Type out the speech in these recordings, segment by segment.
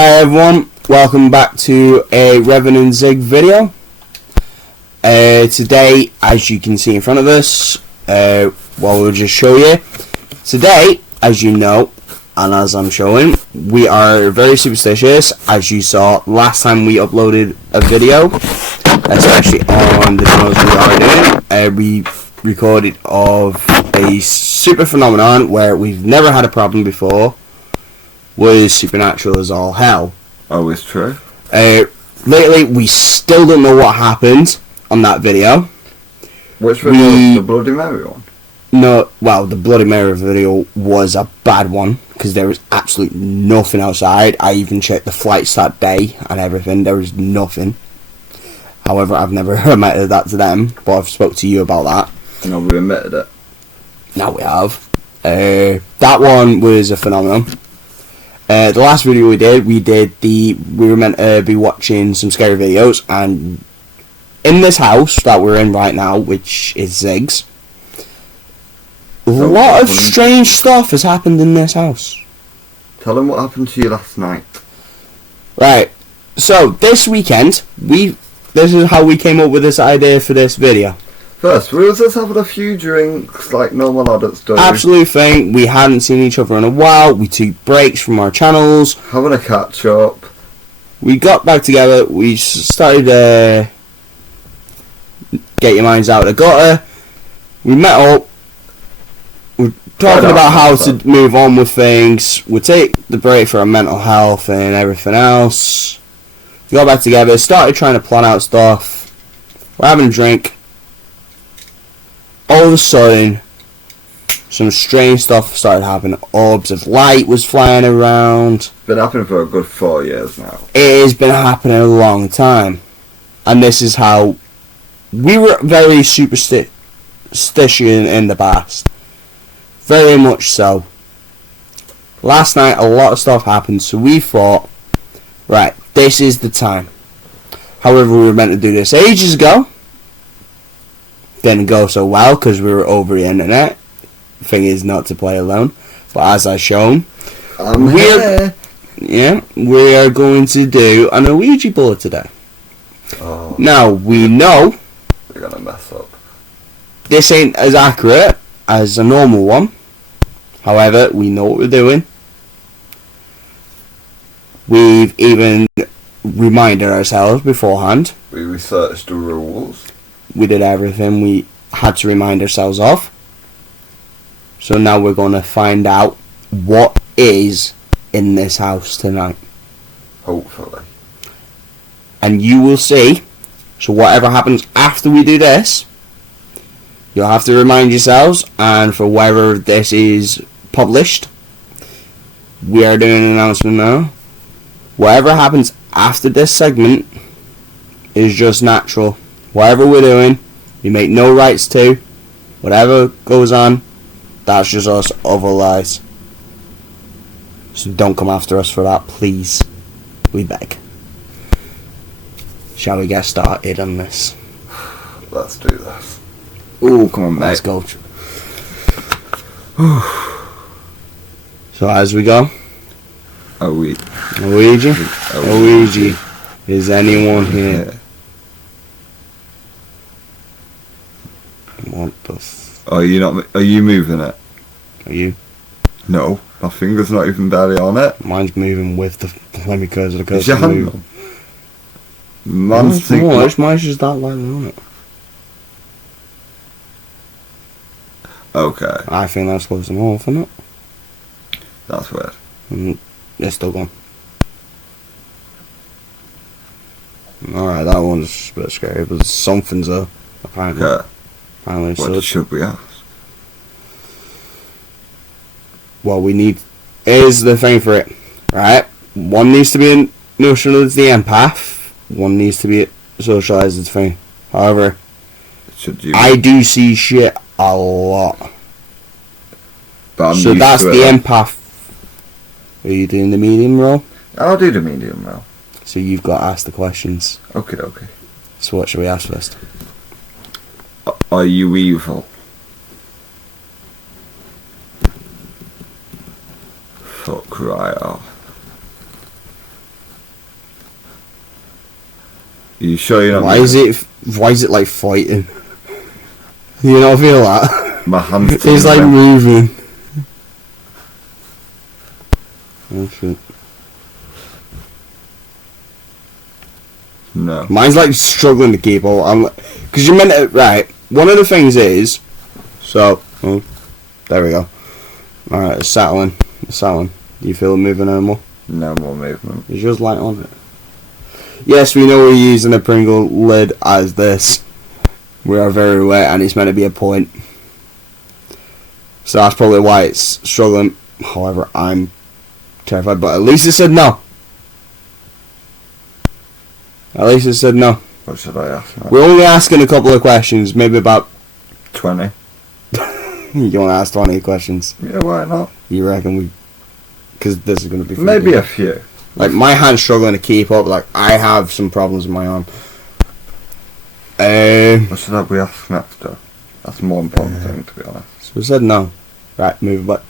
Hi everyone, welcome back to a Revan and Zig video. Today, as you can see in front of us, we'll just show you. Today, as you know, and as I'm showing, we are very superstitious. As you saw last time we uploaded a video, especially on the channels we are doing, we recorded of a super phenomenon where we've never had a problem before. Was supernatural as all hell. Oh, it's true. Lately, we still don't know what happened on that video. Which video? The Bloody Mary one? No, well, the Bloody Mary video was a bad one because there was absolutely nothing outside. I even checked the flights that day and everything. There was nothing. However, I've never admitted that to them, but I've spoke to you about that. No, we admitted it. Now we have. That one was a phenomenon. The last video we were meant to be watching some scary videos, and in this house that we're in right now, which is Zig's, a lot of strange stuff has happened in this house. Tell them what happened to you last night. Right, so this weekend, this is how we came up with this idea for this video. First, we were just having a few drinks like normal adults do. Absolute thing. We hadn't seen each other in a while. We took breaks from our channels. Having a catch up. We got back together. We started get your minds out of the gutter. We met up. We're talking about how to move on with things. We take the break for our mental health and everything else. We got back together. Started trying to plan out stuff. We're having a drink. All of a sudden, some strange stuff started happening. Orbs of light was flying around. It's been happening for a good 4 years now. It has been happening a long time. And this is how we were very superstitious in the past. Very much so. Last night, a lot of stuff happened, so we thought, right, this is the time. However, we were meant to do this ages ago. Didn't go so well because we were over the internet. The thing is not to play alone. But as I've shown, we are going to do an Ouija board today. Oh. Now, we know we're going to mess up. This ain't as accurate as a normal one. However, we know what we're doing. We've even reminded ourselves beforehand. We researched the rules. We did everything we had to remind ourselves of. So now we're going to find out what is in this house tonight. Hopefully. And you will see. So whatever happens after we do this, you'll have to remind yourselves. And for wherever this is published, we are doing an announcement now. Whatever happens after this segment is just natural. Whatever we're doing, we make no rights to. Whatever goes on, that's just us over lies. So don't come after us for that, please. We beg. Shall we get started on this? Let's do this. Ooh, come on, mate. Let's go. So as we go. Ouija. Is anyone here? Yeah. What the Are you moving it? Are you? No, my finger's not even barely on it. Mine's moving with the flaming curse of the curse. Is your hand on? Mine's just that lightly on it. Okay. I think that's close to off, isn't it? That's weird. It's still gone. Alright, that one's a bit scary, but something's up, apparently. Okay. Finally, What should we ask? Well, here's the thing for it, right? One needs to be notional as the empath. One needs to be socialized as the thing. However, I do see shit a lot. So that's the empath. Are you doing the medium role? I'll do the medium role. So you've got to ask the questions. Okay. So what should we ask first? Are you evil? Fuck right off. You sure you're not Why is it like fighting? You don't feel that? My hand's It's like moving. Oh shit. No. Mine's like struggling to keep up. Because you meant it right. One of the things is, so there we go. All right, it's settling. Do you feel it moving anymore? No more movement. Is yours light on it? Yes, we know we're using a Pringle lid as this. We are very wet, and it's meant to be a point. So that's probably why it's struggling. However, I'm terrified. But at least it said no. What should I ask? We're only asking a couple of questions, maybe about 20. You don't want to ask 20 questions. Yeah, why not? You reckon we? Because this is going to be maybe a few. Like my hand's struggling to keep up. Like I have some problems with my arm. What should we ask next though? That's a more important thing, to be honest. So we said no. Right, move it back.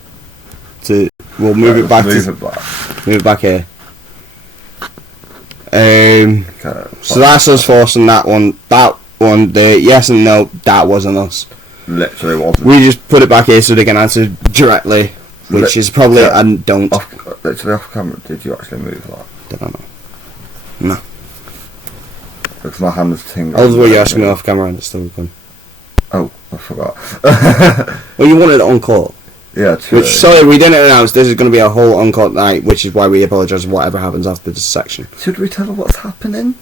We'll move it back. Move it back here. Okay, so that's us forcing that one. That one, the yes and no, that wasn't us. Literally wasn't. We just put it back here so they can answer directly, which is probably and don't. Literally off camera, did you actually move that? Did I not? No. Because my hand was tingling. I was what you asked me off camera and it's still recording. Oh, I forgot. Well, you wanted it on call. Yeah, true. Which, sorry, we didn't announce this is going to be a whole on-call night, which is why we apologise for whatever happens after this section. Should we tell her what's happening?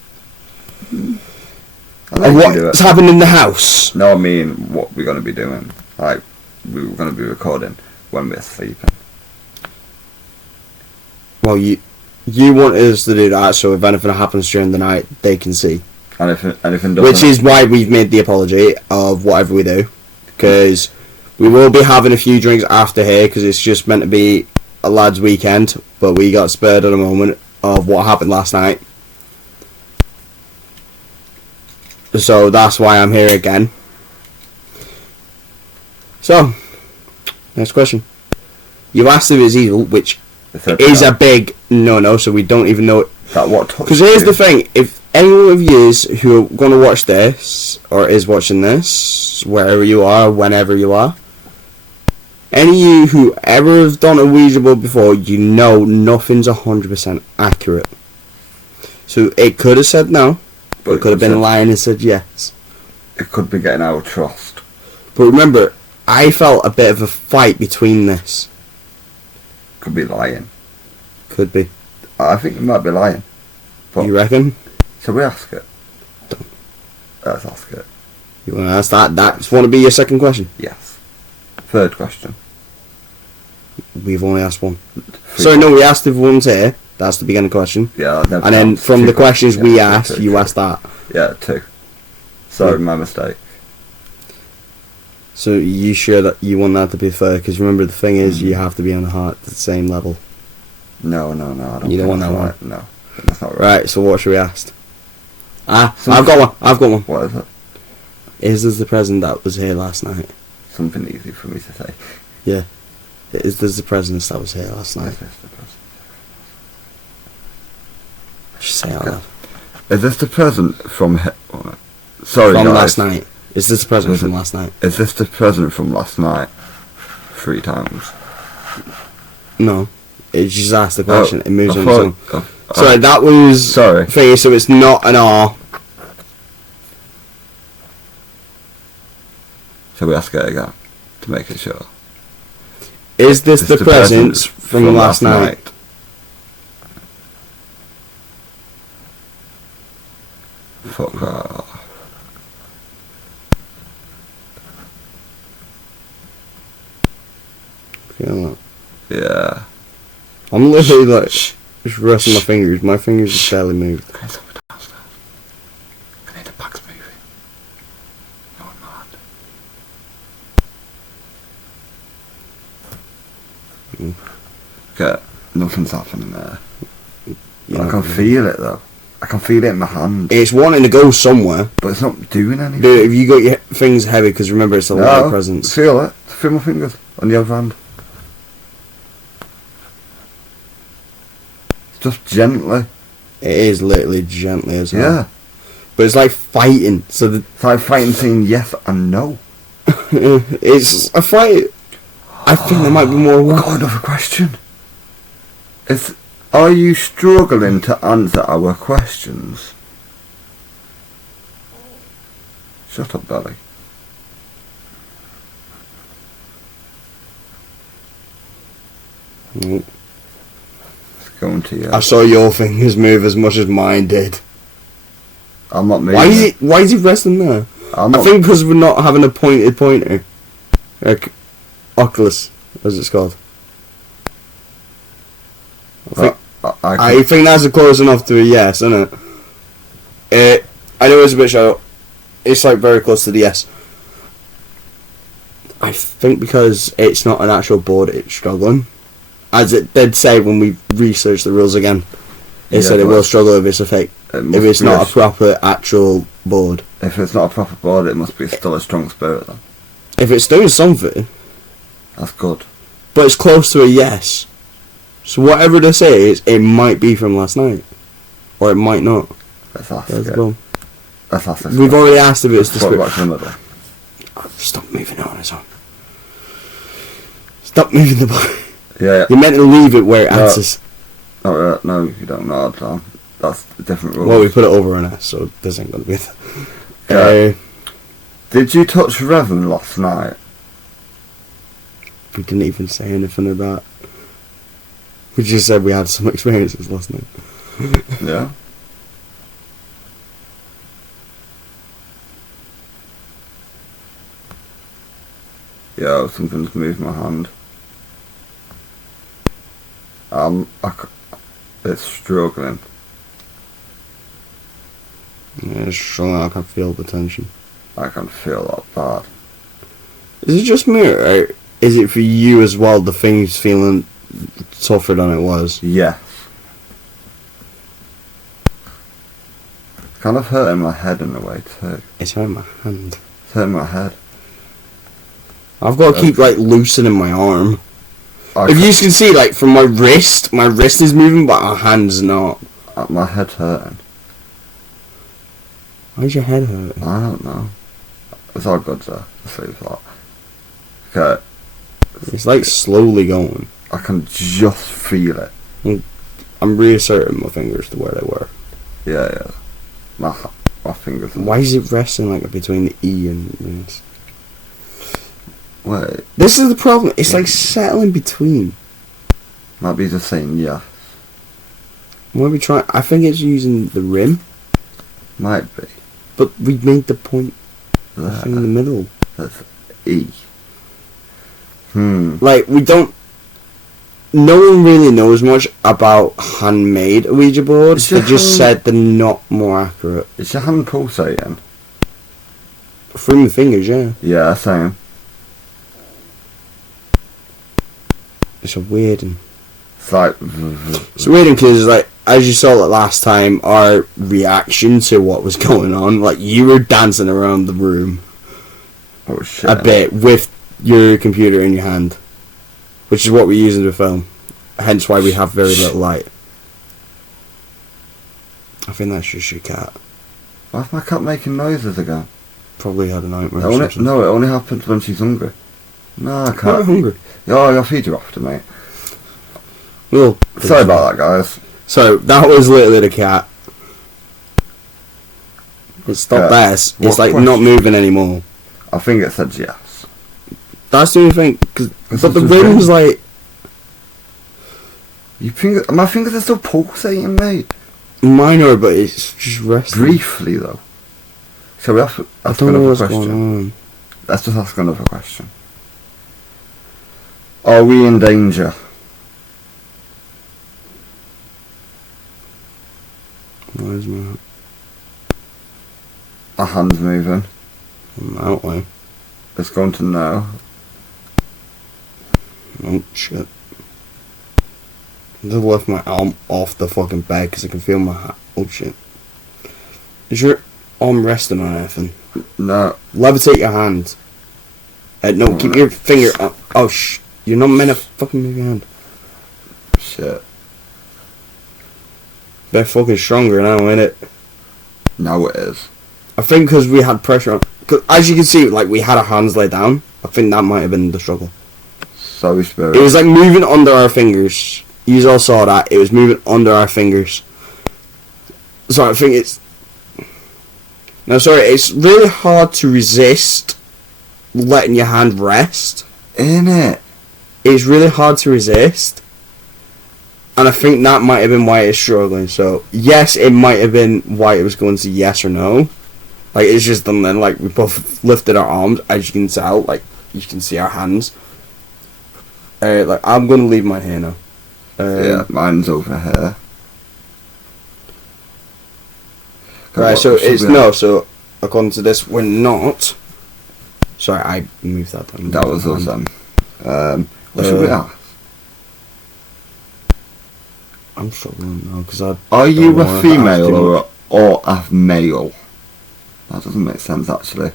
And what's happened in the house? No, I mean what we're going to be doing. Like, we were going to be recording when we're sleeping. Well, you want us to do that, so if anything happens during the night, they can see. And if anything doesn't... Which is why we've made the apology of whatever we do. Because we will be having a few drinks after here, because it's just meant to be a lads' weekend, but we got spurred at a moment of what happened last night. So that's why I'm here again. So, next question. You asked if it's evil, which is a big no-no, so we don't even know it. Because here's the thing, if anyone of you who are going to watch this, or is watching this, wherever you are, whenever you are, any of you who ever have done a Ouija board before, you know nothing's 100% accurate. So it could have said no, but it could have been lying and said yes. It could be getting our trust. But remember, I felt a bit of a fight between this. Could be lying. Could be. I think it might be lying. But you reckon? Shall we ask it? Don't. Let's ask it. You want to ask that? That's want to be your second question? Yes. Third question. We've only asked one. Sorry, no, we asked if one's here. That's the beginning question. Yeah, and then from the questions we asked, you asked that. Yeah, 2. Sorry, my mistake. So you sure that you want that to be fair? Because remember, the thing is, you have to be on the heart at the same level. No, I don't. You don't want that one? Right. No, that's not right. Right, so what should we ask? I've got one. What is it? Is this the present that was here last night? Something easy for me to say. Yeah. Is this the present that was here last night? Is this the present? Just say it out loud. Is this the present from... Sorry, from guys. last night. Is this the present from last night? Is this the present from last night? 3 times. No. It just asked the question. It moves on its own. Sorry, that that was... Sorry. Thing, so it's not an R. Shall we ask it again? To make it sure. Is this the present from last night? Fuck off. Feel that? Yeah. I'm literally like just resting my fingers. My fingers just barely moved. Can I tell me downstairs? I need a box movie. No, I'm not. Okay, nothing's happening there. I can feel it though. I can feel it in my hand. It's wanting to go somewhere, but it's not doing anything. Dude, if you got your things heavy, because remember it's a lot of presents. Feel it. Feel my fingers on the other hand. Just gently. It is literally gently as well. Yeah. But it's like fighting. So It's like fighting saying yes and no. it's a fight. I think there might be more. I've got another question. Are you struggling to answer our questions? Shut up, Daddy. Mm. It's going to you. I saw your fingers move as much as mine did. I'm not moving. Why is it resting there? I think because we're not having a pointed pointer. Like, Oculus, as it's called. I think that's close enough to a yes, isn't it? I know it's a bit shallow. It's like very close to the yes. I think because it's not an actual board, it's struggling. As it did say when we researched the rules again. It said it will struggle if it's if it's not a proper actual board. If it's not a proper board, it must be still a strong spirit then. If it's doing something, that's good. But it's close to a yes. So whatever this is, it might be from last night, or it might not. Let's ask it. Let's ask this. We've already asked if it's the spirit. Back to the middle. Stop moving on its own. Stop moving the body. Yeah. You're meant to leave it where it answers. No, you don't know that. That's a different rule. Well, we put it over an S, so this ain't gonna be it. Yeah. Did you touch Revan last night? We didn't even say anything about. We just said we had some experiences last night. Yeah. Yeah, something's moved my hand. It's struggling. Yeah, it's struggling. I can feel the tension. I can feel that bad. Is it just me, or is it for you as well? The thing's feeling tougher than it was. Yes. It's kind of hurting my head in a way too. It's hurting my hand. It's hurting my head. I've got to keep like loosening my arm. If you can see, like from my wrist is moving, but my hand's not. My head's hurting. Why's your head hurting? I don't know. It's all good, sir. Sleep that. Okay. It's like slowly going. I can just feel it. I'm reasserting my fingers to where they were. Yeah. My fingers. Why is it resting like between the E and this? Wait. This is the problem. It's like settling between. Might be just saying yes. Might be trying. I think it's using the rim. Might be. But we made the point. There. In the middle. That's E. Like we don't. No one really knows much about handmade Ouija boards. They just said they're not more accurate. Is your hand pulsating? Through my fingers, yeah. Yeah, same. It's a weird one. It's like... It's a weird one because, like, as you saw it last time, our reaction to what was going on, like, you were dancing around the room. Oh, shit. A bit with your computer in your hand. Which is what we use in the film. Hence why we have very little light. I think that's just your cat. Why's my cat making noises again? Probably had a nightmare or something. No, it only happens when she's hungry. No, I can't. I'm hungry. Oh, I'll feed you after, mate. Well, sorry about that, guys. So, that was literally the cat. It's not there. It's like question? Not moving anymore. I think it said yes. That's the only thing. But the rim's like... My fingers are still pulsating, mate. Mine are, but it's just resting. Briefly, though. Shall we ask another question? Let's just ask another question. Are we in danger? Where's my... My hand's moving. That way. It's going to no. Oh, shit. I just left my arm off the fucking bed because I can feel my hand. Oh, shit. Is your arm resting on anything? No. Levitate your hand. No, keep your finger up. Oh, you're not meant to fucking move your hand. Shit. They're fucking stronger now, innit? Now it is. I think because we had pressure on... Cause as you can see, like, we had our hands laid down. I think that might have been the struggle. Sorry, Spirit. It was, like, moving under our fingers. You all saw that. It was moving under our fingers. So I think it's... No, sorry, it's really hard to resist letting your hand rest. Innit? It's really hard to resist. And I think that might have been why it's struggling. So, yes, it might have been why it was going to yes or no. Like, it's just done then, like, we both lifted our arms, as you can tell, like, you can see our hands. Like, I'm going to leave mine here now. Yeah, mine's over here. Right, so it's no, so according to this, we're not. Sorry, I moved that down. That was us then. What should we ask? I'm struggling now because I. Are you a female or a male? That doesn't make sense actually.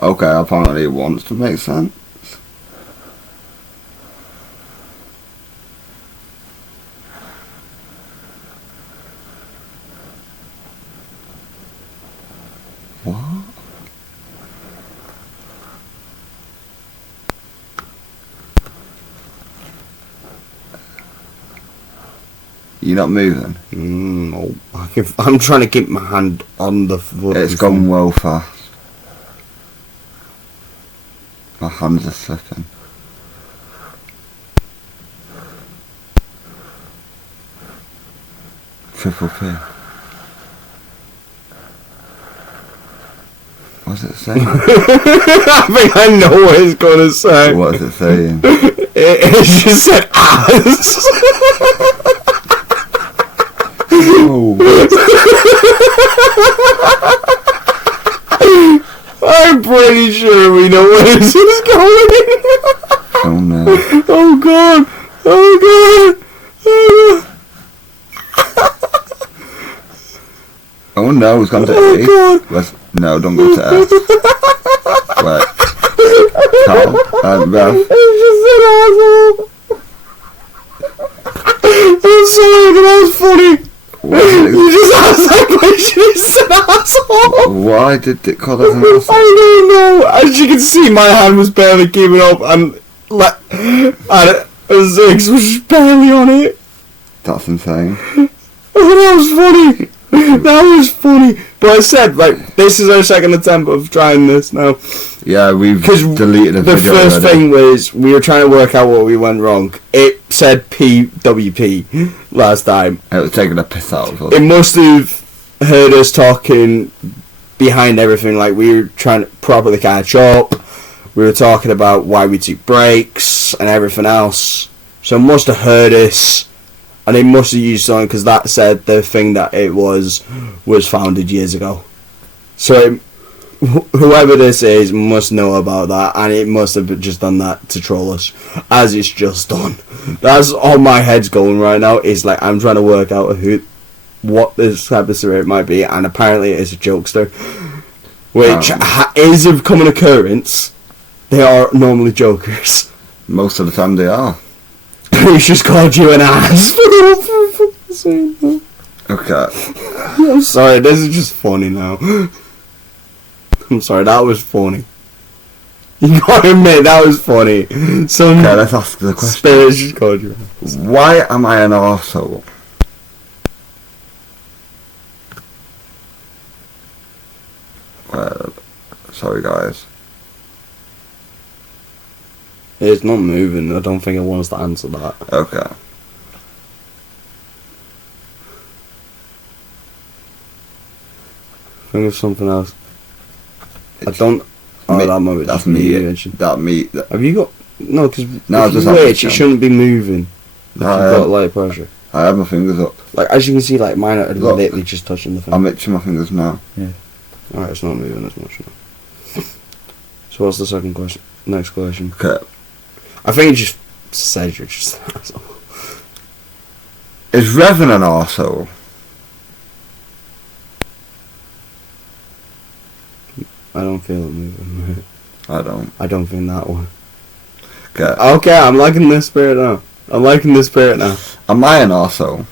Okay, apparently it wants to make sense. What? You're not moving? No, I'm trying to keep my hand on the foot. It's gone well fast. My hands are slipping. Triple P. What's it saying? I think I know what it's going to say. What is it saying? It just said ass. Oh. I'm pretty sure we know where this is going. Oh no. Oh god. Oh god. Oh no, it's gone to Oh E. god. No, don't go to S. Wait. Carl, Beth. It's just an asshole. I'm sorry, but that was funny. You just asked that question, it's an asshole. Why did it call us an I asshole? don't know. As you can see, my hand was barely keeping up, and Ziggs was just barely on it. That's insane. Oh, that was funny. That was funny. But I said, like, this is our second attempt of trying this now. Yeah, we've deleted a the video first already. thing was we were trying to work out what we went wrong. It said PWP last time. It was taking a piss out of us. It must have heard us talking behind everything. Like, we were trying to properly catch up. We were talking about why we took breaks and everything else. So it must have heard us. And they must have used something because that said the thing that it was founded years ago. So whoever this is must know about that, and it must have just done that to troll us, as it's just done. That's all my head's going right now. Is like I'm trying to work out what this type of spirit might be, and apparently it's a jokester, which is a common occurrence. They are normally jokers. Most of the time they are. He's just called you an ass. Okay. I'm sorry, this is just funny now. I'm sorry, that was funny. You gotta admit, that was funny. Some Okay, let's ask the question. spirits just called you an ass. Why am I an arsehole? Well, sorry guys. It's not moving, I don't think it wants to answer that. Okay. Think of something else. I don't... Oh, Me- that might be that's just me. mentioned. That me. Have you got... No, because No, if just you have wait, to it shouldn't be moving. If you've got light pressure. I have my fingers up. Like, as you can see, like, mine are Look. literally just touching the thing. I'm itching my fingers now. Alright, it's not moving as much now. So what's the second question? Next question. Okay. I think it just says you're just an asshole. Is Revan an arsehole? I don't feel it moving. I don't. I don't think that one. Okay. Okay, I'm liking this spirit now. Am I an arsehole? Am I an arsehole? I don't feel it moving. I don't. I don't think that one. Okay, I'm liking this spirit now. I'm liking this spirit now. Am I an arsehole?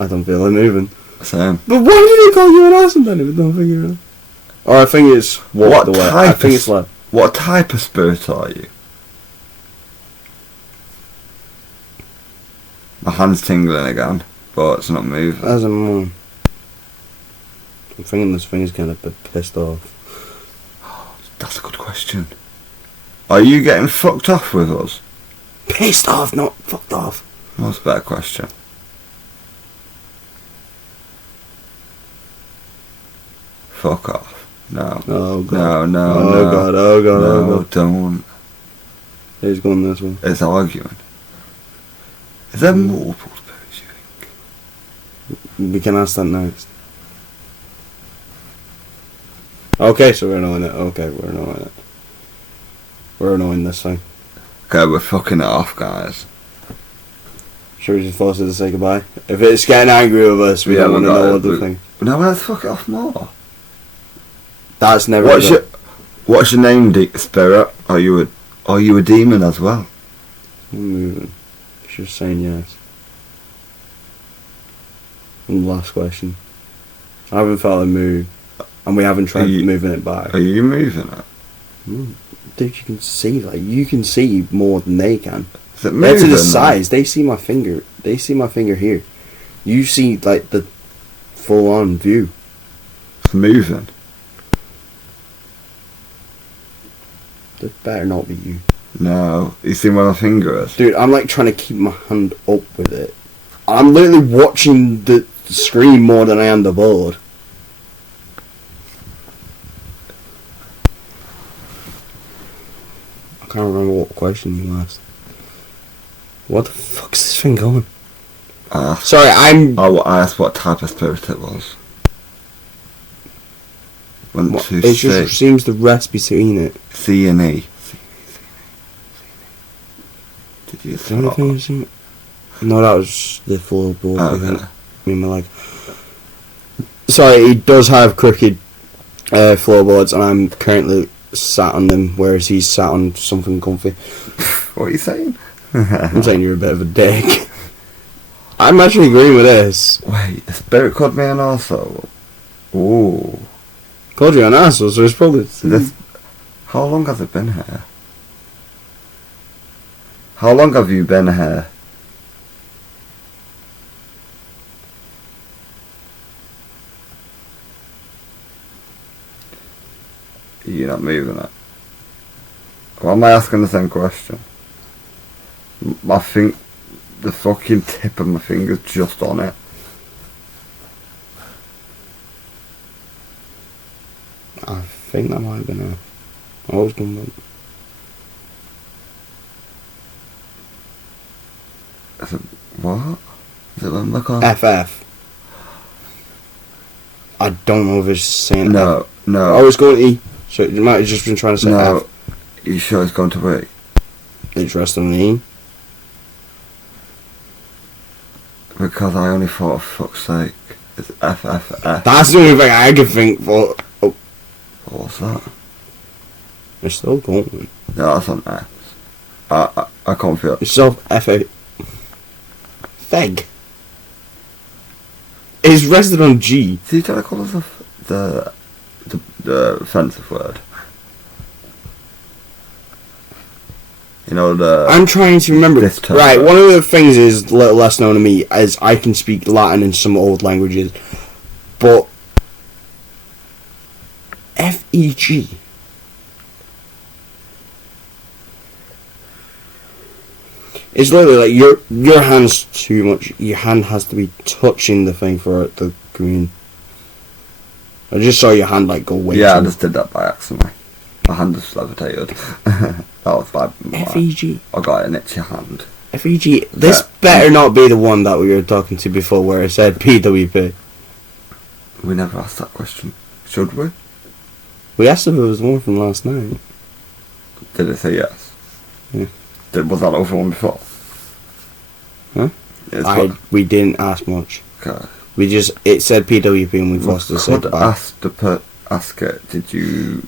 I don't feel like moving. Same. But why did they call you an ass and then if I don't think you're... Or I think it's what the way. I think it's like... What type of spirit are you? My hand's tingling again, but it's not moving. As a man, I'm thinking this thing's kind of pissed off. That's a good question. Are you getting fucked off with us? Pissed off, not fucked off. That's a better question. Fuck off. No. Oh god. No. Oh god. Oh god. No, Oh god. don't. He's going this way. It's arguing. Is there multiple spirits, you think? We can ask that next. Okay, so we're annoying it. Okay, we're annoying it. We're annoying this thing. Okay, we're fucking it off, guys. Should we just force it to say goodbye? If it's getting angry with us, we don't want to know what the thing. No, let's fuck it off more. That's never. What's your name, spirit? Are you a demon as well? I'm moving. She's saying yes. And last question. I haven't felt it move, and we haven't tried moving it back. Are you moving it? Dude, you can see, like, you can see more than they can. Is it moving? They're to the sides. They see my finger. They see my finger here. You see, like, the full-on view. It's moving. That better not be you. No, you see where my finger is? Dude, I'm like trying to keep my hand up with it. I'm literally watching the screen more than I am the board. I can't remember what question you asked. What the fuck's this thing going? Sorry, I asked what type of spirit it was. It just seems the rest between it. C and E. Did you say that? No, that was the floorboard. Okay. My leg. Sorry, he does have crooked floorboards, and I'm currently sat on them, whereas he's sat on something comfy. What are you saying? I'm saying you're a bit of a dick. I'm actually agreeing with this. Wait, the spirit called me an arsehole? Ooh. Called you an asshole, so it's probably... How long has it been here? How long have you been here? You're not moving it. Why am I asking the same question? I think the fucking tip of my finger's just on it. I think that might have been I was going to... Is it... What? Is it when look on? FF. I don't know if it's saying No, F. no. I was going to E. So you might have just been trying to say no. F. You sure it's going to be? It's resting on E. Because I only thought, for fuck's sake, it's FFF. That's the only thing I can think for. Oh. What's that? It's still going. No, that's on X. I can't feel it. It's still FA. Feg. It's rested on G. See, you trying to call us the offensive word? You know, I'm trying to remember. Right, one of the things is a little less known to me is I can speak Latin and some old languages, but FEG. It's literally like your hand's too much. Your hand has to be touching the thing for it to come in. I just saw your hand like go way. Yeah, I just did that by accident. My hand just levitated. That was by FEG. I got an itchy hand. FEG. This better not be the one that we were talking to before, where it said PWP. We never asked that question. Should we? We asked if it was the one from last night. Did it say yes? Yeah. Was that over one before? Huh? We didn't ask much. Okay. It said PWP and we forced us to say ask it, did you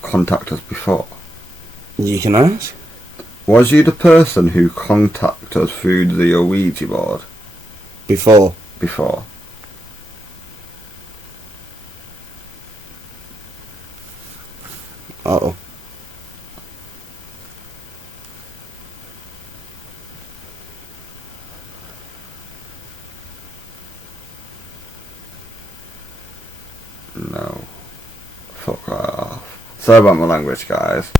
contact us before? You can ask. Was you the person who contacted us through the Ouija board? Before. Before. Uh-oh. No. Fuck right off. Sorry about my language, guys.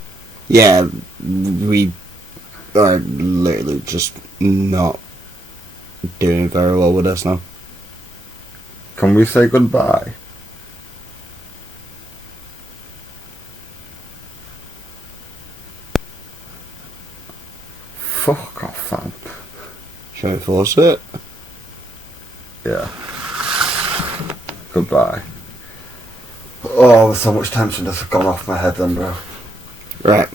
Yeah, we are literally just not doing very well with this now. Can we say goodbye? Fuck off, fam. Shall we force it? Yeah. Goodbye. Oh, so much tension just gone off my head then, bro. Right.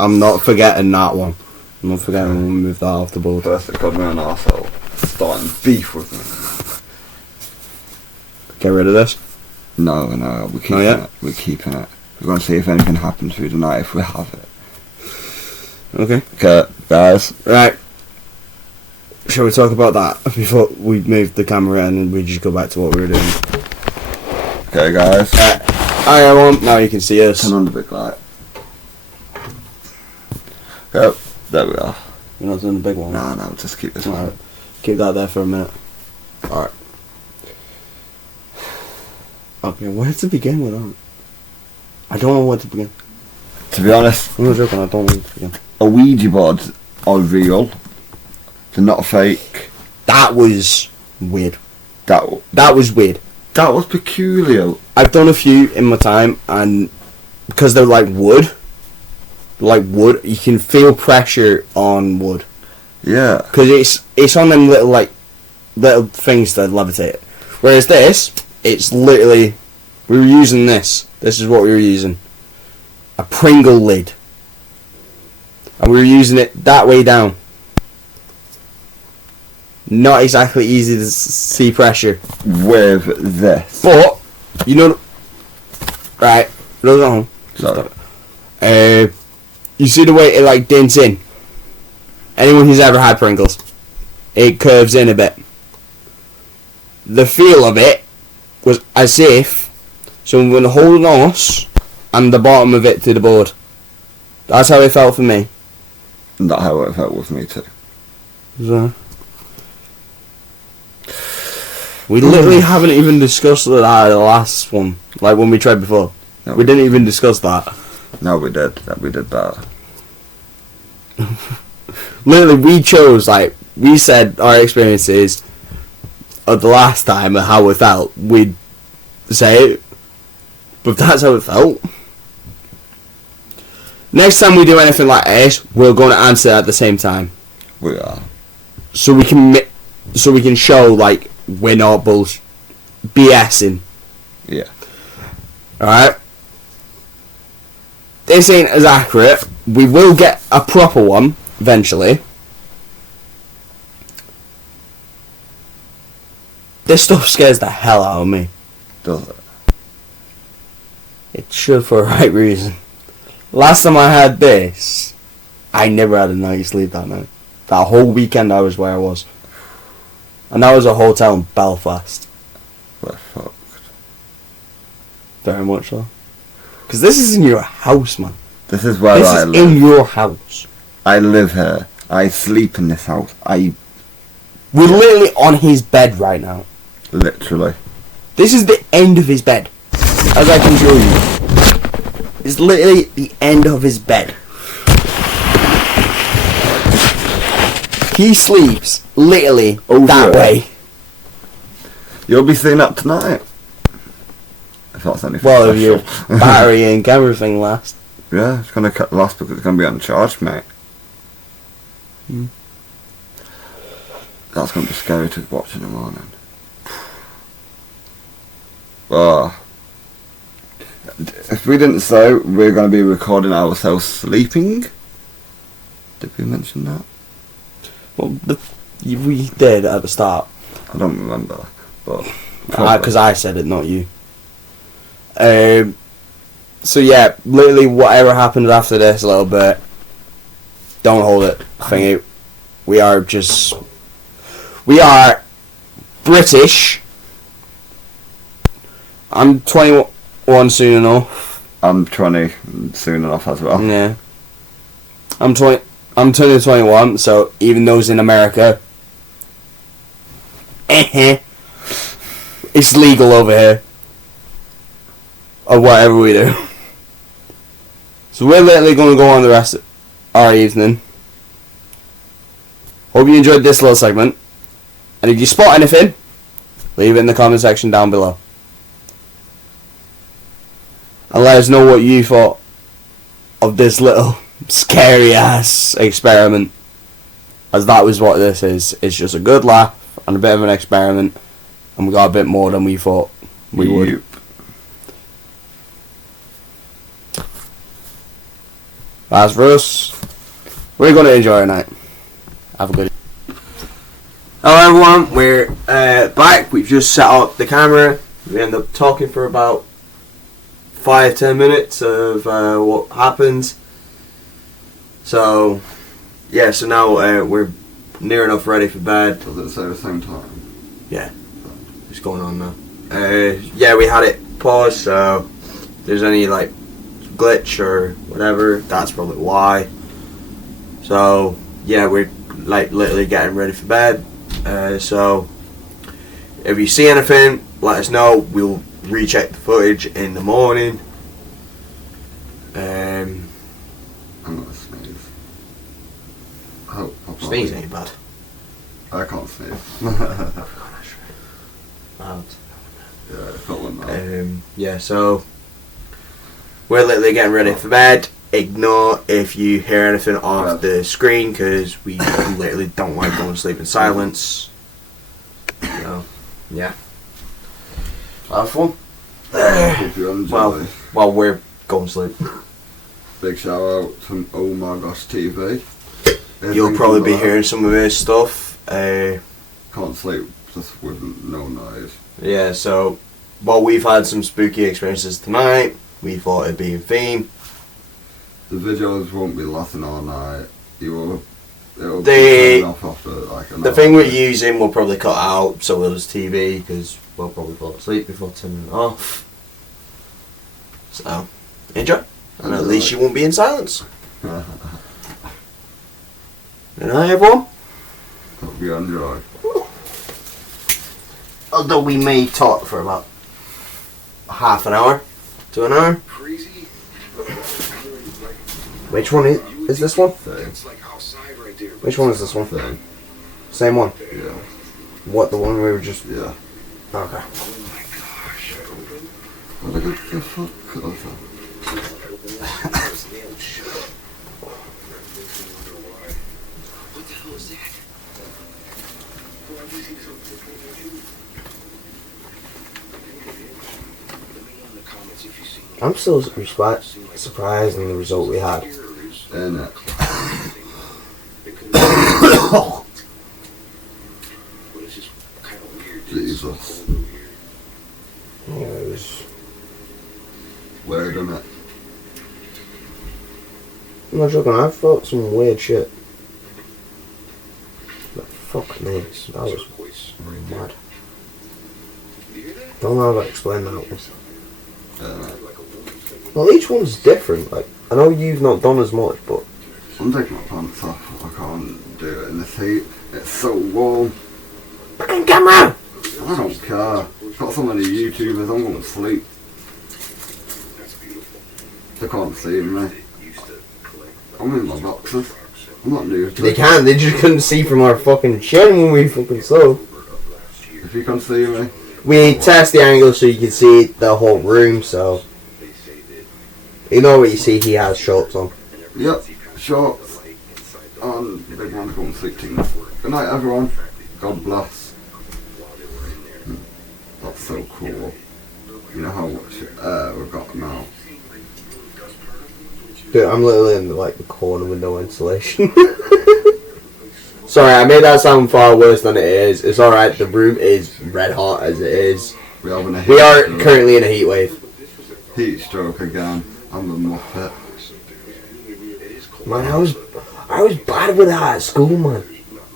I'm not forgetting that one. I'm not forgetting when we move that off the board. First it called me an arsehole, starting beef with me. Get rid of this? No, we're keeping it. We're keeping it. We're going to see if anything happens through the night if we have it. Okay. Okay, guys. Right. Shall we talk about that before we move the camera in and we just go back to what we were doing? Okay, guys. Hi everyone, now you can see us. Turn on the big light. Yep, there we are. You're not doing the big one? No, just keep this one. Alright, keep that there for a minute. Alright. Okay, where to begin with that? I don't know where to begin. To be honest, I'm not joking, I don't know where to begin. a Ouija boards are real. They're not fake. That was weird. That was weird. That was peculiar. I've done a few in my time, and because they're like wood, you can feel pressure on wood. Yeah. Because it's on them little things that levitate it. Whereas this, it's literally, we were using this. This is what we were using. A Pringle lid. And we were using it that way down. Not exactly easy to see pressure. With this. But, you know, right, those at home. Sorry. You see the way it like dents in? Anyone who's ever had Pringles, it curves in a bit. The feel of it was as if someone holding us and the bottom of it to the board. That's how it felt for me. That's how it felt with me too. So, we literally haven't even discussed that the last one, like when we tried before. No, we didn't even discuss that. No, we did. We did that. Literally, we chose, we said our experiences of the last time and how it felt. We'd say it, but that's how it felt. Next time we do anything like this, we're going to answer at the same time. We are. So we can show, we're not BSing. Yeah. Alright? This ain't as accurate. We will get a proper one eventually. This stuff scares the hell out of me. Does it? It should for a right reason. Last time I had this, I never had a night's sleep that night. That whole weekend I was where I was. And that was a hotel in Belfast. We're fucked. Very much so. Because this is in your house, man. This is where I live. This is in your house. I live here. I sleep in this house. We're literally on his bed right now. Literally. This is the end of his bed. As I can show you. It's literally the end of his bed. He sleeps literally Over that it. way. You'll be seeing that tonight. If that's anything Well, if your special. battery and camera thing lasts. Yeah, it's gonna last because it's gonna be on charge, mate. That's gonna be scary to watch in the morning. Oh. If we didn't say we're gonna be recording ourselves sleeping, did we mention that? Well, we did at the start. I don't remember, but Because I said it, not you. So yeah, literally whatever happens after this a little bit, don't hold it. Thingy. We are British. I'm 21 soon enough. I'm 20 soon enough as well. Yeah. I'm turning 21, so even those in America, it's legal over here. Or whatever we do. So we're literally going to go on the rest of our evening. Hope you enjoyed this little segment. And if you spot anything, leave it in the comment section down below. And let us know what you thought of this little scary ass experiment. As that was what this is. It's just a good laugh and a bit of an experiment. And we got a bit more than we thought we would. As for us, we're going to enjoy our night. Have a good Hello everyone, we're back. We've just set up the camera. We end up talking for about 5-10 minutes of what happened. So, yeah, so now we're near enough ready for bed. Does it say the same time? Yeah, it's going on now. Yeah, we had it paused, so if there's any like glitch or whatever, that's probably why. So, yeah, we're like literally getting ready for bed. So, if you see anything, let us know. We'll recheck the footage in the morning. I'm gonna sneeze. Oh, Sneeze ain't bad. I can't sneeze. Out. Yeah, it felt like that. Yeah, so we're literally getting ready for bed. Ignore if you hear anything off the screen because we literally don't like going to sleep in silence. So, yeah. Have fun. Hope you enjoy. Well, we're going to sleep. Big shout out to Oh My Gosh TV. You'll probably be hearing some of his stuff. Can't sleep just with no noise. Yeah, so while we've had some spooky experiences tonight, we thought it'd be a theme. The videos won't be lasting all night. It'll be turning off after like an The hour. thing we're using we'll probably cut out, so will this TV, because we'll probably fall asleep before turning it off. So, enjoy. And at least you won't be in silence. Good night, everyone. Hope you enjoy. Although we may talk for about half an hour to an hour. Which one is this one? Same. Which one is this one? Same. Same one? Yeah. What, the one we were just... Yeah. Okay. What the fuck? I'm still surprised in the result we had. Ain't it? Jesus. Yeah, it was... Weird, isn't it? I'm not joking, I felt some weird shit. But fuck me, that was mad. Don't know how to explain that one. Well, each one's different. Like, I know you've not done as much, but I'm taking my pants off. I can't do it in this heat. It's so warm. fucking camera! I don't care. Got so many YouTubers. I'm going to sleep. They can't see me. I'm in my boxers. I'm not new to They it. can. They just couldn't see from our fucking chin when we fucking slow. If you can see me. We test the angle so you can see the whole room. So you know what you see. He has shorts on. Yep. Shorts. And big man's going to sleep tonight. Good night, everyone. God bless. That's so cool. You know how much we've got now. Dude, I'm literally in like the corner with no insulation. Sorry, I made that sound far worse than it is. It's alright, the room is red hot as it is. We are Currently in a heat wave. Heat stroke again. I'm a muppet. Man, I was bad with that at school, man.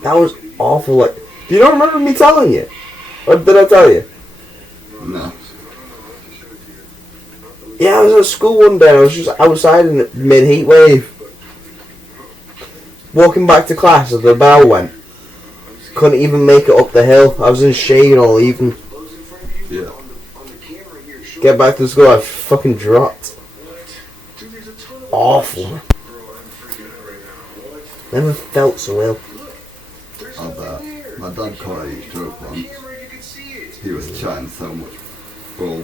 That was awful. Like, do you not remember me telling you? What did I tell you? No. Yeah, I was at school one day. I was just outside in mid-heat wave. Walking back to class as the bell went. Couldn't even make it up the hill. I was in shade all evening. Yeah. Get back to school, I fucking dropped. Awful. Never felt so ill. I bet. My dad caught a stroke once. He was chatting so much bull.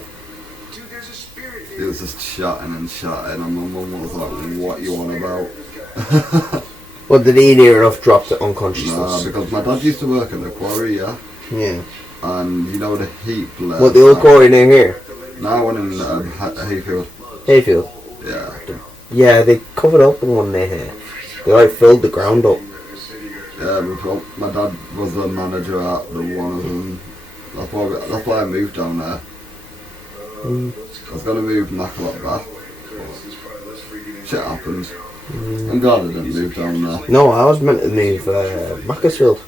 He was just chatting and chatting, and my mum was like, what you on about? What, did he near enough drop to unconsciousness? Nah, because my dad used to work at the quarry, yeah? Yeah. And you know the heat blare. What, the old quarry near here? No, one in Hayfield. Hayfield? Yeah. Yeah, they covered up in one near here. They like filled the ground up. Yeah, well, my dad was the manager at the one of them. That's why I moved down there. I was going to move Macalot back. Shit happens. I'm glad I didn't move down there. No, I was meant to move Macclesfield.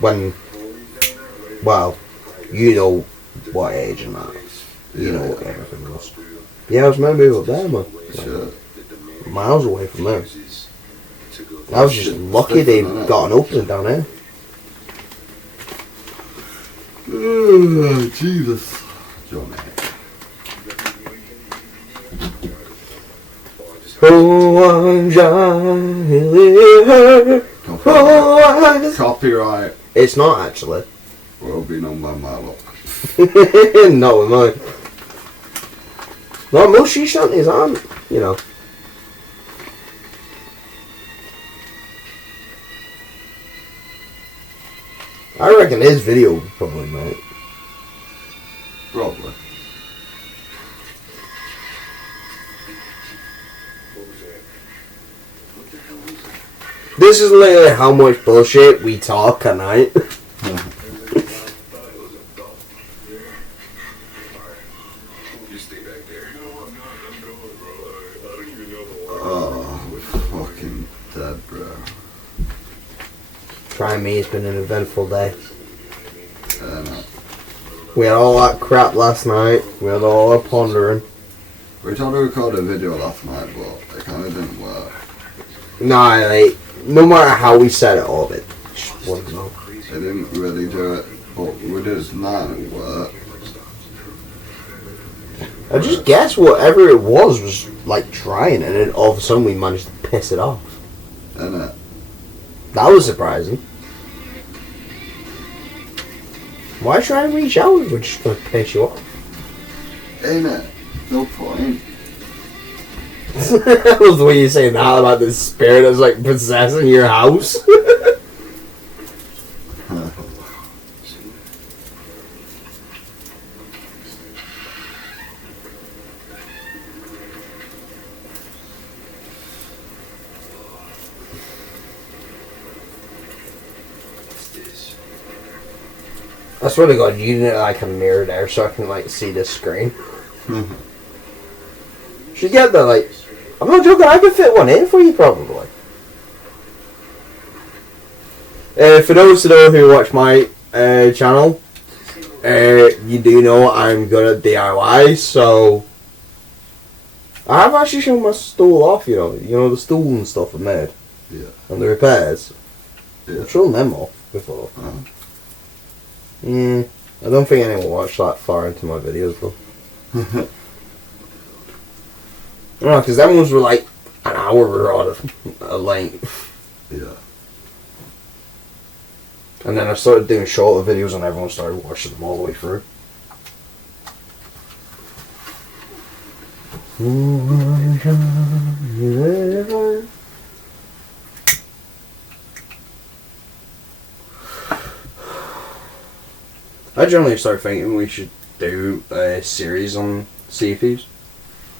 When, well, you know what age and that. You know what everything was. Yeah, I was meant to move up there, man. Like, miles away from there. I was just lucky they got an opening down there. Jesus. Johnny. Copyright. It's not actually. Will be known by my luck. No, it might. No, most she shanties aren't, you know. I reckon his video probably might. Probably. This is literally how much bullshit we talk at night. Oh, we're fucking dead, bro. Try me, it's been an eventful day. No. We had all that crap last night. We had all that pondering. We tried to record a video last night, but it kind of didn't work. Nah, like, no matter how we set it up, it just wouldn't go. It didn't really do it, but we did it tonight and it worked. I just guess whatever it was like trying, and then all of a sudden we managed to piss it off. Innit? That was surprising. Why try and reach out if we're just going to piss you off? Innit? No point. I love the way you say that about the spirit that's like possessing your house. I swear to God, you need like a mirror there so I can like see this screen. Should get that, like, I'm not joking, I could fit one in for you probably. For those who know who watch my channel, you do know I'm good at DIY, so I have actually shown my stool off, you know the stool and stuff I made. Yeah. And the repairs. Yeah. I've shown them off before. I don't think anyone watched that far into my videos though. No, because them ones were like an hour of length. Yeah. And then I started doing shorter videos and everyone started watching them all the way through. I generally start thinking we should do a series on Sea Thieves.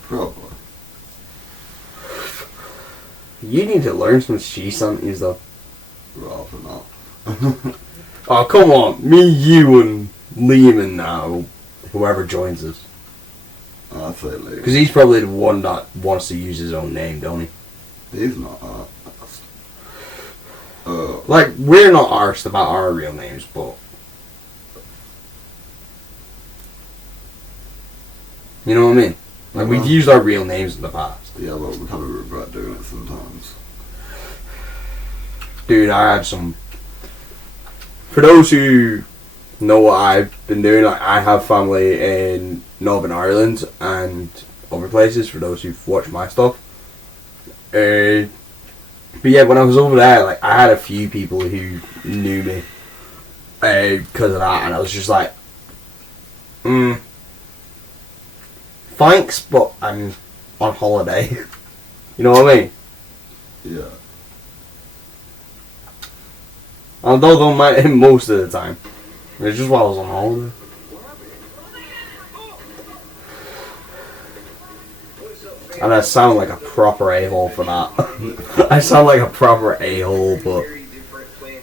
Probably. You need to learn some sea shanties though. Rather not. Oh, come on. Me, you, and Liam and now whoever joins us. I'd say Liam. Because he's probably the one that wants to use his own name, don't he? He's not. Like, we're not arsed about our real names, but... You know what I mean? Like, we've used our real names in the past. Yeah, but we kind of regret doing it sometimes. Dude, I had some... For those who know what I've been doing, like, I have family in Northern Ireland and other places, for those who've watched my stuff. But yeah, when I was over there, like, I had a few people who knew me because of that, and I was just like, thanks, but I'm on holiday. You know what I mean? Yeah. Although I don't mind him most of the time. It's just while I was on holiday. And I sound like a proper a-hole for that. I sound like a proper a-hole, but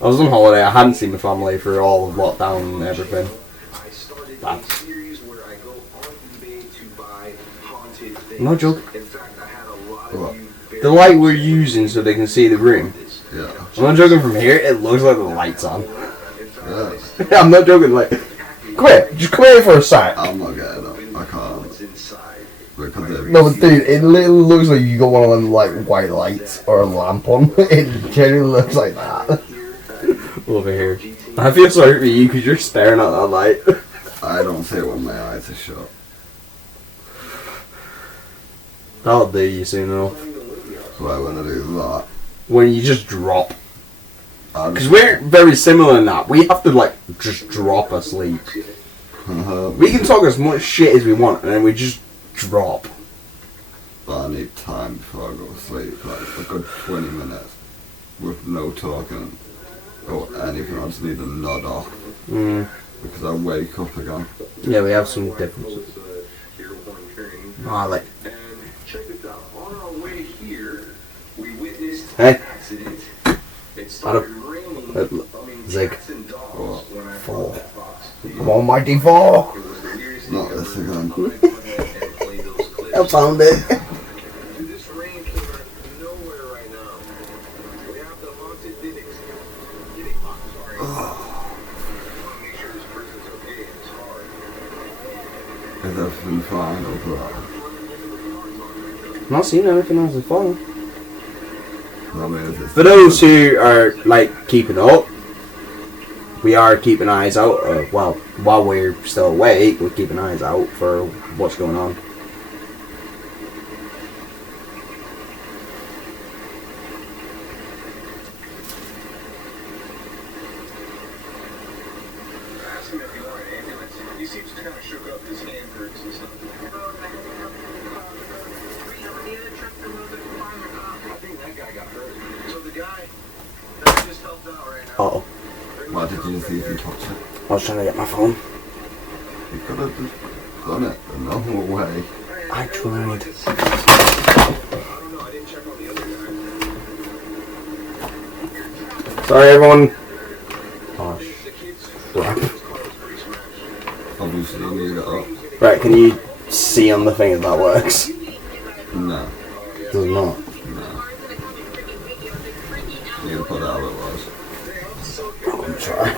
I was on holiday. I hadn't seen my family for all of lockdown and everything. That's... I'm not joking. What? The light we're using so they can see the room. Yeah. I'm not joking, from here, it looks like the light's on. Yeah. I'm not joking, like... Come here, just come here for a sec. I'm not getting up. I can't. Because No, but dude, it literally looks like you got one of them, like, white lights or a lamp on. It genuinely looks like that. Over here. I feel sorry for you because you're staring at that light. I don't see it when my eyes are shut. That'll do you soon enough. Why when I do that? When you just drop. Because we're very similar in that. We have to, like, just drop asleep. We can talk as much shit as we want, and then we just drop. But I need time before I go to sleep, like a good 20 minutes with no talking or anything. I just need to nod off because I wake up again. Yeah, we have some differences. Like... Hey. Zig. Four. Come on, mighty four. Not this again. I found it. Is everything fine over there? I'm not seeing anything else is falling. I mean, For those who are, like, keeping up, we are keeping eyes out. Well, while we're still awake, we're keeping eyes out for what's going on. Uh-oh. Why did you see if you touched it? I was trying to get my phone. You could have just done it the normal way. I tried. Sorry, everyone. Oh, crap. Obviously, you need it up. Right, can you see on the thing if that works? No. Does not. No. You gotta put it how it was. I'm sorry.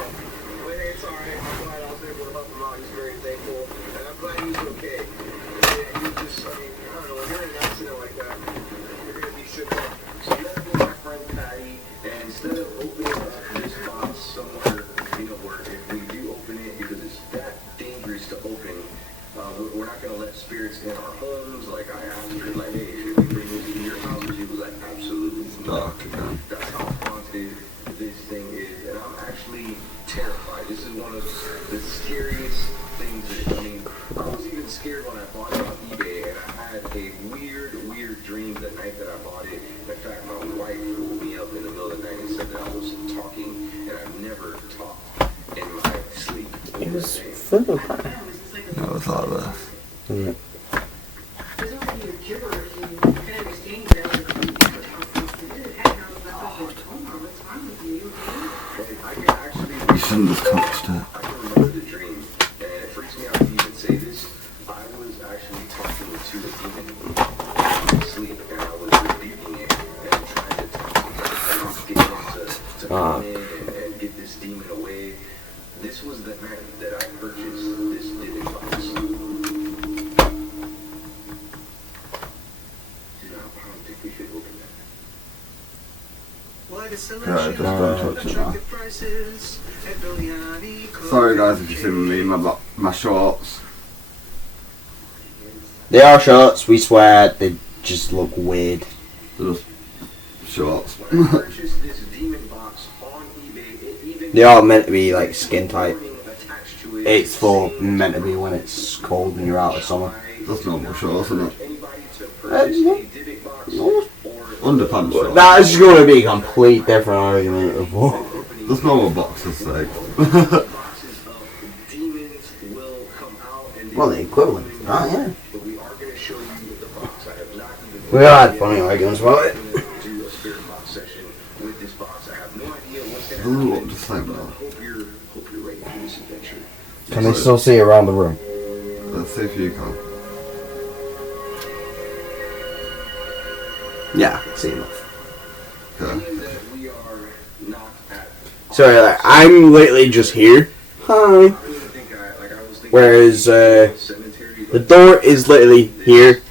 We're not going to let spirits in our homes. Like, I asked her, like, hey, should we bring this to your house? And she was like, absolutely not. That's how haunted this thing is. And I'm actually terrified. This is one of the scariest things that, I mean, I was even scared when I bought it on eBay. And I had a weird dream the night that I bought it. In fact, my wife woke me up in the middle of the night and said that I was talking. And I've never talked in my sleep. It was full of crap. No, it's like this. Mm. You shouldn't have touched it. I can remember the dream, and it freaks me out to even say this. I was actually talking to a demon in sleep, and I was rebuking it and trying to talk to it and get it to was the night that I purchased this Divic box. I don't think we should open that. Yeah, just don't touch it now. Sorry guys if you see me my shorts. They are shorts, we swear, they just look weird. They're just shorts. When I purchased this demon box on eBay, it even They are meant to be like skin tight. attached to it. It's for meant to be when it's cold and you're out of summer. That's normal shorts, isn't it? Anybody to purchase a Divic box or Underpants shorts. That's going to be a complete different argument of what. That's normal boxers say. boxes of demons will come out and Well, the equivalent, right? Yeah. but we are going to show you the box. I have not even We had funny arguments about it. do a spirit box session with this box. I have no idea what's going I to don't know happen. what to say But I now. hope you're ready for this adventure. Can they still see around the room? Let's see if you can. Yeah, I can see enough. Okay. Being that we are not at So like, I'm literally just here. Hi. I don't even think I was thinking Whereas cemetery. the door is literally here.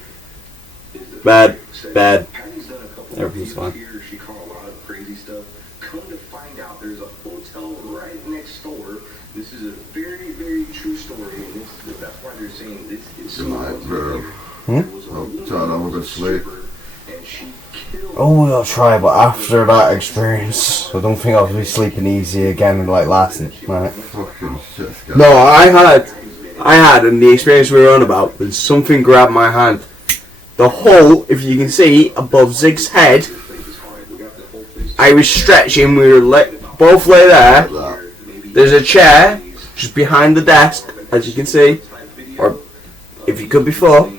Bad, bad. Patty's done a couple Everything's of fine. here. She caught a lot of crazy stuff. Come to find out, there's a hotel right next door. This is a very, very true story, and that's why they're saying this is Good night, bro. Hmm? Hope try to have a good sleep. and she killed. Oh, I'll try, but after that experience, I don't think I'll be sleeping easy again like last night. Fucking shit. Guys. No, I had, and the experience we were on about was something grabbed my hand. The hole, if you can see, above Zig's head, I was stretching, we were both lay there. That. There's a chair just behind the desk, as you can see, or if you could before.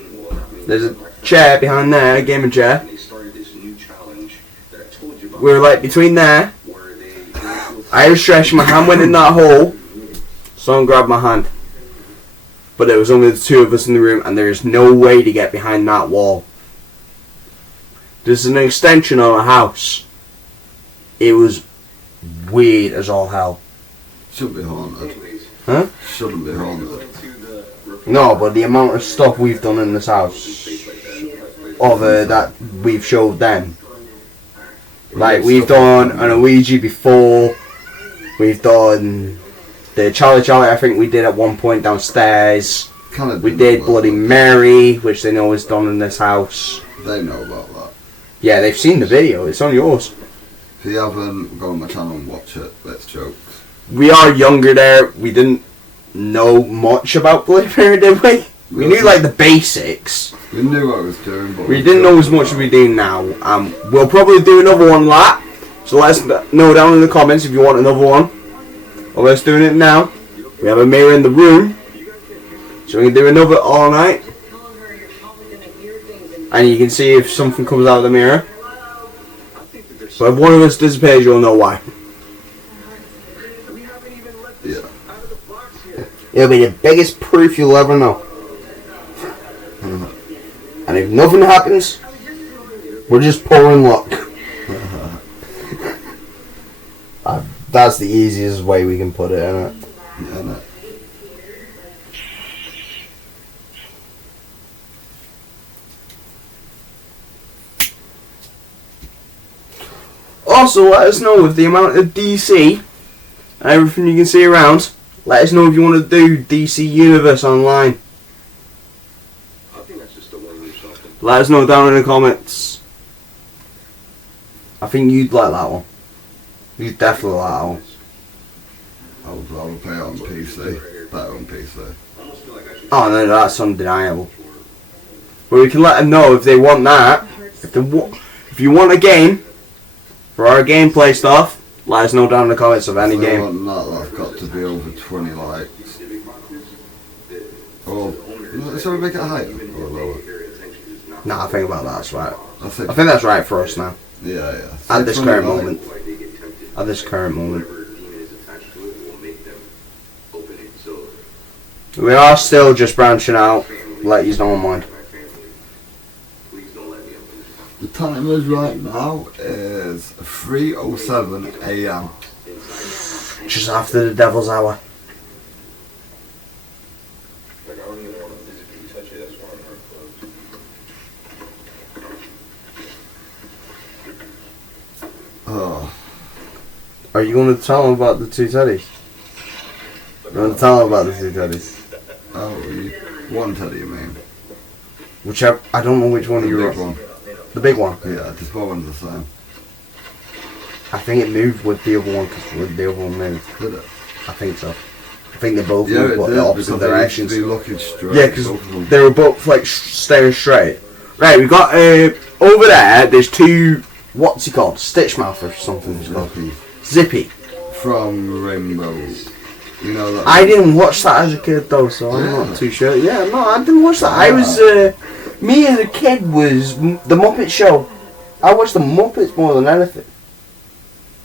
There's a chair behind there, a gaming chair. They started this new challenge that I told you about. We were like between there. Where they I was stretching, my hand went in that hole. Someone grabbed my hand. But there was only the two of us in the room, and there's no way to get behind that wall. There's an extension on a house. It was weird as all hell. Shouldn't be haunted. Huh? Shouldn't be haunted. No, but the amount of stuff we've done in this house, that we've showed them. Like, we've done an Ouija before. We've done the Charlie, I think we did at one point downstairs. Kinda We didn't did know Bloody about Mary, which they know is done in this house. that. They know about that. Yeah, they've seen the video. It's on yours. If you haven't, go on my channel and watch it. Let's joke. We are younger there. We didn't know much about Bloody Mary, did we? We knew like the basics. We knew what I was doing, but We didn't know as much as we do now. We'll probably do another one like that. So let us know down in the comments if you want another one. Or let's doing it now. We have a mirror in the room. So we can do another all night. And you can see if something comes out of the mirror. But if one of us disappears, you'll know why. Yeah. It'll be the biggest proof you'll ever know. And if nothing happens, we're just pouring luck. That's the easiest way we can put it, isn't it? Yeah, no. Also, let us know with the amount of DC and everything you can see around. Let us know if you want to do DC Universe online. I think that's just the one or something. Let us know down in the comments. I think you'd like that one. You'd definitely like that one. I would play it on PC. Better on PC. Almost feel like I should Oh no, that's undeniable. But we can let them know if they want that. If you want a game for our gameplay stuff, let us know down in the comments of any If they game. want that, that's got to be over 20 likes. Oh, shall we make it higher or lower? Nah, I think about that's right. I think, I think that's right for us now. yeah, yeah. At this 20 current likes. moment. At this current moment. whatever demon is attached to it will make them open it. So We are still just branching out. Let you know on mind. my family, please don't let me open it. The time is right now is 3:07 a.m. Just after the devil's hour. Are you going to tell them about the two teddies? You want to tell them about the two teddies? Oh, one teddy, you mean? Whichever. I don't know which one The you're big one. The big one. Yeah, this one's the same. I think it moved with the other one because the other one moved. Did it? I think so. I think they both Yeah, moved it but did, the opposite because directions. they used to be looking straight. Yeah, because both of them. they were both like staring straight. Right, we got over there. There's two. What's he called? Stitchmouth or something. It's called. Zippy. Zippy. From Rainbow. You know that? I didn't watch that as a kid though, so I'm Yeah. not too sure. Yeah, no, I didn't watch that. I was me as a kid was the Muppet Show. I watched the Muppets more than anything.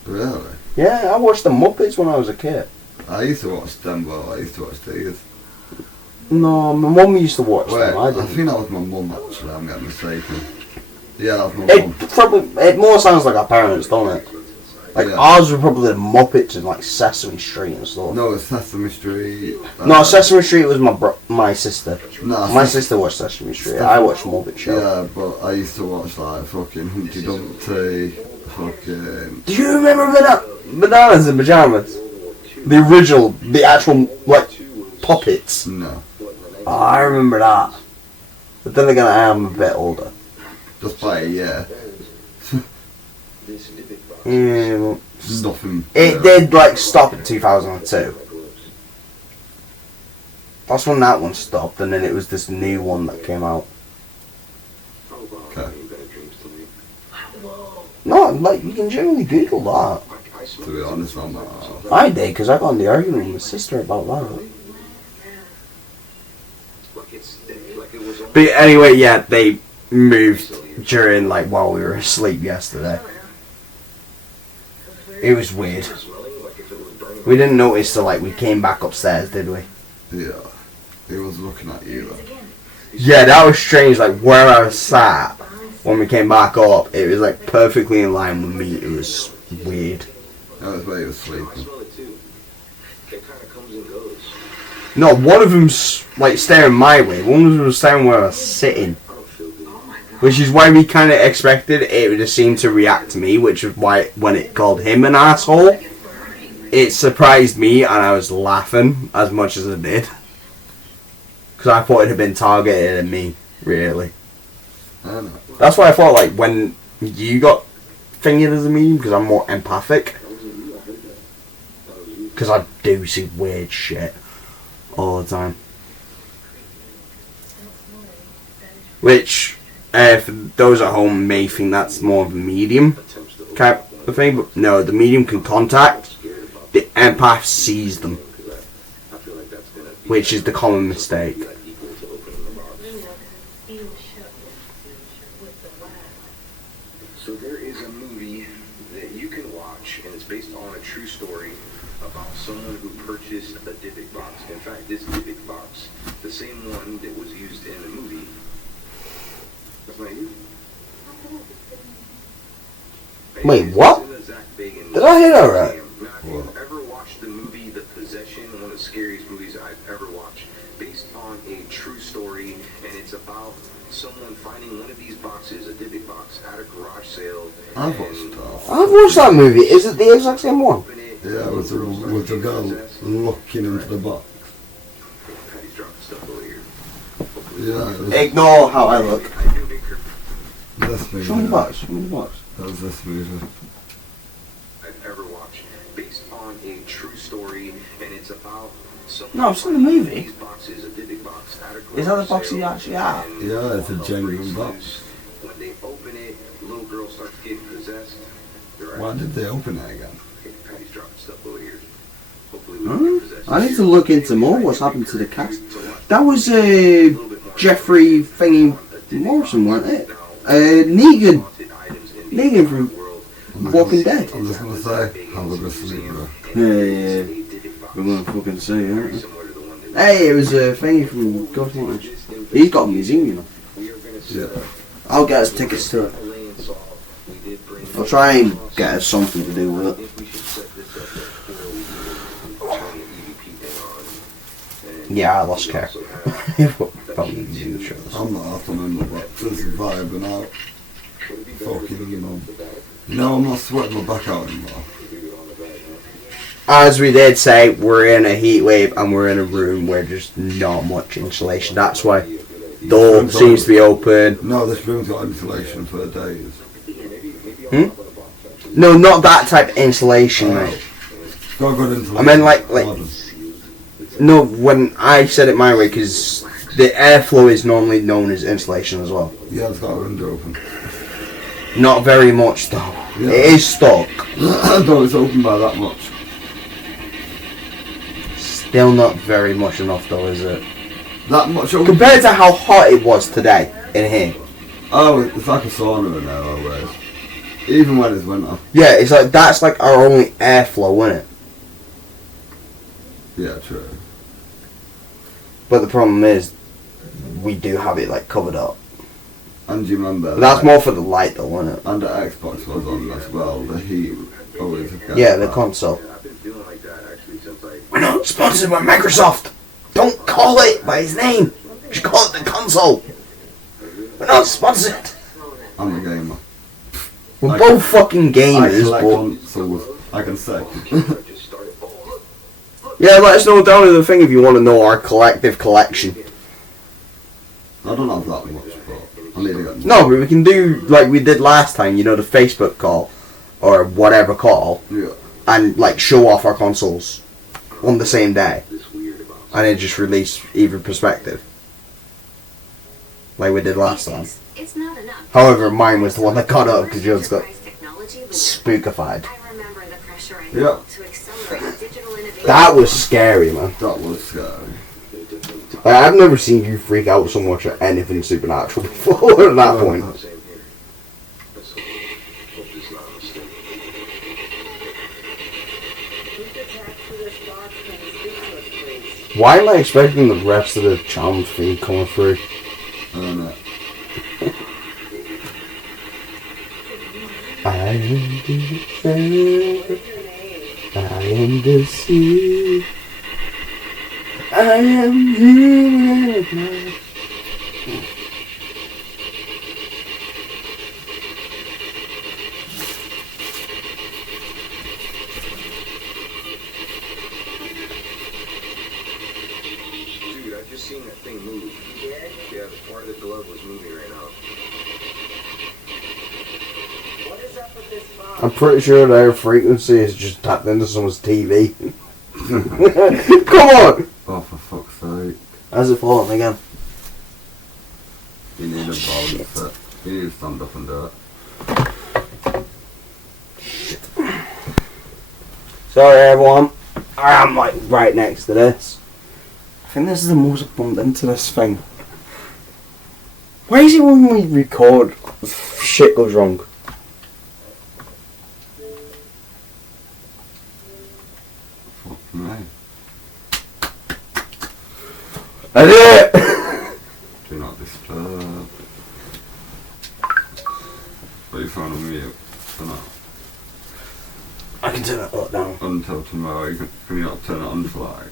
Really? Yeah, I watched the Muppets when I was a kid. I used to watch them, but I used to watch these. No, my mum used to watch Wait, them. I I didn't. think that was my mum actually, I'm getting mistaken. Yeah, that was my mum. It probably it more sounds like our parents, don't it? Like Yeah. ours were probably the Muppets and like Sesame Street and stuff. No, it's Sesame Street. No, Sesame Street was my sister. Nah, My sister watched Sesame Street. I watched Muppet Show. Yeah, but I used to watch like fucking Humpty Dumpty, fucking... Do you remember Bananas in Pajamas? The original, the actual like puppets. No. Oh, I remember that. But then again, I am a bit older. Just by a year. Yeah, well, Nothing. it did like stop in 2002. That's when that one stopped, and then it was this new one that came out. Okay. No, like you can generally Google that. To be honest, I'm not... I did because I got in the argument with my sister about that. But anyway, yeah, they moved during like while we were asleep yesterday. It was weird. We didn't notice till like we came back upstairs, did we? Yeah. He was looking at you though. Yeah, that was strange. Like where I was sat when we came back up, it was like perfectly in line with me. It was weird. That was where he was sleeping. No, one of them's like staring my way. One of them was staring where I was sitting. Which is why we kind of expected it would just seem to react to me, which is why when it called him an asshole, it surprised me and I was laughing as much as I did. Because I thought it had been targeted at me, really. I don't know. That's why I thought like when you got fingered as a meme, because I'm more empathic. Because I do see weird shit all the time. Which... for those at home may think that's more of a medium type of thing, but no, the medium can contact, the empath sees them, which is the common mistake. So there is a movie that you can watch, and it's based on a true story about someone who purchased a Dybbuk box. In fact, this Dybbuk box, the same one that was used in the movie. That's not you. Wait, what? Did I hear that right? Now, if you've ever watched the movie The Possession, one of the scariest movies I've ever watched, based on a true story, and it's about someone finding one of these boxes, a Dybbuk box, at a garage sale. I've watched that. I've watched that movie. Is it the exact same one? Yeah, with the girl looking into the box. He's dropping stuff over here. Yeah, it was Ignore how I look. this movie. Show me the box. Show me the box. That was this movie. I've ever watched, based on a true story, and it's about someone. No, I've seen the movie. These boxes, a Dybbuk box, at a garage Is that the box sale, you actually have? and Yeah, it's a all genuine breaks box. loose. When they open it, the little girl starts getting possessed. They're Why did they open it again? Patty's dropping stuff over here. Hopefully we don't get possessed. I need to look into more what's happened to the cast. That was Jeffrey Thingy Morrison, wasn't it? Negan. Negan from Walking Dead. I'm just gonna say, have a good sleep, bro. Yeah. We're gonna fucking say, aren't we? Hey, it was a thingy from Ghost Hunters. He's got a museum, you know. Yeah. I'll get us tickets to it. I'll try and get us something to do with it. Yeah, I lost care. Probably do the show. I'm not after them, but just vibing out. Fucking, you know. No, I'm not sweating my back out anymore. as we did say, we're in a heat wave and we're in a room where there's not much insulation. That's why door seems to be open. No, this room's got insulation for days. No, not that type of insulation, mate. Got good insulation. I mean, like, no, when I said it my way, because the airflow is normally known as insulation as well. Yeah, it's got a window open. Not very much, though. Yeah. It is stuck. No, it's open by that much. Still not very much enough, though, is it? That much open? Compared to how hot it was today in here. Oh, it's like a sauna in there always. Even when it's winter. Yeah, it's like, that's like our only airflow, isn't it? Yeah, true. But the problem is, we do have it like covered up. And you remember? But that's more for the light though, isn't it? And the Xbox was on as well. The heat always gets Yeah, the bad. console. I've been feeling like that actually since I. We're not sponsored by Microsoft. Don't call it by his name. Just call it the console. We're not sponsored. I'm a gamer. We're I- both fucking I gamers, collect but consoles, I can say. Just started. yeah, let us know down in the thing if you want to know our collective collection. I don't have that much, but I need to get No, but we can do like we did last time. You know, the Facebook call or whatever call, Yeah. and like show off our consoles on the same day, This weird about. and then just release either perspective, like we did last time. It's not enough. However, mine was the one that got up because Jones got spookified. I remember the pressure I Yeah. felt to accelerate digital innovation. That was scary, man. That was scary. Like, I've never seen you freak out so much at anything supernatural before at that point. Same here. Let's hope it's not a mistake. Why am I expecting the rest of the charm thing coming through? I don't know. I am the sun, I am the sea, I am dreaming at night. Dude, I just seen that thing move. Yeah, the part of the glove was moving right now. I'm pretty sure their frequency is just tapped into someone's TV. Come on! Oh, for fuck's sake. How's it falling again? You need a balance it. You need to stand up and do it. Sorry everyone, I am like right next to this. I think this is the most I've bumped into this thing. Why is it when we record, shit goes wrong? Fuck me. I did it! Do not disturb. But you found a mute for now. I can turn it up now. Until tomorrow, can you not turn it on for like?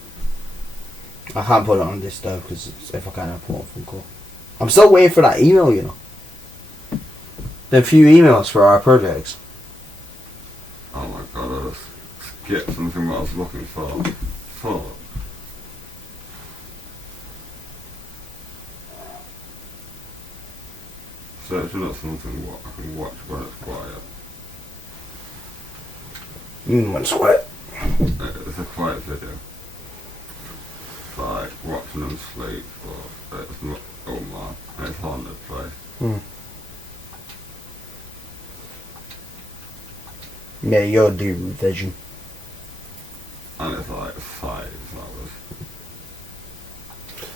I can't put it on this though, because if I can't, I'll put it on from call. I'm still waiting for that email, you know. The few emails for our projects. Oh my god, I just skipped something what I was looking for. Fuck. Searching up something what I can watch when it's quiet. When sweat. It's a quiet video. It's like watching them sleep, but it's not, oh man, it's a haunted place. Yeah, you'll do revision. And it's like 5 hours.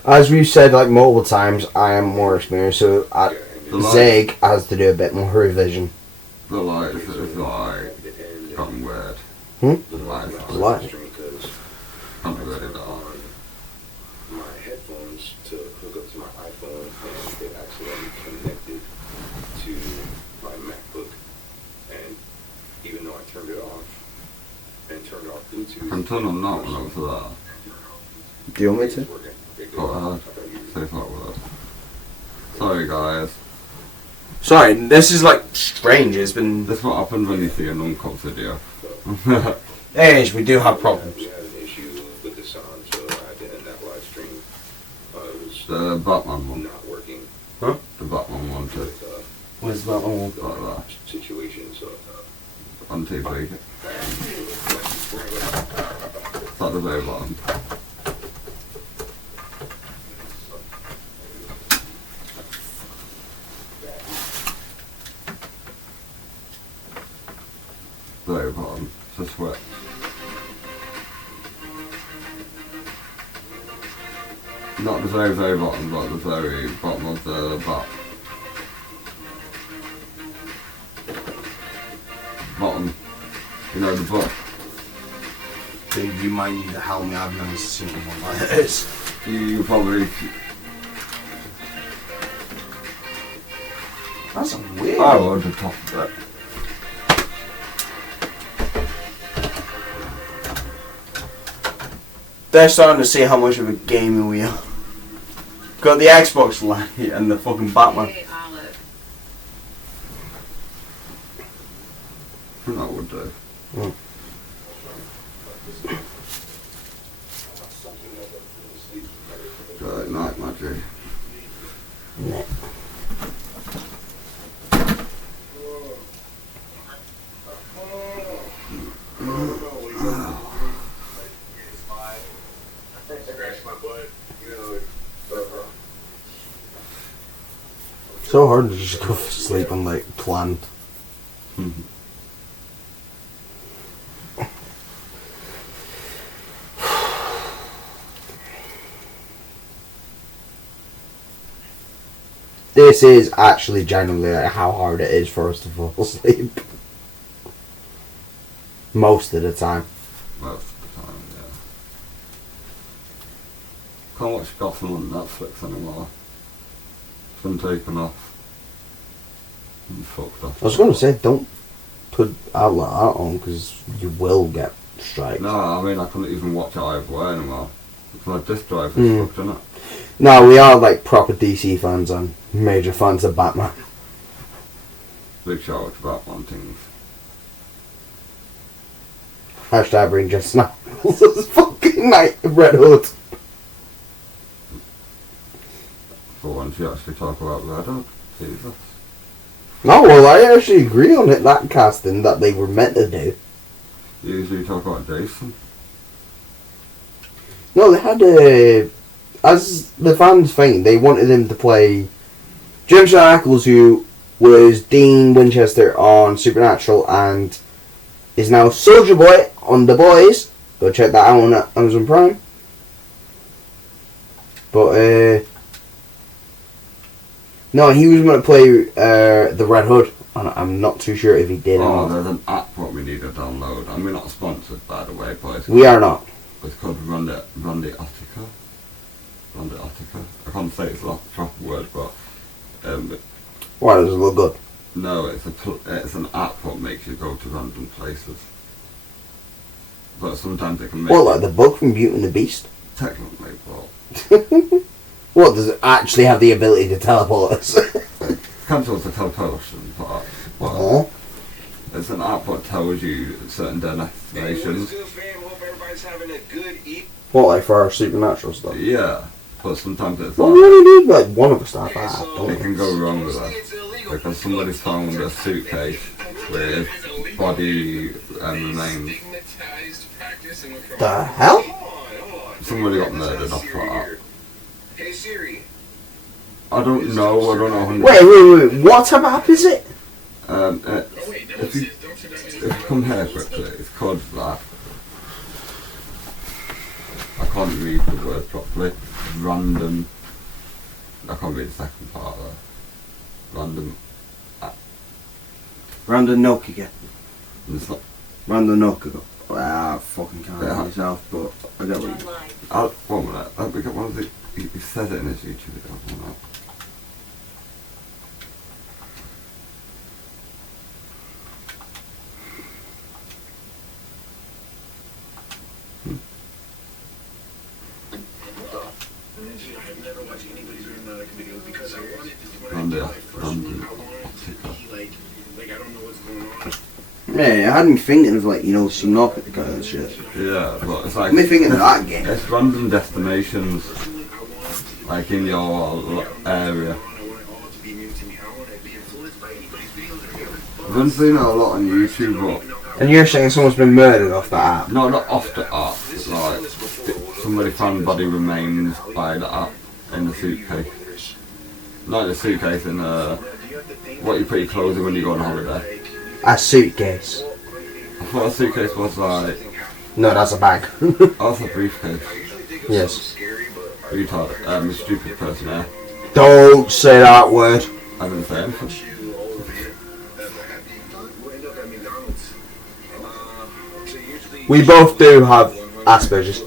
As we've said like multiple times, I am more experienced, so The lights, Zeg has to do a bit more revision. the lights is like gotten weird. Hmm? The lights What? Because can't be really dark. on my headphones to hook up to my iPhone, and it accidentally connected to my MacBook. And even though I turned it off and turned off Bluetooth, I'm turning on that one over there. Do you want me to? it's working. It Oh, goes. safe that word. Sorry guys. Sorry, this is like strange. It's been. This is what happened when you see an uncut video. Yes, we do have problems. We had an issue with the sound, so I had to end that live stream. It was The Batman one. not working Huh? The Batman one too. with Where's that one? Like that. situation, so On TV. It's at the very bottom. Very bottom. It's a sweat. Not the very, very bottom, but the very bottom of the back. Bottom. You know, the book. Dude, you might need to help me. I've never seen one like this. You probably. That's a weird. I would the top of it. They're starting to see how much of a gamer we are. Got the Xbox light and the fucking Batman. Hey, Olive. That would do. Good night, my G. So hard to just go for sleep and like planned. This is actually genuinely like how hard it is for us to fall asleep. Most of the time. Most of the time, yeah. Can't watch Gotham on Netflix anymore. It's been taken off. And fucked off. I was going to say, don't put Outlet Art on because you will get strikes. No, I mean, I couldn't even watch it either way anymore. Because my disc drive is fucked, innit? No, we are like proper DC fans and major fans of Batman. Big shout out to Batman things. Hashtag bring just snap. This fucking night Red Hood. For once you actually talk about Red Hood. Jesus. No, well, I actually agree on it, that casting that they were meant to do. You usually talk about Jason. No, they had a... As the fans think, they wanted him to play Jensen Ackles, who was Dean Winchester on Supernatural and is now Soldier Boy on The Boys. Go check that out on Amazon Prime. But, no, he was going to play the Red Hood, and I'm not too sure if he did or Oh, not. there's an app what we need to download. And we're not sponsored, by the way, boys. We are not. It's called Rondiotica. Rondiotica. I can't say it's not the proper word, but Why does it look good? no, it's an app what makes you go to random places. But sometimes it can make What, like the book from Beauty and the Beast? technically, but What, does it actually have the ability to teleport us? cancels the teleportation part. But Uh-huh. it's an app what tells you certain destinations. good, fam? Hope everybody's having a good evening. What, like for our supernatural stuff? Yeah, but sometimes it's Well, we like, only need like one of us to have that, don't it we? can go wrong with that. Because somebody found a suitcase with body remains. The hell? Somebody got murdered off that. Hey Siri. I don't know 100%. Wait, what type of app is it? If you come here quickly, it's called that. I can't read the word properly. Random. I can't read the second part though. Random. Random Nokia. It's not. Random Nokia. Well, I fucking can't Yeah. read myself, but I get what you... Online. 1 minute. Let me get one of the. He said it in his YouTube video. 1 minute. I've never watched anybody's aeronautic videos because I wanted to Random. I don't know what's going on. Yeah, I had me thinking of like, you know, some Nokia and shit. Yeah, but it's like... Let me think of that game. It's random destinations, like in your area. I've been seeing it a lot on YouTube, but... And you're saying someone's been murdered off that app? No, not off the app. Like, somebody found body remains by the app in the suitcase. Not in the suitcase, in what you put your clothes in when you go on holiday. A suitcase? I thought a suitcase was like... No, that's a bag. Oh, that's a briefcase. Yes. Retard. I'm a stupid person there. Don't say that word. I didn't say anything. We both do have Asperger's.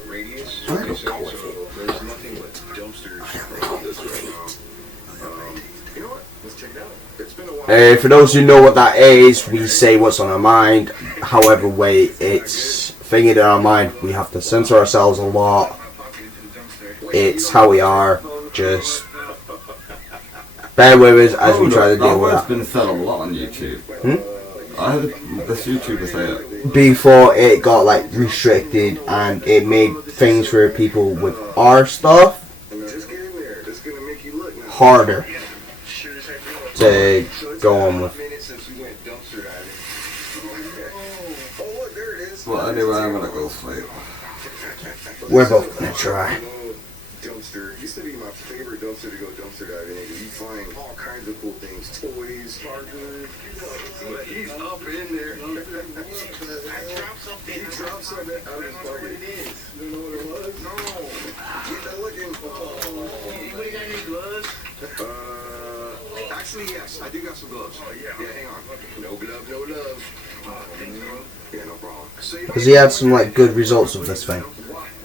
For those who know what that is, we say what's on our mind. However way it's thinking in our mind, we have to censor ourselves a lot. It's how we are. Just bear with us as we try to deal with that. that. Been said a lot on YouTube. I heard this YouTuber say it. Before it got like restricted and it made things for people with our stuff harder to go on with. Well, anyway, I'm gonna go sleep. We're both gonna try. Dumpster used to be my favorite dumpster to go dumpster diving in. You find all kinds of cool things, toys, chargers. But he's up in there. I dropped something. He dropped something out of his pocket. You know what it was? No. Get that looking. Anybody got any gloves? Actually, yes. I do got some gloves. Oh, yeah. Yeah, hang on. No glove, no love. Yeah, no problem. Because he had some like good results of this thing.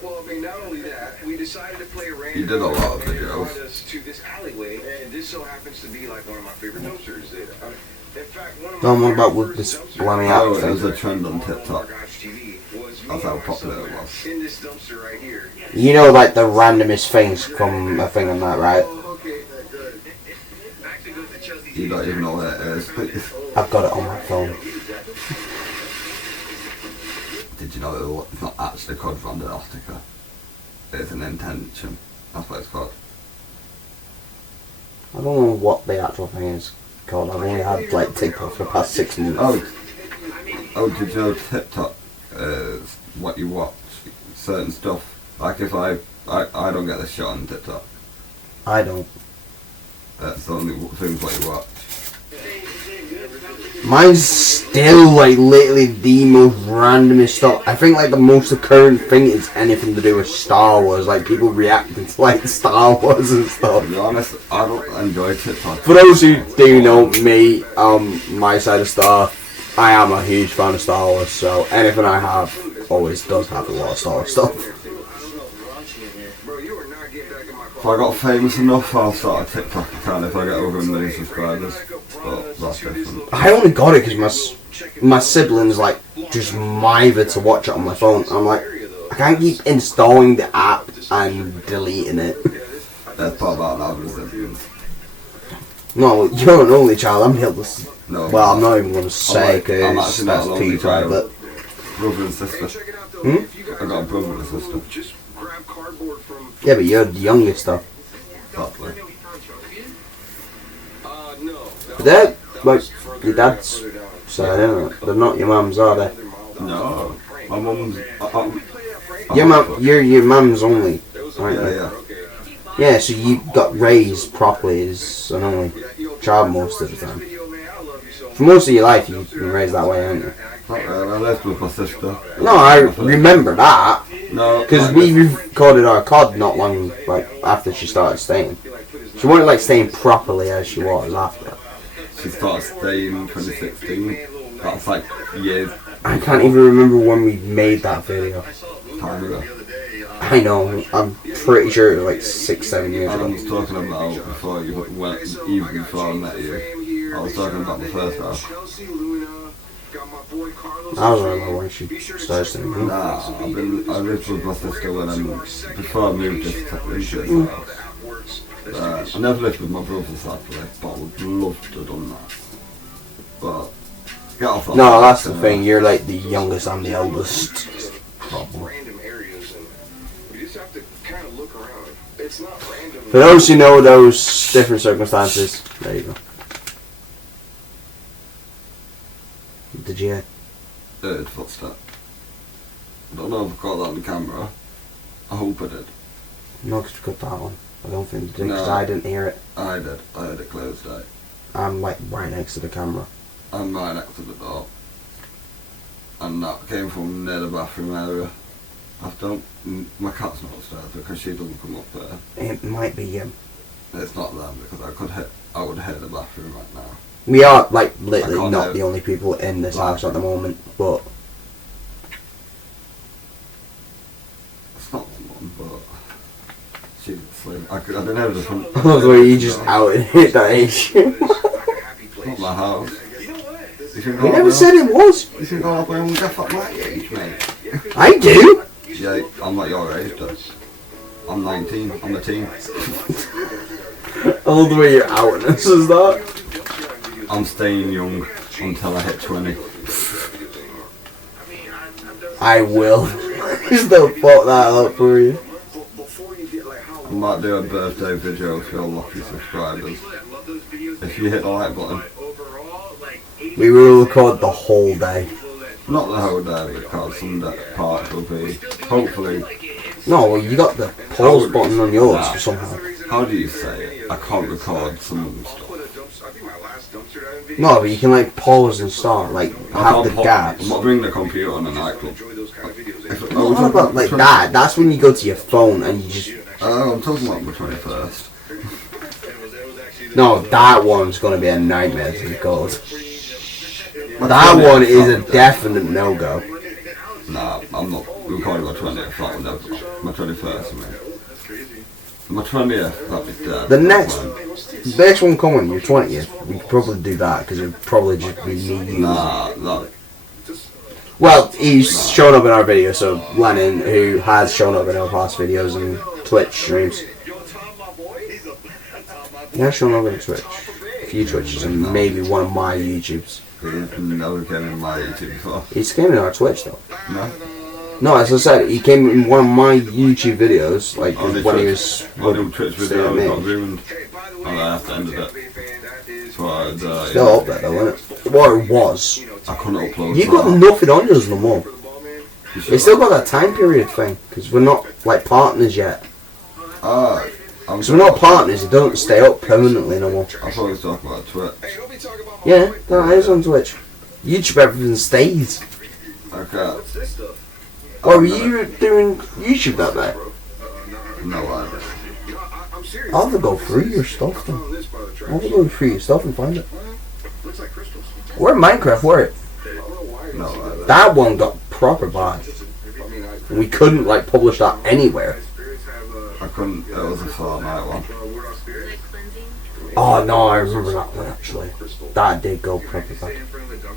Well, I mean, not only that, we decided to play a random. You did a lot of videos. To this alleyway, and this so happens to be like one of my favorite dumpsters. In fact, one of Don't my worry about with this bloody Oh, out it was thing. a trend on TikTok. That's how popular it was. In this dumpster right here. You know, like the randomest things from a thing on that, right? You don't even know what it is. I've got it on my phone. Did you know it's not actually called Vandelostica? It's an intention. That's what it's called. I don't know what the actual thing is called. I've only had like TikTok for the past 6 months. Oh, did you know TikTok is what you watch? Certain stuff. Like if I don't get this shit on TikTok. I don't. That's the only things what you watch. Mine's still like literally the most randomest stuff. I think like the most occurring thing is anything to do with Star Wars, like people reacting to like Star Wars and stuff. To be honest, I don't enjoy TikTok. For those who do know me, my side of stuff, I am a huge fan of Star Wars, so anything I have always does have a lot of Star Wars stuff. If I got famous enough, I'll start a TikTok account if I get over 1 million subscribers. But that's different. I only got it because my siblings like just mither to watch it on my phone. I'm like, I can't keep installing the app and deleting it. That's part about algorithms. No, you're an only child. I'm the eldest. No. Well, I'm not even going to say I'm because actually not that's an only too child. private. Brother and sister. I got a brother and a sister. Yeah, but you're the youngest though. Probably. But they're like your dad's side, isn't it? They're not your mum's, are they? No. My mum's... Your mum's only, aren't you? Yeah. Yeah, so you got raised properly as an only child most of the time. For most of your life, you've been raised that way, haven't you? Not really. I lived with my sister. No, I remember that. No. Because we recorded our COD not long like after she started staying. She wasn't like staying properly as she was after. She started staying in 2016. That's like years I can't even remember when we made that video. time ago. I know, I'm pretty sure it was like 6-7 years I ago. was talking about before you went, even before I met you. I was talking about the first house. I was remember when she started staying. Nah, I lived with my sister before I moved into this house. I never lived with my brother sadly, but I would love to have done that. But get off that. No, that's the thing, you're like the youngest, I'm the eldest. problem. random areas, and you just have to kind of look around. It's not random. For those who know those different circumstances, there you go. Did you hear? Heard footstep. I don't know if I caught that on camera. I hope I did. No, because we cut that one. I don't think you did, because No. I didn't hear it. I did. I heard it close day. I'm like right next to the camera. I'm right next to the door. And that came from near the bathroom area. My cat's not upstairs because she doesn't come up there. It might be him. It's not them because I would hit the bathroom right now. We are like I literally can't not have- the only people in this house at the moment, but It's not my mum, but she's asleep. I didn't have the front. I was like, you just out and hit that age. Not my house. You think We I'll never be- said it was. You think I'll play on Gaff at my age, mate? I do. Yeah, I'm not your age, though. I'm 19. I'm a teen. I love the way you're out and this is that. I'm staying young until I hit 20. I will. Still fuck that up for you. I might do a birthday video to your lucky subscribers. If you hit the like button. We will record the whole day. Not the whole day, because some parts will be, hopefully. No, well, you got the pause button on yours somehow. How do you say it? I can't record some stuff. No, but you can like pause and start, like have the gaps. I'm not bringing the computer on a nightclub. No, not about like that. That's when you go to your phone and you just. I'm talking about my 21st. No, that one's gonna be a nightmare to record. That one is a definite no-go. Nah, I'm not recording my 20th. That one never. My 21st, man. My 20th, that'd be dead. The next one coming, your 20th, we could probably do that because it'd probably just be me. Nah, that. Well, he's shown up in our video, so Lennon, who has shown up in our past videos and Twitch streams. He has shown up in Twitch. A few Twitches and maybe one of my YouTubes. He's never came in my YouTube before. He's came in our Twitch though. No? No, as I said, he came in one of my YouTube videos, like On the when he Twitch, was on the Twitch staying video, at we me. got ruined. And I have to end it. So I, Still up there though, isn't it? Or it was. I couldn't upload. You got nothing on yours no more. They still got that time period thing, because we're not like partners yet. Ah, Because we're not partners, it doesn't stay up permanently no more. I thought we was talking about Twitch. Yeah, that is on Twitch. YouTube everything stays. Okay. Or were you doing YouTube that day? No idea. I'll have to go through your stuff then. I'll have to go through your stuff and find it. Where Minecraft were it? No idea. That one got proper bad. And we couldn't like publish that anywhere. I couldn't. It was a Fortnite one. Oh no, I remember that one actually. That did go proper bad.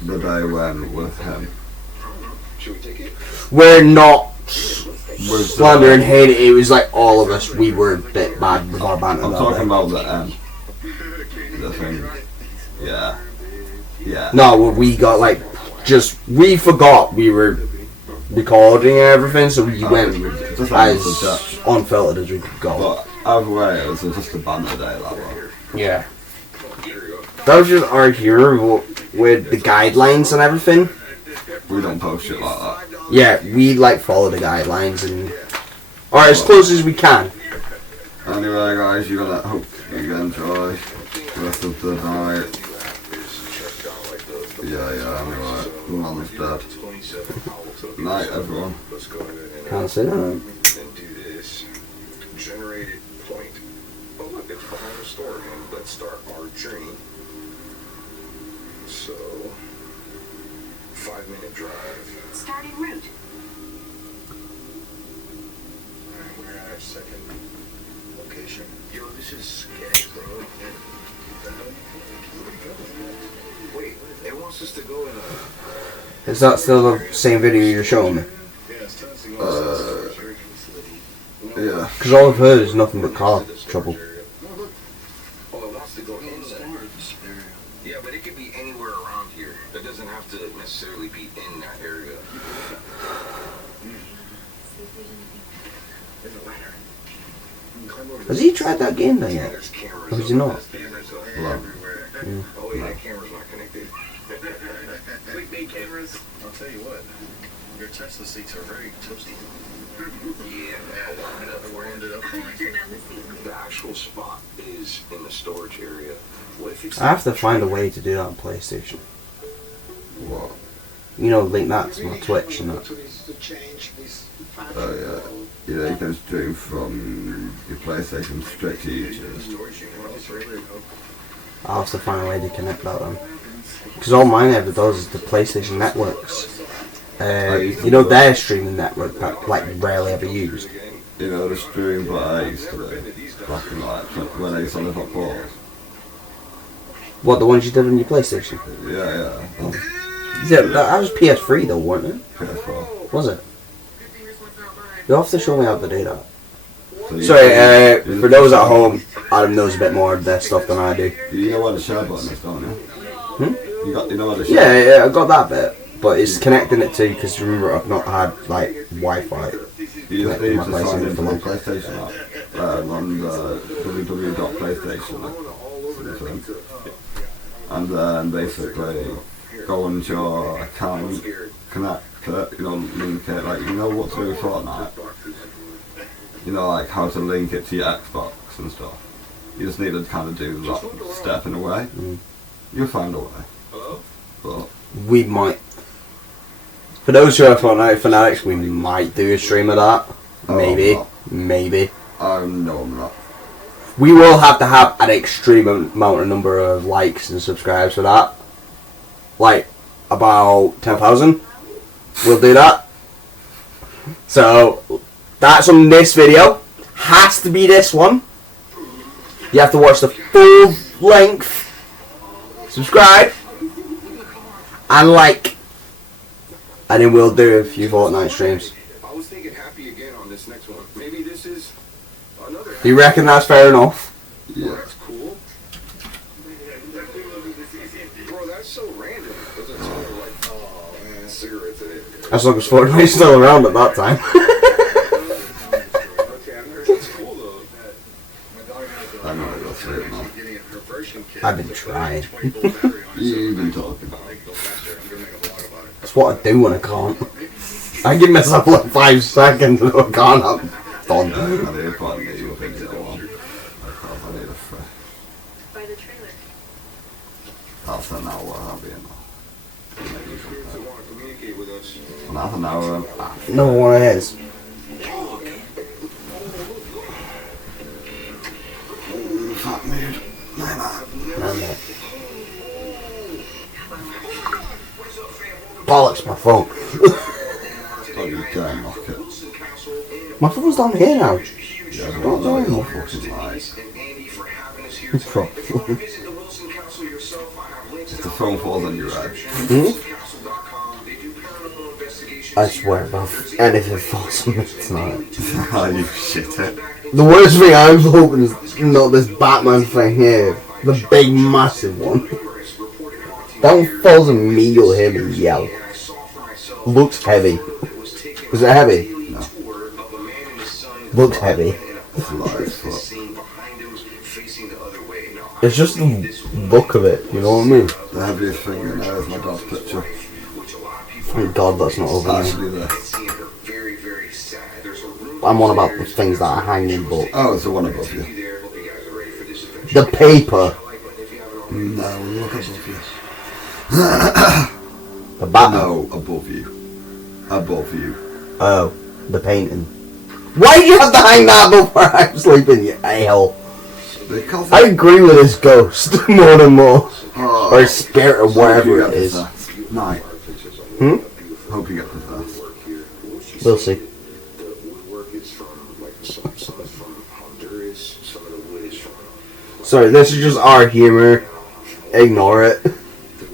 The day when with him. We're not With slandering hate. It was like all of us. We were a bit bad with our banter. I'm that talking day. about the end. The thing. Yeah. Yeah. No, we got like we forgot we were recording and everything, so we went Just like as the Dutch. unfiltered as we could go. But either way, it was just a banner day, that one. Yeah. That was just our humor with the guidelines and everything. We don't post shit like that. Yeah, we like follow the guidelines and or as close as we can. Anyway, guys, you gotta hope you enjoy the rest of the night. Yeah, anyway, the man's dead. Night, everyone. Can't say that. And do this. Generated point. Oh look, it's behind the store. And let's start our journey. So 5-minute drive. Starting route. Alright, we're at our second location. Yo, this is sketch, bro. Where we going? Wait, it wants us to go in a Is that still the same video you're showing me? Yeah. Because all I've heard is nothing but car trouble. Oh, it wants to go in there. Yeah, but it could be anywhere around here. It doesn't have to necessarily be in that area. Has he tried that game then yet? There's cameras. Or has he not? Well, Oh yeah, that camera's not connected. Clickbait cameras. I'll tell you what, your Tesla seats are very toasty. Yeah, We're ended up. Turn on the seat. the actual spot is in the storage area. What if it's I have to find a way to do that on PlayStation. what? You know, link that to my Twitch and that. Oh yeah. Yeah, you can stream from your PlayStation straight to YouTube. I'll have to find a way to connect that then. Because all mine ever does is the PlayStation networks. You know, their streaming network that like rarely ever used. You know, the stream that I used to do, back in like when I used to live up north. What, the ones you did on your PlayStation? Yeah. Yeah, that was PS3 though, wasn't it? PS4. Was it? You'll have to show me how to do that. So you- Sorry, for those at home, Adam knows a bit more of their stuff than I do. You know where the share button is, don't you? You know where the share Yeah, I got that bit, but it's connecting it to, because remember I've not had like Wi-Fi. You just need my to sign PlayStation into for my one. PlayStation app on the www.playstation. And then basically go into your account, connect it, you know, link it, like you know what to do with Fortnite. You know, like how to link it to your Xbox and stuff. You just need to kind of do that step in a way. You'll find a way. But We might. For those who are Fortnite fanatics, we might do a stream of that. Maybe. Maybe. no, I'm not. We will have to have an extreme amount of number of likes and subscribes for that. Like, about 10,000. We'll do that. So, that's on this video. Has to be this one. You have to watch the full length. Subscribe. And like. And then we'll do a few Fortnite streams. I was thinking happy again on this next one. Maybe this is another. You reckon that's fair enough? Yeah. That's cool. Bro, that's so random. There's a ton of like, oh man, cigarettes in it. As long as Fortnite's still around at that time. That's cool though. I'm not gonna say it now. I've been trying. You've been talking. That's what I do when I can't. I give myself like 5 seconds and I can't. I'm done. I need to find you a thing to go on. I need a fresh. By the trailer. Half an hour, I'll be in there. Spirits that want to communicate with us. And half an hour, No one is. fat mood. Bollocks, my phone. Oh, you damn knock it. My phone's down here now. Yeah, Don't do it. no fucking lies. If the phone falls on your head. I swear, above anything falls on me tonight. Oh, you shit it. The worst thing I'm hoping is not this Batman thing here. The big, massive one. That one falls on me, you'll hear me yell. Looks heavy. Is it heavy? No. Looks heavy. It's light as fuck. It's just the look of it, you know what I mean? The heaviest thing in there is my dad's picture. Thank God that's not over me. Actually there. I'm on about the things that are hanging, but Oh, it's the one above you. the paper, No, look above you. the Batman. No, above you. Above you. Oh, the painting. Why do you have to hang that before I'm sleeping, you a-hole? Because I agree with this ghost more and more. Oh, Or spirit or whatever it is. Night. Hope you get possessed. We'll see. The woodwork is from like some is from Honduras, some of the wood is from. Sorry, this is just our humor. Ignore it. There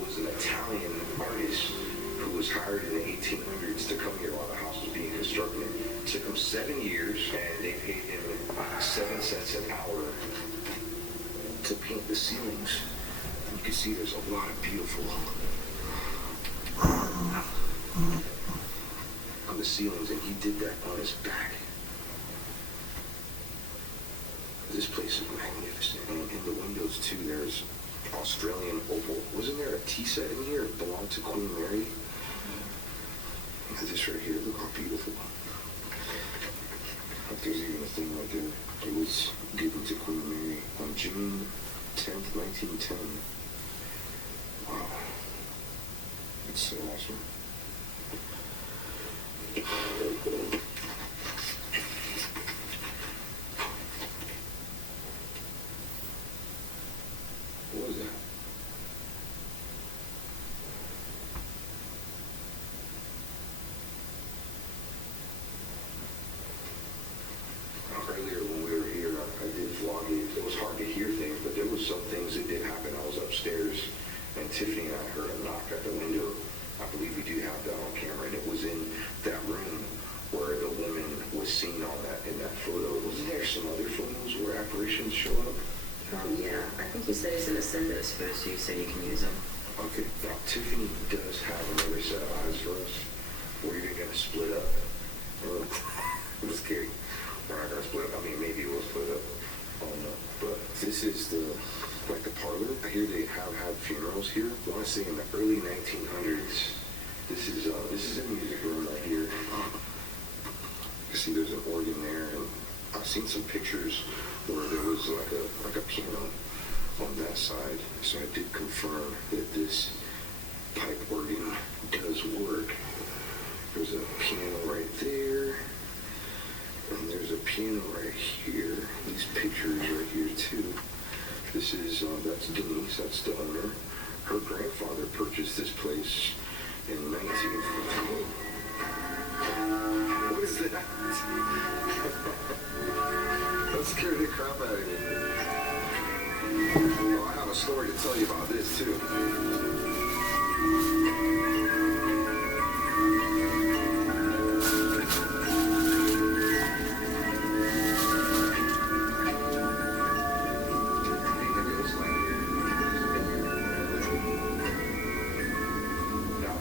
was an Italian artist who was hired in the 1800s to come here while the house was being constructed. It took him 7 years, and they paid him 7 cents an hour to paint the ceilings. You can see there's a lot of beautiful on the ceilings, and he did that on his back. This place is magnificent. And in the windows, too, there's Australian opal. Wasn't there a tea set in here that belonged to Queen Mary? This right here, look how beautiful. There's even a thing right there. It was given to Queen Mary on June 10th, 1910. Wow. That's so awesome. What was that? Earlier when we were here, I did vlog it. It was hard to hear things, but there was some things that did happen. I was upstairs, and Tiffany and I heard a knock at the window. I believe we do have that on camera, and it was in that room where the woman was seen on that in that photo. Wasn't there some other photos where apparitions show up? Yeah, I think you said he's going to send those photos to you so you can use them. Okay, now Tiffany does have another set of eyes for us. We're either going to split up. I'm just kidding. We're not going to split up. I mean, maybe we'll split up. I don't know. But this is the parlor. I hear they have had funerals here. I want to say in the early 1900s. This is a music room right here. You see there's an organ there, and I've seen some pictures where there was like a piano on that side. So I did confirm that this pipe organ does work. There's a piano right there, and there's a piano right here. These pictures right here too. This is, that's Denise, that's the owner. Her grandfather purchased this place in 1958. What is that? That scared the crap out of me. Oh, I have a story to tell you about this too.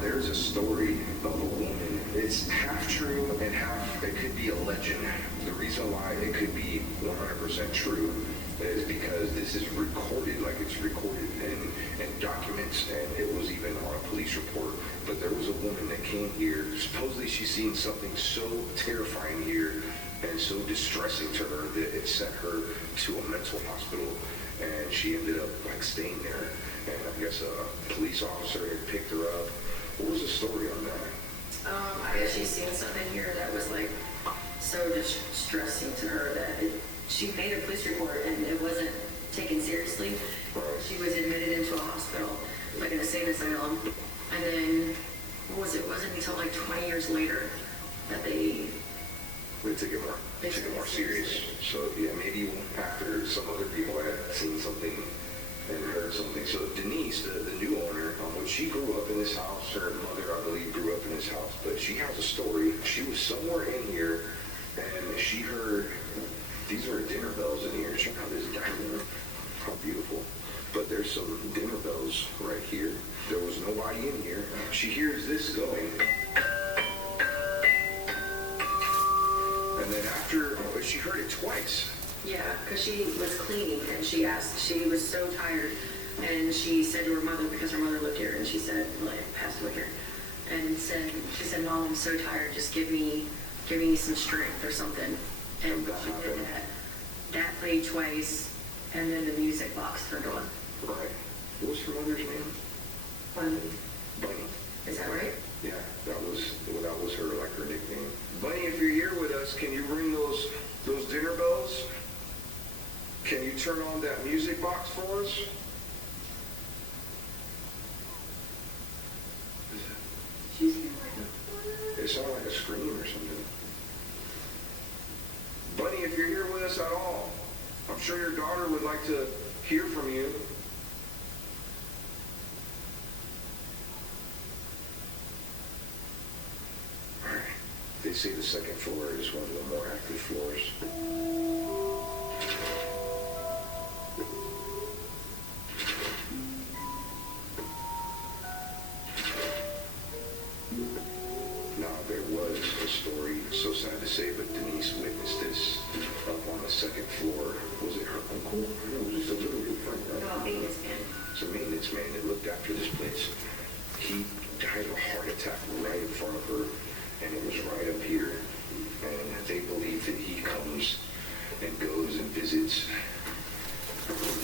There's a story of a woman. It's half true and half, it could be a legend. The reason why it could be 100% true is because this is recorded, like it's recorded in documents, and it was even on a police report. But there was a woman that came here. Supposedly she's seen something so terrifying here and so distressing to her that it sent her to a mental hospital, and she ended up like staying there. And I guess a police officer had picked her up. What was the story on that? I guess she's seen something here that was like so distressing to her that she made a police report and it wasn't taken seriously. Right. She was admitted into a hospital, like an insane asylum. And then, what was it? It wasn't until like 20 years later that they took it more serious. So yeah, maybe after some other people had seen something and heard something. So Denise, the new owner, when she grew up in this house, her mother, I believe, grew up in this house, but she has a story. She was somewhere in here, and she heard, these are dinner bells in here. Check out this dining. How beautiful. But there's some dinner bells right here. There was nobody in here. She hears this going. And then after, she heard it twice. Yeah, because she was cleaning and she was so tired, and she said to her mother, because her mother lived here, and she said, like, passed away here, and she said, Mom, I'm so tired, just give me some strength or something. And she did that. That played twice, and then the music box turned on. Right. What was her mother's name? Bunny. Bunny. Is that right? Yeah, that was her, like, her nickname. Bunny, if you're here with us, can you ring those dinner bells? Can you turn on that music box for us? It sounded like a scream or something. Bunny, if you're here with us at all, I'm sure your daughter would like to hear from you. All right. They say the second floor is one of the more active floors. Now, there was a story, so sad to say, but Denise witnessed this up on the second floor. Was it her cool. It was just a little good friend, right? No, maintenance man. It's a maintenance man that looked after this place. He died of a heart attack right in front of her, and it was right up here. And they believe that he comes and goes and visits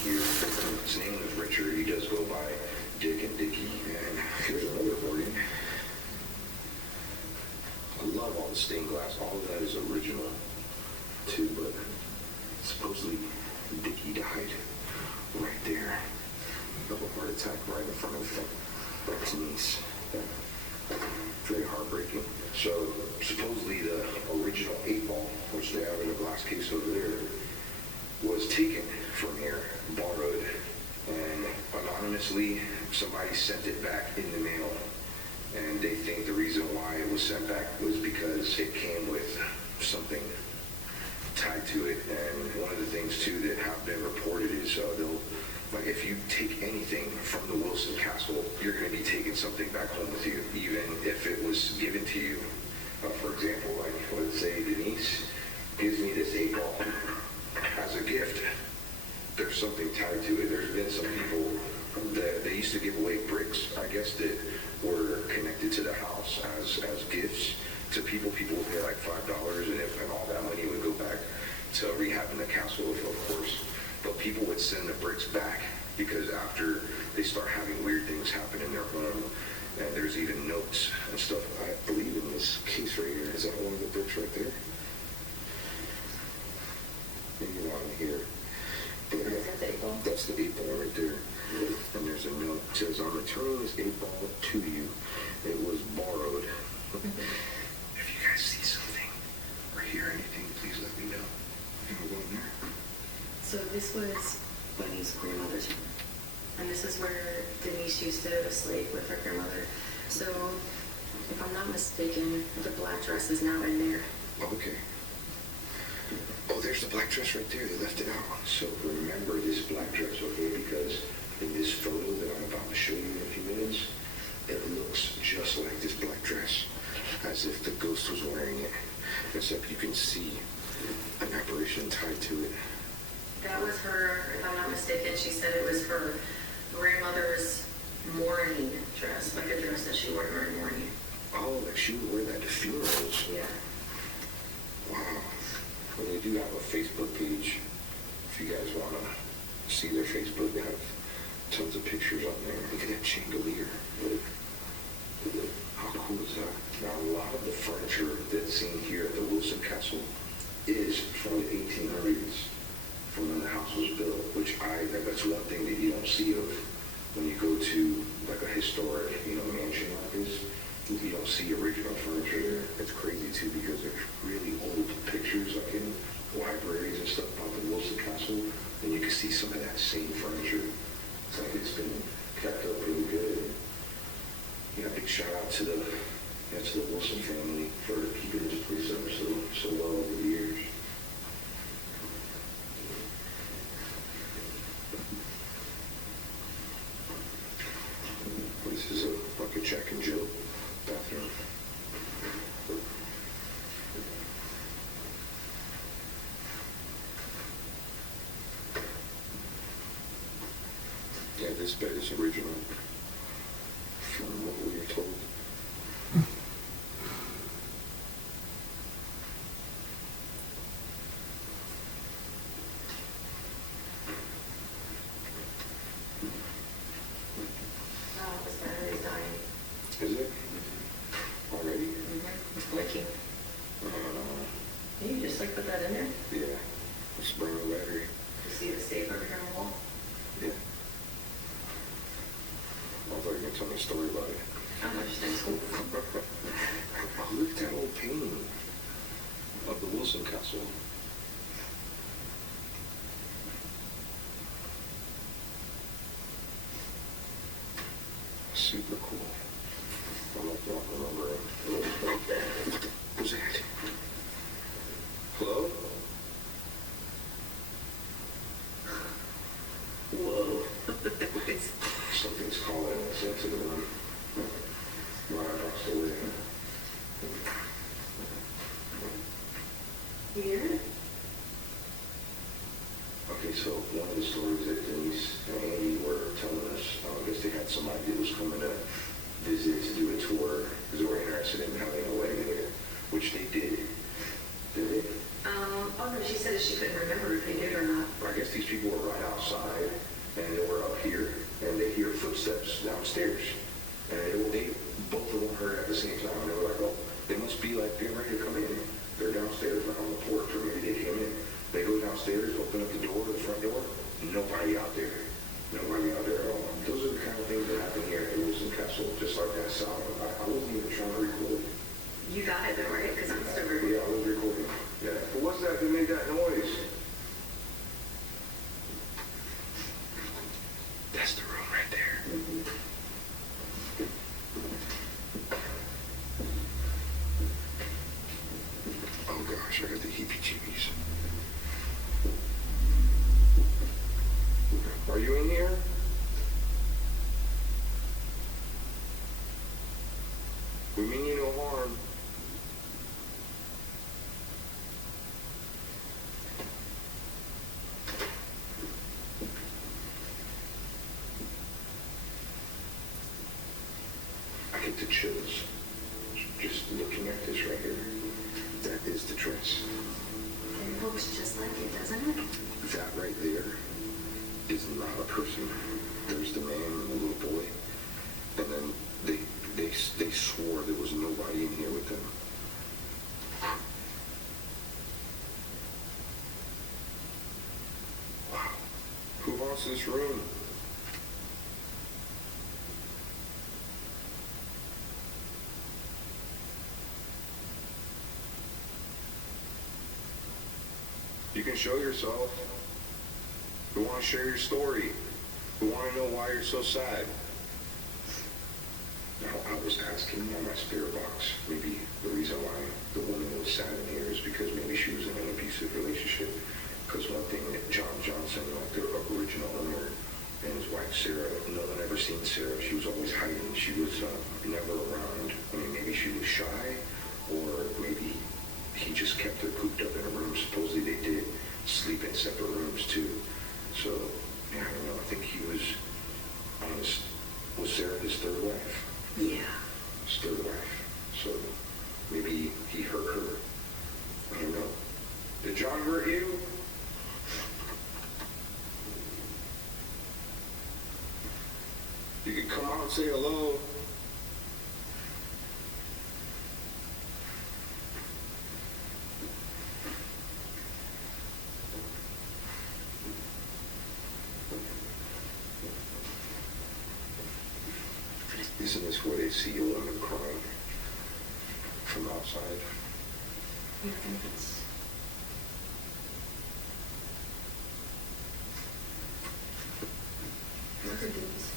here. His name was Richard. He does go by Dick and Dickie. And here's another recording. I love all the stained glass. All of that is original too, but supposedly Dickie died right there of a heart attack right in front of his niece. Very heartbreaking. So supposedly the original 8-ball, which they have in a glass case over there, was taken from here, borrowed, and anonymously somebody sent it back in the mail. And they think the reason why it was sent back was because it came with something tied to it. And one of the things too that have been reported is they'll, like, if you take anything from the Wilson Castle, you're going to be taking something back home with you, even if it was given to you. For example, like, let's say Denise gives me this 8-ball as a gift. There's something tied to it. There's been some people that they used to give away bricks, I guess, that were connected to the house as gifts to people. People would pay like $5, and all that money would go back to rehabbing the castle, of course. But people would send the bricks back because after they start having weird things happen in their home, and there's even notes and stuff. I believe in this case right here. Is that one of the bricks right there? Maybe one here. But that's the 8-ball right there. And there's a note that says, "I'm returning this 8-ball to you. It was borrowed." If you guys see something or hear anything, please let me know. Can we go in there? So this was Bunny's grandmother's room. And this is where Denise used to sleep with her grandmother. So, if I'm not mistaken, the black dress is now in there. Okay. Oh, there's the black dress right there. They left it out. So remember this black dress, okay? Because in this photo that I'm about to show you in a few minutes, it looks just like this black dress, as if the ghost was wearing it. Except you can see an apparition tied to it. That was her, if I'm not mistaken, she said it was her grandmother's mourning dress, like a dress that she wore during mourning. Oh, like she would wear that to funerals. Yeah. Wow. Well, they do have a Facebook page. If you guys want to see their Facebook, they have tons of pictures on there. Look at that chandelier. How cool is that? Now, a lot of the furniture that's seen here at the Wilson Castle is from the 1800s, from when the house was built, which that's one thing that you don't see of when you go to like a historic, mansion like this. You don't see original furniture there. It's crazy too because there's really old pictures like in libraries and stuff about the Wilson Castle, and you can see some of that same furniture. It's like it's been kept up really good. Big shout out to the Wilson family for keeping this place up so well over the years. This is like a Jack and Jill bathroom. Yeah, this bed is original from what we were told. This battery's dying. Is it? Already? It's blinking. Can you just put that in there? Yeah. Let's bring the battery. You see the stapler here on the wall? Yeah. I thought you were going to tell me a story about it. How much things cool. Oh, look at that old painting of the Wilson Castle. Super cool. I like that. Remember it. What was that? Hello? Whoa. Something's calling us into the room. Right across the way. Here? Okay, so one of the stories that Denise and Andy were telling us, I guess they had somebody that was coming to visit to do a tour because they were interested in having a wedding there, which they did. Did they? Oh no, she said that she couldn't remember if they did or not. I guess these people were right outside, and they were up here, and they hear footsteps downstairs. And they both of them heard at the same time. And they were like, oh, they must be like getting ready to come in. They're downstairs, like on the porch, or maybe they came in. They go downstairs, open up the door, the front door, nobody out there. Nobody out there at all. Those are the kind of things that happen here at Wilson Castle, just like that sound. I wasn't even trying to record. You got it though, right? Because I'm still recording. Yeah, I was recording. Yeah. But what's that that made that noise? That's the room right there. Oh gosh, I got the heebie-jeebies. Are you in here? We mean you no harm. I get the chills just looking at this right here. That is the dress. It looks just like it, doesn't it? That right there is not a person. There's the man and the little boy. And then they swore there was nobody in here with them. Wow. Who wants this room? You can show yourself. We want to share your story. We want to know why you're so sad. Now, I was asking on my spirit box, maybe the reason why the woman was sad in here is because maybe she was in an abusive relationship. Because one thing that John Johnson, like the original owner, and his wife Sarah, no one ever seen Sarah. She was always hiding. She was never around. I mean, maybe she was shy, or maybe he just kept her cooped up in a room. Supposedly they did sleep in separate rooms too. So, yeah, I don't know. I think he was honest. Was Sarah his third wife? Yeah. His third wife. So maybe he hurt her. I don't know. Did John hurt you? You could come out and say hello. Isn't this where they see a woman crying from outside? You think it's... Look at these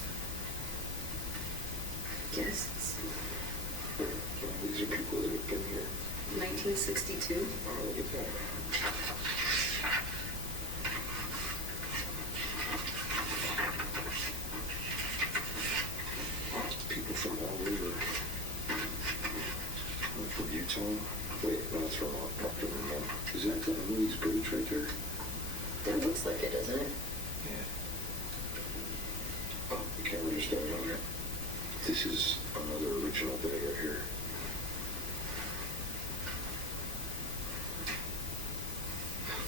guests. These are people that have been here. 1962. Oh, look at that. People from all over. From Utah. Wait, no, that's from Proctor. Is that the Louis Bridge right there? That looks like it, doesn't it? Yeah. Oh, the camera just started on there. This is another original day right here.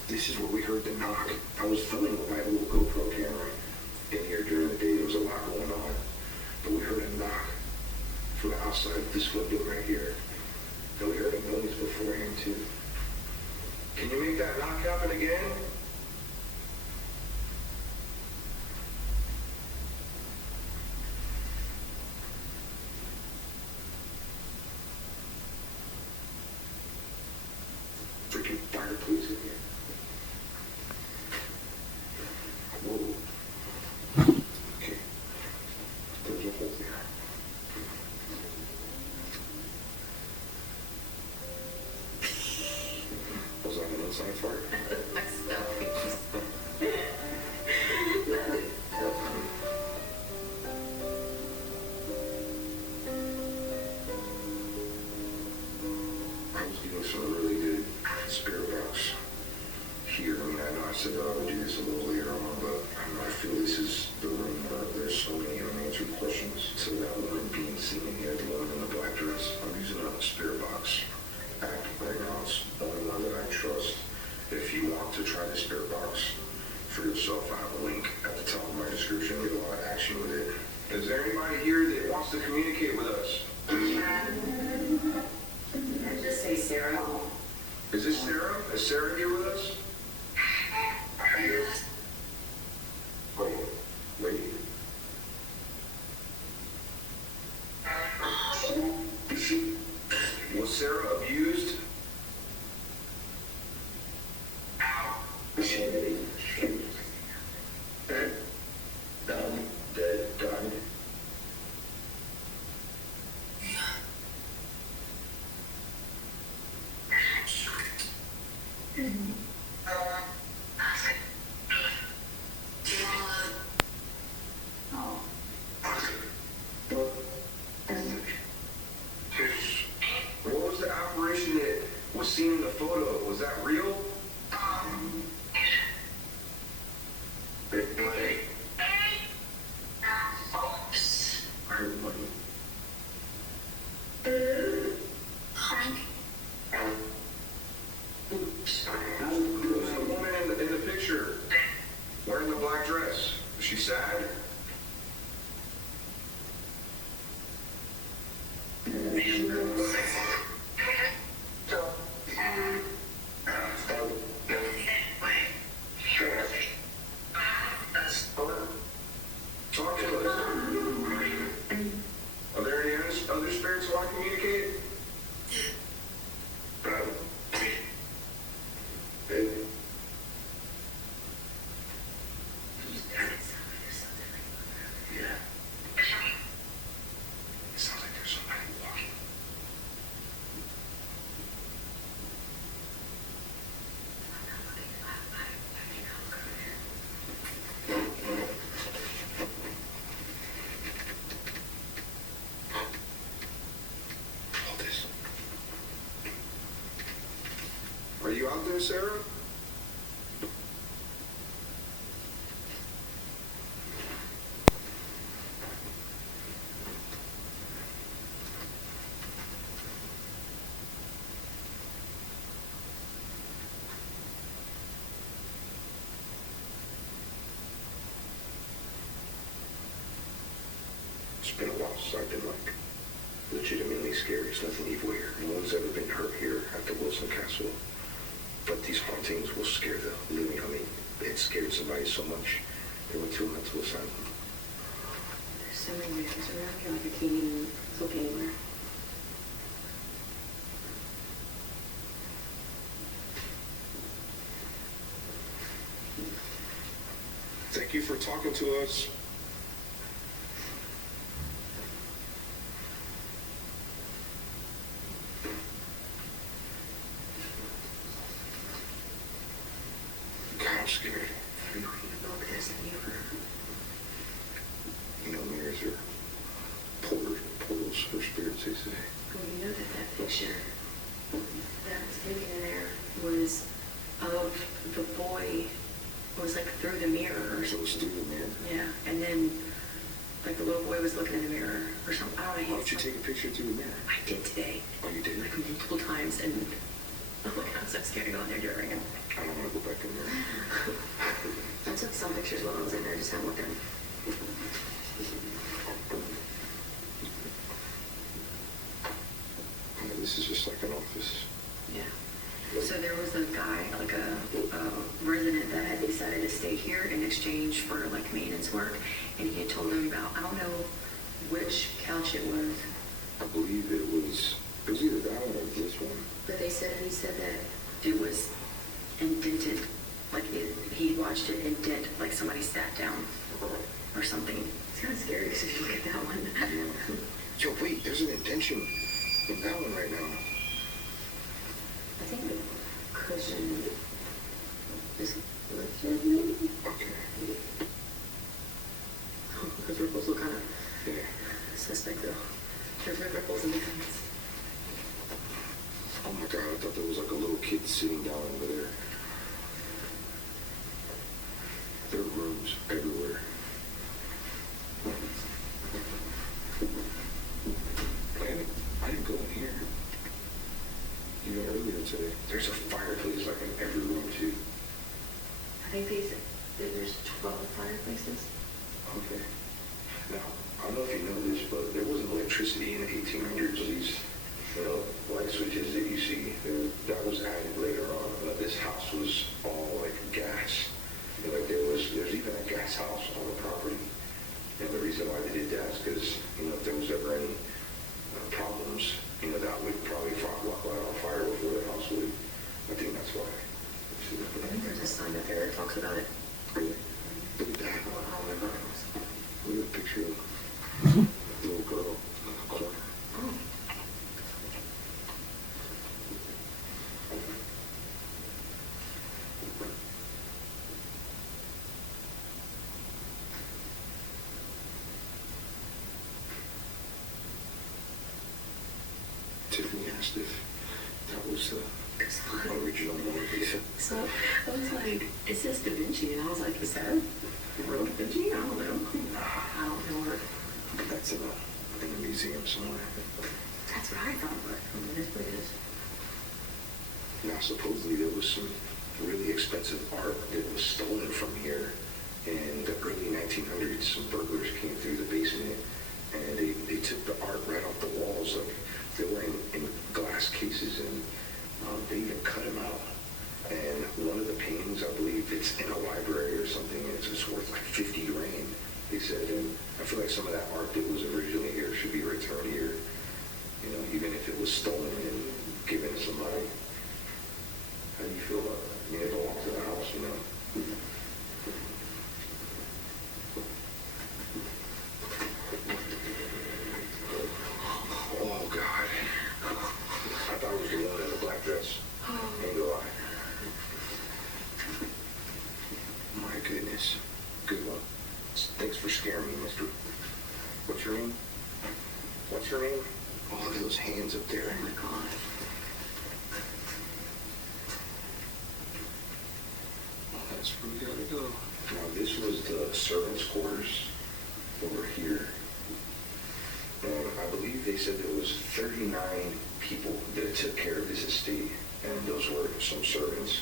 This is where we heard the knock. I was filming with my little GoPro camera in here during the day. There was a lot going on. But we heard a knock from the outside of this window right here. And we heard a noise beforehand too. Can you make that knock happen again? Freaking fireplace in here. Whoa. Okay. There's a hole there. Was that an inside fart? My stomach. That is so funny. I was doing some really good spirit box here. I mean, I know I said that I would do this a little later this is the room where there's so many unanswered questions. So that woman being seen here, the woman in the black dress, I'm using it on a spirit box app right now. It's the only one that I trust. If you want to try the spirit box for yourself, I have a link at the top of my description. Get a lot of action with it. Is there anybody here that wants to communicate with us? Just say Sarah. Is this Sarah? Is Sarah here with us? Wait. Was Sarah abused? Dead, died. What was the operation that was seen in the photo? Was that real? I heard money. Who's the woman in the picture? Wearing the black dress. Is she sad? Talk to us. Are there any other spirits who I communicate? Yeah. It sounds like there's somebody walking. Hold this. Are you out there, Sarah? It's been a while since I've been like legitimately scared. There's nothing evil here. No one's ever been hurt here at the Wilson Castle. But these hauntings will scare the living. I mean, it scared somebody so much they went to a mental asylum. There's so many mirrors around here, like I can't even look anywhere. Thank you for talking to us. God, I'm scared. Everywhere you look, there's a mirror. You know, mirrors are portals for spirits, they say. Well, you know that picture that was taken in there was of the boy who was like through the mirror or So it's something. through the mirror. Yeah, and then like the little boy was looking in the mirror or something. I don't know. Why don't you take a picture through the mirror? I did today, Oh, you did? like multiple times, and oh my god, I'm so scared to go in there during it. I don't want to go back in there. I took some pictures while I was in there, just haven't looked at them. Yeah, this is just like an office. Yeah. So there was a guy, like a resident that had decided to stay here in exchange for like maintenance work, and he had told them about, I don't know which couch it was, I believe it was either that one or this one. but he said that it was indented, like he watched it indent, like somebody sat down or something. It's kind of scary because if you look at that one. Yo, wait, there's an indentation in that one right now. I think the cushion is lifted, maybe? Okay. Those ripples look kind of Yeah. suspect though. There's no ripples in the fence. Oh my god, I thought there was like a little kid sitting down over there. There are rooms everywhere. fireplaces. Okay. Now, I don't know if you know this, but there wasn't electricity in the 1800s. These, light switches that you see, that was added later on. This house was all like gas. There's even a gas house on the property. And the reason why they did that is because, if there was ever any problems, that would probably light on fire before the house would. I think that's why. I think there's a sign up there that talks about it. Look at that. Oh my God. Look at the picture of the little girl in the corner. Oh. Tiffany asked if that was the original Mona Lisa. So I was like, it says Da Vinci, and I was like, is that real Da Vinci? I don't know. I don't know her. That's in a museum somewhere. That's what I thought, but it is what it is. Now, supposedly there was some really expensive art that was stolen from here in the early 1900s. Some burglars came through the basement, and they took the art right off the walls. Like, they were in glass cases, and they even cut them out. And one of the paintings, I believe it's in a library or something, and it's just worth like 50 grand, they said. And I feel like some of that art that was originally here should be returned here, even if it was stolen and given to somebody. How do you feel about that? It belongs to the house, Oh, God. I thought it was the one in the black dress. Ain't gonna lie. My goodness. Good one. Thanks for scaring me, mister. What's your name? What's your name? Oh, look at those hands up there. Oh my God. Oh, that's where we gotta go. Now, this was the servants' quarters over here. And I believe they said there was 39 people that took care of this estate, and those were some servants.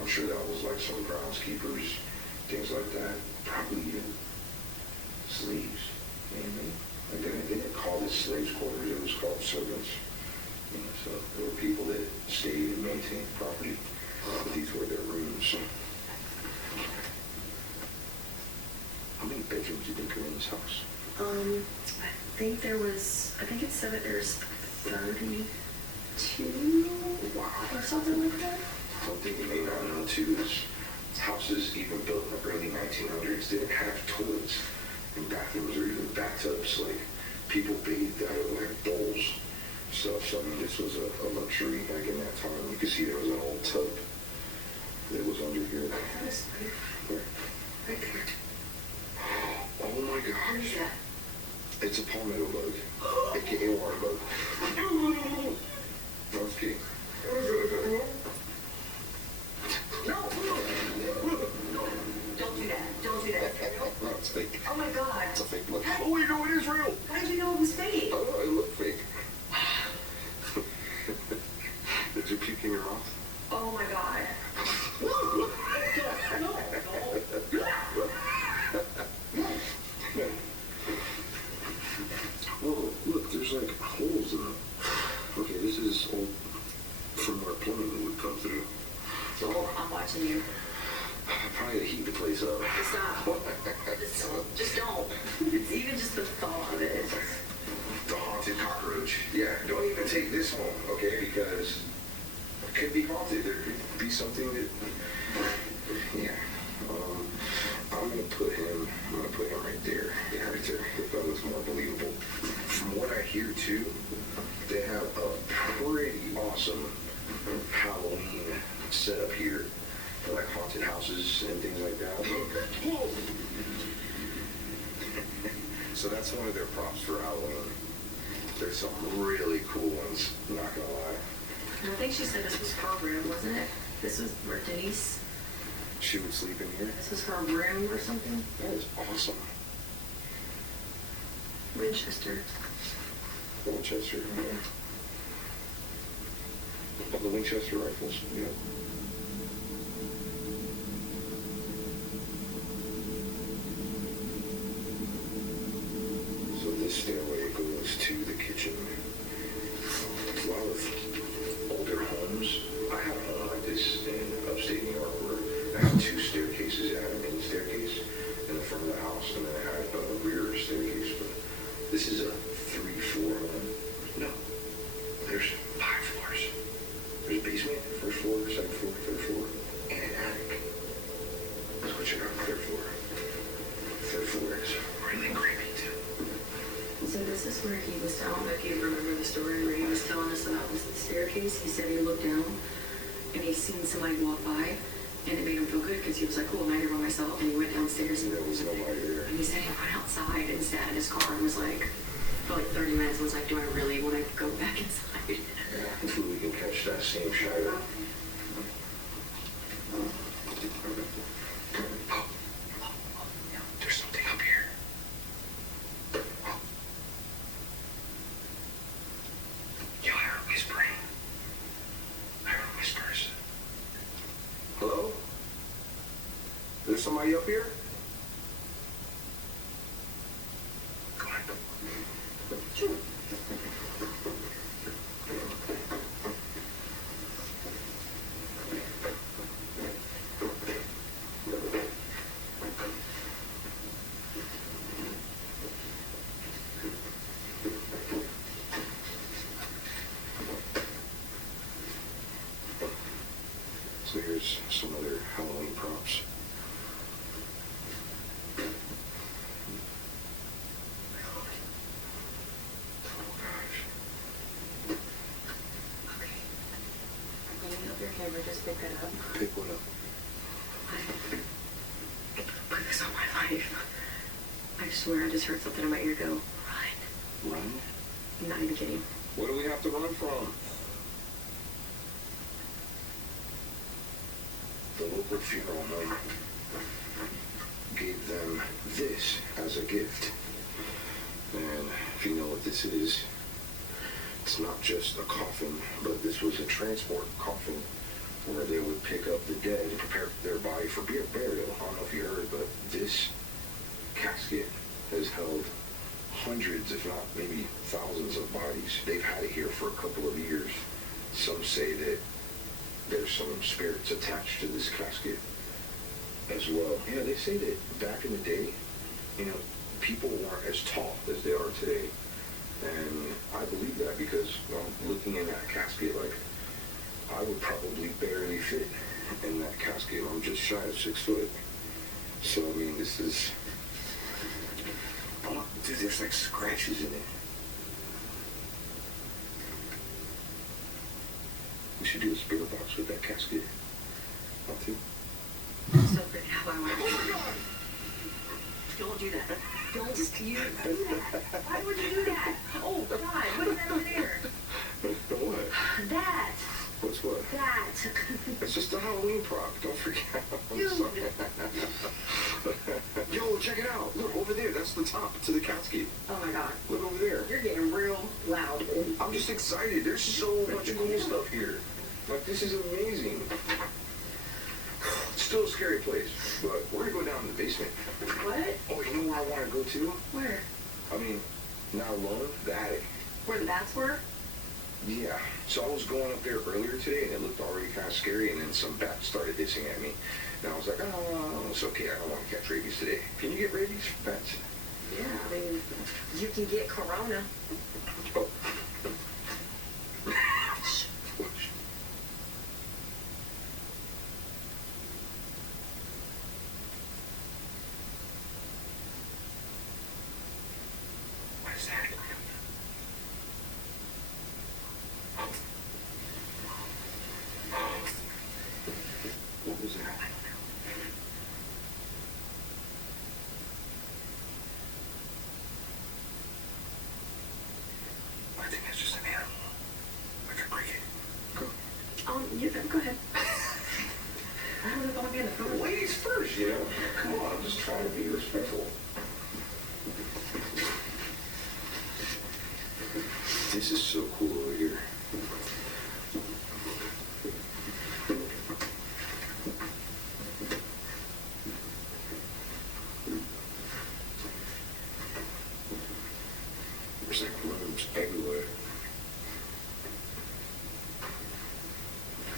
I'm sure that was like some groundskeepers, things like that. Probably even slaves, maybe. Like they didn't call this slaves' quarters, it was called servants. So there were people that stayed and maintained property. But these were their rooms. How many bedrooms do you think are in this house? I think it said that there's 32 Wow. or something like that. One thing you may not know too is houses even built in the early 1900s didn't have toilets and bathrooms or even bathtubs. Like, people bathed out of like bowls. So I mean, this was a luxury back in that time. You can see there was an old tub that was under here. That is Where? right there. Oh my What is gosh. that? It's a palmetto bug, aka water bug. No, it's kidding. No! Don't do that. Don't do that. No, it's fake. Oh my God. It's a fake bug. How- Oh, you know it is real. How did you know it was fake? Oh, it looked fake. Did you puke in your mouth? Oh my God. Oh, look, there's like holes in them. Okay, this is old from where plumbing would come through. Oh, I'm watching you. Probably to heat the place up. Stop. Just don't. It's even just the thought of it. The haunted cockroach. Yeah, don't even take this home, okay? Because it could be haunted. There could be something that, yeah. I'm gonna put him right there. Yeah, right there. If that looks more believable. From what I hear too, they have a pretty awesome Halloween setup here for like haunted houses and things like that. So that's one of their props for Halloween. There's some really cool ones, not gonna lie. I think she said this was her room, wasn't it? This was where Denise, She would sleep in here. this was her room or something? That is awesome. Winchester. Winchester. Oh, the Winchester rifles, yeah. This is a 3-floor home. No, there's 5 floors. There's a basement, first floor, second floor, third floor, and an attic. Let's go check out the third floor. Third floor is really creepy too. So this is where he was, I don't know if you remember the story where he was telling us about the staircase. He said he looked down and he seen somebody walk by and it made him feel good because he was like, cool, I'm out here by myself. And he went downstairs and There was nobody there. And he said he went outside and sat in his car and was like, for like 30 minutes, was like, do I really want to go back inside? Yeah, hopefully we can catch that same shadow. There's something up here. Yo, I heard whispering. I heard whispers. Hello? There's somebody up here? Come on. So here's some other Halloween props. Oh gosh. Okay. I'm going up your camera, just pick that up. Pick one up. I put this on my life. I swear I just heard something in my ear go, run. Run? I'm not even kidding. What do we have to run from? The local funeral home gave them this as a gift. And if you know what this is, it's not just a coffin, but this was a transport coffin where they would pick up the dead and prepare their body for burial. I don't know if you heard, but this casket has held hundreds, if not maybe thousands of bodies. They've had it here for a couple of years. Some say that there's some spirits attached to this casket as well. Yeah, they say that back in the day, you know, people weren't as tall as they are today. And I believe that because, well, looking in that casket, like, I would probably barely fit in that casket. I'm just shy of 6 foot. So, I mean, this is... Oh, dude, there's like scratches in it. We should do a spirit box with that casket. I'll too. I'm so freaked out by what. Oh my god! Don't do that. Don't you do that. Why would you do that? Oh god, what is that over there? What? That. What's what? That. It's just a Halloween prop. Don't forget. I'm Dude. sorry. Yo, check it out. Look, over there. That's the top to the casket. Oh my god. Look over there. You're getting real loud. I'm just excited. There's so much cool stuff here. Like, this is amazing. It's still a scary place, but we're gonna go down in the basement. What? Oh, you know where I want to go to? Where? I mean, not alone, the attic. Where the bats were? Yeah. So I was going up there earlier today, and it looked already kind of scary, and then some bats started hissing at me. And I was like, oh, it's okay. I don't want to catch rabies today. Can you get rabies from bats? Yeah, I mean, you can get corona. Oh. What is that? What was that? I don't know. I think it's just an animal. I can break it. Go. Go ahead. I don't know if I want to be on the phone. Ladies first, you know? Come on, I'm just trying to be respectful. This is so cool over here. There's like rooms everywhere.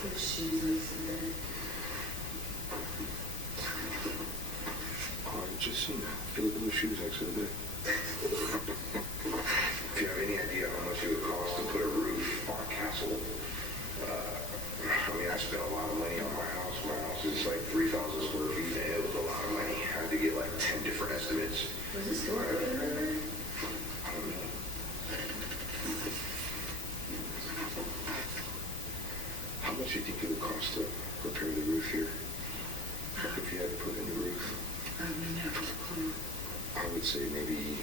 Put shoes next to the bed. Oh, I just seen that. Look at those shoes next to the bed. idea how much it would cost to put a roof on a castle. I mean, I spent a lot of money on my house. My house is like 3,000 square feet, and it was a lot of money. I had to get like 10 different estimates. Was this door open earlier? I don't know. How much do you think it would cost to repair the roof here? If you had to put in the roof? I mean, that was cool. I would say maybe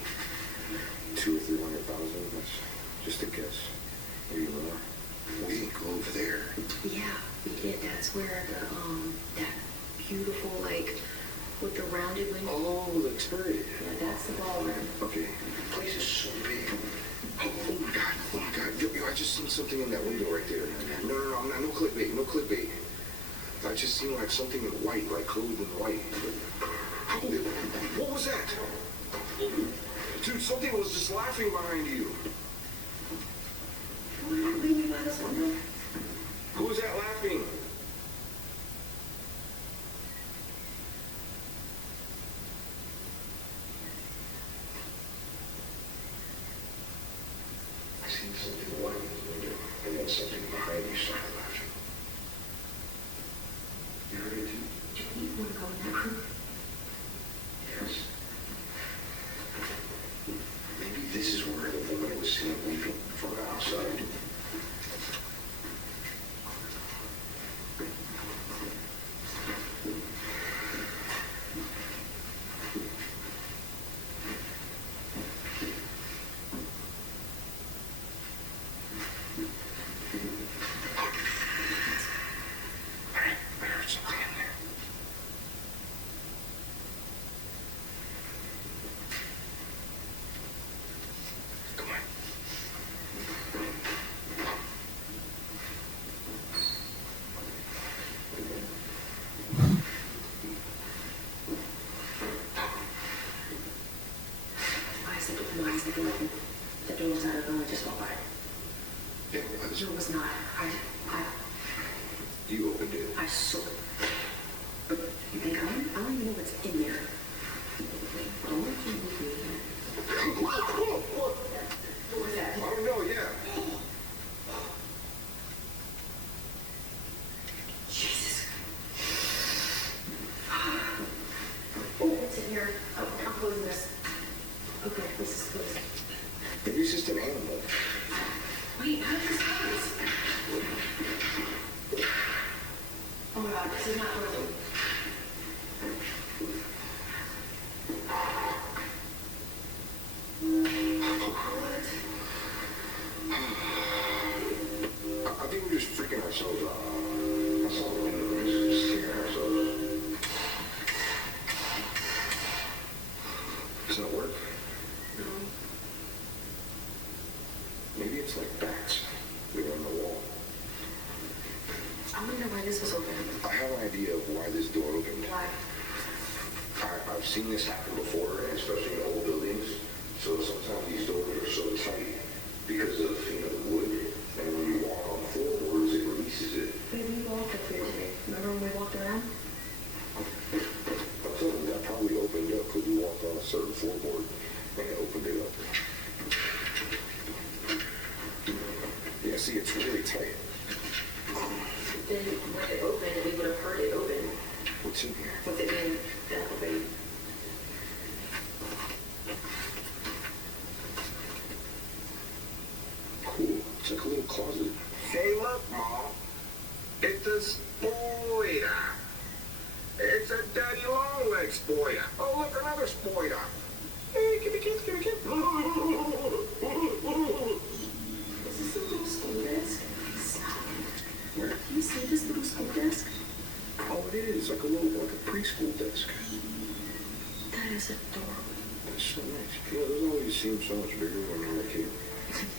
200,000 or 300,000. That's just a guess. Maybe more. We didn't go over there. Yeah, we did. That's where the, that beautiful, like, with the rounded window. Oh, the turret. Yeah, that's the ballroom. Okay. The place is so big. Oh my God. Oh my God. Yo, I just seen something in that window right there. No, I'm not. No clickbait. No clickbait. I just seen like something in white, like clothed in white. What was that? Dude, something was just laughing behind you. What are you leaning by this window? Who was that laughing? I seen something white in the window, and then something behind me started laughing. You heard it too? Do you want to go in that room? Yes. Maybe this is where the woman was seen weeping from the outside. I heard something in there. Come on. Why is the door open? The door was not open. I just walked by. It The was. door was not. You opened it. I saw it. You think I don't even know what's in there. Don't let you move me. What was that? I don't know, yeah. Jesus. Oh, what's in here? Oh, I'm closing this. Okay, this is closed. Maybe it's just an animal. Wait, how did this happen? Oh my God, this is not closing. I think we're just freaking ourselves out. That's all we're doing, is just scaring ourselves. Doesn't it work? No. Maybe it's like bats. They're on the wall. I wonder why this was open. I have an idea of why this door opened. Why? I've seen this happen before, and especially in old buildings. So sometimes these doors are so tight because of, the wood. And when you walk on floorboards, it releases it. Maybe we walked up here today. Remember when we walked around? I told them that probably opened up because we walked on a certain floorboard and it opened it up. Yeah, see, it's really tight. Then when it opened, we would have heard it open. What's in here? With it being that open. Cool. It's like a little closet. Hey, look, Mom. It's a spider. It's a daddy long leg spider. Oh, look, another spider. Hey, give me a kiss, give me a kiss. Is this a little school desk? Stop. Where? Can you see this little school desk? Oh, it is. Like a preschool desk. That is adorable. That's so nice. Those always seem so much bigger when I was a kid.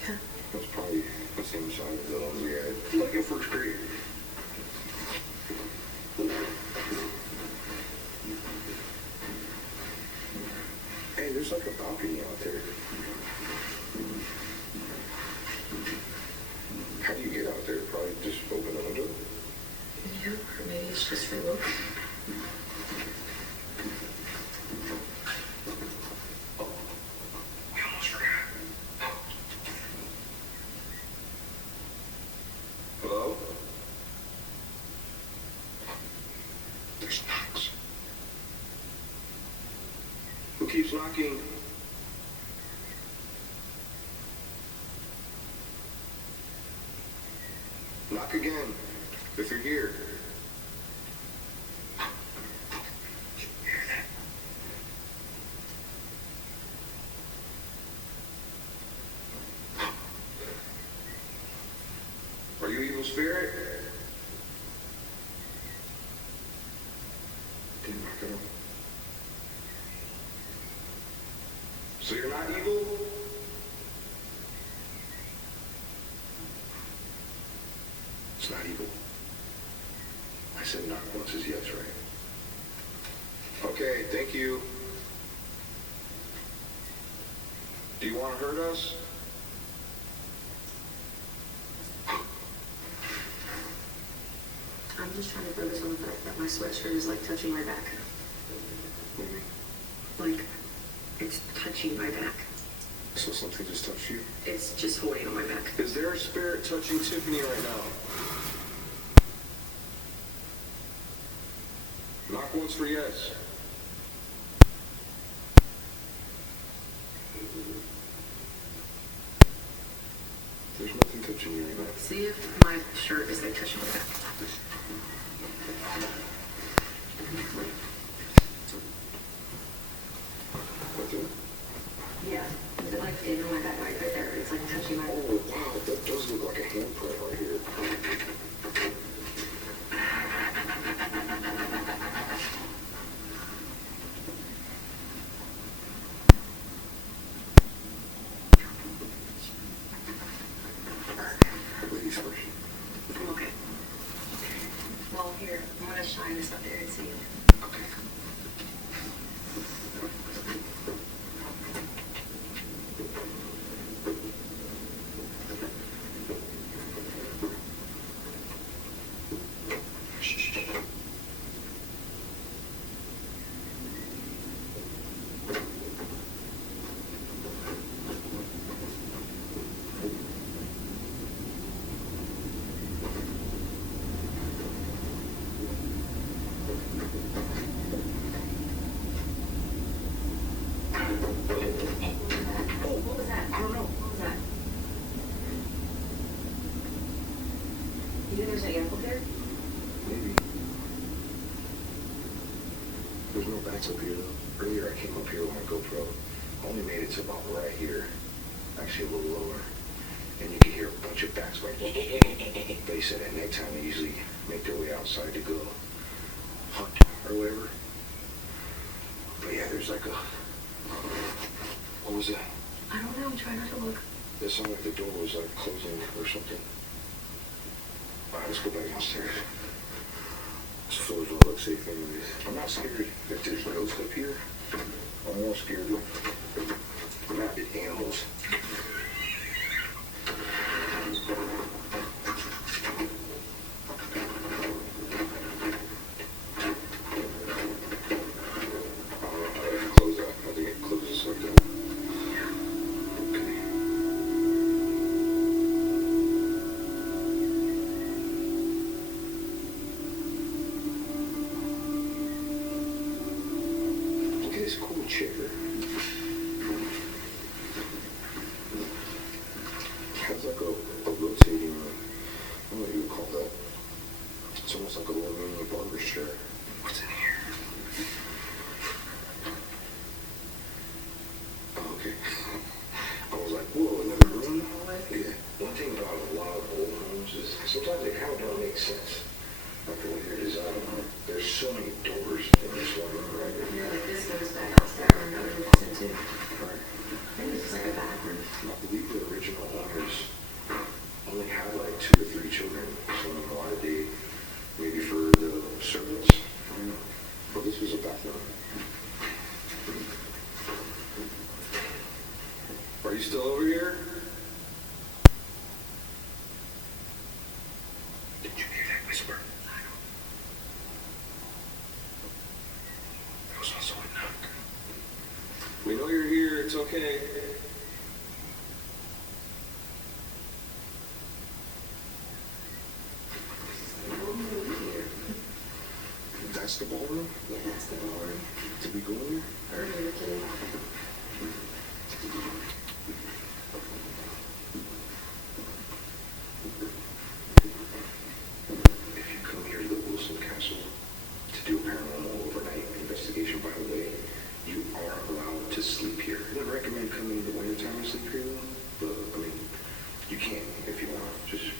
Yeah. That's probably the same size as the ones we had. Like in first grade. Hey, there's like a balcony out there. How do you get out there? Probably just open the window. Yeah, or maybe it's just for look. We almost forgot. keeps knocking? Knock again, if you're here. Are you evil spirit? Didn't knock it up. So you're not evil? It's not evil. I said knock once is yes, right? Okay, thank you. Do you want to hurt us? I'm just trying to focus on the fact that my sweatshirt is like touching my back. What do you mean? Like, it's touching my back. So something just touched you? It's just holding on my back. Is there a spirit touching Tiffany right now? Knock once for yes. There's nothing touching you right now. See if my shirt is like touching my back. What's it? Yeah. Is it like in my back right there? It's like touching my back. Oh, wow, that does look like a handprint right here. Ladies first. I'm okay. Well, here, I'm gonna shine this up there and see it. Okay. What was that? I don't know. What was that? You think there's an animal there? Maybe. There's no bats up here though. Earlier I came up here with my GoPro. I only made it to about right here. Actually a little lower. And you can hear a bunch of bats like they said at nighttime they usually make their way outside to go hunt or whatever. But yeah, there's like a what was that? I don't know. I'm trying not to look. It sounded like the door was like closing or something. Alright, let's go back downstairs. This floor don't look safe anyways. I'm not scared if there's ghosts up here. I'm more scared of rabid animals. Close that. I think it closes like that. Okay. Look at this cool chair. Has like a rotating, I don't know what you would call that. It's almost like a little mini barber's chair. What's in here? Oh, okay. I was like, whoa, another room? Yeah. One thing about a lot of old homes is sometimes they kind of don't make sense. Like the way they're designed. There's so many doors in this one room right here. Yeah, like this goes back out there or another room goes into. Right. I think it's just like a bathroom. I believe the original owners only had like 2 or 3 children. So why did they, maybe for the servants? I don't know. But this was a bathroom. Are you still over here? Did you hear that whisper? There was also a knock. We know you're here. It's okay. That's the ballroom? Yeah, that's the ballroom. Did we go in there? Earlier today. to sleep here. I wouldn't recommend coming in the wintertime and sleep here though, but I mean, you can if you want. Just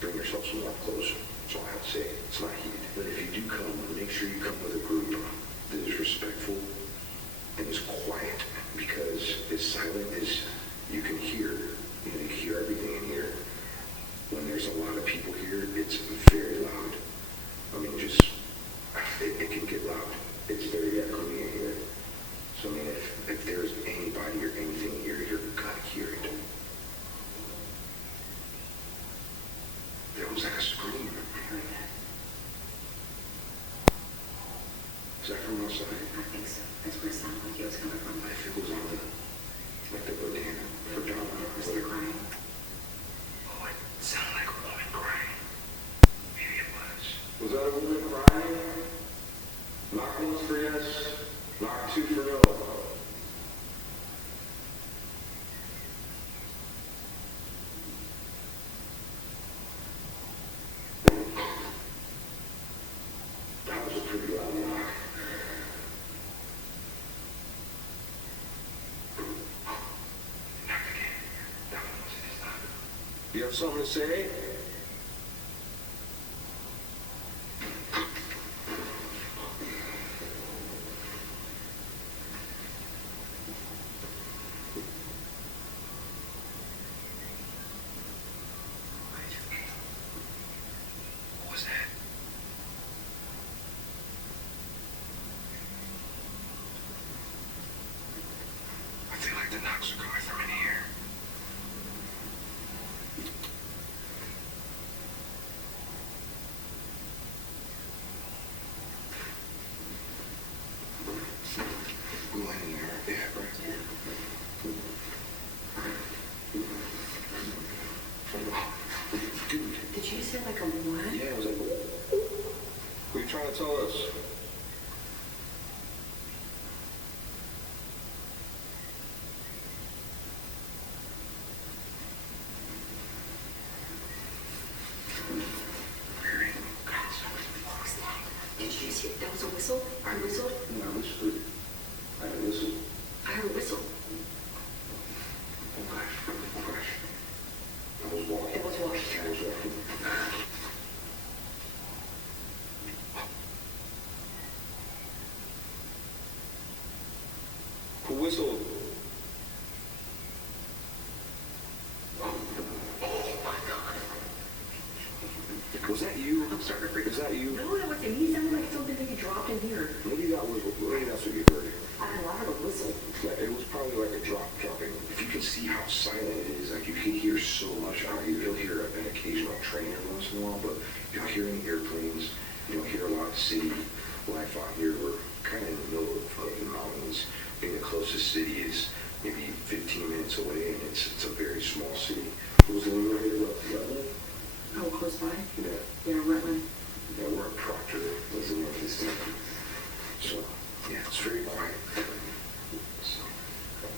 bring yourself some warm clothes. That's all I have to say. It's not heated. But if you do come, make sure you come with a group that is respectful and is quiet, because as silent as you can hear, you can hear everything in here. When there's a lot of people here, it's very loud. I mean, just, it can get loud. It's very echoey in here. So I mean, if there's anybody or anything here, you're gonna hear it. There was like a scream. I heard that. Is that from outside? I think so. That's where it sounded like it was coming from. If it was on the, like the bandana for Donna. Was there crying? Oh, it sounded like a woman crying. Maybe it was. Was that a woman crying? Knock once for yes, knock two for no. That was a pretty loud knock. Knock again. That one was his knock. You have something to say? What was that? I feel like the knocks are coming from in here. We went in there, yeah, right? Dude, Did you say like a what? yeah, I was like, what are you trying to tell us? What was that? Did you see it? That was a whistle? I whistled? No, I whispered. I listened. I heard a whistle. Oh gosh, oh gosh. I was walking. It was walking. I was walking. Who whistled? Was that you? I'm starting to freak. Is that you? No, that wasn't me. It sounded like something that you dropped in here. Maybe that's what you heard. I heard a whistle. Yeah, it was probably like a dropping. If you can see how silent it is, like you can hear so much out here. You'll hear an occasional train every once in a while, but you don't hear any airplanes. You don't hear a lot of city life out here. We're kind of in the middle of the mountains. I think the closest city is maybe 15 minutes away, and it's a very small city. What was the name of it? Rutland? Oh, close by? Yeah. Yeah, Rutland. Yeah, we're at Proctor. That's the name of this town. So, yeah, it's very quiet. So,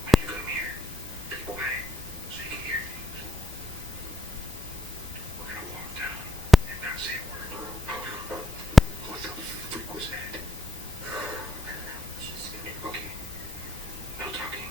when you come here, be quiet so you can hear things. We're gonna walk down and not say a word. What the freak was that? Okay. No talking.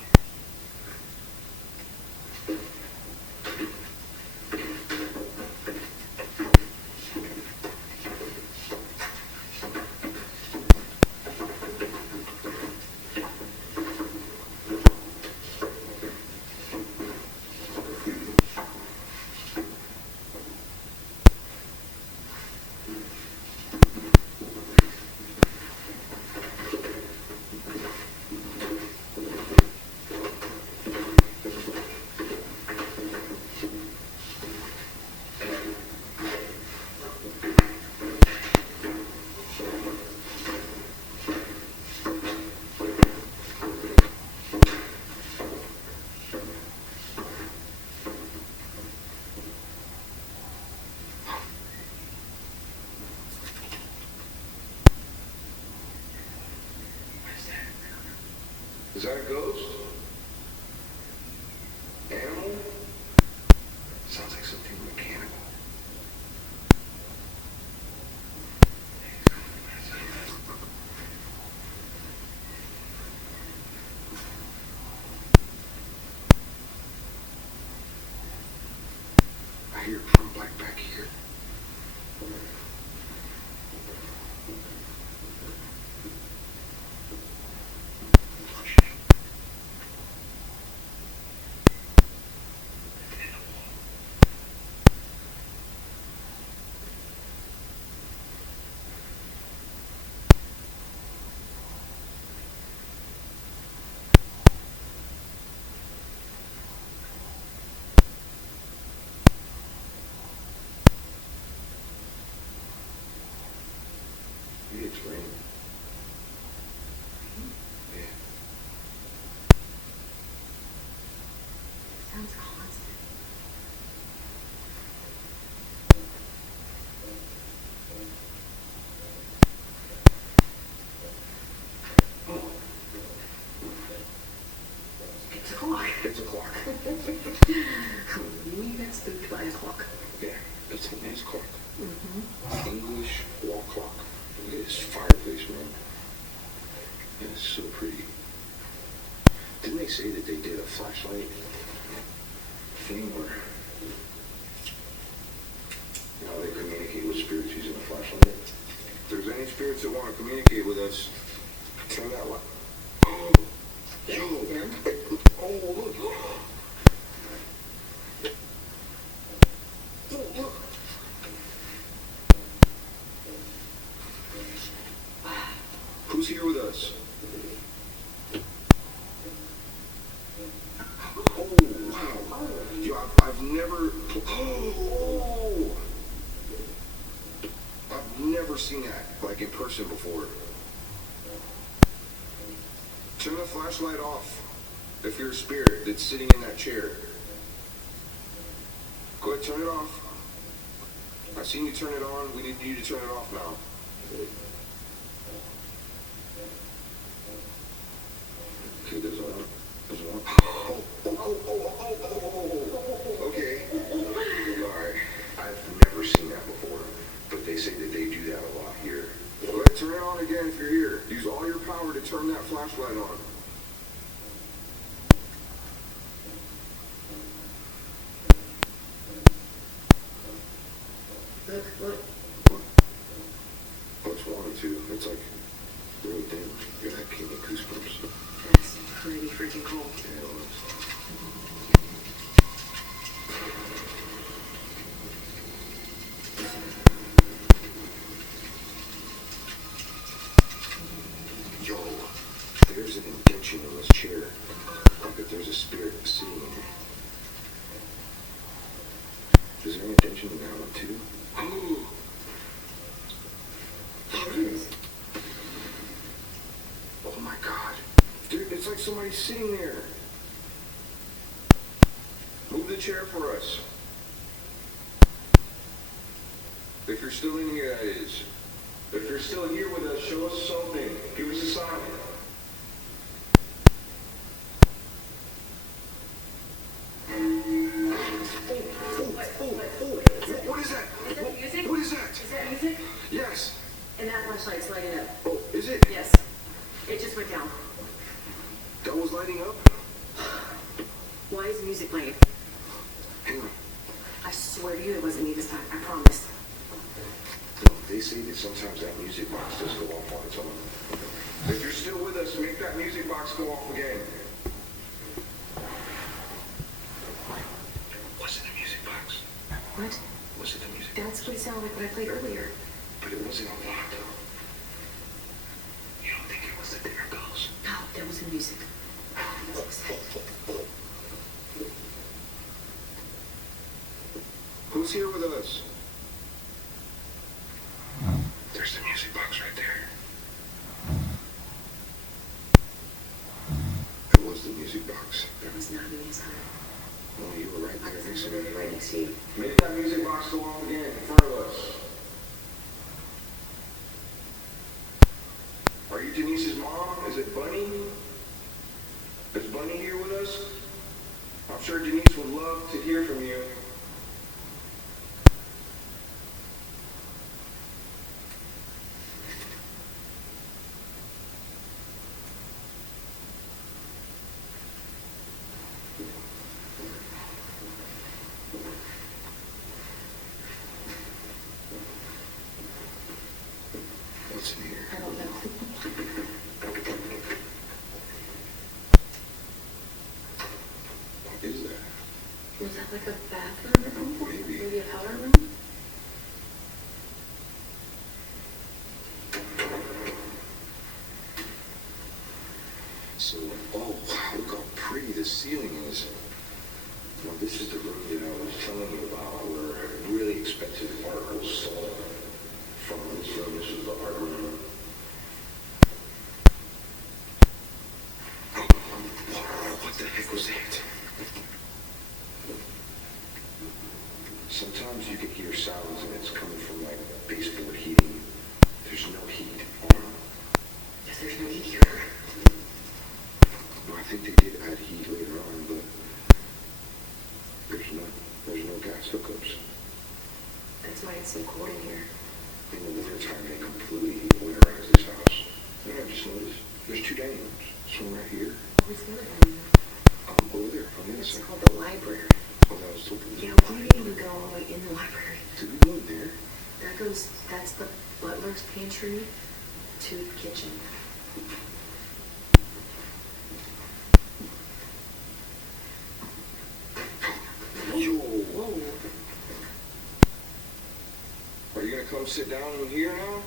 Is that a ghost? Animal? Sounds like something mechanical. hear it from like back here. It's raining. Yeah. Sounds constant. It's a clock. It's a clock. We got spooked by a clock. Yeah, it's a nice clock. Mm-hmm. English wall clock. Look at this fireplace, man. It's so pretty. Didn't they say that they did a flashlight thing where, you know, they communicate with spirits using a flashlight? If there's any spirits that want to communicate with us, turn that light. Oh, yo, oh, look. Oh, look. Who's here with us? Oh, wow. Yo, I've never... Oh! I've never seen that, like, in person before. Turn the flashlight off if you're a spirit that's sitting in that chair. Go ahead, turn it off. I've seen you turn it on. We need you to turn it off now. Okay, there's one. There's one. Oh. Okay. Alright. I've never seen that before, but they say that they do that a lot here. Go ahead, turn it on again if you're here. Use all your power to turn that flashlight on. Look. Oh, it's wanted to. It's like really dim. You're not getting goosebumps. That's pretty freaking cool. Yeah, it was. Yo, there's an indention in this chair. Like if there's a spirit sitting in it. Is there an indention in that one too? Oh my god. Dude, it's like somebody's sitting there. Move the chair for us. If you're still in here, that is. If you're still here with us, show us something. Give us a sign. What is that? Is that music? What is that? Is that music? Yes. And that flashlight's lighting up. Oh, is it? Yes. It just went down. That was lighting up? Why is the music playing? Hang on. I swear to you it wasn't me this time. I promise. No, they say that sometimes that music box does go off on its own. If you're still with us, make that music box go off again. Was it the music box? What? Was it the music? That's what it sounded like when I played earlier. But it wasn't a lot, though. You don't think it was the dinner bells? No, that was the music. Who's here with us? There's the music box right there. It was the music box. That was not me this time. Oh, you were right I there was next to literally me. right next to you. Make that music box go off again in front of us. Are you Denise's mom? Is it Bunny? Is Bunny here with us? I'm sure Denise would love to hear from you. that like a bathroom? Maybe. Maybe a powder room? So, oh, look how pretty the ceiling is. Now, this is the room that I was telling you about where really expensive art was sold from. So this is the art room. What the heck was that? Sometimes you can hear sounds and it's coming from like baseboard heating. There's no heat on. Yes, there's no heat here. Well, I think they did add heat later on, but there's no gas hookups. That's why it's so cold in here. In the wintertime, they completely winterize this house. You know, I just noticed there's two dining rooms. This one right here, What's the other thing? over there on the other It's side. called the library. Oh, that was open. Yeah, we didn't even go all the way in the library. Did we go in there? That's the butler's pantry to the kitchen. Yo, Whoa. are you gonna come sit down in here now?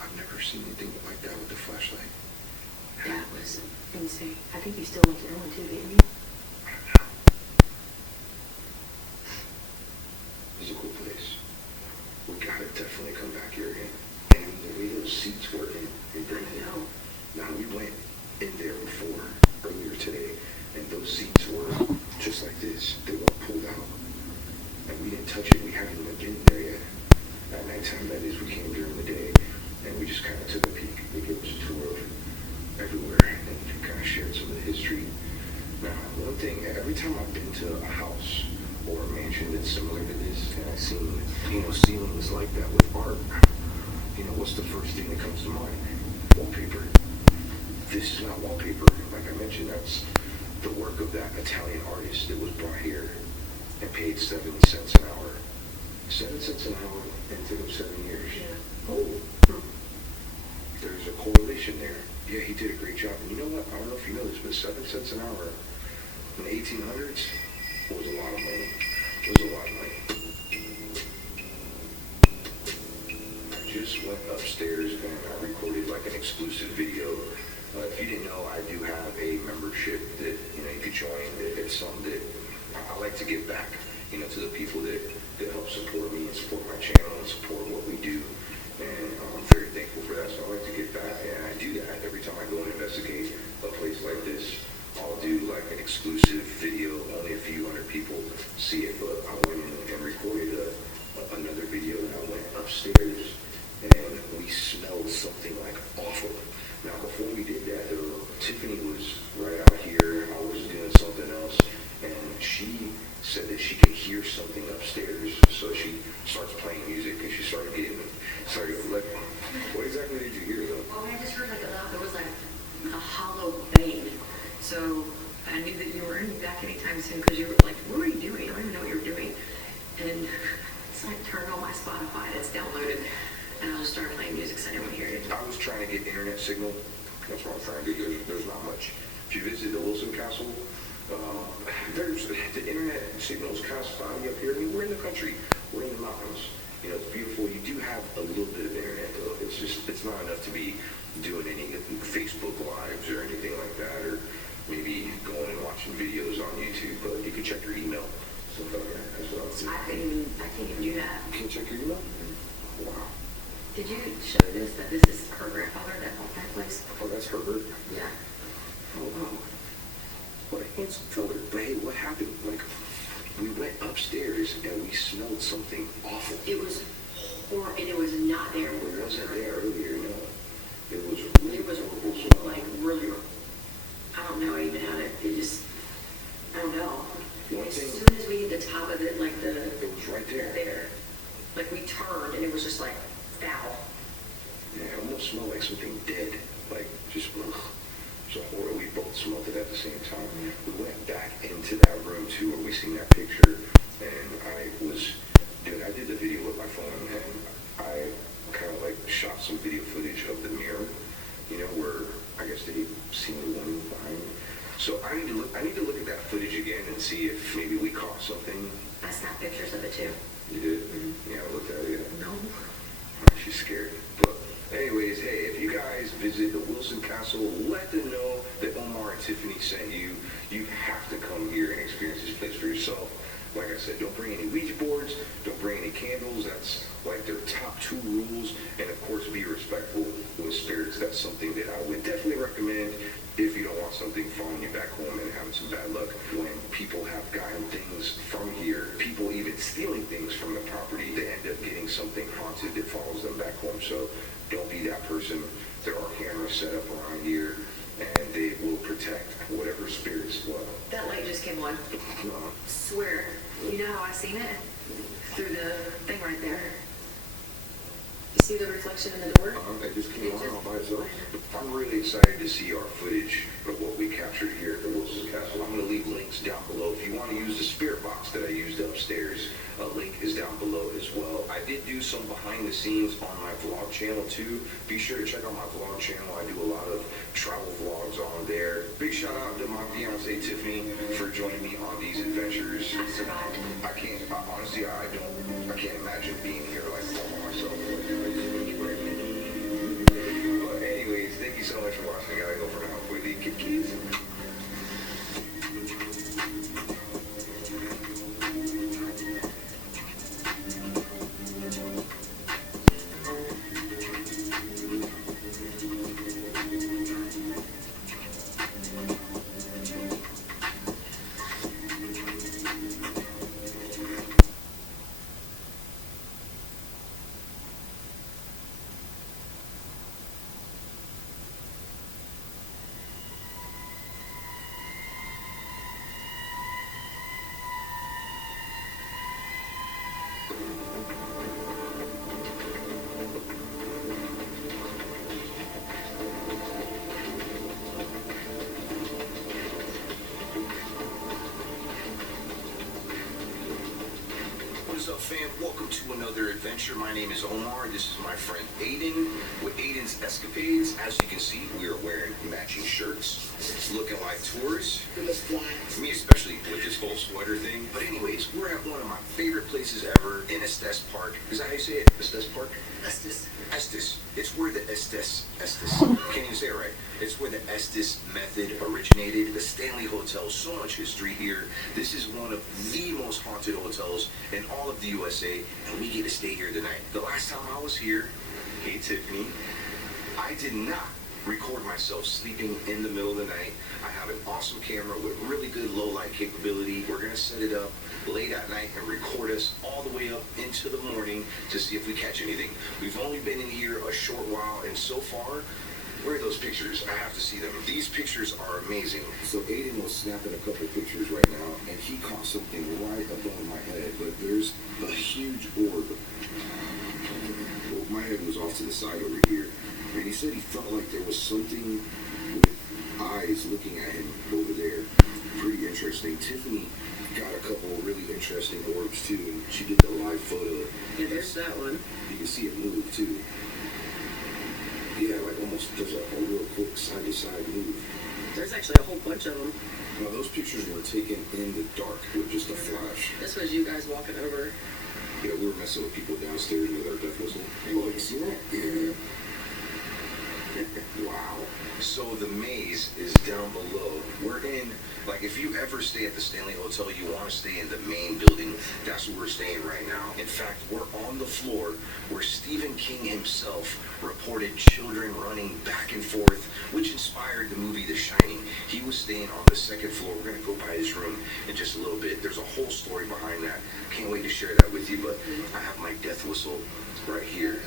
I've never seen anything like that with the flashlight. That was insane. I think you still left it on too, didn't you? It's a cool place. We gotta definitely come back here again. And the way those seats were in I Brandon. know. Now, we went in there before, earlier today, and those seats were just like this. They weren't pulled out. And we didn't touch it. We haven't even been there yet. At nighttime, that is, we came during the day, and we just kind of took a peek. They gave us a tour of everywhere, and kind of shared some of the history. Now, one thing, every time I've been to a house or a mansion that's similar to this, and I've seen, ceilings like that with art, what's the first thing that comes to mind? Wallpaper. This is not wallpaper. Like I mentioned, that's the work of that Italian artist that was brought here and paid 7 cents an hour. 7 cents an hour, and it took him 7 years. Yeah. Oh. There's a correlation there. Yeah, he did a great job. And you know what? I don't know if you know this, but 7 cents an hour in the 1800s was a lot of money. It was a lot of money. I just went upstairs and I recorded like an exclusive video. If you didn't know, I do have a membership that you could join. It's something that I like to give back, to the people that help support me and support my channel and support what we do. And I'm very thankful for that. So I like to give back, and I do that every time I go and investigate a place like this. I'll do like an exclusive video. Only a few hundred people see it, but I went in and recorded another video, and I went upstairs and we smelled something like awful. Now, before we did that, though, Tiffany was right out here. I was doing something else, and she said that she could hear something upstairs. So she starts playing music, and she started like, what exactly did you hear, though? Oh, I just heard like there was like a hollow bang. So I knew that you weren't back anytime soon because you were like, what were you doing? I don't even know what you were doing. And so I turned on my Spotify and it's downloaded. And I just started playing music so I didn't want to hear it. I was trying to get internet signal. That's what I'm trying to do. There's not much. If you visit the Wilson Castle, there's the internet signal is kind of spotty up here. I mean, we're in the country. We're in the mountains. It's beautiful. You do have a little bit of internet, though. It's not enough to be doing any Facebook Lives or anything like that, or maybe going and watching videos on YouTube. But you can check your email. Stuff like that. That's what I was doing. I can't even do that. Can you check your email? Wow. Did you show this that this is her grandfather that bought that place? Oh, that's Herbert? Yeah. Oh, wow. What a handsome fella. But hey, what happened? Like, we went upstairs and we smelled something awful. It was horrible, and it was not there. It wasn't there earlier, no. It was horrible. Like, really, I don't know even how to, I don't know. As soon as we hit the top of it, like it was right there. Like, we turned, and it was just like, ow. Yeah, it almost smelled like something dead. Like, just, ugh. So horrible. We both smelled it at the same time. We went back into that room, too, where we seen that picture, and I did the video with my phone, and I kind of like shot some video footage of the I need to look at that footage again and see if maybe we caught something. I snapped pictures of it too. You did? Mm-hmm. Yeah, I looked at it yet. No. She's scared. But anyways, hey, if you guys visit the Wilson Castle, let them know that Omar and Tiffany sent you. You have to come here and experience this place for yourself. Like I said, don't bring any Ouija boards, don't bring any candles. That's like their top 2 rules. And of course, be respectful with spirits. That's something that I would definitely recommend if you don't want something following you back home and having some bad luck. When people have gotten things from here, people even stealing things from the property, they end up getting something haunted that follows them back home. So don't be that person. There are cameras set up around here, and they will protect whatever spirits. Well, That light just came on. Swear. You know how I seen it? Through the thing right there. You see the reflection in the door? It just came It on just- all by itself. I'm really excited to see our footage of what we captured here at the Wilson Castle. I'm going to leave links down below. If you want to use the spirit box that I used upstairs, a link is down below as well. I did do some behind the scenes on my vlog channel too. Be sure to check out my vlog channel. I do a lot of travel vlogs on there. Big shout out to my fiance Tiffany for joining me on these adventures. I survived. I can't, honestly, I can't imagine being here like all by myself. But anyways, thank you so much for watching. I gotta go for now. We leave kids. What's up, fam? Welcome to another adventure. My name is Omar. This is my friend Aiden with Aiden's Escapades. As you can see, we are wearing matching shirts, looking like tourists. Me especially with this whole sweater thing. But anyways, we're at one of my favorite places ever in Estes Park. Is that how you say it? Estes Park? Estes. Estes. It's where the Estes. Can't even say it right. It's where the Estes method originated. The Stanley Hotel. So much history here. This is one of the most haunted hotels in all of the USA, and we get to stay here tonight. The last time I was here, hey Tiffany, I did not record myself sleeping in the middle of the night. I have an awesome camera with really good low light capability. We're gonna set it up late at night and record us all the way up into the morning to see if we catch anything. We've only been in here a short while, and so far, where are those pictures? I have to see them. These pictures are amazing. So Aiden was snapping a couple pictures right now, and he caught something right above my head, but there's a huge orb. Well, my head was off to the side over here, and he said he felt like there was something with eyes looking at him over there. Pretty interesting. Tiffany got a couple really interesting orbs too, and she did the live photo. Yeah, there's that one. You can see it move too. Yeah, like almost does a real quick side-to-side move. There's actually a whole bunch of them. Now those pictures were taken in the dark with just a flash. This was you guys walking over. Yeah, we were messing with people downstairs with our death whistle. Oh, you see that? Yeah. Wow. So the maze is down below. We're in, like if you ever stay at the Stanley Hotel, you want to stay in the main building. That's where we're staying right now. In fact, we're on the floor where Stephen King himself reported children running back and forth, which inspired the movie The Shining. He was staying on the second floor. We're going to go by his room in just a little bit. There's a whole story behind that. Can't wait to share that with you, but I have my death whistle right here.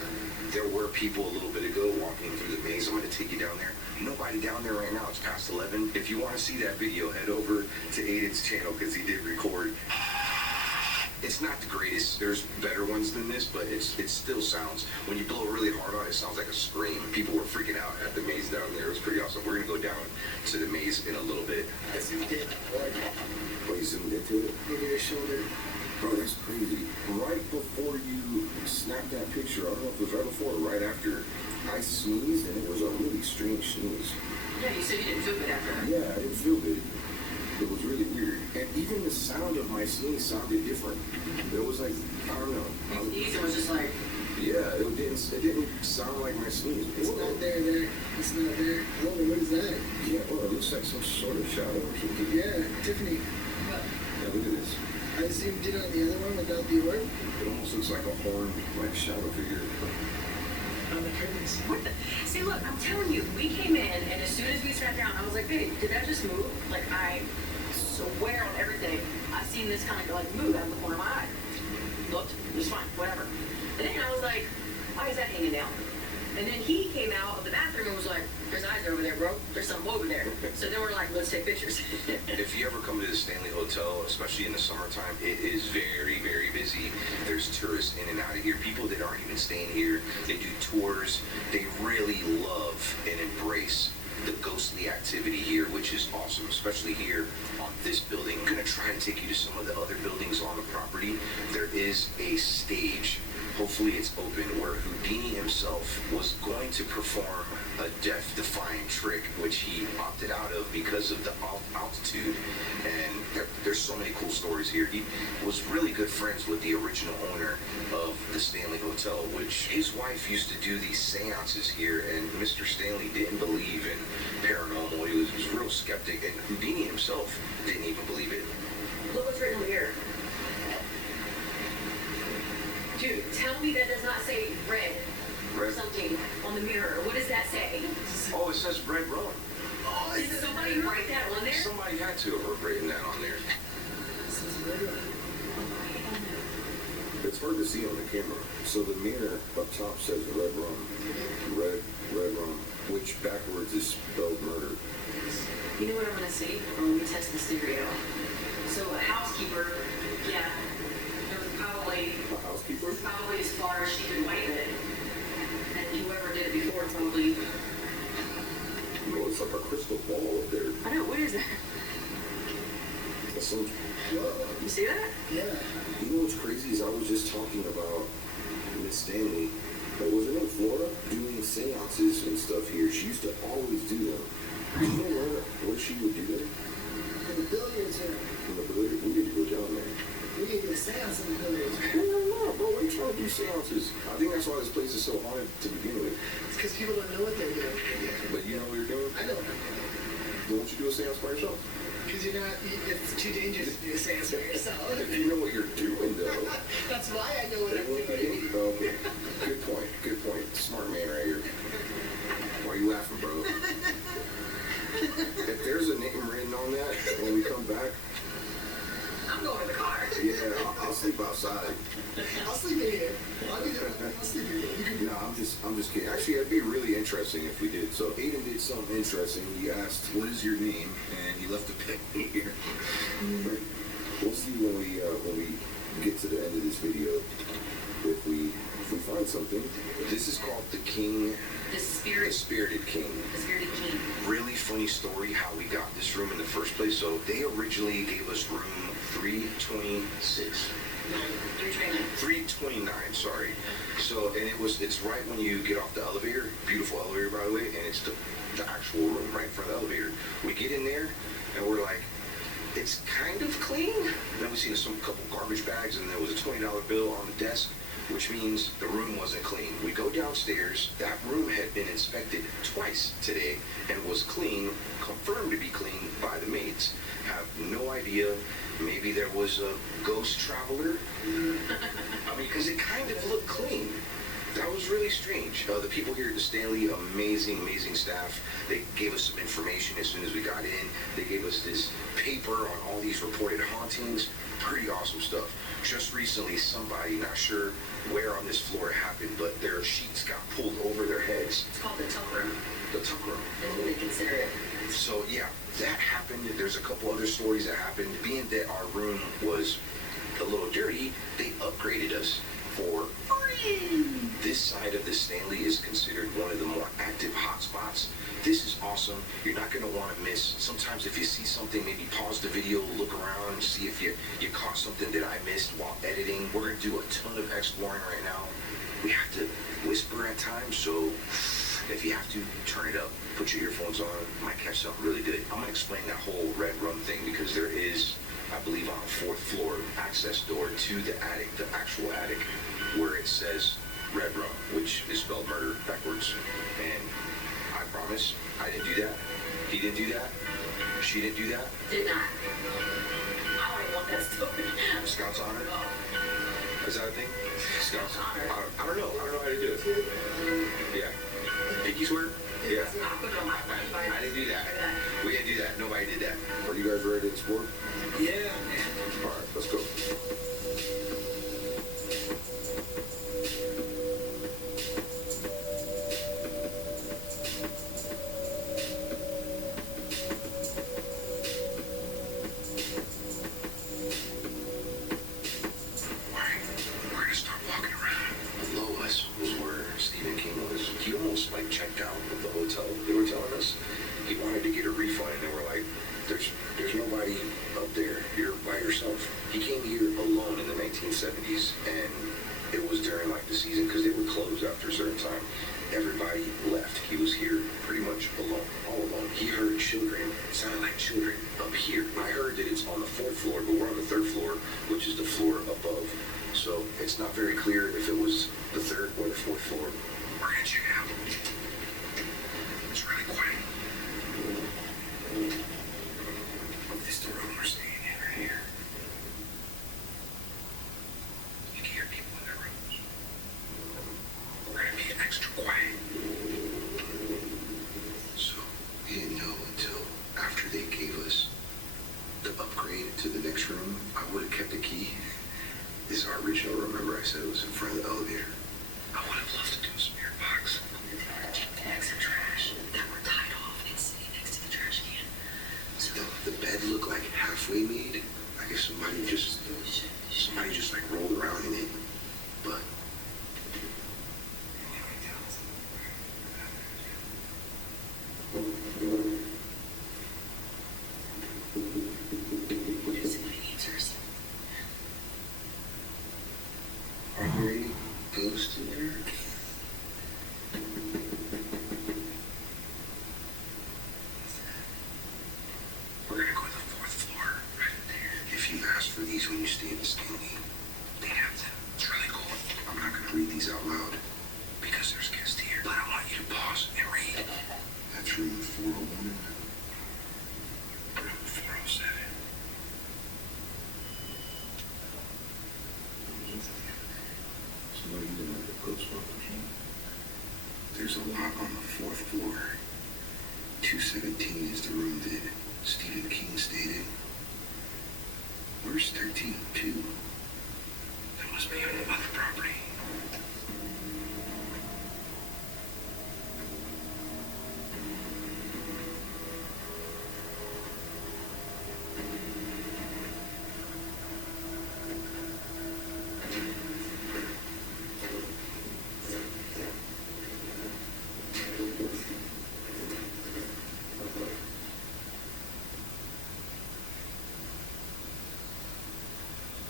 There were people a little bit ago walking through the maze. I'm going to take you down there. Nobody down there right now. It's past 11. If you want to see that video, head over to Aiden's channel because he did record. It's not the greatest. There's better ones than this, but it still sounds, when you blow really hard on it, it sounds like a scream. People were freaking out at the maze down there. It was pretty awesome. We're going to go down to the maze in a little bit. I zoomed in. Oh, you zoomed into it? Over your shoulder. Bro, that's crazy. Right before you snapped that picture, I don't know if it was right before or right after, I sneezed, and it was a really strange sneeze. Yeah, you said you didn't feel good after that. Yeah, I didn't feel good. And even the sound of my scene sounded different. It was like, I don't know. Ethan was just like, Yeah, it didn't sound like my sneeze. It's not there. It's not there. I don't know, what is that? Yeah, well, it looks like some sort of shadow or something. Yeah, Tiffany. Yeah, look at this. I assumed did on the other one without the orb. It almost looks like a horn, like shadow figure. Oh my goodness. what the? See, look, I'm telling you, we came in, and as soon as we sat down, I was like, babe, did that just move? Like, I swear on everything, I've seen this kind of like move out of the corner of my eye. Looked, it was fine, whatever. And then I was like, why is that hanging down? And then he came out of the bathroom and was like, there's eyes over there, bro. There's something over there. So then we're like, let's take pictures. If you ever come to the Stanley Hotel, especially in the summertime, it is very, very busy. There's tourists in and out of here. People that aren't even staying here, they do tours. They really love and embrace the ghostly activity here, which is awesome, especially here on this building. I'm gonna try and take you to some of the other buildings on the property. There is a stage, hopefully it's open, where Houdini himself was going to perform a death-defying trick, which he opted out of because of the altitude. And there's so many cool stories here. He was really good friends with the original owner of the Stanley Hotel, which his wife used to do these seances here, and Mr. Stanley didn't believe in paranormal. He was real skeptic, and Houdini himself didn't even believe it. Look what's written here. Dude, tell me that does not say red or Red? something on the mirror. What does that say? Oh, it says Red Rum. Did somebody write that on there? Somebody had to have written that on there. It's hard to see on the camera. So the mirror up top says red rum. Red rum, which backwards is spelled murder. You know what I'm gonna see when we test the stereo? So a housekeeper, yeah, there was probably A housekeeper? as far as she could lighten it. And whoever did it before probably, No, it's like a crystal ball up there. I don't know, what is that? That's some, You see that? Yeah. you know what's crazy is I was just talking about Miss Stanley. Was it in Florida? Doing seances and stuff here. She used to always do them. Do you know where she would do them? And the billiards are, In the billiard. We need to go down there. we need to get a seance in the billiards. No, bro. We trying to do seances. I think that's why this place is so haunted to begin with. It's because people don't know what they're doing. But you know what you're doing? I don't know. Don't you do a seance by yourself? Because you're not, it's too dangerous to do a seance by yourself. If you know what you're doing, though. That's why I know what I'm doing. Okay. Good point. Good point. Smart man right here. Why are you laughing, bro? If there's a name written on that when we come back, I'm going to the car. yeah, I'll sleep outside. I'll sleep in here. I'll sleep in here. No, I'm just kidding. Actually, it'd be really interesting if we did. So Aiden did something interesting. He asked, "What is your name?" and he left a pen here. We'll see when we get to the end of this video if we find something. This is called the King, The the spirit, Spirited King. the spirited king. Really funny story how we got this room in the first place. So they originally gave us room 326. 329, sorry. So, and it's right when you get off the elevator, beautiful elevator by the way, and it's the actual room right in front of the elevator. We get in there, and we're like, it's kind of clean. Then we see some couple garbage bags, and there was a $20 bill on the desk, which means the room wasn't clean. We go downstairs, that room had been inspected twice today, and was clean, confirmed to be clean by the maids. Have no idea. Maybe there was a ghost traveler. I mean, because it kind of looked clean. That was really strange. The people here at the Stanley, amazing, amazing staff. They gave us some information as soon as we got in. They gave us this paper on all these reported hauntings. Pretty awesome stuff. Just recently, somebody, not sure where on this floor it happened, but their sheets got pulled over their heads. It's called the tuck room. The tuck room. That's what they consider it. So yeah, that happened. There's a couple other stories that happened. Being that our room was a little dirty, they upgraded us for free. This side of the Stanley is considered one of the more active hotspots. This is awesome. You're not going to want to miss. Sometimes if you see something, maybe pause the video, look around, see if you caught something that I missed while editing. We're going to do a ton of exploring right now. We have to whisper at times, so if you have to, turn it up. Put your earphones on. Might catch something really good. I'm going to explain that whole red rum thing because there is I believe on the fourth floor access door to the attic, the actual attic, where it says revan, which is spelled murder backwards. And I promise I didn't do that. He didn't do that. She didn't do that. Did not. I don't even want that story. Scout's honor? Is that a thing? Scout's honor. I don't know. I don't know how to do it. Yeah. Pinky swear? Yeah. I'll put it on my I didn't do that. We didn't do that. Nobody did that. Are you guys ready to explore? Yeah. Alright, let's go. We're gonna start walking around. Below us was where Stephen King was. He almost like checked out of the hotel. They were telling us he wanted to get a refund, and they were like, "There's nobody up there. You're by yourself." He came here alone in the 1970s, and it was during like the season because they were closed after a certain time. Everybody left. He was here pretty much alone, all alone. He heard children. It sounded like children up here. I heard that it's on the fourth floor, but we're on the third floor, which is the floor above. So it's not very clear if it was the third or the fourth floor. We're gonna check it out. It's really quiet. This is the room we're staying in right here. You can hear people in their rooms. We're gonna be extra quiet. So we didn't know until after they gave us the upgrade to the next room. I would have kept the key. This is our original. Remember I said it was in front of the elevator. I would have loved to do a spirit box. Bags of trash that were tied off and sitting next to the trash can. So The bed looked like halfway made. I guess somebody just like rolled around in it. But if somebody answers, are there any ghosts in there? We're gonna go to the fourth floor, right there. If you ask for these when you stay in the Stanley, they have them. It's really cool. I'm not gonna read these out loud because there's guests here, but I want you to pause and read. That's room 401. Room 407. So what are you doing with the Ghostbusters? There's a lot on the fourth floor. 217 is the room that Stephen King stayed in. Where's 1302? That must be on the other property.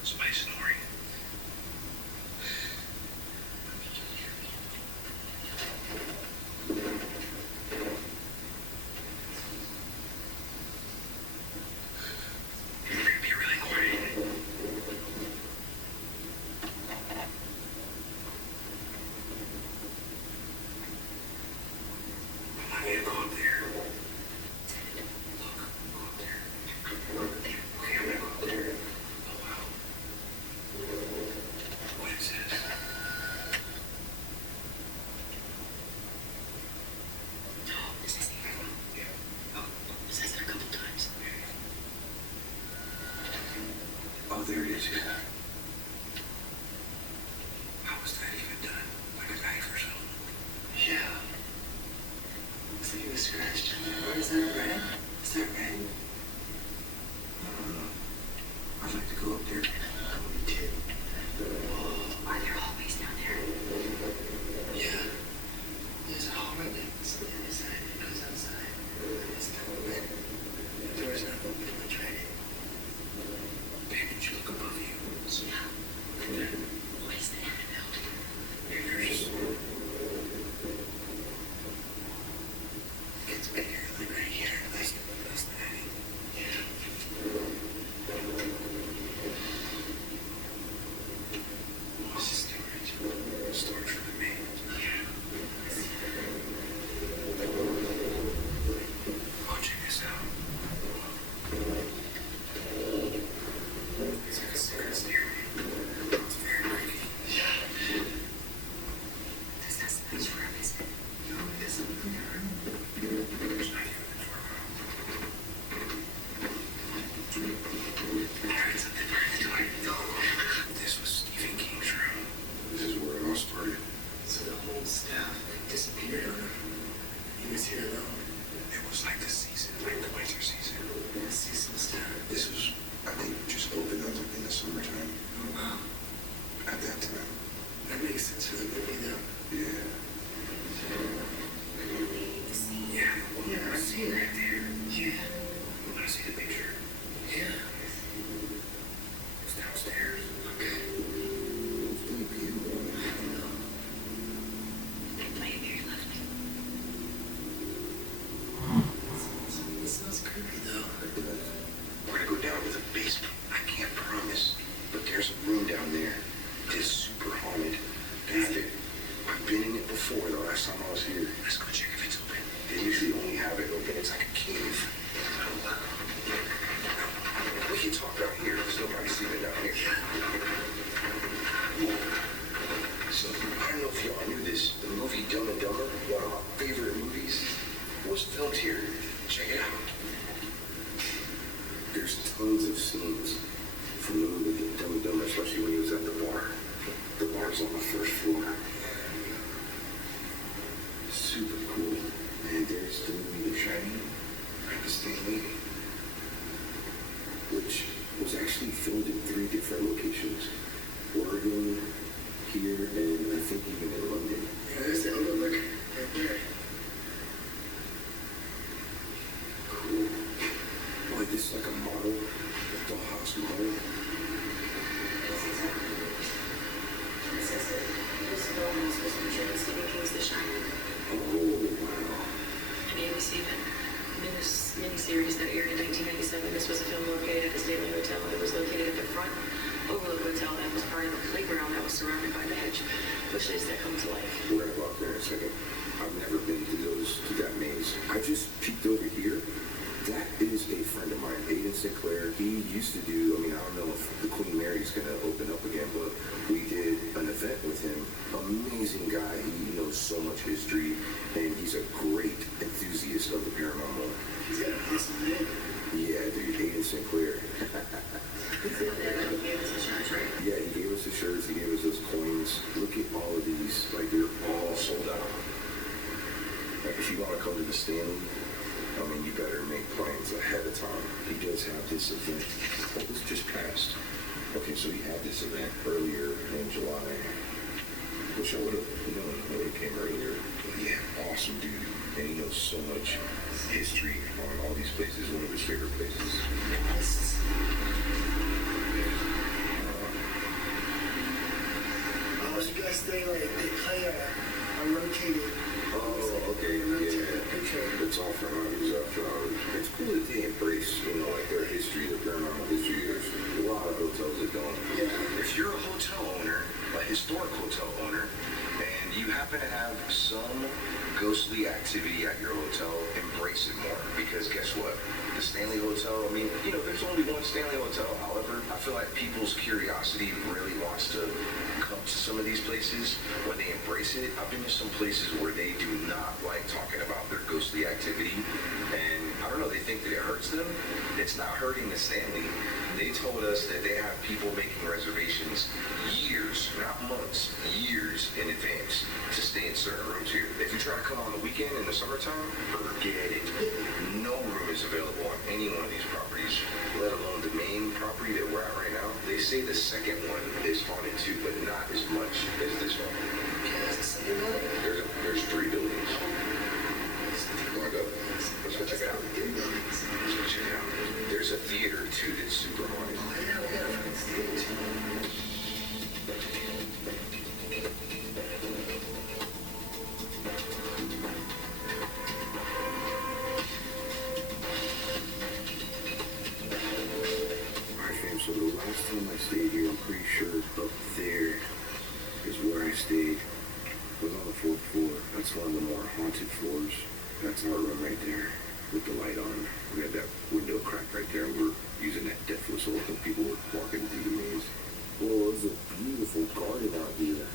Somebody's snoring. here. He was here though. It was like the season, like the winter season. The season's time. This was, I think, just opened up in the summertime. Oh wow. At that time. That makes sense for the movie though. Yeah. Yeah, I see it right there. Yeah. You want to see the picture? Yeah. It's downstairs. Okay. It's really beautiful. It smells creepy though. We're gonna go down to the basement. I can't promise, but there's a room down there. It's super haunted. I've been in it before the last time I was here. Let's go check if it's open. They usually only have it open. It's like a cave. We can talk out here. There's nobody sleeping down here. So, I don't know if y'all knew this. The movie Dumb and Dumber, one of my favorite movies, was filmed here. Check it out. There's tons of scenes from the movie Dumb and Dumber, especially when he was at the bar. The bar's on the first floor. Super cool. And there's the movie The Shining, right, the Stanley, which was actually filmed in 3 different locations. Oregon, here, and I think even in London. Yeah, there's the overlook right there. Cool. Boy, this is like a model, a dollhouse model. It says that this film was supposed to feature Stephen King's The Shining. Oh, wow. An ABC miniseries that aired in 1997. This was a film located at the Stanley Hotel. It was located at the front overlook hotel that was part of a playground that was surrounded by the hedge bushes that come to life. We're gonna go up there in a second. I've never been to that maze. I just peeked over here. That is a friend of mine, Aiden Sinclair. He used to do, I don't know if the Queen Mary's gonna open up again, but we did an event with him. Amazing guy. He knows so much history, and he's a great enthusiast of the paranormal. He's got an awesome name. Yeah, dude, Aiden Sinclair. He gave us insurance, right? Yeah, he gave us the shirts, he gave us those coins. Look at all of these, like they're all sold out. Like if you want to come to the Stanley, you better make plans ahead of time. He does have this event. Oh, this just passed. Okay, so he had this event earlier in July. Wish I would have came earlier. But yeah, awesome dude. And he knows so much history on all these places, one of his favorite places. Oh, you guys think like they play a rotating. Oh, okay, yeah. It's all for hobbies after hours. It's cool that they embrace, like their history, their paranormal history. There's a lot of hotels that don't. Yeah. If you're a hotel owner, a historic hotel owner, and you happen to have some ghostly activity at your hotel, embrace it more. Because guess what? The Stanley Hotel, there's only one Stanley Hotel. However, I feel like people's curiosity really wants to come to some of these places when they embrace it. I've been to some places where they do not like talking about their ghostly activity, and I don't know, they think that it hurts them. It's not hurting the Stanley. They told us that they have people making reservations years, not months, years in advance to stay in certain rooms here. If you try to come on the weekend in the summertime, forget it. No room is available on any one of these properties, let alone the main property that we're at right now. They say the second one is haunted too, but not as much as this one. There's 3 buildings. You wanna go? Let's go check it out. Let's go check it out. There's a theater too that's super haunted. Alright fam, so the last time I stayed here, I'm pretty sure up there is where I stayed. It was on the 4th floor. That's one of the more haunted floors. That's our room right there with the light on. We had that window crack right there, and we're using that death whistle when people were walking through the maze. Oh, there's a beautiful garden out here.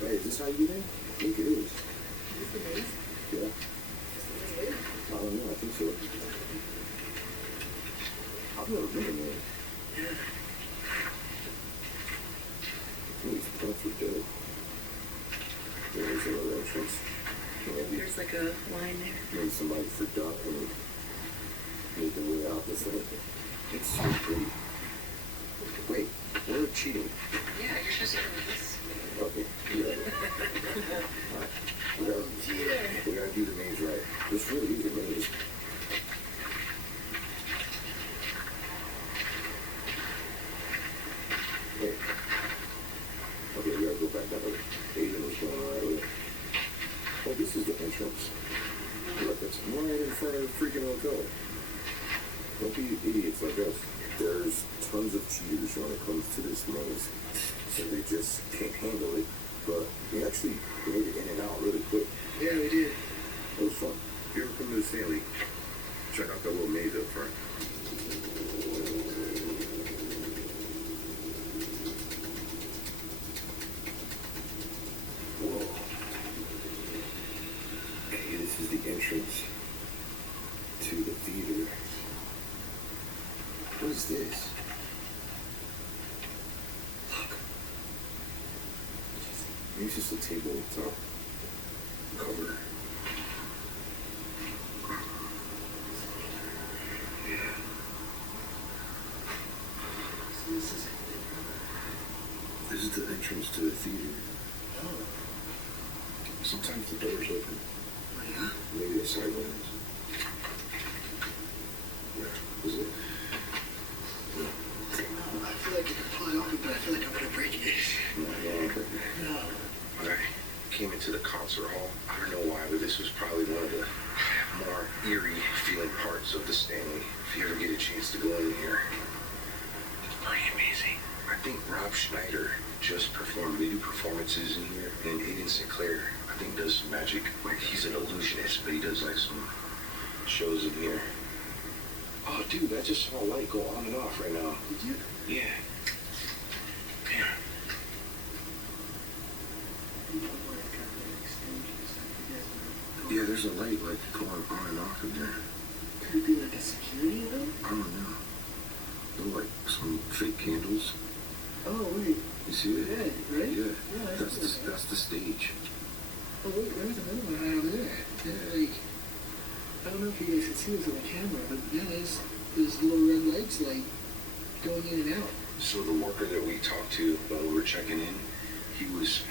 Hey, is this how you get in? I think it is. Is this the maze? Yeah. I don't know, I think so. I've never been in there. Yeah. These plants are dope. There's like a line there. When somebody forgot and made their way out this way. It's so pretty. Wait, we're cheating. Yeah, you're supposed to do this. Okay, yeah. Alright, we gotta do the maze right. This really is a maze. Wait. Okay, we gotta go back that way. Aiden was going the right way. Oh, this is the entrance. Look, it's right in front of the freaking hotel. Don't be idiots like us. There's tons of cheaters when it comes to this maze. So they just can't handle it. But we actually made it in and out really quick. Yeah, we did. It was fun. If you ever come to the Stanley, check out that little maze up front. Whoa. Okay, this is the entrance to the theater. What is this? Look. Maybe it's just a table top cover. Yeah. This is the entrance to the theater. Oh. Sometimes the door's open. Oh, yeah? Maybe the side windows. Yeah, is it? I feel like you can pull it open, but I feel like I'm gonna break it. No. I came into the concert hall. I don't know why, but this was probably one of the more eerie feeling parts of the Stanley. If you ever get a chance to go in here, it's pretty amazing. I think Rob Schneider just performed. They do performances in here, and Aiden Sinclair, I think, does magic. Like, he's an illusionist, but he does like some shows in here. Oh, dude, I just saw a light go on and off right now. Did you? Yeah. Man. Yeah, there's a light like going on and off in there. Could it be like a security light? I don't know. They're like some fake candles. Oh, wait. You see it? Red, right? Yeah. Yeah, That's the stage. Oh, wait, there's another one right over there. Yeah, like, I don't know if you guys can see this on the camera, but yeah, there's little red lights, like, going in and out. So the worker that we talked to while we were checking in, he's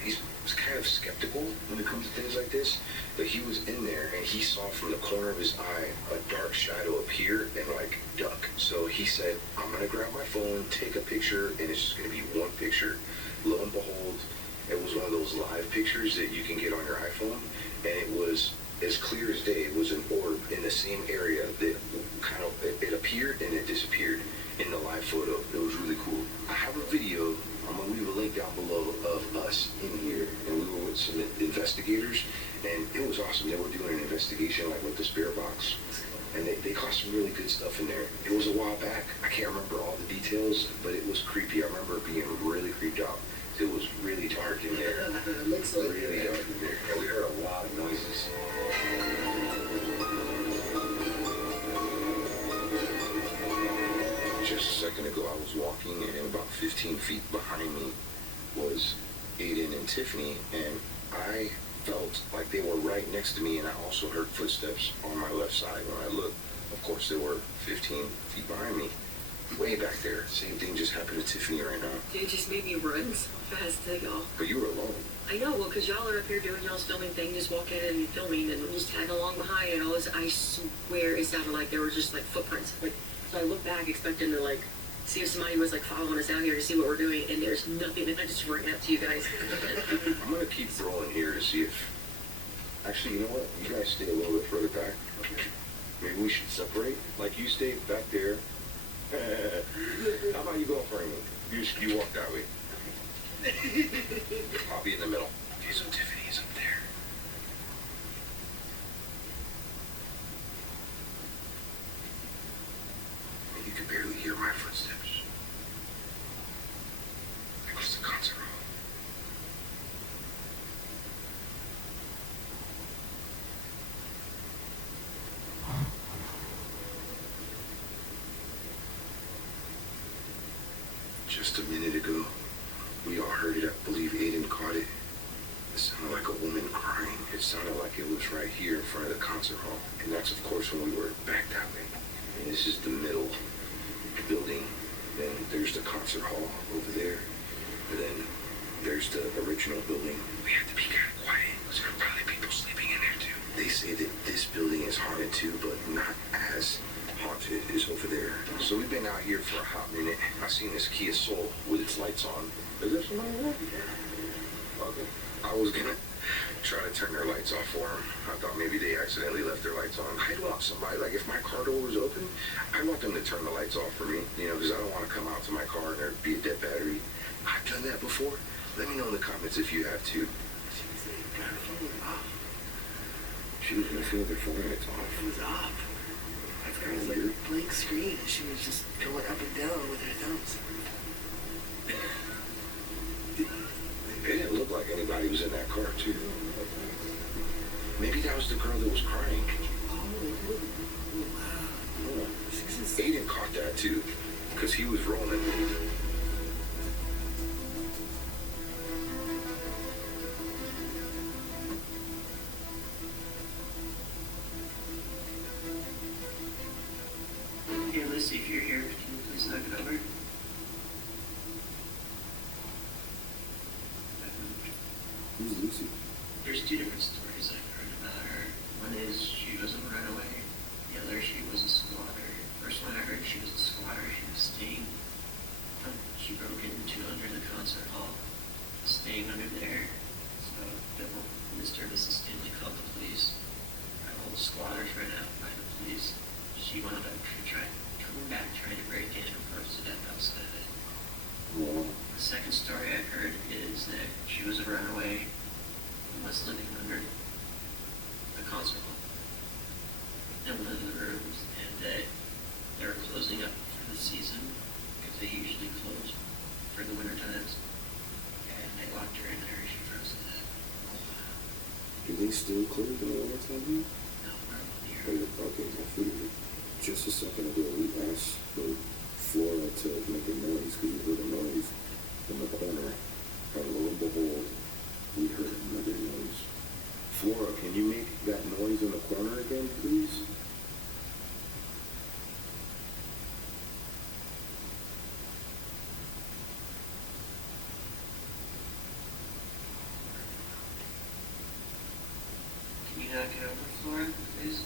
kind of skeptical when it comes to things like this, but he was in there and he saw from the corner of his eye a dark shadow appear and like duck. So he said, I'm gonna grab my phone, take a picture, and it's just gonna be one picture. Lo and behold, it was one of those live pictures that you can get on your iPhone, and it was as clear as day. It was an orb in the same area that kind of, it appeared and it disappeared in the live photo. It was really cool. I have a video, I'm gonna leave a link down below, of us in here, and we were with some investigators, and it was awesome. They were doing an investigation like with the spirit box, and they caught some really good stuff in there. It was a while back. I can't remember all the details, but it was creepy. I remember being really creeped out. It was really dark in there. It looks like Really dark in there. And we heard a lot of noises. Just a second ago, I was walking, and about 15 feet behind me was Aiden and Tiffany, and I felt like they were right next to me, and I also heard footsteps on my left side. When I looked, of course, they were 15 feet behind me, way back there. Same thing just happened to Tiffany right now. It just made me run so fast to y'all. But you were alone. I know, well, because y'all are up here doing y'all's filming thing, just walking and filming, and just tagging along behind, and all this. I swear it sounded like there were just like footprints. Like, so I looked back expecting to like see if somebody was like following us out here to see what we're doing, and there's nothing, and I just ran up to you guys. I'm gonna keep throwing here to see if... Actually, you know what? You guys stay a little bit further back. Okay. Maybe we should separate. Like, you stay back there. How about you go in front of me? You walk that way. I'll be in the middle. Okay, so Tiffany is up there. And you can barely hear my footsteps. There goes the concert hall. Just a minute ago, we all heard it. I believe Aiden caught it. It sounded like a woman crying. It sounded like it was is right here in front of the concert hall. And that's, of course, when we were back that way. And this is the middle building. Then there's the concert hall over there. And then there's the original building. We have to be kind of quiet because there are probably people sleeping in there too. They say that this building is haunted too, but not as haunted as over there. So we've been out here for a hot minute. I've seen this Kia Soul with its lights on. Is there somebody there? Okay. I was gonna try to turn their lights off for them. I thought maybe they accidentally left their lights on. I'd want somebody, like if my car door was open, I want them to turn the lights off for me, because I don't want to come out to my car and there'd be a dead battery. I've done that before. Let me know in the comments if you have too. She was gonna feel their phone lights off. It was off. There was like a blank screen and she was just going up and down with her thumbs. It didn't look like anybody was in that car too. Maybe that was the girl that was crying. Wow. Aiden caught that too, because he was rolling. Hey, Lucy, if you're here, can you please knock it over? Who's Lucy? There's two different stories I've heard about her. One is she was a runaway. The other, she was a squatter. First one I heard, she was a squatter. She was staying. She broke into under the concert hall, staying under there. So Mr. and Mrs. Stanley called the police. All the squatters ran out by the police. She wound up coming back, trying to break in and froze to death outside of it. Wow. The second story I heard is that she was a runaway and was living under the concert hall in one of the rooms, and that they were closing up for the season because they usually close for the winter times, and they locked her in there and she froze to death. Do they still close in the wintertime? No, we're on the Okay, I figured. Just a second ago, we asked for Flora to make a noise because we heard a noise in the corner. And lo and behold, we heard another noise. Flora, can you make that noise in the corner again, please? Can you knock it over, Flora, please?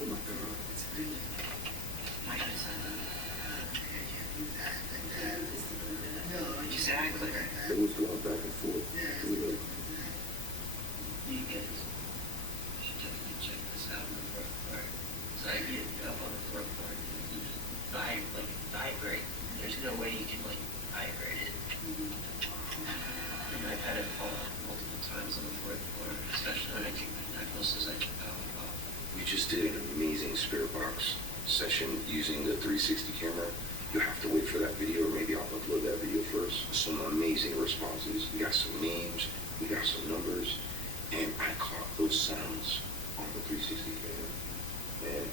Oh my God. It's really Mike is no, exactly. It was going back and forth. Really. You guys should definitely check this out on the fourth floor. So I get up on the fourth floor and you just vibrate. There's no way you can vibrate it. And I've had it fall multiple times on the fourth floor, especially when I keep my necklaces, I keep power off. We just did an amazing spirit box session using the 360 camera. You'll have to wait for that video, or maybe I'll upload that video first. Some amazing responses. We got some names, we got some numbers, and I caught those sounds on the 360 camera. And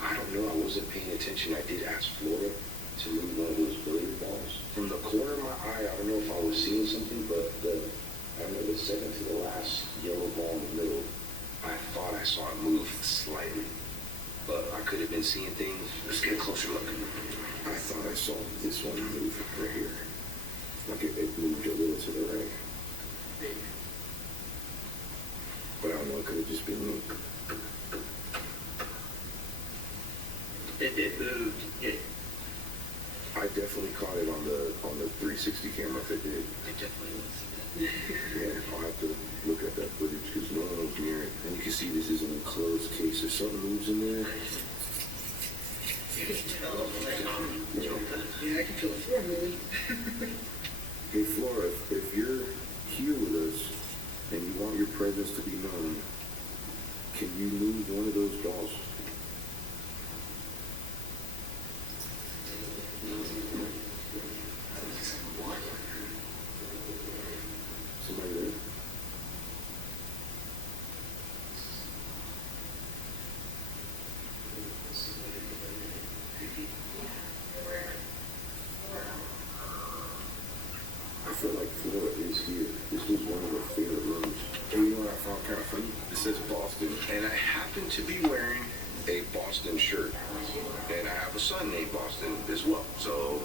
I don't know, I wasn't paying attention. I did ask Flora to move one of those billiard balls. From the corner of my eye, I don't know if I was seeing something, but the second to the last yellow ball in the middle, I thought I saw it move slightly, but I could have been seeing things. Let's get a closer look. I thought I saw this one move right here. Like it moved a little to the right. But I don't know, it could have just been me. It moved. I definitely caught it on the 360 camera if it did. It definitely was. Yeah, I'll have to look at that footage because no one was near it. And you can see this is an enclosed case. If something moves in there, Yeah, I can feel the floor moving. hey Flora, if you're here with us and you want your presence to be known, can you move one of those balls? Somebody there? I feel like Flora is here. This was one of her favorite rooms. And you know what I found kind of funny? It says Boston, and I happen to be wearing a Boston shirt. And I have a son named Boston as well. So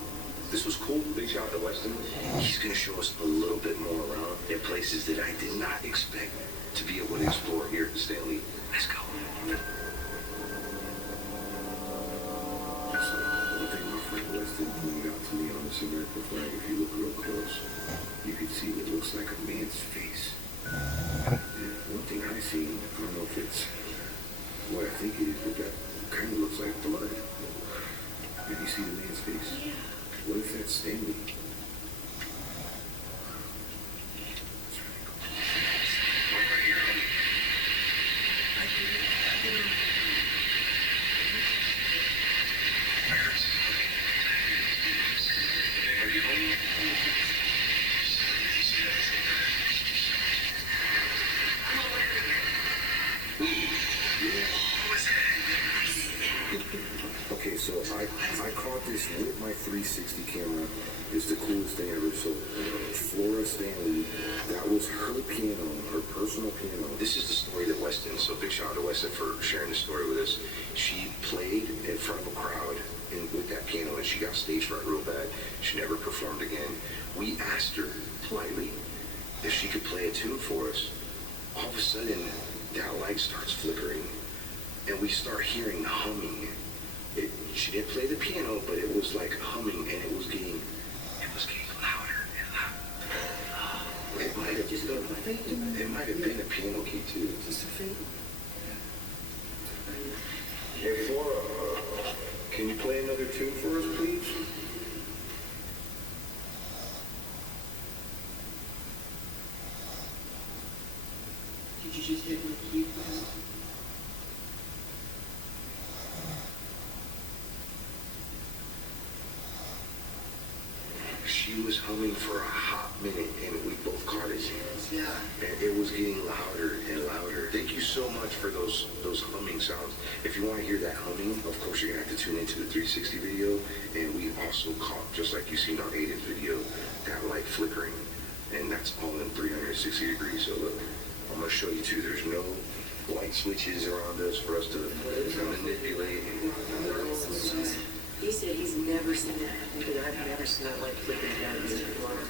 this was cool. Big shout out to Weston. He's going to show us a little bit more around in places that I did not expect to be able to explore here at Stanley. Let's go. One thing my friend Weston pointed out to me on this American flag, if you look real close, you can see what looks like a man's face. And one thing I've seen, I don't know if it's what I think it is, but that kind of looks like blood. If you see the man's face, what if that's Stanley? Okay, so I caught this with my 360 camera. It's the coolest thing ever. So Flora Stanley, that was her piano, her personal piano. This is the story that Weston, so big shout out to Weston for sharing this story with us. She played in front of a crowd with that piano and she got stage fright real bad. She never performed again. We asked her politely if she could play a tune for us. All of a sudden, that light starts flickering and we start hearing humming. She didn't play the piano, but it was like humming, and it was getting louder and louder. It might have just been it might have been a piano key too. Just a fade. Hey Flora, can you play another tune for us, please? Did you just hit my key? She was humming for a hot minute and we both caught it. Yeah. And it was getting louder and louder. Thank you so much for those humming sounds. If you want to hear that humming, of course you're going to have to tune into the 360 video. And we also caught, just like you seen on Aiden's video, that light flickering. And that's all in 360 degrees. So look, I'm going to show you too. There's no light switches around us for us to manipulate. He said he's never seen that. Because I've never seen that light flickering down in the water.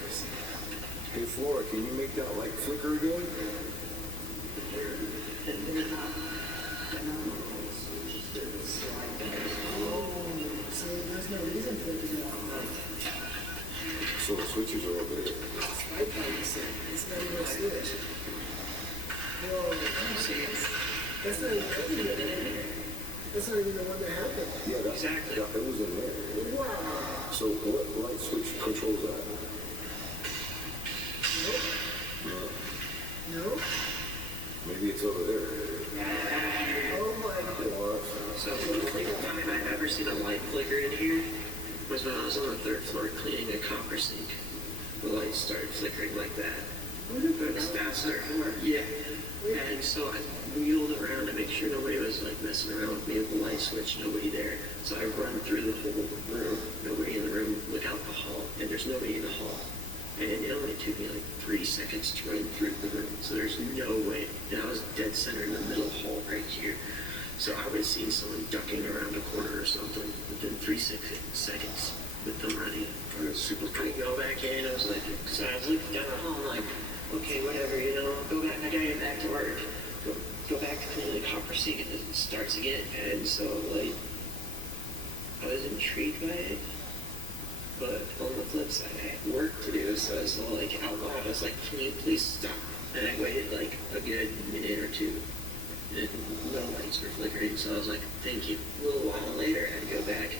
Hey Flora, can you make that light flicker again? So there's no reason for it to go off. So the switches are over there. It's my part, you said. It's not even a switch. Whoa, that's not even That's not even the one that happened. Yeah, exactly. Yeah, it was in there. Wow. So what light switch controls that? No? Maybe it's over there. Oh my God. So the only time I've ever seen a light flicker in here was when I was on the third floor cleaning a copper sink. The lights started flickering like that. It was faster. Yeah. And so I wheeled around to make sure nobody was like messing around with me with the light switch, nobody there. So I run through the whole room, nobody in the room, look out the hall, and there's nobody in the hall. And it only took me like 3 seconds to run through the room, so there's no way. And I was dead center in the middle hall right here. So I would have seen someone ducking around a corner or something within 3 seconds with them running. That's super cool. I go back in, I was like, so I was looking down the hall, I'm like, okay, whatever, you know, I'll go back, I gotta get back to work. Go back to cleaning the copper sink and it starts again. And so, like, I was intrigued by it. But on the flip side, I had work to do, so I was like, out loud, I was like, can you please stop? And I waited like a good minute or two. And no lights were flickering, so I was like, thank you. A little while later, I had to go back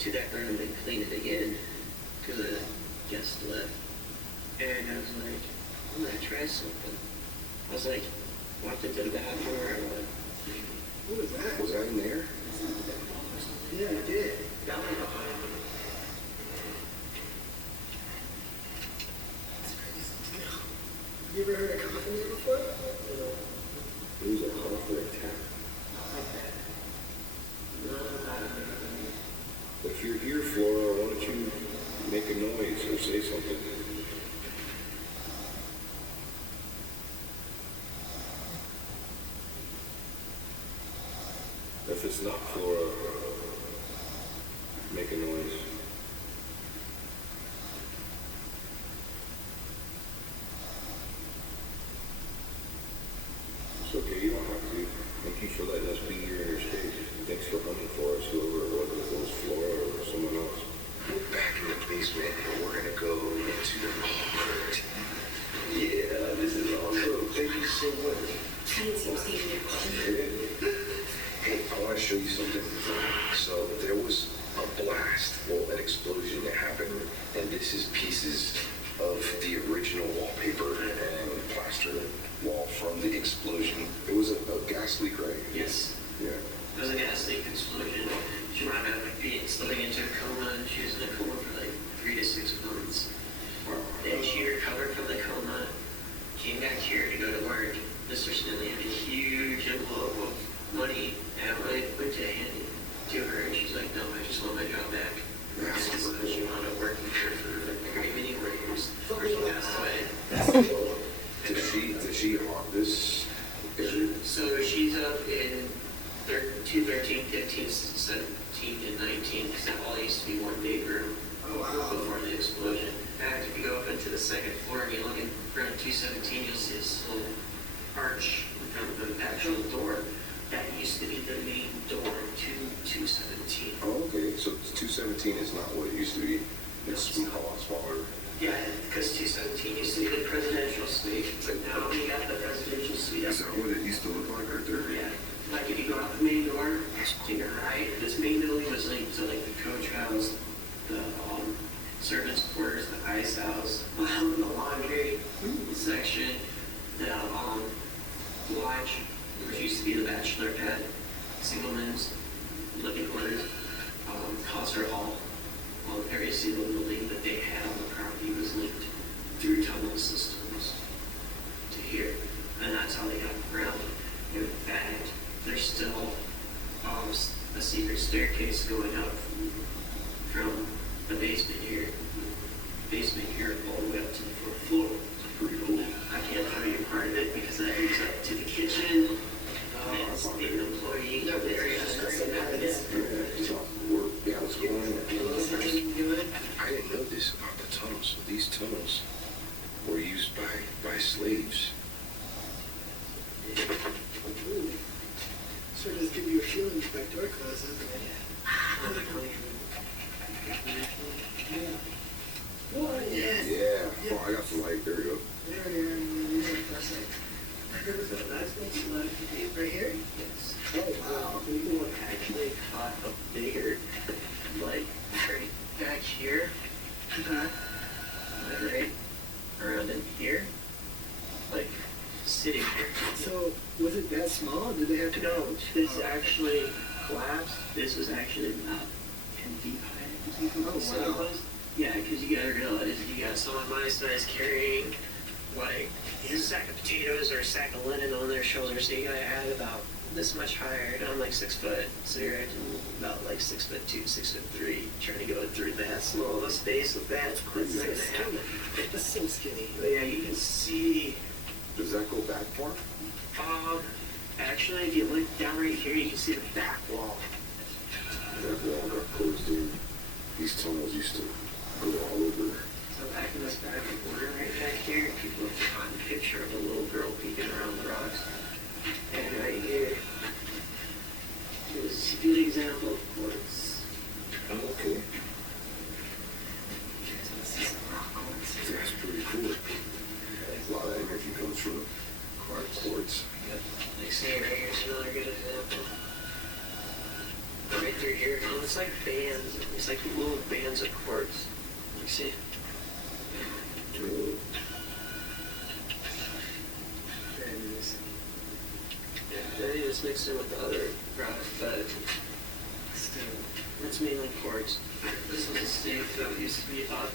to that room and clean it again, because the guest left. And I was like, I'm gonna try something. I was like, walked into the bathroom where I went, What was that? Was that in there? Yeah, it did. that was behind me. That's crazy. You ever heard a compliment before? It was a cough or a tap. If you're here, Flora, why don't you make a noise or say something? not Flora making noise. It's okay, you don't have to. Thank you for letting us be here in your space. Thanks for humming for us, whoever it was, if it was Flora or someone else. We're back in the basement and we're gonna go into the vault. Yeah, this is awesome. Thank you so much. Hey, I want to show you something. So there was a blast, well, an explosion that happened, and this is pieces of the original wallpaper and plaster wall from the explosion. It was a gas leak, right? Yes. Yeah. It was a gas leak explosion. She wound up being slipping into a coma, and she was in a coma for like 3 to 6 months. Then she recovered from the coma, came back here to go to work. Mr. Stanley had a huge envelope of money, and I went to hand it to her, and she's like, no, I just want my job back. That's Because she wound up working here for very many years before she passed away. Did she haunt this area? So she's up in 213, 15, 17, and 19, because that all used to be one big room before the explosion. In fact, if you go up into the second floor and you look in front of 217, you'll see this little arch in front of the actual door. That used to be the main door to 217. Oh, okay. So 217 is not what it used to be. It's a lot smaller. Yeah, because 217 used to be the presidential suite, but now we got the presidential suite. Is that what it used to look like right there? Yeah. Like if you go out the main door, to your right, this main building was linked to like the coach house, the servants' quarters, the ice house, the laundry section, the lodge, which used to be the bachelor pad, single men's living quarters, concert hall, every single building that they had on the property was linked through tunnel systems to here, and that's how they got around. In fact, there's still a secret staircase going up from the basement here all the way up to the 4th floor. Pretty cool. I can't tell you part of it because that leads up to the kitchen. It's an employee area. Yeah, what's going on? I didn't know this about the tunnels. So these tunnels were used by slaves. So it does give you a feeling the back door closes, doesn't it? Oh, yes. Yeah. Oh, I got the light. There we go. There we are. Perfect. So that's going to select the tape right here? Yes. Oh, wow. People actually caught a bigger, like, right back here, like right around in here, like sitting here. So, was it that small? Did they have to No, this actually collapsed. This was actually about 10 feet high. Oh, So wow. it was, yeah, because you gotta realize you got someone my size carrying like a sack of potatoes or a sack of linen on their shoulders, so you gotta add about this much higher, and I'm like 6 foot, so you're acting about like 6'2", 6'3", trying to go through that small of a space with that. That's not gonna happen. That's so skinny. But yeah, you can see. Does that go back far? Actually, if you look down right here, you can see the back wall. That wall got closed in. These tunnels used to go all over. So back in this back corner right back here, people have gotten a picture of a little girl peeking around the rocks. And right here is a good example of quartz. Oh, okay. This is rock quartz. That's pretty cool. A lot of energy comes from quartz. Like see right here's another good example. Right through here, and it's like bands. It's like little bands of quartz. You see? Then it's mixed in with the other product, but still, it's mainly quartz. This was a safe that used to be thought.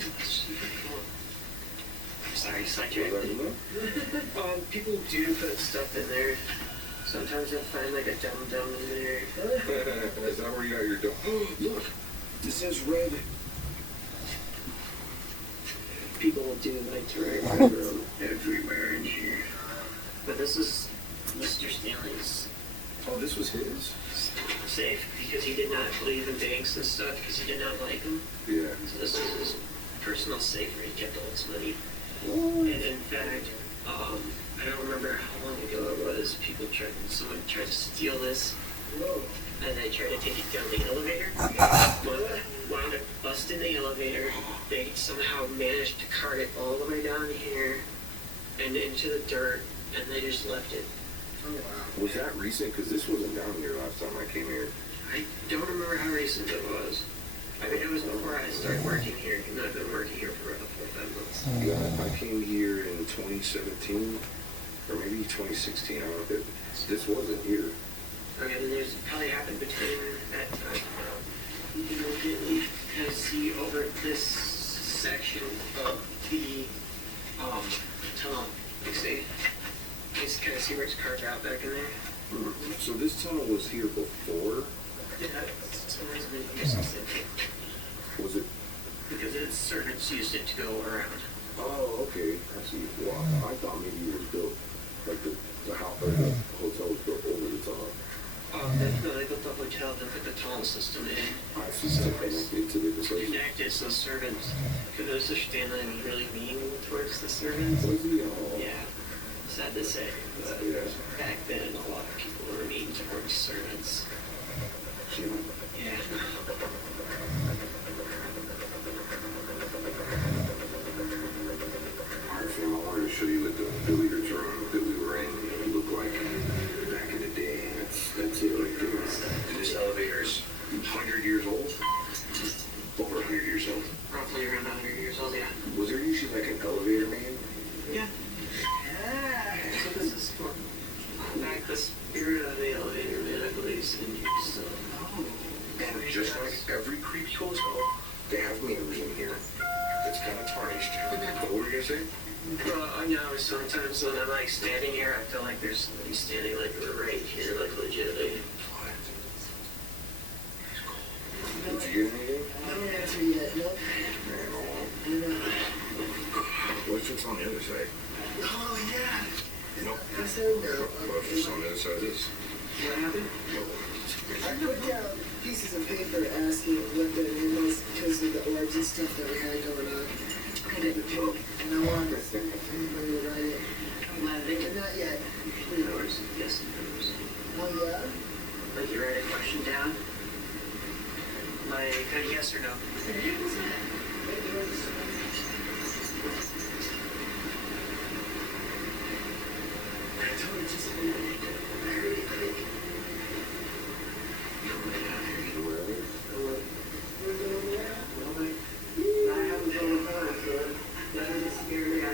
That's super cool. I'm sorry, sidetracked. People do put stuff in there. Sometimes you'll find like a dum-dum in there. Is that where you got your dome? Oh, look! It says red. People do like to write everywhere in here. But this is Mr. Stanley's Oh, this was his? Safe, because he did not believe in banks and stuff, because he did not like them. Yeah. So this was his personal safe where he kept all his money. And in fact, I don't remember how long ago it was, someone tried to steal this, and they tried to take it down the elevator. Wound up busting the elevator. They somehow managed to cart it all the way down here and into the dirt, and they just left it. Oh, wow. Was that recent? Because this wasn't down here last time I came here. I don't remember how recent it was. I mean, it was before I started working here, and I've been working here for about 4 or 5 months. Yeah, I came here in 2017, or maybe 2016. I don't know if this wasn't here. Okay, then there's probably happened between that time. You can immediately kind of see over this section of the tunnel. You see? You just kind of see where it's carved out back in there. So this tunnel was here before? Yeah, for some reason they used it. Was it? Because its servants used it to go around. Oh, okay. I see. Well, I thought maybe it was built, like the house or the hotel was built over the top. No, they built the hotel, they put the tunnel system in. I see. So connected to the facility. Connected, so servants, because Mr. Stanley was really mean towards the servants. Was he? Oh. Yeah, sad to say, but Yeah. back then a lot of people were mean towards servants. Yeah. Alright, fam, I wanted to show you what the billiards room that we were in looked like back in the day. That's it right there. And this elevator's 100 years old? Over 100 years old. Roughly around 100 years old, yeah. Was there usually like an elevator man? Yeah. So this is for back the spirit of the elevator man, I believe, is in here, so. And just like every creepy hotel, they have mirrors in here. It's kind of tarnished. What were you gonna say? Well, I know sometimes when I'm like standing here, I feel like there's somebody standing like right here, like legitimately. What? Did you get anything? No answer yet, nope. Man, hold on. I know. What if it's on the other side? Oh, yeah. Nope. I said no. What if it's on the other side of this? What happened? I put down pieces of paper asking what the name was because of the orbs and stuff that we had going on. I didn't pick, and I wanted to see if anybody would write it. I'm glad they But did. not yet. Numbers, yes, numbers. Oh, yeah? Like you write a question down? Like a yes or no? I told her just a minute. I heard it click. I haven't been with her, so that is scary. I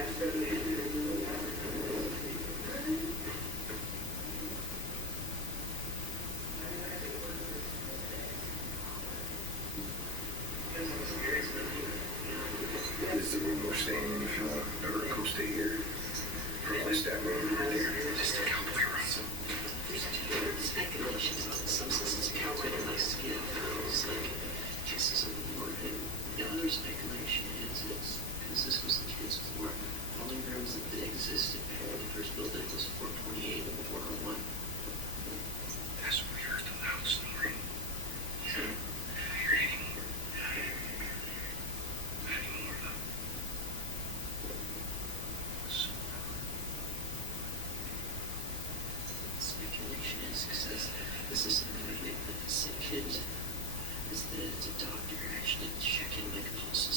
This is the room we're staying in if you want to ever come stay here. Probably that room right there. Just a cowboy room. There's speculations on some systems cowboy in my skin feels like kisses of the forehead. The other speculation is it's because this was the kids' floor. Only rooms that existed back when they first built it was 428 and 401. That's weird. The loud snoring. I don't hear anymore. Speculation is because this is something I think that the sick kids is that it's a doctor actually checking like pulses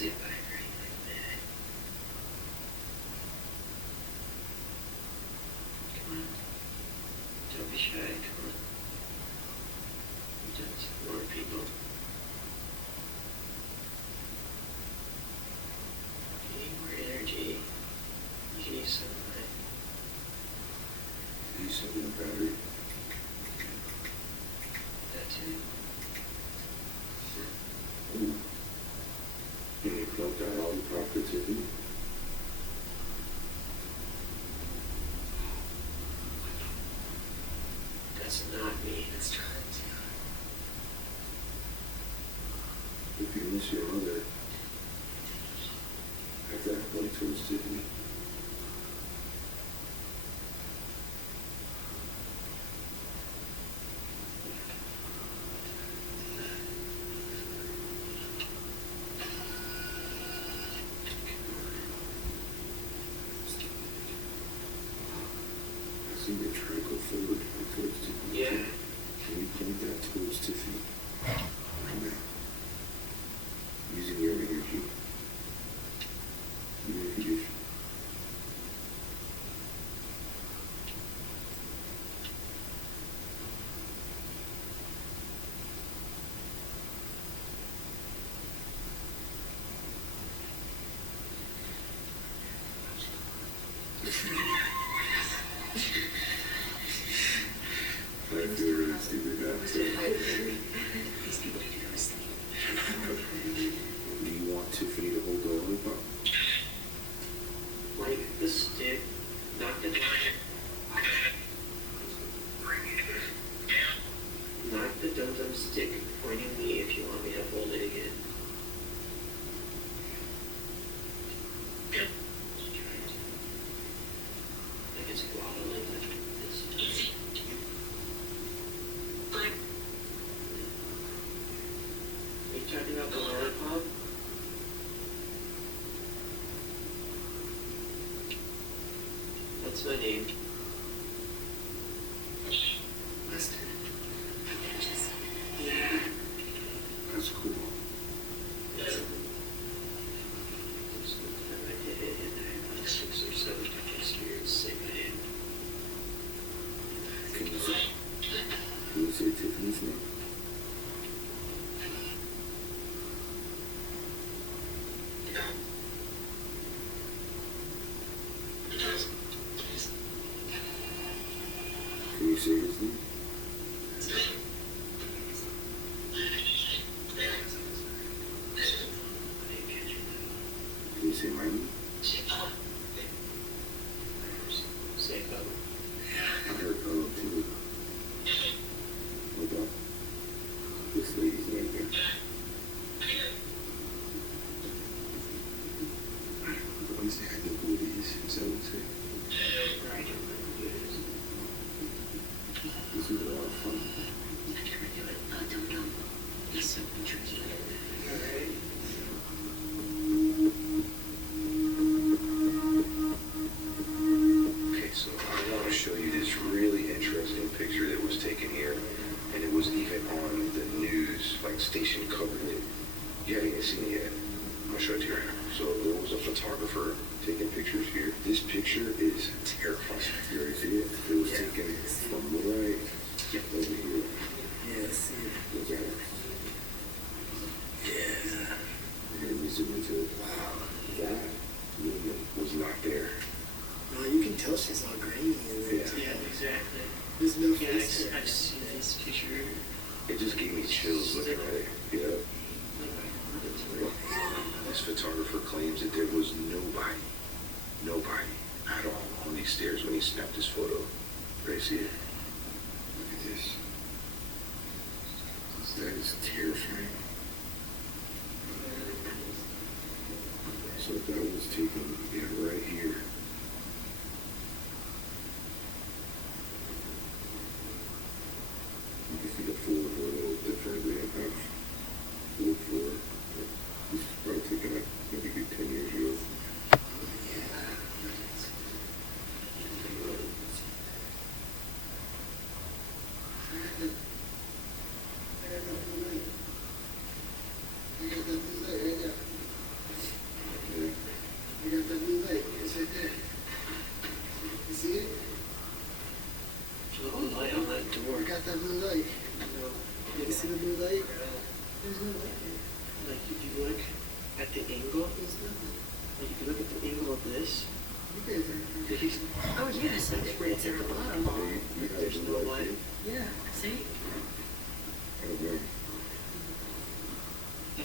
sit by her like that. Come on. Don't be shy. Come on. You've done this for more people. You need more energy. You can use some of mine. Use something in battery. That's it. Ooh. And you plugged out all the proper Tiffany. That's not me. That's trying to. If you miss your mother, have that like towards Tiffany. I see your trickle forward like towards Tiffany. Yeah. Can you point that towards Tiffany? Right now. Using your energy. Even if you just I feel really stupid now. These people need to go to sleep. Do you want Tiffany to hold the lollipop? Like the stick, not the not the dum-dum stick pointing me if you want me to hold it again. Just trying to. I can swallow like this. Are you talking about the lollipop? What's my name? Lester. Yeah. That's cool. I did it and I have like 6 or 7 different spirits say my name. Can you say Tiffany's name? Can you say his name? Can you say my name? Say Bo. I heard too. What about this lady's name here? Honestly, I know who it is, so I would say. I don't know who it is. This was a lot of fun. I never do it. I don't know. He's so tricky. Alright. Okay, so I want to show you this really interesting picture that was taken here, and it was even on the news, like station covered it. You haven't even seen it yet. I'm gonna show it to you right now. So there was a photographer taking pictures here. This picture is terrifying. You already see it? It was taken from the right over here. Yeah, I see it. Look at it. Yeah. And then we zoom into it. Wow, that woman was not there. No, you can tell she's all grainy and then Yeah, exactly. there's no Yeah, face to I've her. seen this picture. It just gave me chills looking at it. Yeah. This photographer claims that there was nobody at all on these stairs when he snapped his photo. Ready to see it? Look at this. That is terrifying. So that was taken, right here. You can see the floor a little differently and have wood floor. This is probably taken like maybe a good 10 years ago.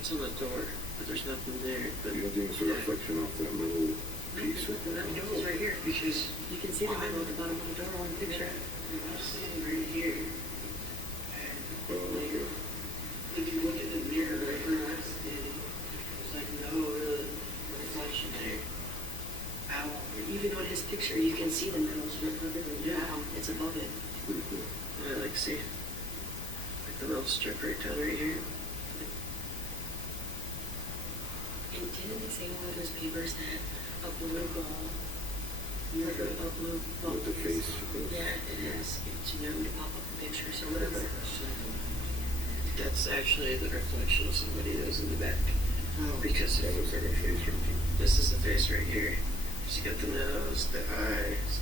It's on the door, but there's nothing there. But You don't think it's a reflection off that middle piece? That door is right here because you can see the middle at the bottom of the door on the picture. I'm standing right here. Oh, okay. If you look at the mirror right where I'm standing, there's like no reflection there. Ow. Even on his picture, you can see the metals Yeah. It's above it. Pretty cool. Yeah, like see, like the little strip right down right here. And didn't it say in one of those papers that a blue ball, a blue ball? With the face. Yeah, it is. It's known to pop up in pictures or whatever. That's actually the reflection of somebody that was in the back. Oh. Because That looks like a face from you. this is the face right here. She's got the nose, the eyes,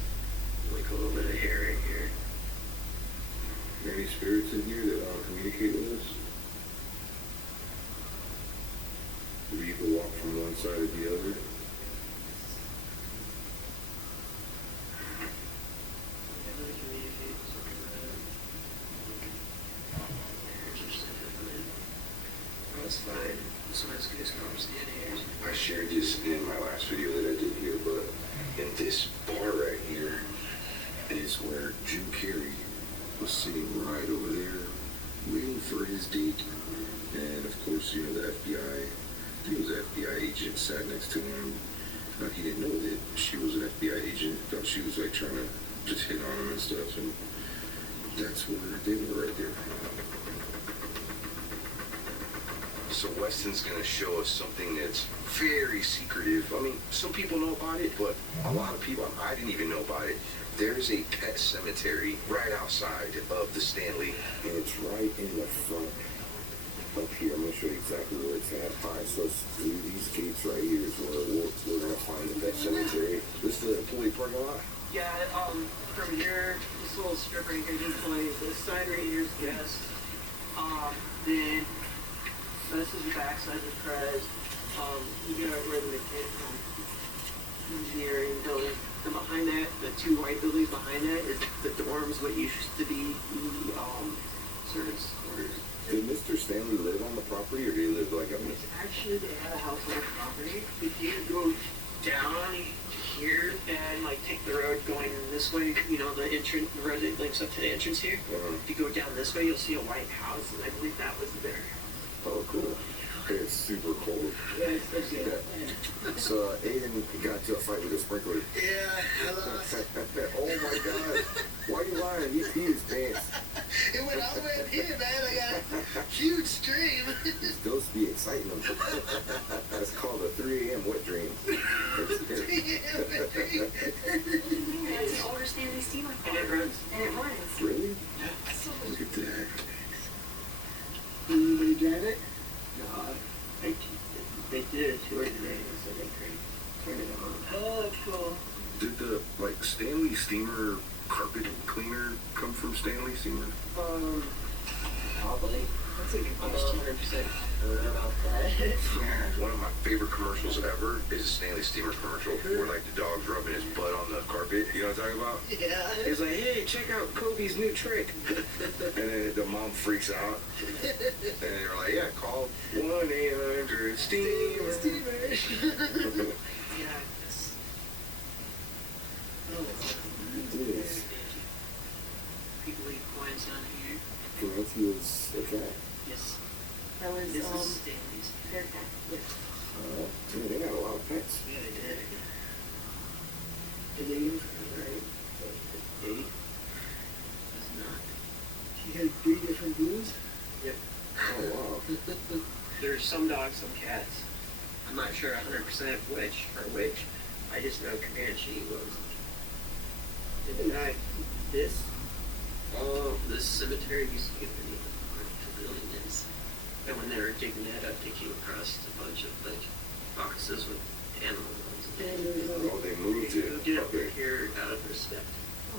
like a little bit of hair right here. Any spirits in here that communicate with us? Maybe you could walk from one side to the other. That's fine. This one's goosebumps in here. I shared this in my last video that I did here, but in this bar right here is where Jim Carrey was sitting right over there waiting for his date. And of course, you know, the FBI, I think it was an FBI agent sat next to him. He didn't know that she was an FBI agent. Thought she was like trying to just hit on him and stuff. And that's where they were right there. So Weston's gonna show us something that's very secretive. I mean, some people know about it, but a lot of people, I didn't even know about it. There's a pet cemetery right outside of the Stanley. And it's right in the front up here. I'm going to show you exactly where it's at. Alright, so it's through these gates right here is where we're going to find the pet cemetery. This is the employee parking lot. Yeah, from here, this little strip right here, this place, this side right here is guest. Then this is the back side of Prez. You got where the engineering building. And behind that, the two white buildings behind that is the dorms, what used to be the service quarters. Did Mr. Stanley live on the property, or did he live like up in Actually, they had a house on the property. If you go down here and like take the road going this way, you know, the entrance, the road that links up to the entrance here. If you go down this way, you'll see a white house, and I believe that was there. Oh, cool. It's super cold. Yeah, especially So Aiden got into a fight with a sprinkler. Yeah, I lost. Oh my god. Why are you lying? He peed his pants. It went all the way up here, man. I got a huge stream. It's supposed to be exciting them. That's called a 3 a.m. wet dream. That's an older Stanley steamer car. And it runs. And it runs. Really? Look at that. Anybody drive it? No, they did a tour today, so they turned it on. Oh, that's cool. Did the Stanley steamer carpet cleaner come from Stanley steamer? Probably. That's a good question. 100% about that. One of my favorite commercials ever is a Stanley Steamer commercial where like the dog's rubbing his butt on the carpet. You know what I'm talking about? Yeah. He's like, hey, check out Kobe's new trick. And then the mom freaks out. And they're like, yeah, call 1-800-STEAMER. Yeah, it's It is. people leave coins on here. Corinthians, okay. Yes. That was, This is Stanley's. Fairfax. Yes. Yeah, they got a lot of pets. Yeah, they did. Did they use Right. 8. That's not. She had 3 different blues? Yep. Oh, wow. There's some dogs, some cats. I'm not sure 100% which or which. I just know Comanche was. In fact, this cemetery used to be underneath where the pavilion is. And when they were digging that up, they came across a bunch of like boxes with animal ones. Oh, they moved They it. moved it over Okay. here out of respect.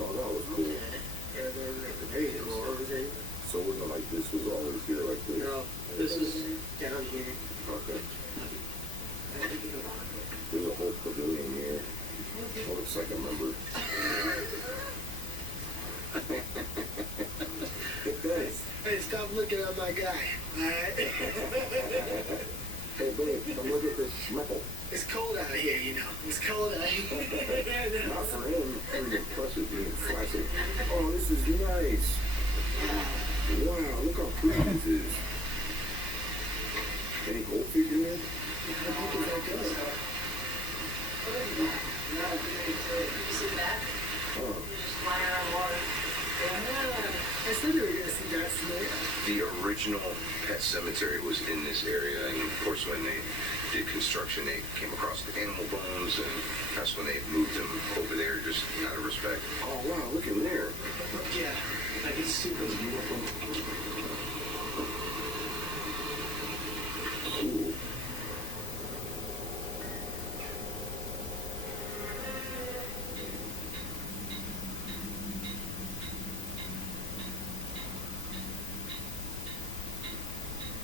Oh, that was cool. And then there you go, everything. So it wasn't like this was always here like this? No, this is down here. Okay. I think you go on. There's a whole pavilion here. Oh, looks like a member. Hey, stop looking at my guy. Alright? But how deep is that go? You see that? Oh. You're just flying around water. I said we were gonna see that snake. The original pet cemetery was in this area, and of course when they did construction they came across the animal bones, and that's when they moved them over there just out of respect. Oh wow, look in there. Yeah, I can see those beautiful. Cool.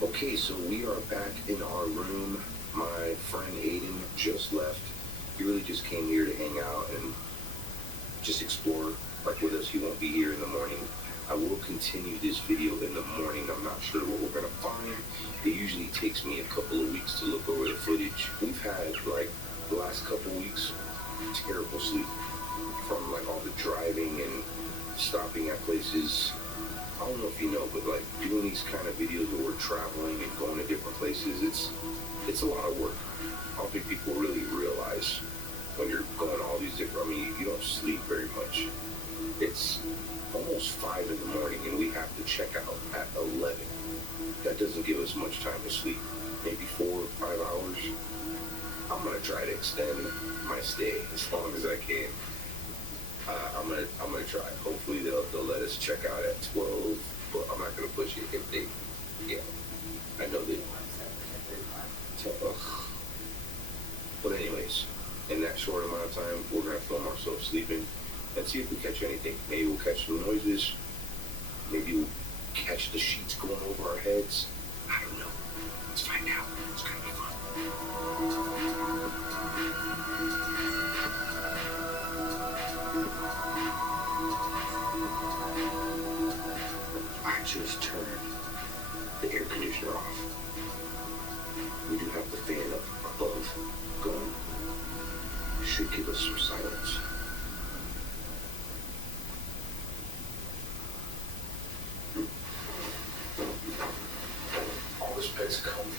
Okay, so we are back in our room. My friend Aiden just left. He really just came here to hang out and just explore like with us. He won't be here in the morning. I will continue this video in the morning. I'm not sure what we're gonna find. It usually takes me a couple of weeks to look over the footage. We've had like the last couple weeks terrible sleep from like all the driving and stopping at places. I don't know if you know, but like doing these kind of videos where we're traveling and going to different places, it's a lot of work. I don't think people really realize when you're going all these different, I mean, you don't sleep very much. It's almost 5 in the morning and we have to check out at 11. That doesn't give us much time to sleep. Maybe 4 or 5 hours. I'm gonna try to extend my stay as long as I can. I'm gonna try. Hopefully they'll let us check out at 12, but I'm not gonna push it if they, yeah, I know they. But anyways, in that short amount of time, we're gonna film ourselves sleeping and see if we catch anything. Maybe we'll catch some noises. Maybe we'll catch the sheets going over our heads. I don't know. Let's find out. It's gonna be fun. I just turned the air conditioner off. We do have the fan up above going. Should give us some silence. All this pet's comfy.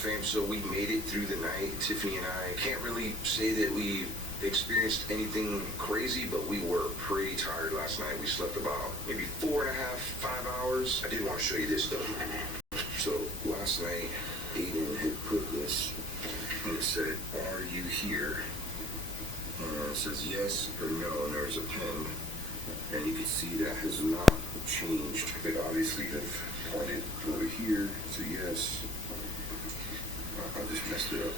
fam, so we made it through the night. Tiffany and I can't really say that we experienced anything crazy, but we were pretty tired last night. We slept about maybe 4.5, 5 hours. I did want to show you this though. So last night, Aiden had put this, and it said, "Are you here?" And it says yes or no, and there's a pen, and you can see that has not changed. It obviously have pointed over here, so yes. I just messed it up.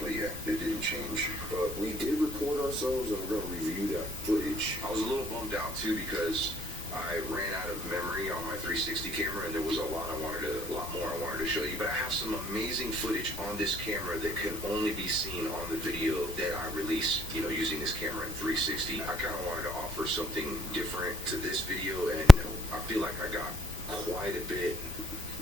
But yeah, it didn't change. But we did record ourselves, and we're going to review that footage. I was a little bummed out too because I ran out of memory on my 360 camera, and there was a lot more I wanted to show you. But I have some amazing footage on this camera that can only be seen on the video that I release, using this camera in 360. I kind of wanted to offer something different to this video, and I feel like I got quite a bit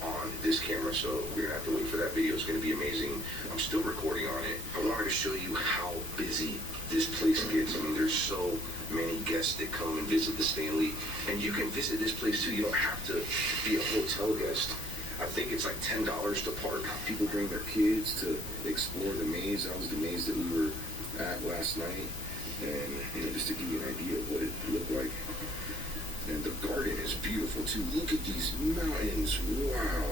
on this camera, so we're gonna have to wait for that video. It's gonna be amazing. I'm still recording on it. I wanted to show you how busy this place gets. I mean, there's so many guests that come and visit the Stanley, and you can visit this place too. You don't have to be a hotel guest. I think it's like $10 to park. People bring their kids to explore the maze. That was the maze that we were at last night, and just to give you an idea of what it looked like. And the garden is beautiful too. Look at these mountains. Wow.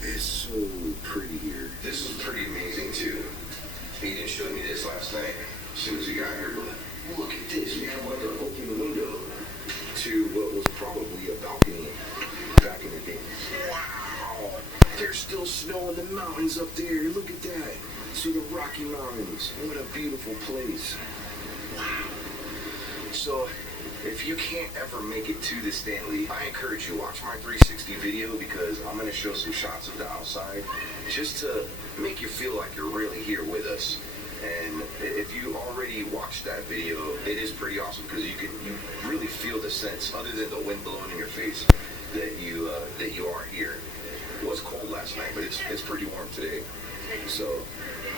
It's so pretty here. This is pretty amazing too. Aiden showed me this last night as soon as we got here. But look at this. We have like an open window to what was probably a balcony back in the day. Wow. There's still snow in the mountains up there. Look at that. See the Rocky Mountains. What a beautiful place. Wow. So, if you can't ever make it to the Stanley, I encourage you to watch my 360 video because I'm going to show some shots of the outside just to make you feel like you're really here with us. And if you already watched that video, it is pretty awesome because you really feel the sense, other than the wind blowing in your face, that you are here. It was cold last night, but it's pretty warm today. So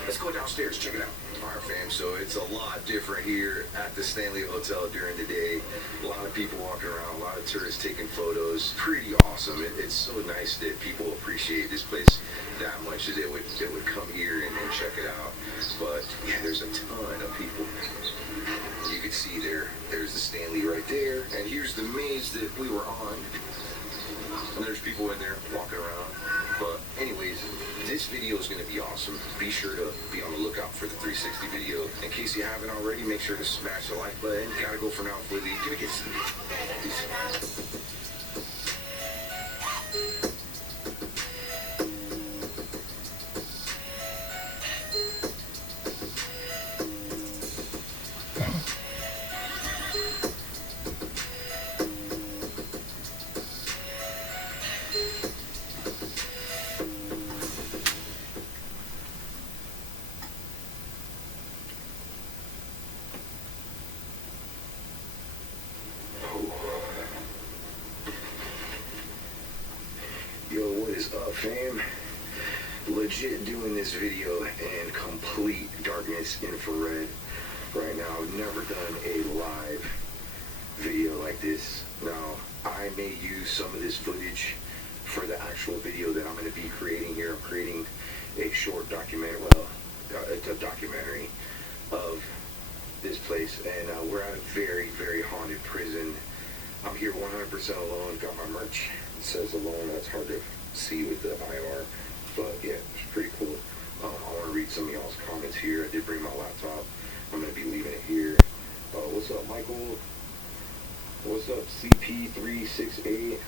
let's go downstairs, check it out. Alright fam, so it's a lot different here at the Stanley Hotel during the day. A lot of people walking around, a lot of tourists taking photos. Pretty awesome. It's so nice that people appreciate this place that much that they would come here and check it out. But yeah, there's a ton of people. You can see there's the Stanley right there. And here's the maze that we were on. And there's people in there walking around. But anyways, this video is going to be awesome. Be sure to be on the lookout for the 360 video. In case you haven't already, make sure to smash the like button. Gotta go for now, Flizzy. Give me a kiss. Peace. Up, fam. Legit doing this video in complete darkness, infrared right now. I've never done a live video like this. Now, I may use some of this footage for the actual video that I'm going to be creating here. I'm creating a short documentary, it's a documentary of this place, and we're at a very, very haunted prison. I'm here 100% alone. Got my merch. It says alone. That's hard to see with the IR, but yeah, it's pretty cool. I want to read some of y'all's comments here. I did bring my laptop. I'm going to be leaving it here. What's up, Michael? What's up, CP368?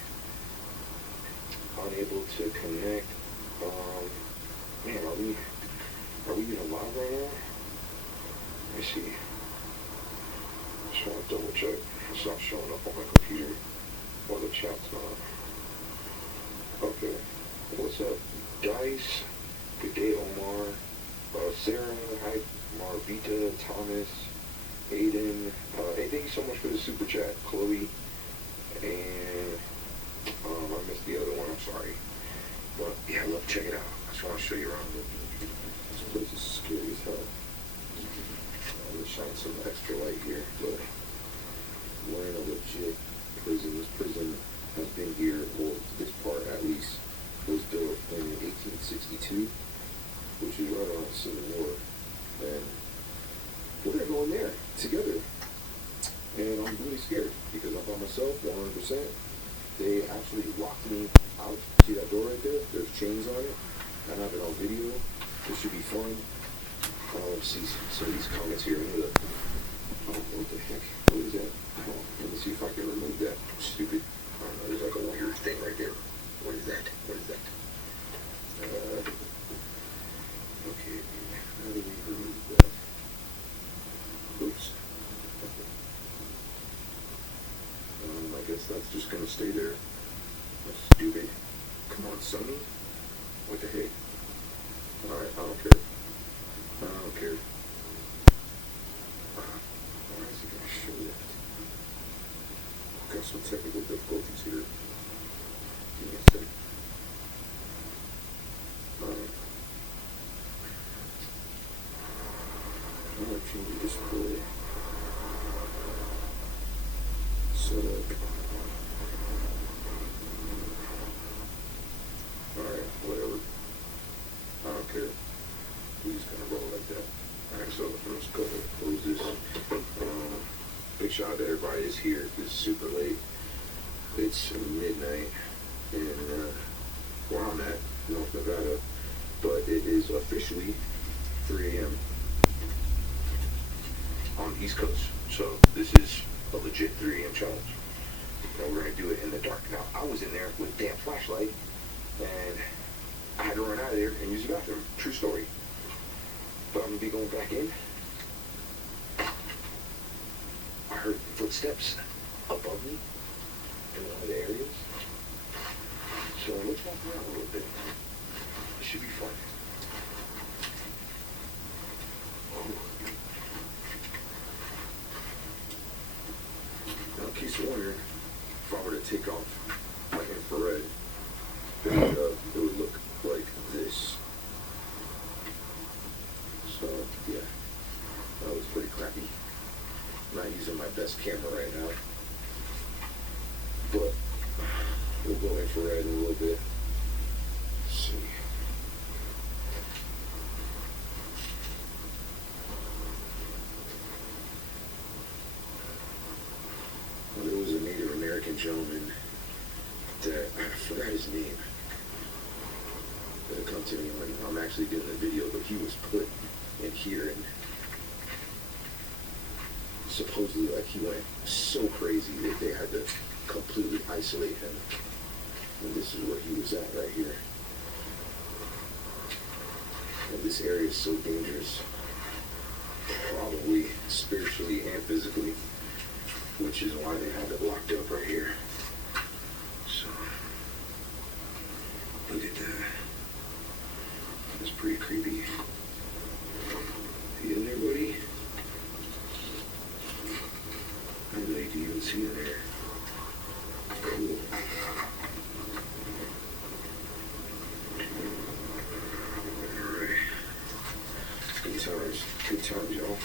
Unable to connect. Man, are we even live right now? Let me see. Just want to double check. It's not showing up on my computer. Or the chat's not. Okay. What's up, Dice? Good day, Omar. Sarah, hi, Marvita, Thomas, Aiden. Hey, thank you so much for the super chat, Chloe. And I missed the other one. I'm sorry. But yeah, look, check it out. I just want to show you around. This place is scary as hell. I'm gonna shine some extra light here, but we're in a legit prison. This prison has been here, well, this part at least, was built in 1862. 100%. They actually locked me out. See that door right there? There's chains on it. I have it on video. This should be fun. See some of these comments here. Oh, what the heck? What is that? Oh, let me see if I can remove that. Stupid. I don't know. There's like a weird thing right there. What is that? What is that? Okay. How do we remove that? Oops. I guess that's just gonna stay there. That's stupid. Come on, Sony. What the heck? Alright, I don't care. I don't care. Why is it gonna show that? Got some technical difficulties here. Give me a sec. I'm gonna change the display. Setup. Alright, whatever. I don't care. We're just gonna roll like that. Alright, so let's go ahead and close this. Big shout out to everybody that's here. It's super late. It's midnight and where I'm at, North Nevada, but it is officially 3 a.m. on the East Coast. So this is a legit 3 a.m. challenge. And we're gonna do it in the dark. Now I was in there with a damn flashlight and I had to run out of there and use the bathroom. True story. But I'm gonna be going back in. I heard footsteps above me in one of the areas. So let's walk around a little bit. It should be fun. Now, in case you're wondering, if I were to take off my infrared, it would look like this. So, yeah, that was pretty crappy. I'm not using my best camera right now, but we'll go infrared in a little bit. Let's see. Well, there was a Native American gentleman that I forgot his name. It'll come to me when I'm actually doing the video, but he was put in here and supposedly like he went so crazy that they had to completely isolate him. And this is where he was at right here. And this area is so dangerous, probably spiritually and physically, which is why they have it locked up right here. So, look at that. That's pretty creepy. You in there, buddy? Nobody can even see in there. Cool. Alright. Good times. Good times, y'all.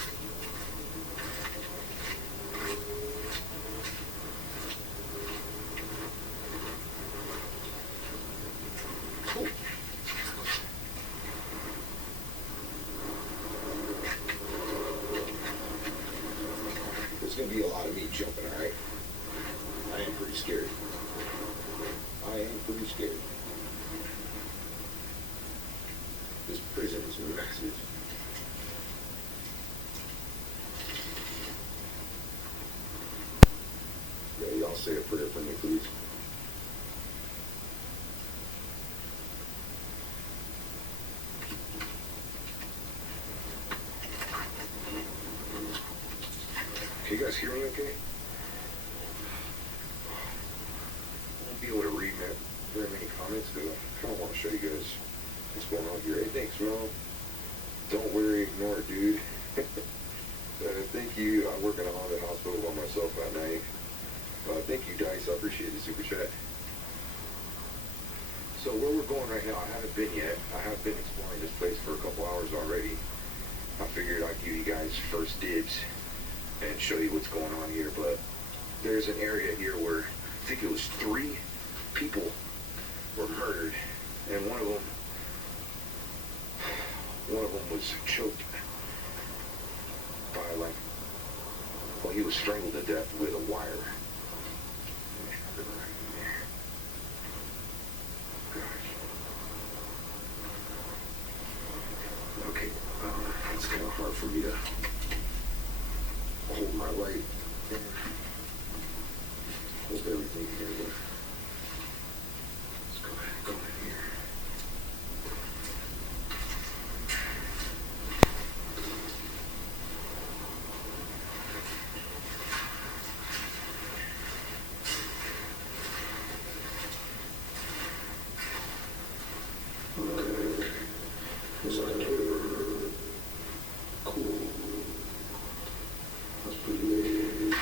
Cool. There's gonna be a lot of me jumping, alright? I am pretty scared. I am pretty scared. This prison is massive. Yeah, y'all say a prayer for me, please. Can you guys hear me okay? I won't be able to read very many comments because I kind of want to show you guys what's going on here. Hey, thanks, Mel. Don't worry, ignore it, dude. Thank you. I work in a haunted hospital by myself at night. Thank you, Dice. I appreciate the super chat. So where we're going right now, I haven't been yet. I have been exploring this place for a couple hours already. I figured I'd give you guys first dibs and show you what's going on here. But there's an area here where I think it was 3 people were murdered, and one of them was choked by he was strangled to death with a wire. for me to hold my light and hold everything together. Let's go ahead and go in here. Okay. Looks like a door. Cool. That's pretty good.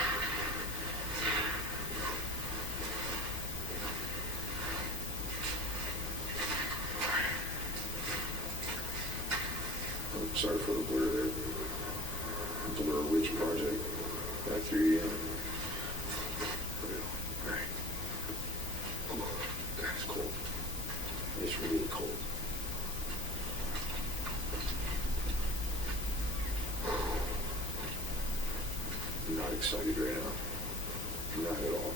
I'm sorry for the blur there. Blur Witch Project. At 3 a.m. Alright. Oh, God, it's cold. It's really cold. I'm not excited right now. Not at all.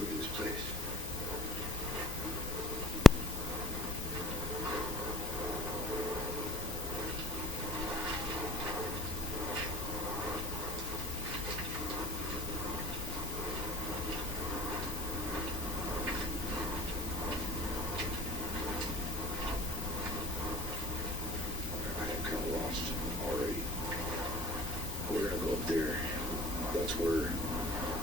Look at this place. I am kind of lost already. We're gonna go up there. That's where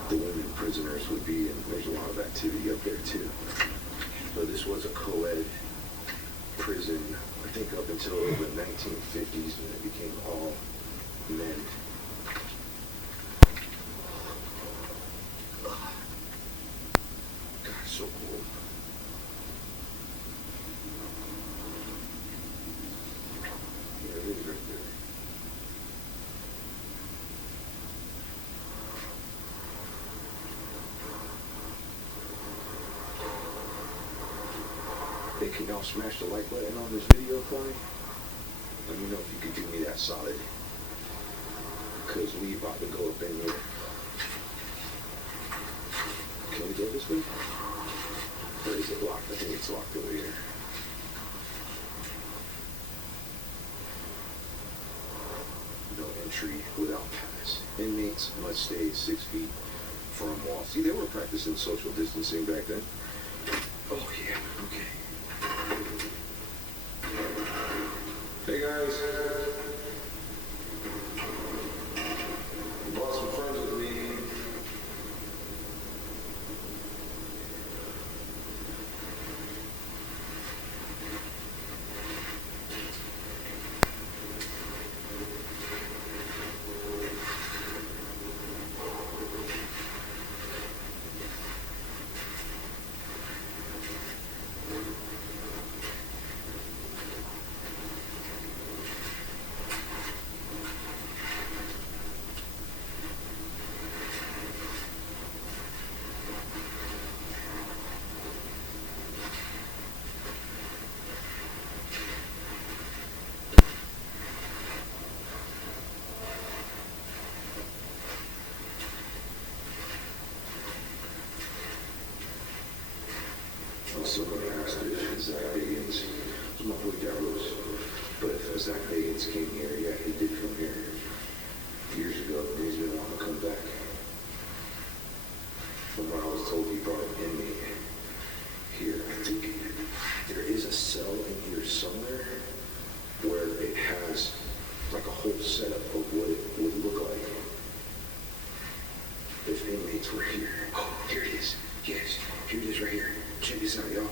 the women prisoners would be, and there's a lot of activity up there too. So this was a co-ed prison, I think up until the 1950s, when it became all men. God, it's so cold. Yeah, it is right there. Hey, can y'all smash the like button on this video for me? Let me know if you could do me that solid. Cause we about to go up in here. Can we go this way? Or is it locked? I think it's locked over here. No entry without pass. Inmates must stay 6 feet from walls. See, they were practicing social distancing back then. Oh yeah, okay. Hey guys. Brought some friends with me. Someone asked if Zach Bagans was my boy Dallas, but if Zach Bagans came here, yeah, he did come here years ago, and he's been wanting to come back. From what I was told, he brought an inmate here. I think there is a cell in here somewhere where it has like a whole setup of what it would look like if inmates were here. Oh, here it is. Yes, here it is right here. Check this out, y'all.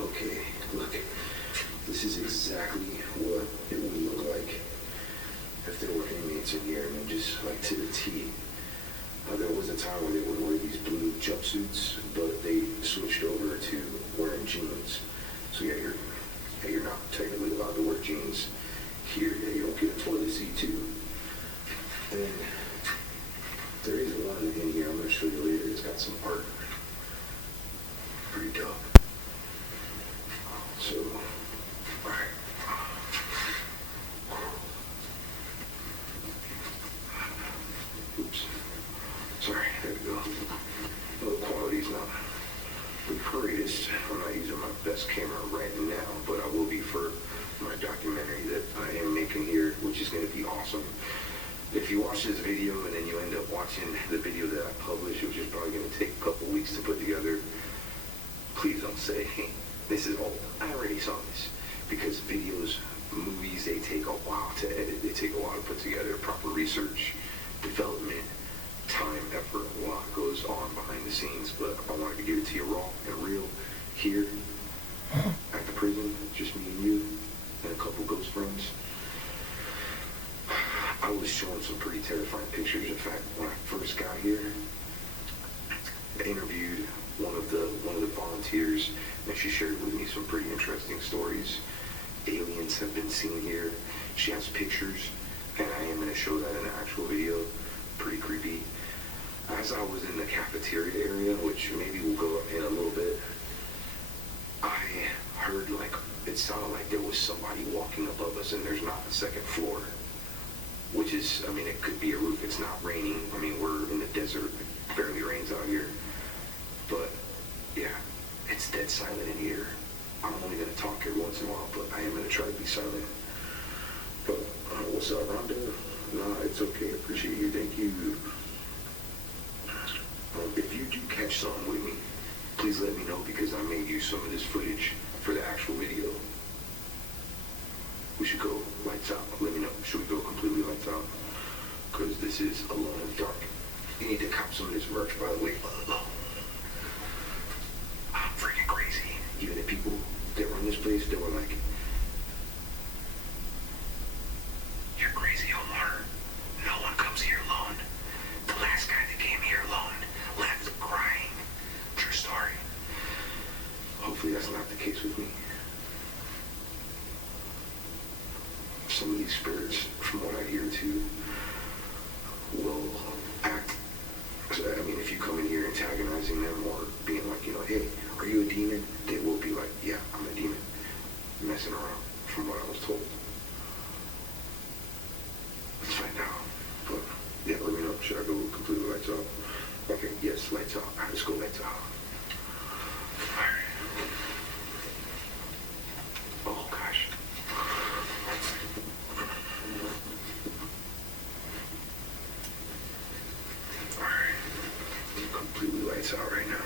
Okay, look. This is exactly what it would look like if there were inmates in here. I mean, just like to the T. There was a time where they would wear these blue jumpsuits, but they switched over to wearing jeans. So yeah, you're not technically allowed to wear jeans here. Yeah, you don't get a toilet seat too. And there is one in here I'm going to show you later. It's got some art. Pretty dope. So, alright. Oops. Sorry, there we go. A little quiet. documentary that I am making here, which is going to be awesome. If you watch this video and then you end up watching the video that I published, which is probably going to take a couple weeks to put together, please don't say, hey, this is old. I already saw this. Because videos, movies, they take a while to edit. They take a while to put together. Proper research, development, time, effort, a lot goes on behind the scenes. But I wanted to give it to you raw and real here at the prison. Just me and you and a couple ghost friends. I was showing some pretty terrifying pictures. In fact, when I first got here, I interviewed one of the volunteers, and she shared with me some pretty interesting stories. Aliens have been seen here. She has pictures, and I am going to show that in an actual video. Pretty creepy. As I was in the cafeteria area, which maybe we'll go in a little bit, I heard it sounded like there was somebody walking above us, and there's not a second floor. Which is, it could be a roof. It's not raining. We're in the desert. It barely rains out here. But, yeah, it's dead silent in here. I'm only going to talk every once in a while, but I am going to try to be silent. But, what's up, Rhonda? Nah, it's okay. I appreciate you. Thank you. If you do catch something with me, please let me know, because I may use some of this footage for the actual video. We should go lights out. Let me know. Should we go completely lights out? Because this is Alone in the Dark. You need to cop some of this merch, by the way. I'm freaking crazy. Even the people that run this place, they were like, you're crazy, Omar. No one comes here alone. The last guy that came here alone left crying. True story. Hopefully that's not the case with me. Some of these spirits, from what I hear too, will act. If you come in here antagonizing them or being like, hey, are you a demon? They will be like, yeah, I'm a demon. Messing around, from what I was told. Let's find out. But, yeah, let me know. Should I go completely lights out? Okay, yes, lights out. Alright, let's go lights out. Alright. Oh, gosh. Completely lights out right now.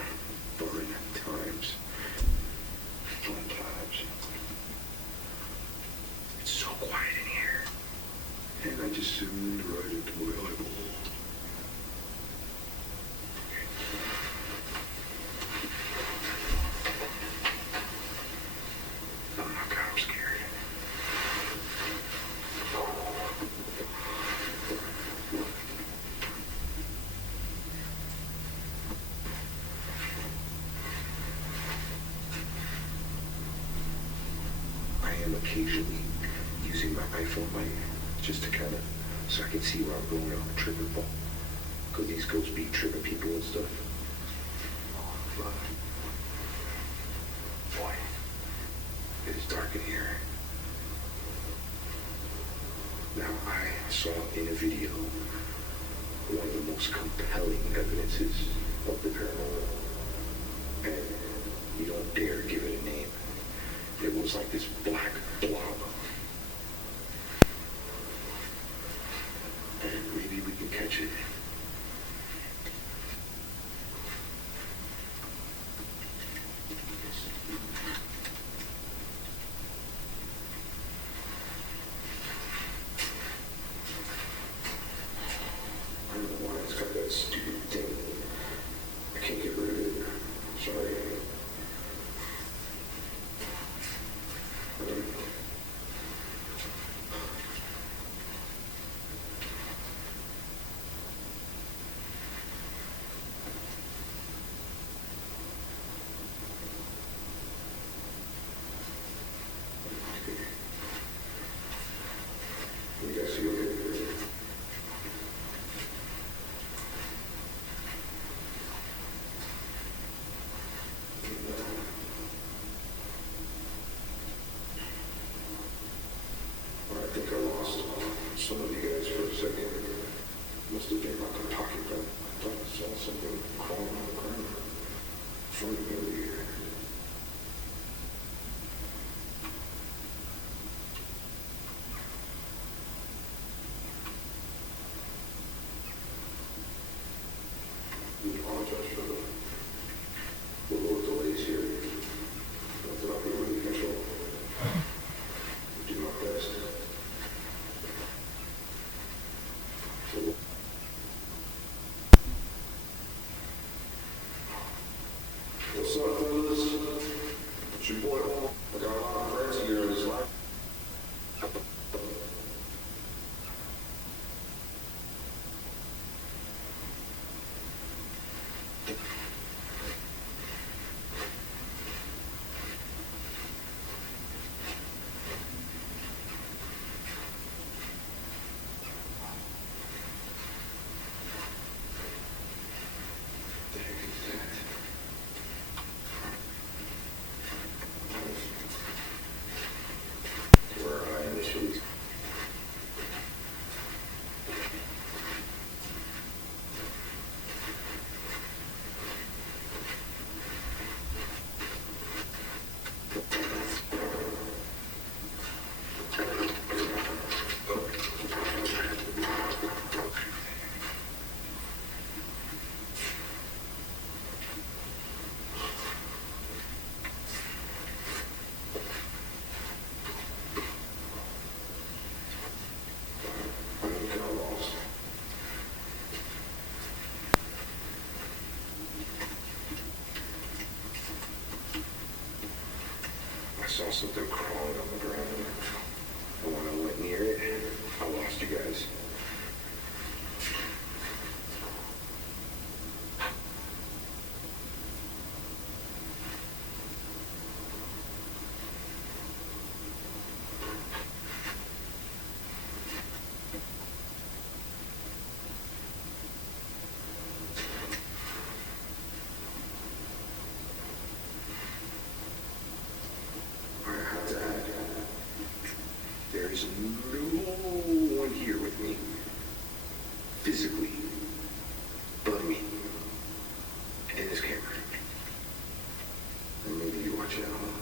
Fun times. Fun times. It's so quiet in here. And I just zoomed right into my eyeball. Oh my god, I'm scared. Occasionally using my iPhone light just to so I can see where I'm going on the trigger ball. Because these ghosts be tripping people and stuff. But, boy, it is dark in here. Now, I saw in a video one of the most compelling evidences of the paranormal. And you don't dare give it a name. It was like this black blob. And maybe we can catch it. I don't know why it's got that stupid thing. I can't get rid of it. Sorry. Some of you guys for a second. Must have been like a talking gun. I thought I saw something crawling on the ground. From earlier. something crawling on the ground. And when I went near it, I lost you guys. There's no one here with me, physically, but me, and this camera. And maybe you're watching at home.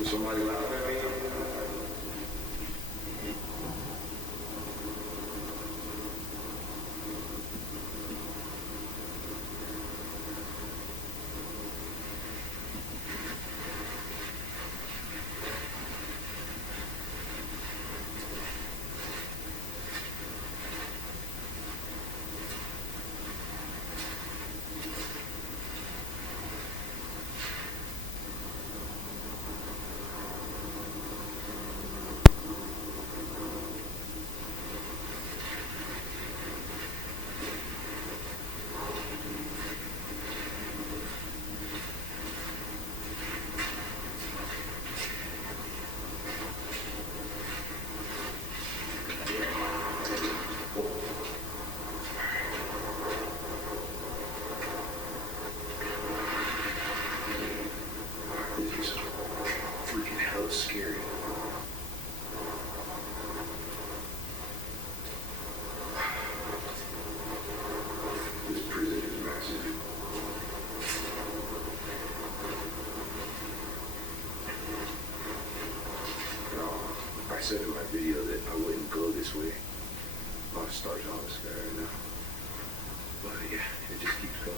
Is somebody laughing at me? Scary. This prison is massive. I said in my video that I wouldn't go this way. A lot of stars on the sky right now. But yeah, it just keeps going.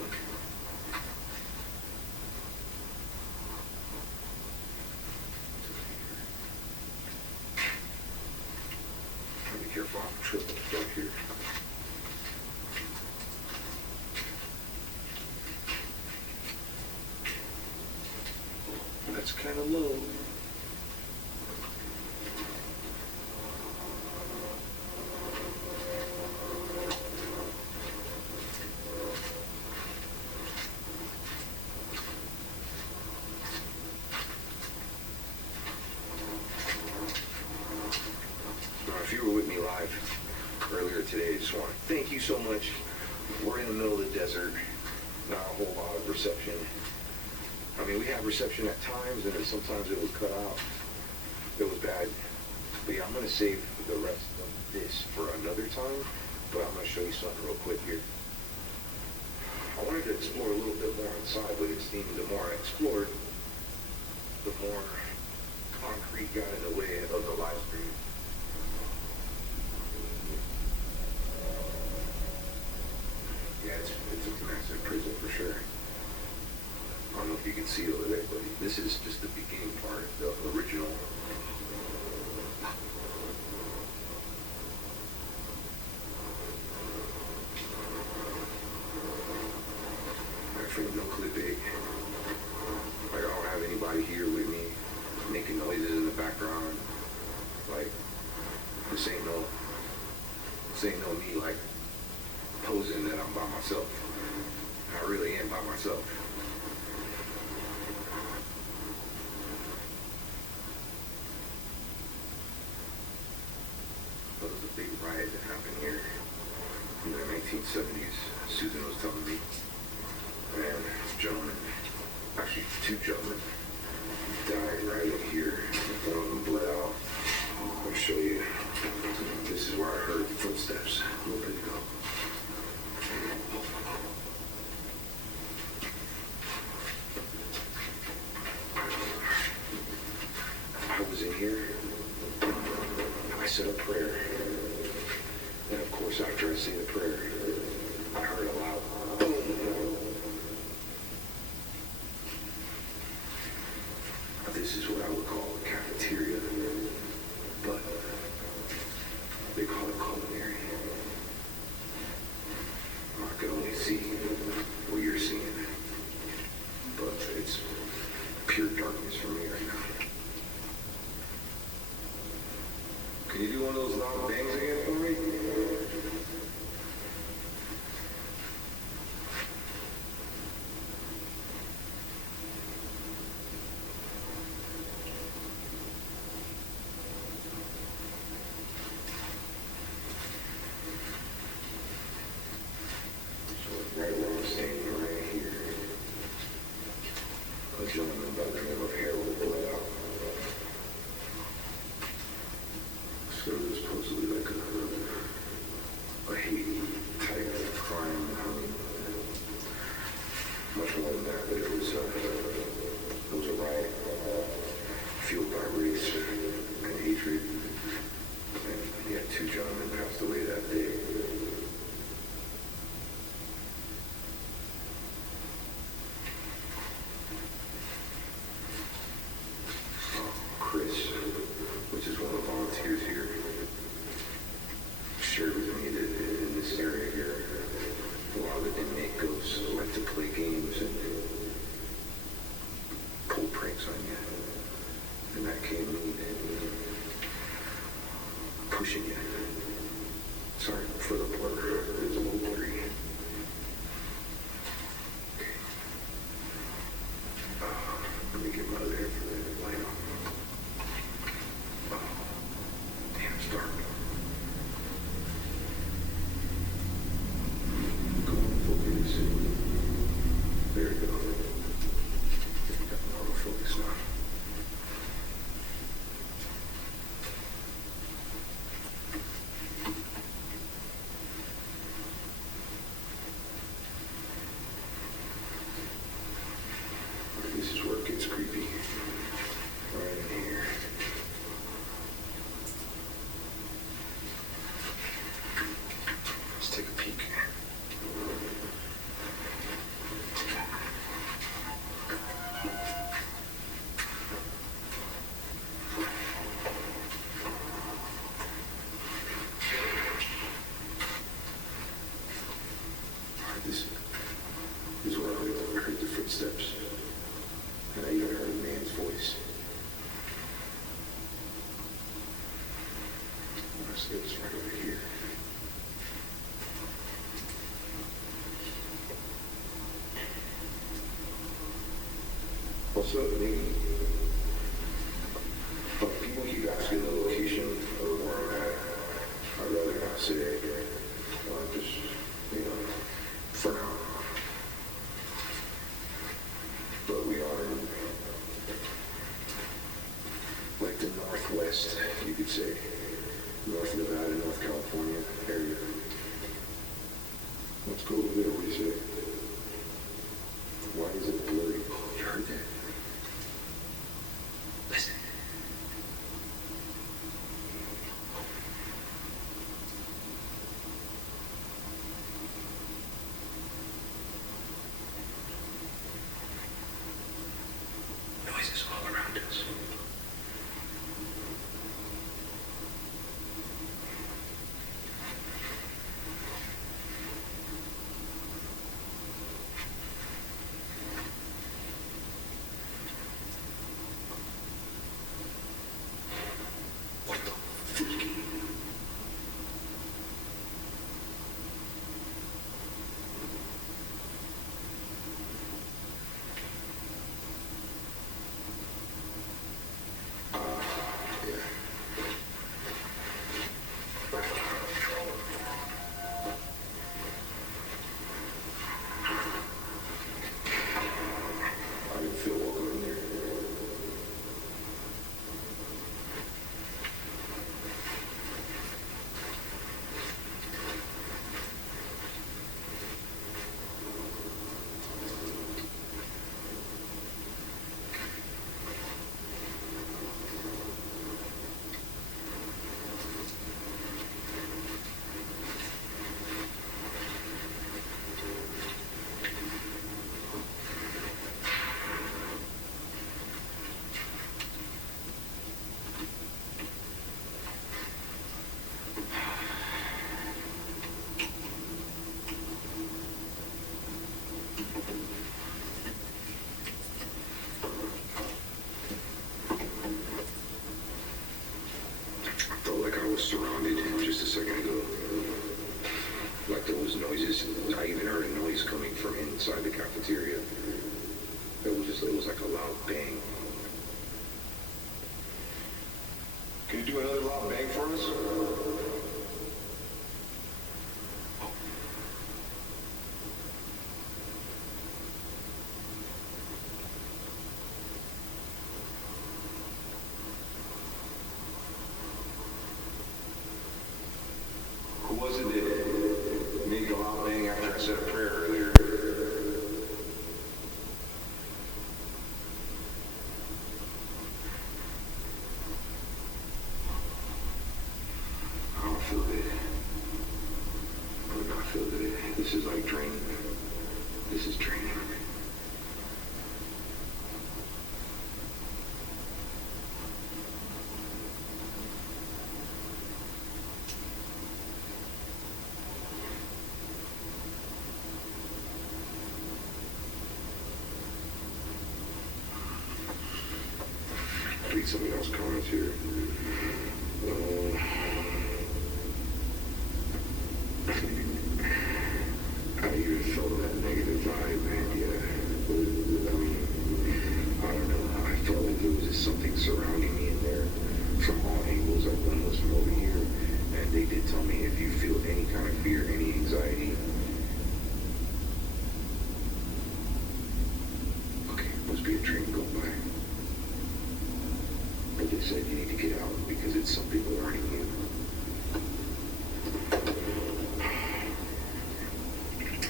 Be careful, I'm tripping back here. That's kind of low. If you were with me live earlier today, I just want to thank you so much. We're in the middle of the desert, not a whole lot of reception. I mean, we have reception at times, and then sometimes it was cut out. It was bad. But yeah, I'm going to save the rest of this for another time, but I'm going to show you something real quick here. I wanted to explore a little bit more inside, but it seemed the more I explored, the more concrete got in the way of the live stream. Yeah, it's a massive prison for sure. I don't know if you can see over there, but this is just the beginning part, the original. No clip 8. Like, I don't have anybody here with me making noises in the background. Like, this ain't no me like posing that I'm by myself. I really am by myself. There was a big riot that happened here in the 1970s. Susan was telling me. And gentlemen, actually 2 gentlemen, died right in here. One of them bled out. I'll show you. This is where I heard footsteps a little bit ago. I was in here. I said a prayer. And of course, after I say the prayer, I heard a loud boom. This is what I would call a cafeteria, but they call it culinary. I can only see what you're seeing, but it's pure darkness for me right now. Can you do one of those loud bangs again for me? Right where I'm standing right here, a gentleman by the name of Harold bled out. So it was supposedly like a hate type of crime. I mean, much more than that, but it was a riot fueled by race and hatred. And yeah, 2 gentlemen passed away that day. Chris, which is one of the volunteers here, shared with me that in this area here, a lot of the inmate ghosts like to play games and pull pranks on you. And that can mean pushing you. Sorry for the blur, it's a little blurry. Okay. Let me get my other hair for the light on. Damn, it's dark. Go on, focus. There you go. Got an autofocus now. This is where it gets creepy. Right in here. Let's take a peek. This is where I heard the footsteps. And I even heard a man's voice. It was right over here. What's up, nigga? People keep asking the location of where I'm at. I'd rather not say. Just, for now. But we are in, like, the northwest, you could say. North Nevada, North California area. Let's go over there, what do you say? Why is it blurry? Oh, you heard that? was surrounded just a second ago. Like those noises. I even heard a noise coming from inside the cafeteria. It was like a loud bang. Can you do another loud bang for us? Who was it that made a loud bang after I said a prayer earlier? I don't feel good. I do not feel good. This is like draining. This is draining. I think something else comments here. I even felt that negative vibe, man. Yeah. I mean, I don't know. I felt like there was just something surrounding me in there from all angles. Like one was from over here, and they did tell me if you feel any kind of fear, any anxiety. Okay, must be a train going by. But they said you need to get out because it's something alerting you.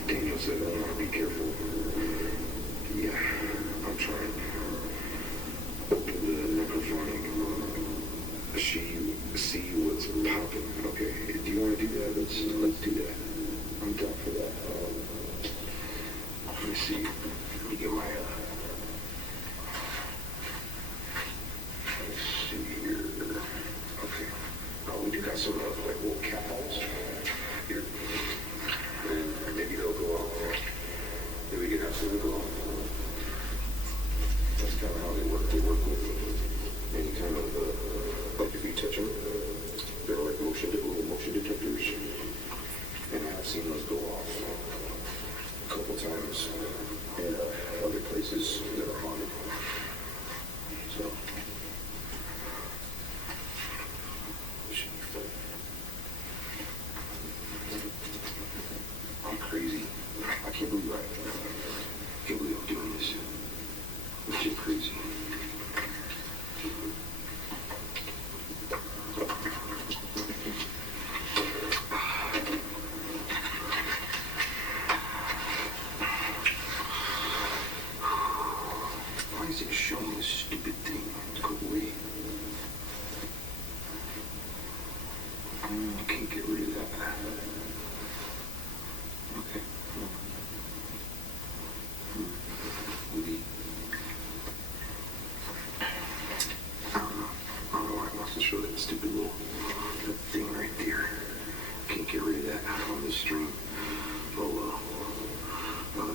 Daniel said I want to be careful. Yeah, I'm trying. The necrophonic. She see what's popping. Okay, do you want to do that? Let's do that. I'm down for that. Let me see. Let me get my let's see here. Okay. Oh, we do got some like little cat balls here. And maybe they'll go off. Maybe we can have some go off. That's kind of how they work. They work with any kind of, like if you touch them, they're like little motion detectors. And I've seen those go off a couple times in other places that are haunted. So, it should be fun. I'm crazy. I can't believe I'm doing this. It's just crazy. Why is it showing this stupid thing? Go away. I can't get rid of that. Okay. Maybe. I don't know why it wants to show that stupid little that thing right there. Can't get rid of that on this stream. Oh well.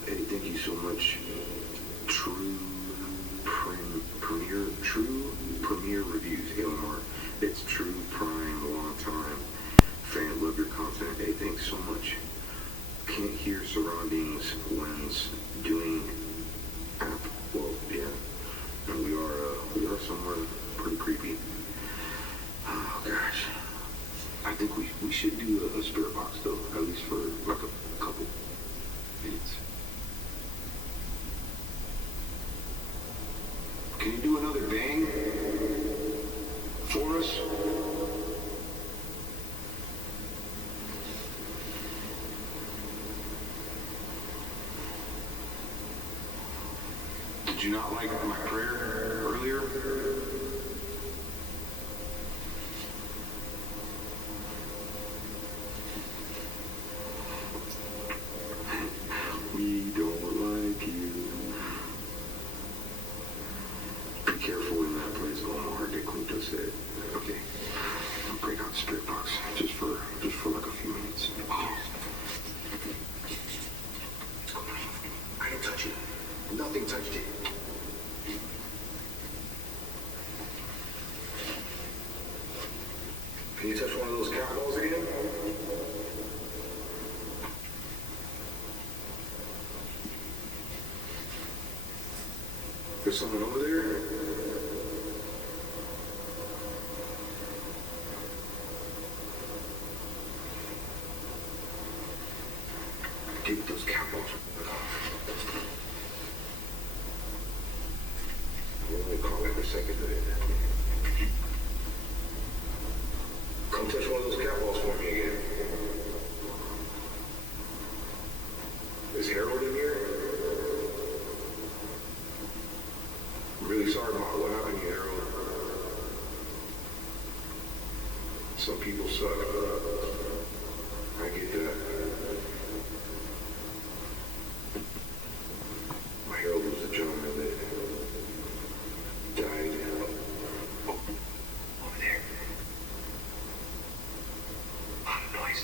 Eddie, thank you so much. True Premier Reviews, Elmar. It's True Prime, long time fan. Love your content. Hey, thanks so much. Can't hear surroundings when doing app. Well, yeah, and we are somewhere pretty creepy. Oh gosh, I think we should do a spirit box though, at least for like a couple minutes. Can you do another bang for us? Did you not like my prayer earlier? We don't like you. Be careful in that place, Omar, de Quinto said. Okay, I'll break out the spirit box just for like a few minutes. Oh. I didn't touch it. Nothing touched it. Can you touch one of those cat balls again? There's someone over there? Get those cat balls. I'm only calling for a second of it. Come touch one of those cat balls for me again. Is Harold in here? I'm really sorry about what happened to you, Harold. Some people suck. I get that. My Harold was a gentleman that died. Oh, over there. A lot of noise.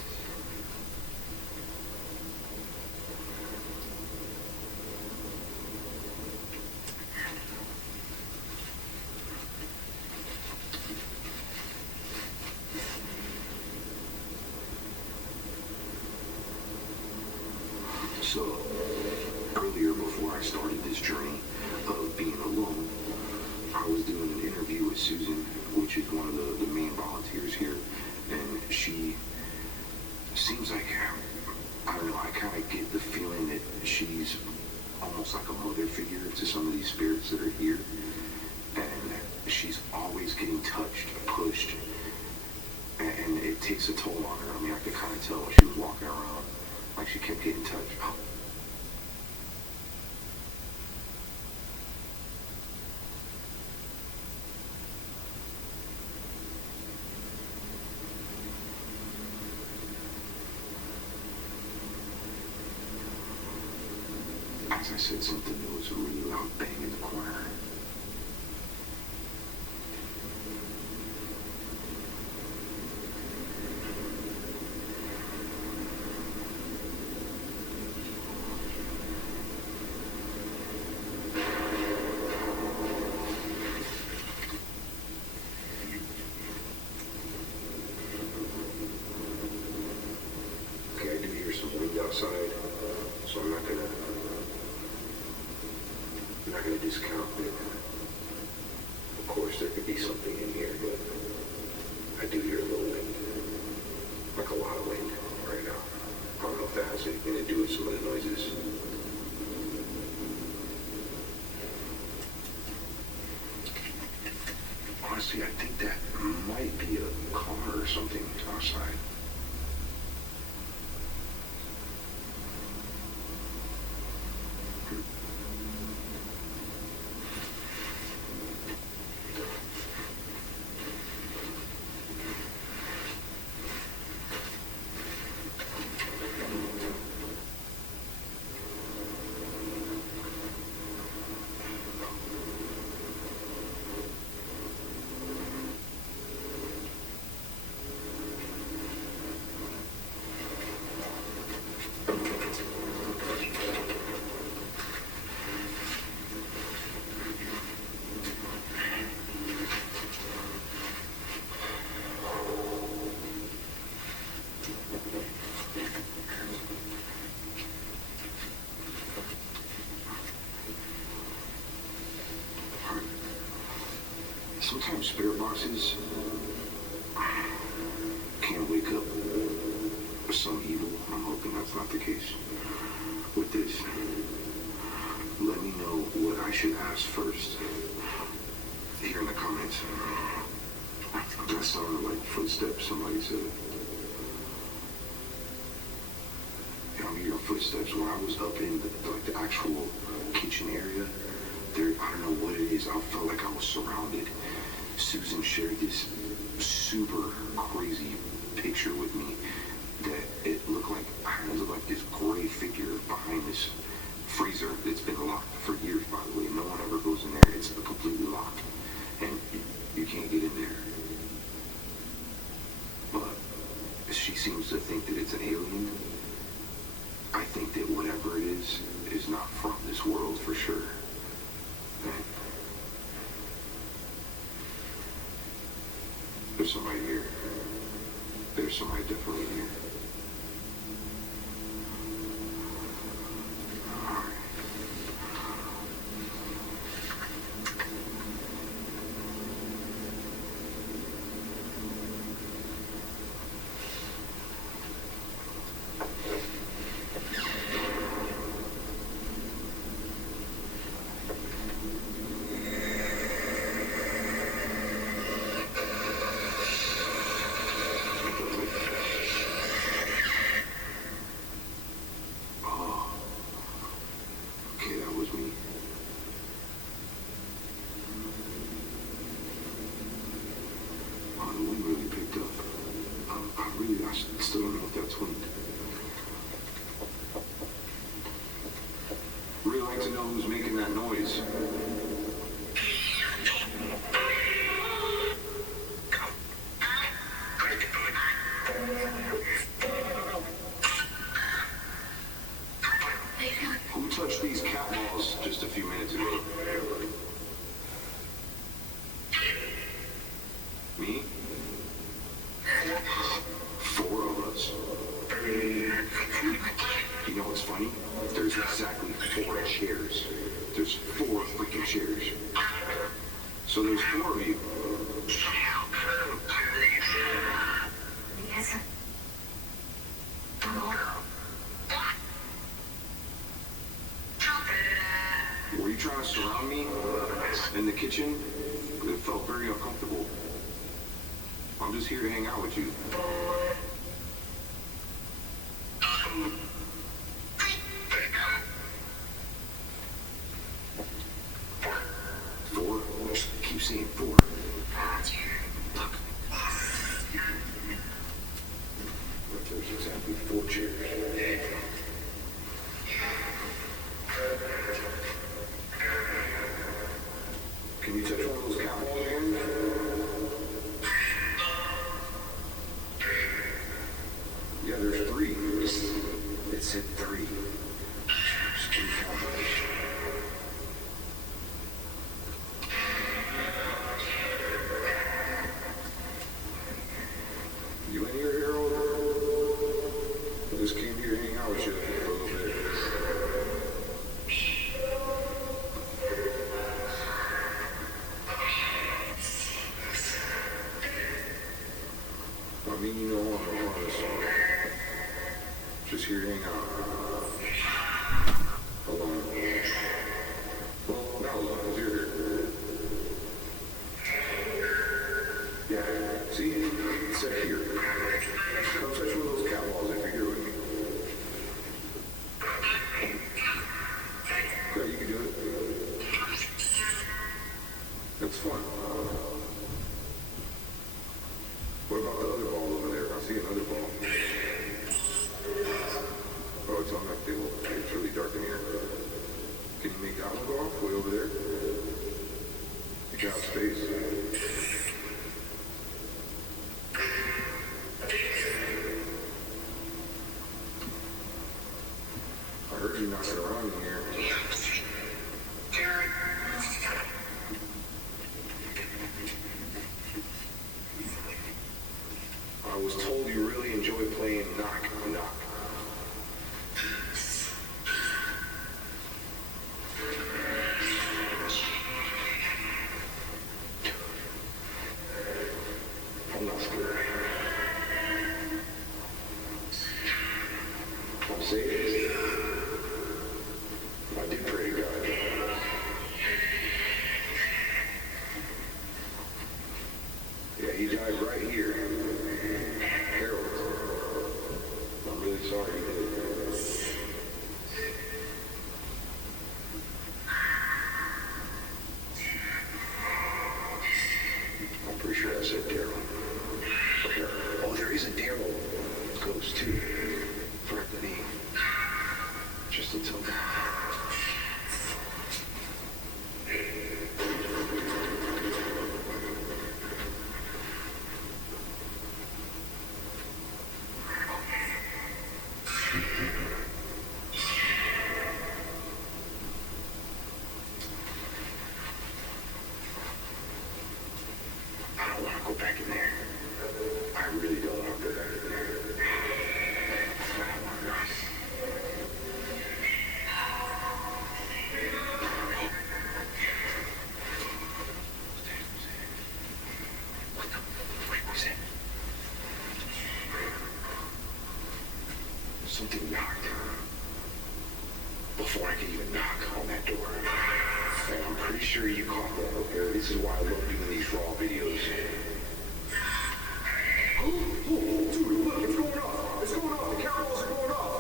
So, earlier before I started this journey of being alone, I was doing an interview with Susan, which is one of the main volunteers here, and she seems like, I don't know, I kind of get the feeling that she's almost like a mother figure to some of these spirits that are here, and she's always getting touched, pushed, and it takes a toll on her. I mean, I could kind of tell when she was walking around, like she kept getting touched. Oh. As I said something, there was a really loud bang in the corner. Okay, I do hear some wind outside, so I'm not gonna discount it. Of course, there could be something in here, but I do hear a little wind. Like a lot of wind right now. I don't know if that has anything to do with some of the noises. Honestly, I think that might be a car or something outside. Sometimes spirit boxes can wake up some evil. I'm hoping that's not the case with this. Let me know what I should ask first here in the comments. That sounded like footsteps, somebody said. Yeah, I'm hearing footsteps. When I was up in the actual kitchen area, there, I don't know what it is. I felt like I was surrounded. Susan shared this super crazy picture with me that it looked like this gray figure behind this freezer that's been locked for years, by the way. No one ever goes in there. It's completely locked, and you can't get in there. But she seems to think that it's an alien. I think that whatever it is not from this world for sure. And There's somebody here. There's somebody definitely here. I still don't know if that's wind. Really like to know who's making that noise. Who touched these cat balls just a few minutes ago? Me? 4 of us. You know what's funny? There's exactly 4 chairs. There's 4 freaking chairs. So there's 4 of you. Were you trying to surround me in the kitchen? It felt very uncomfortable. I'm just here to hang out with you. Four? Keep saying 4. Look. Look, there's exactly 4 chairs. Can you touch one of those cat balls again? Yeah, there's 3. It said 3. Just keep counting. You in here, Harold? I just came here to hang out with you for a little bit. I mean, you know what I promise. Just here to hang out. Alone. Well, not alone, because you're here. Yeah, see? It said here. Come touch one of those cat balls if you're here with me. Yeah, you can do it. That's fun. What about the other ball over there? I see another ball. Oh, it's on that table. It's really dark in here. Can you make that one go off? Way over there? You got space. I heard you knocking around in here. I was told you really enjoy playing knock knock. I'm not scared. I'm safe. I did pray to God. Yeah, he died right here. Harold. I'm really sorry he did. I'm pretty sure I said Daryl. Oh, there is a Daryl ghost too. Forgot the name. Just until now. something knocked before I could even knock on that door. And I'm pretty sure you caught that, okay? This is why I love doing these raw videos. Dude, look, it's going off. It's going off. The camera balls are going off.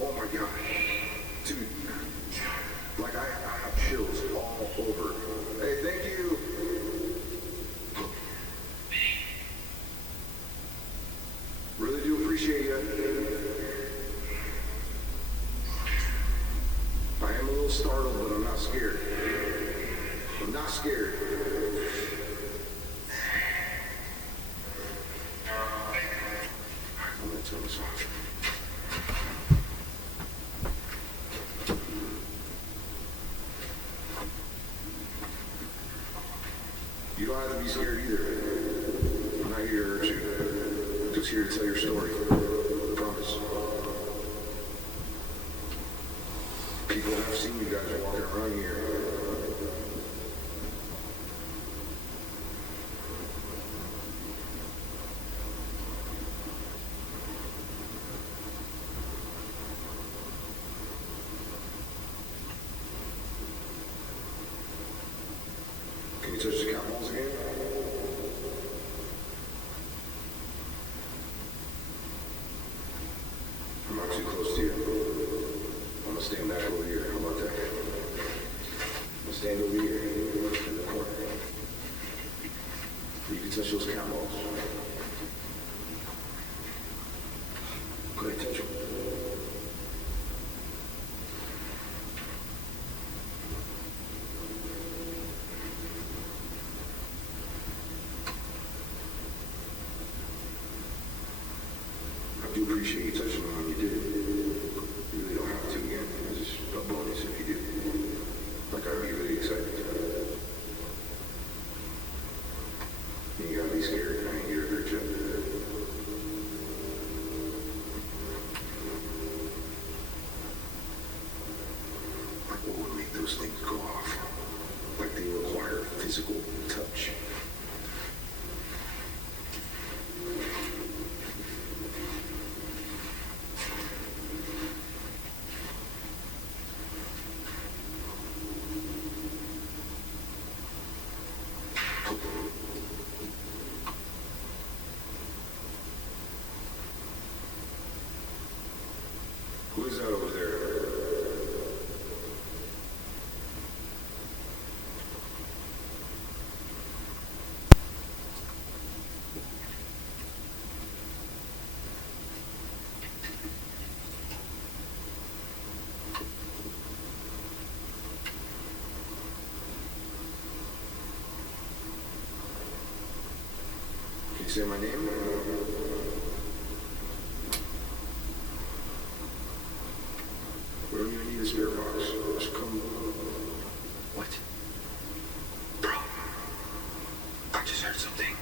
Oh my god. Dude. Like I have chills all over. Hey, thank you. Really do appreciate you. I am a little startled, but I'm not scared. I'm not scared. I'm gonna turn this off. You don't have to be scared either. I'm not here to hurt you. I'm just here to tell your story. I promise. People have seen you guys walking around here. Can you touch the cat balls again? I'm not too close to you. I'm gonna stand back over here. How about that? I'm gonna stand over here in the corner. You can touch those cat balls. Go ahead, touch them. I do appreciate you touching them when you did. You really don't have to again. It's just a bonus if you do. Like, I'd be really excited. You gotta be scared. I ain't here to hurt you. Like, what would make those things go off? Like, they require physical touch. Who is that over there? Can you say my name? We don't even need a spirit box. Just come. What? Bro. I just heard something.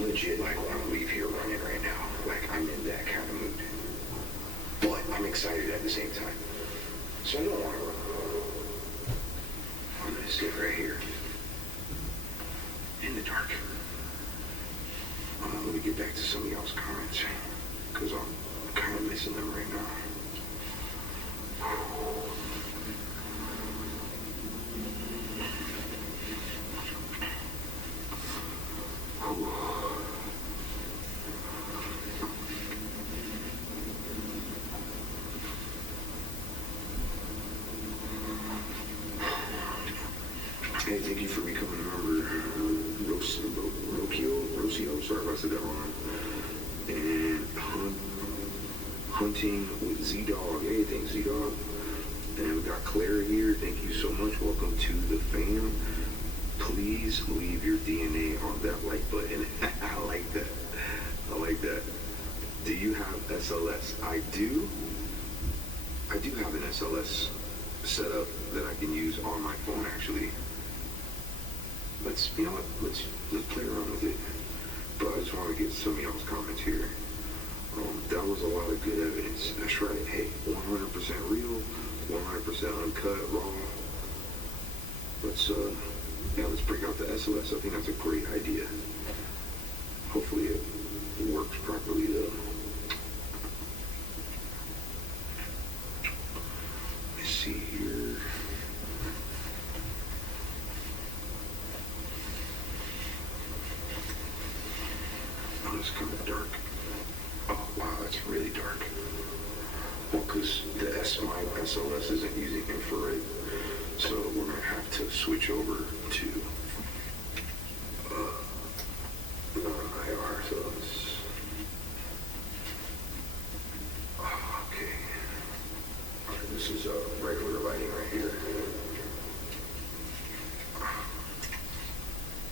Legit, like, want to leave here running right now. Like, I'm in that kind of mood. But I'm excited at the same time. So I don't want to run. I'm gonna sit right here. In the dark. Let me get back to some of y'all's comments. Because I'm kind of missing them right now. Hey, thank you for becoming a member. Rocio, sorry if I said that wrong. And Hunting with Z-Dog. Hey, thanks, Z-Dog. And we got Claire here. Thank you so much. Welcome to the fam. Please leave your DNA on that like button. I like that. I like that. Do you have SLS? I do. I do have an SLS setup that I can use on my phone, actually. You know what, let's play around with it. but I just want to get some of y'all's comments here. That was a lot of good evidence. That's right. Hey, 100% real, 100% uncut, raw. Let's bring out the SOS. I think that's a great idea. Hopefully it works properly though. Let's see here. Oh, it's kind of dark. Oh, wow, that's really dark. Well, because the my SLS isn't using infrared, so we're going to have to switch over to IR, so it's... Okay. Alright, this is regular lighting right here.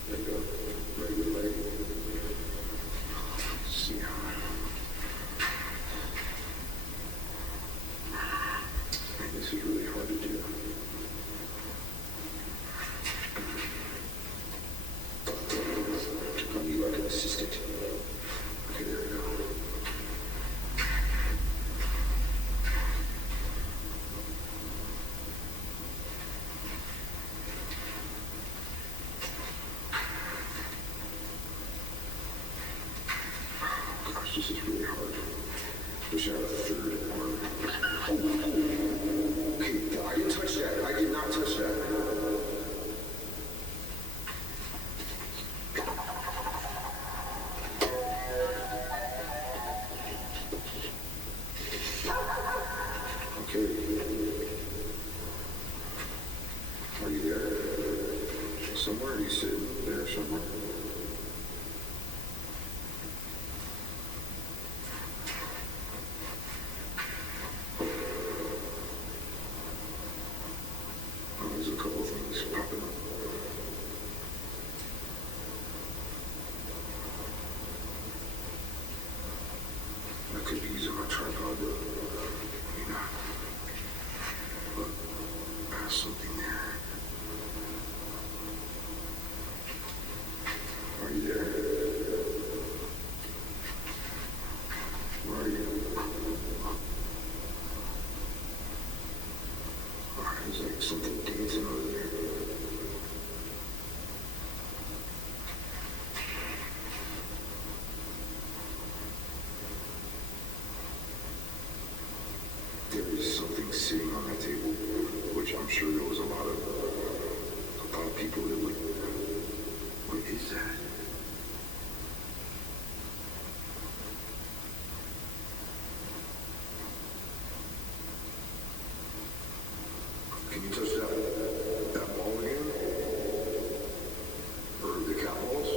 There you go. Regular lighting. Let's see how... This is really hard to do. I need like an assistant. Okay, there we go. Gosh, this is really hard. Wish I had a third arm. Okay, I didn't touch that. I did not touch that. Okay. Are you there? Somewhere? Are you sitting there somewhere? There's a couple of things popping up. I could be using my tripod, but maybe not. But I have something there. Are you there? Where are you? Alright, there's like something dancing over there. There is something sitting on that table, which I'm sure there was a lot of people that would. What is that? Can you touch that ball again? Or the cat balls?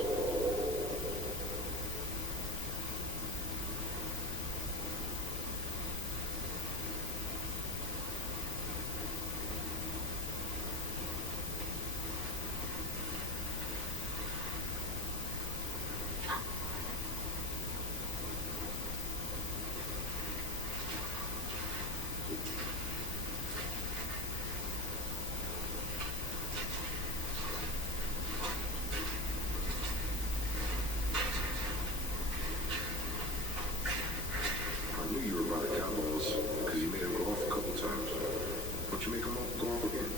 I knew you were about the cat balls because you made them go off a couple times. Why don't you make them go off again?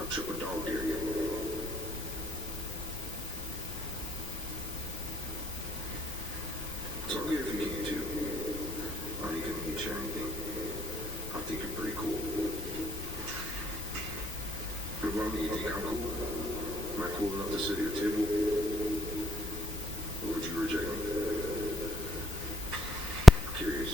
I'll trip a dog dare you. It's all good if you can too. Or you can eat anything. I think you're pretty cool. Remind me, you think I'm cool? Am I cool enough to sit at your table? Or would you reject me? Curious.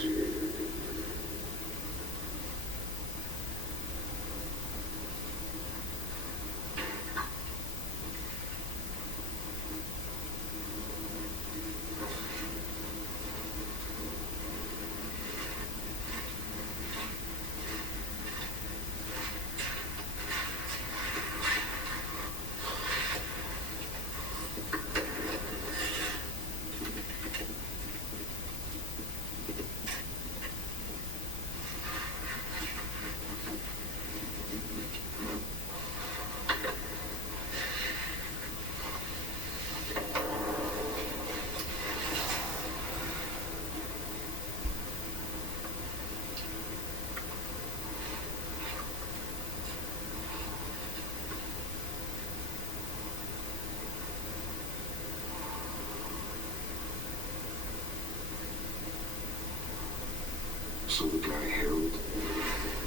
So the guy Harold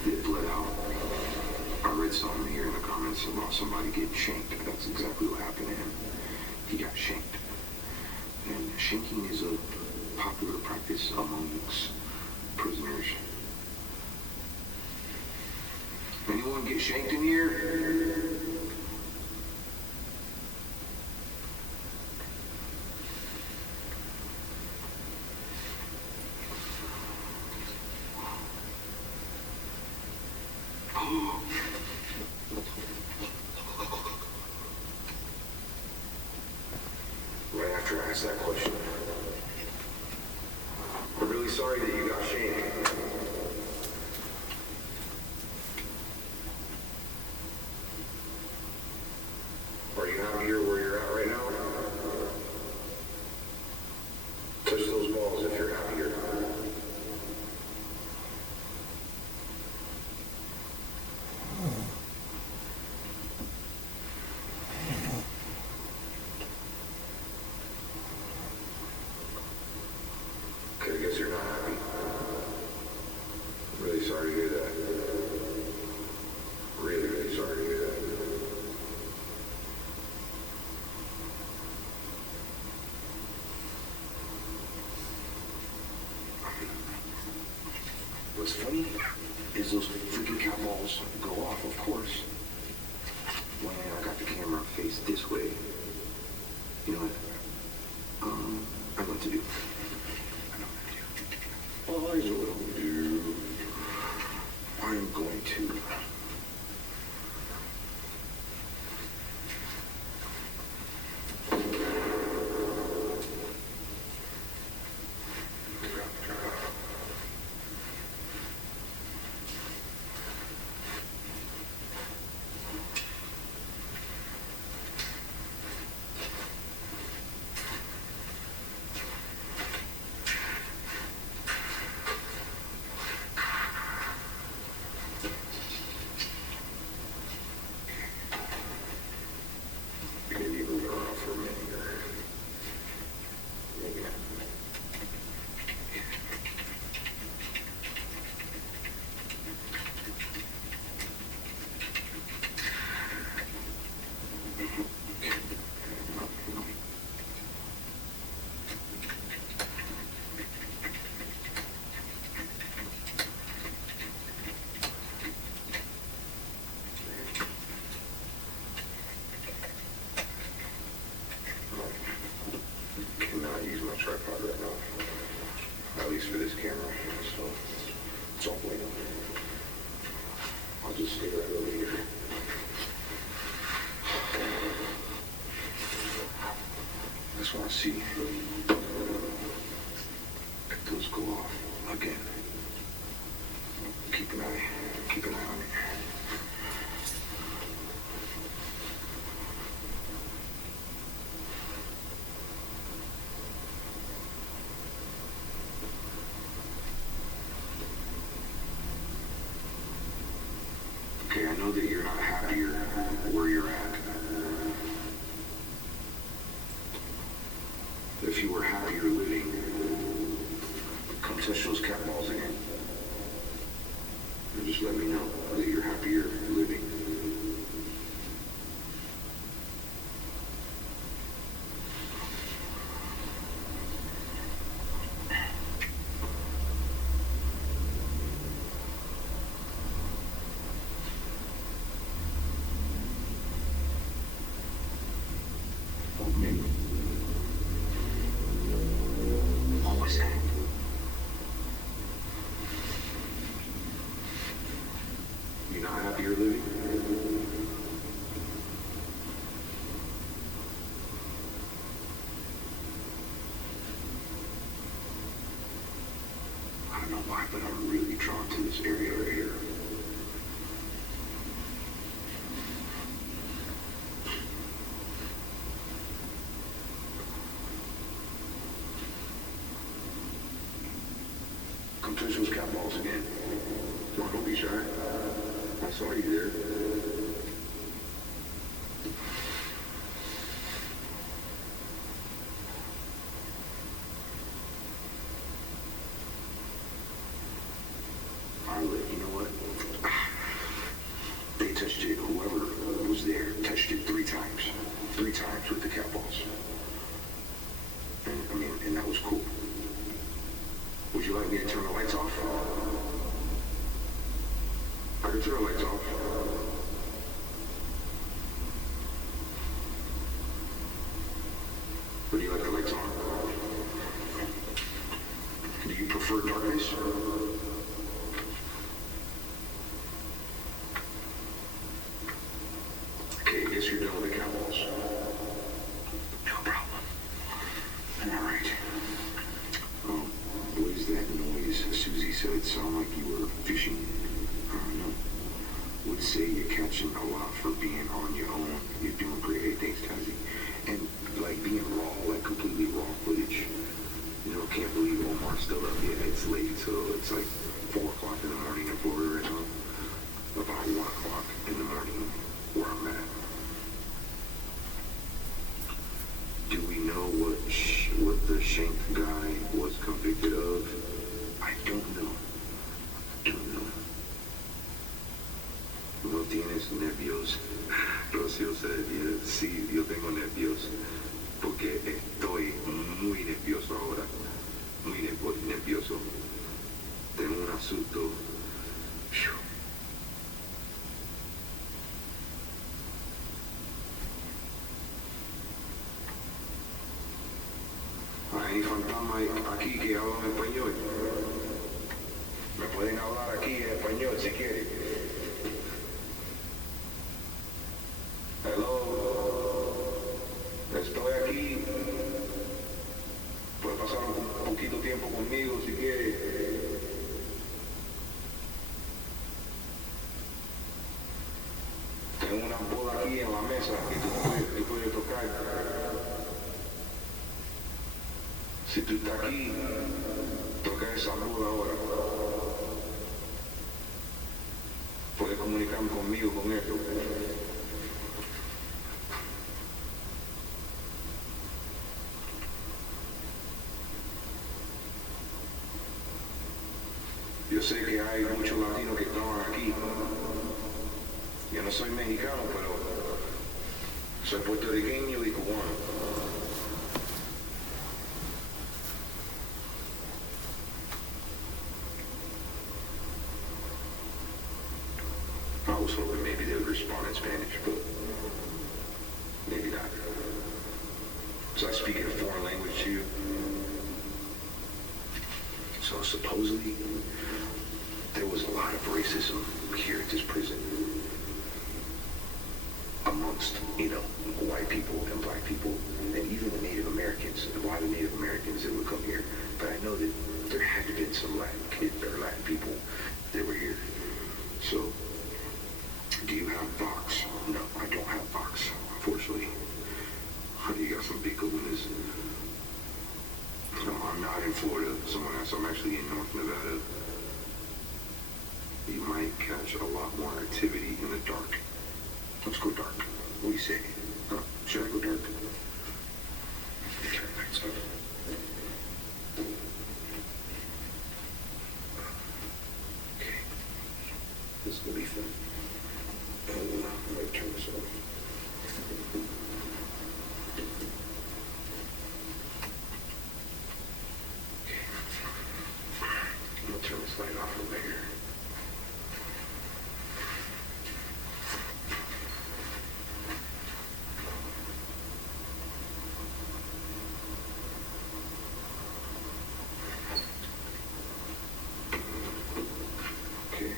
that bled out, I read something here in the comments about somebody getting shanked. That's exactly what happened to him. He got shanked. And shanking is a popular practice amongst prisoners. Anyone get shanked in here? Right after I asked that question, I'm really sorry that you got shanked. Are you happier where you're at right now? Touch those balls if you're happier. Okay, I guess you're not happy. I'm really sorry to hear that. Really, really sorry to hear that. What's funny is those freaking cat balls go off, of course, when I got the camera faced this way. You know what? I know what to do. I know what to do. I'm going to. Cannot use my tripod right now. At least for this camera. So it's all bueno. I'll just stay right over here. I just want to see if those go off again. Keep an eye on it. Okay, I know that you're not happier where you're at. If you were happier living, come touch those cat balls again. And just let me know that you're happier living. What was that? You're not happier living? I don't know why, but I'm really drawn to this area right here. Come touch those cat balls again. No, don't be shy. I saw you there. please. Okay, I guess you're done with the cowballs. No problem. I'm alright. What is that noise? Susie said sound like you were fishing. I don't know. Would say you're catching a lot for being on your own. You're doing great. Hey, thanks, Tazi. And like being raw, like completely raw footage. You know, can't believe Omar's still up yet. It's late, so it's like 4 o'clock in the morning in Florida right now. About 1 o'clock in the morning where I'm at. Do we know what the Shank guy was convicted of? I don't know. No tienes nervios. Rocio said, yeah, sí, yo tengo nervios. Porque estoy muy nervioso ahora. Muy nervioso. Tengo un asunto. Hay fantasmas aquí que hablan español. Me pueden hablar aquí en español si quieren. Hello. Estoy aquí. Puede pasar un poquito tiempo conmigo si quiere. Tengo una bola aquí en la mesa que tú puedes tocar. Si tú estás aquí, toca esa bola ahora. Puedes comunicarme conmigo con esto. Yo sé que hay muchos latinos que estaban aquí. Yo no soy mexicano, pero soy puertorriqueño y cubano. I was hoping maybe they would respond in Spanish, but maybe not. So I speak in a foreign language to you. So supposedly, there was a lot of racism here at this prison amongst, white people and black people, and even the Native Americans. A lot of Native Americans that would come here. But I know that there had to have been some Latin kids or Latin people that were here. So, do you have Vox? No, I don't have Vox, unfortunately. You got some big kahunas. No, I'm not in Florida. Someone else. I'm actually in North Nevada. You might catch a lot more activity in the dark. Let's go dark. What do you say? Huh? Should I go dark? Turn the lights on. Okay. This will be fun. I'm going to turn this off. I'm going to turn this light off over here. Okay.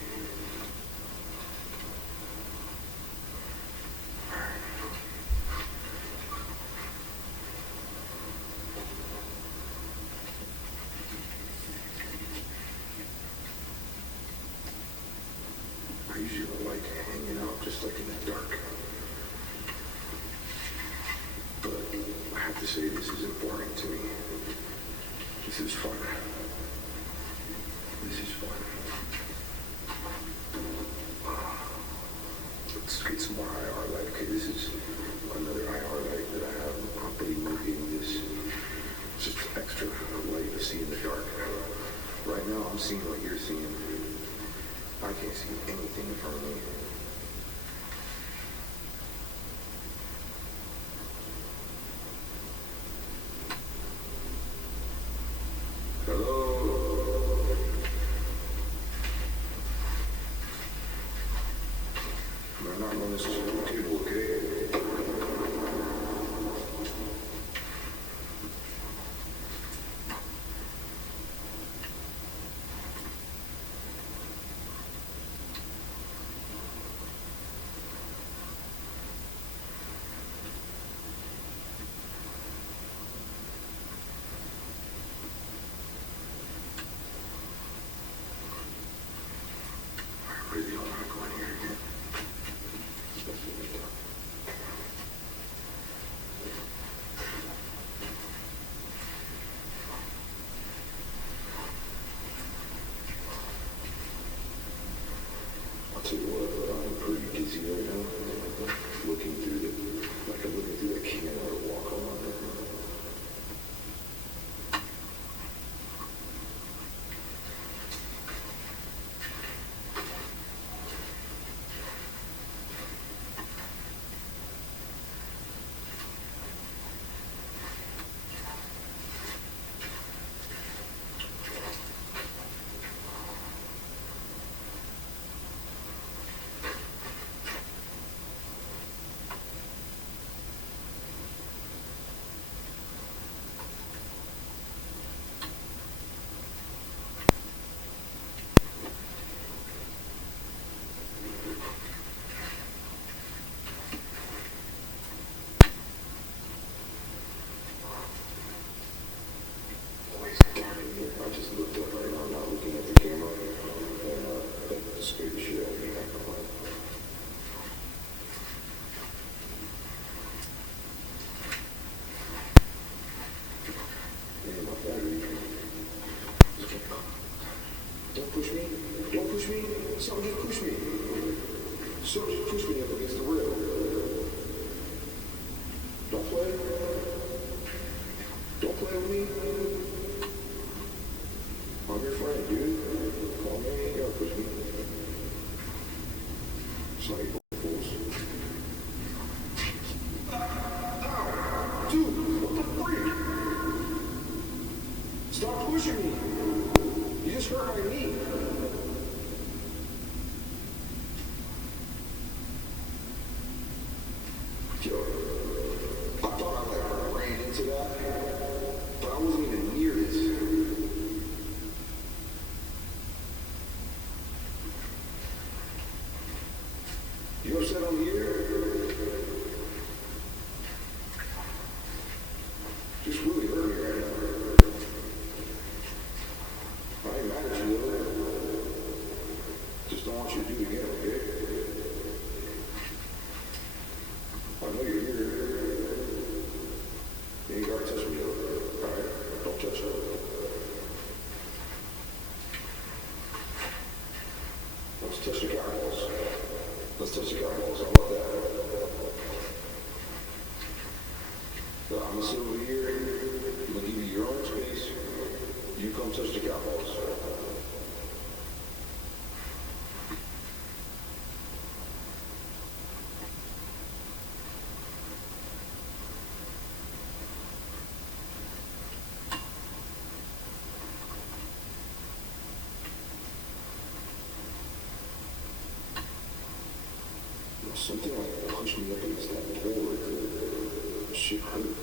I usually don't like hanging out just like in the dark. But I have to say this is important to me. This is fun. This is fun. Let's get some more IR light. Okay, this is another IR light that I have. I'm pretty getting this. It's just extra light to see in the dark. Right now I'm seeing what you're seeing. I can't see anything in front of me. Hello? I'm not on this table, okay? here? Just really hurt me right now. I ain't mad at you though. Just don't want you to do it again, okay? I know you're here. You ain't gotta touch me though, alright? Don't touch me. Let's touch the cowballs. Let's touch the cowballs. How about that? So I'm gonna sit over here. I'm gonna give you your own space. You come touch the cowballs. Something like pushed me up against that pole right there. Shit hurt.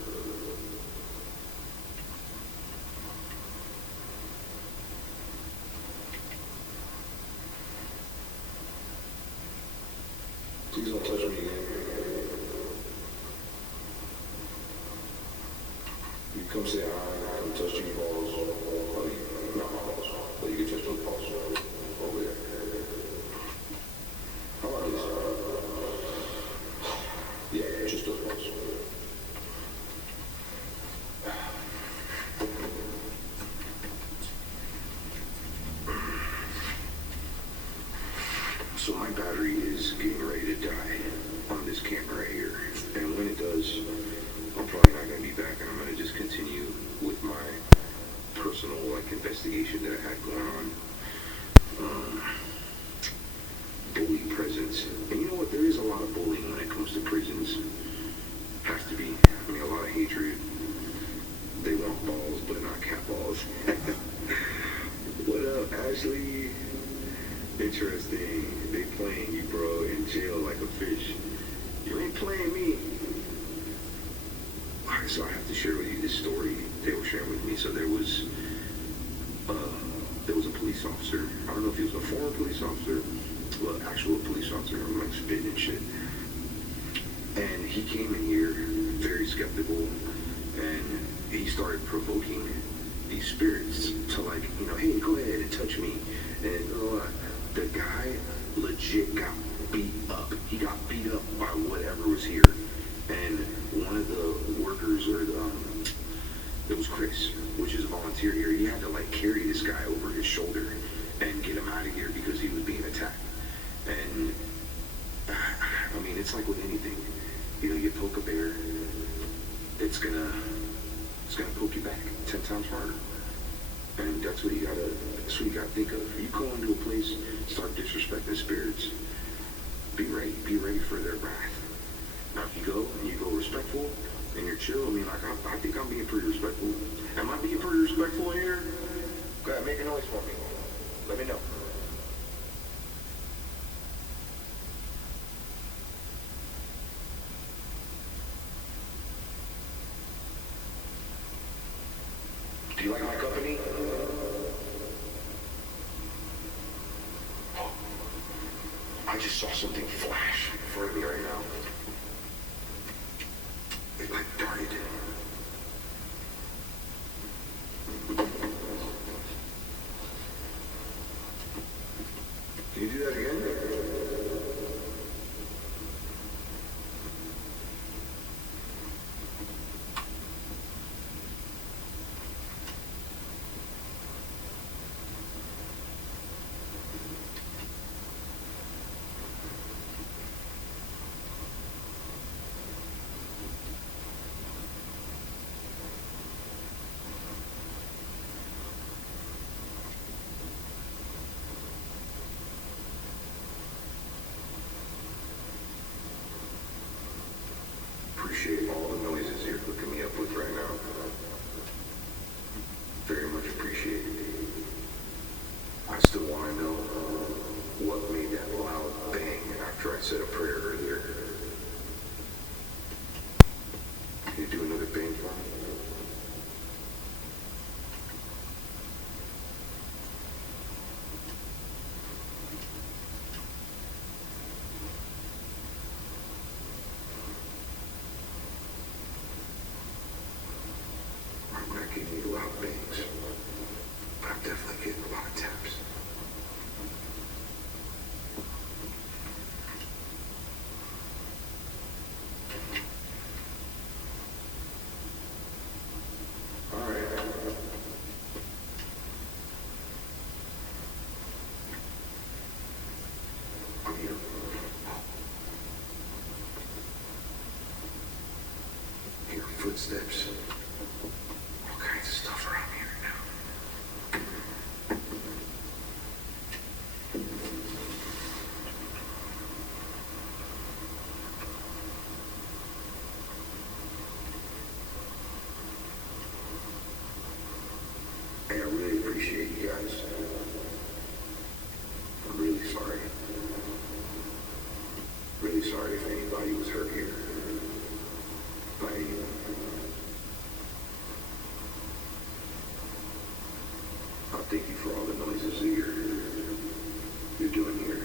Please don't touch me again. You come say hi, come touch your balls. Oh, not my balls, but you can touch those balls over there. How about this? Yeah, just those balls. So my battery is getting ready to die on this camera right here. And when it does, I'm probably not going to be back, and I'm going to just continue with my personal investigation that I had going on. Bully presence. And you know what? There is a lot of bullying when it comes to prisons. Has to be. I mean, a lot of hatred. They want balls, but not cat balls. What up, Ashley? Interesting. They playing you, bro, in jail like a fish. You ain't playing me. Alright, so I have to share with you this story they were sharing with me. So there was a police officer. I don't know if he was a former police officer, well, actual police officer. I'm like spitting and shit. And he came in here very skeptical, and he started provoking these spirits to hey, go ahead and touch me. And the guy legit got beat up. He got beat up by whatever was here. And one of the workers, it was Chris, which is a volunteer here, he had to carry this guy over his shoulder and get him out of here because he was being attacked. And I mean, it's like with anything, you poke a bear, it's gonna poke you back 10 times harder. And that's what you gotta think of. You go into a place, start disrespecting spirits, be ready for their wrath. Now if you go and you go respectful and you're chill, I think I'm being pretty respectful. Am I being pretty respectful in here? Go ahead, make a noise for me. Let me know. Do you like my company? Oh, I just saw something flash in front of me right now. It darted. Can you do that again? Appreciate all the noises you're hooking me up with right now. Very much appreciated. I still want to know what made that loud bang after I said a prayer earlier. Can you do another bang for me? Footsteps. All kinds of stuff around here now. Hey, I really appreciate you guys. I'm really sorry. Really sorry if anybody was hurt here. By anyone. Thank you for all the noises that you're doing here.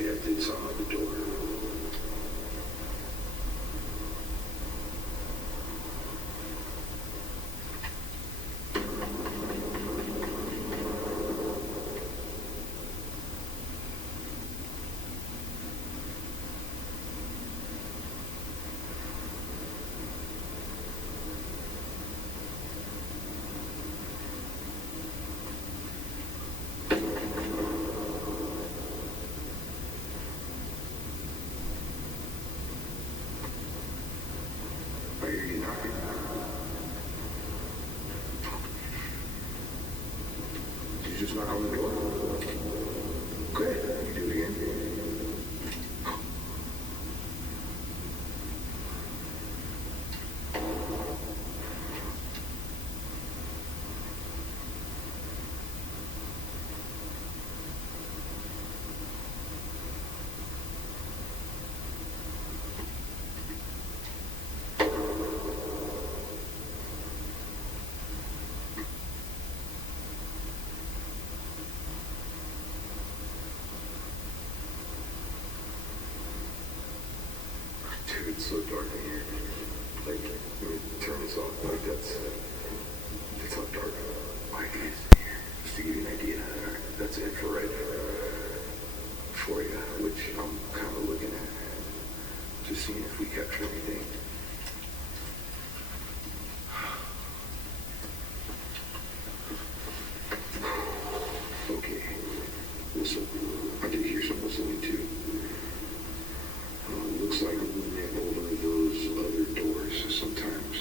Yeah, I did something at the door. I hear you knocking. Did you just knock on the door? Good. You do it again. Dude, it's so dark in here. Like, let me turn this off. Like, that's how dark my is in here. Just to give you an idea, that's infrared for you, which I'm kind of looking at. Just seeing if we capture anything. Okay. Whistle. I did hear some whistling too. Looks like movement over those other doors sometimes.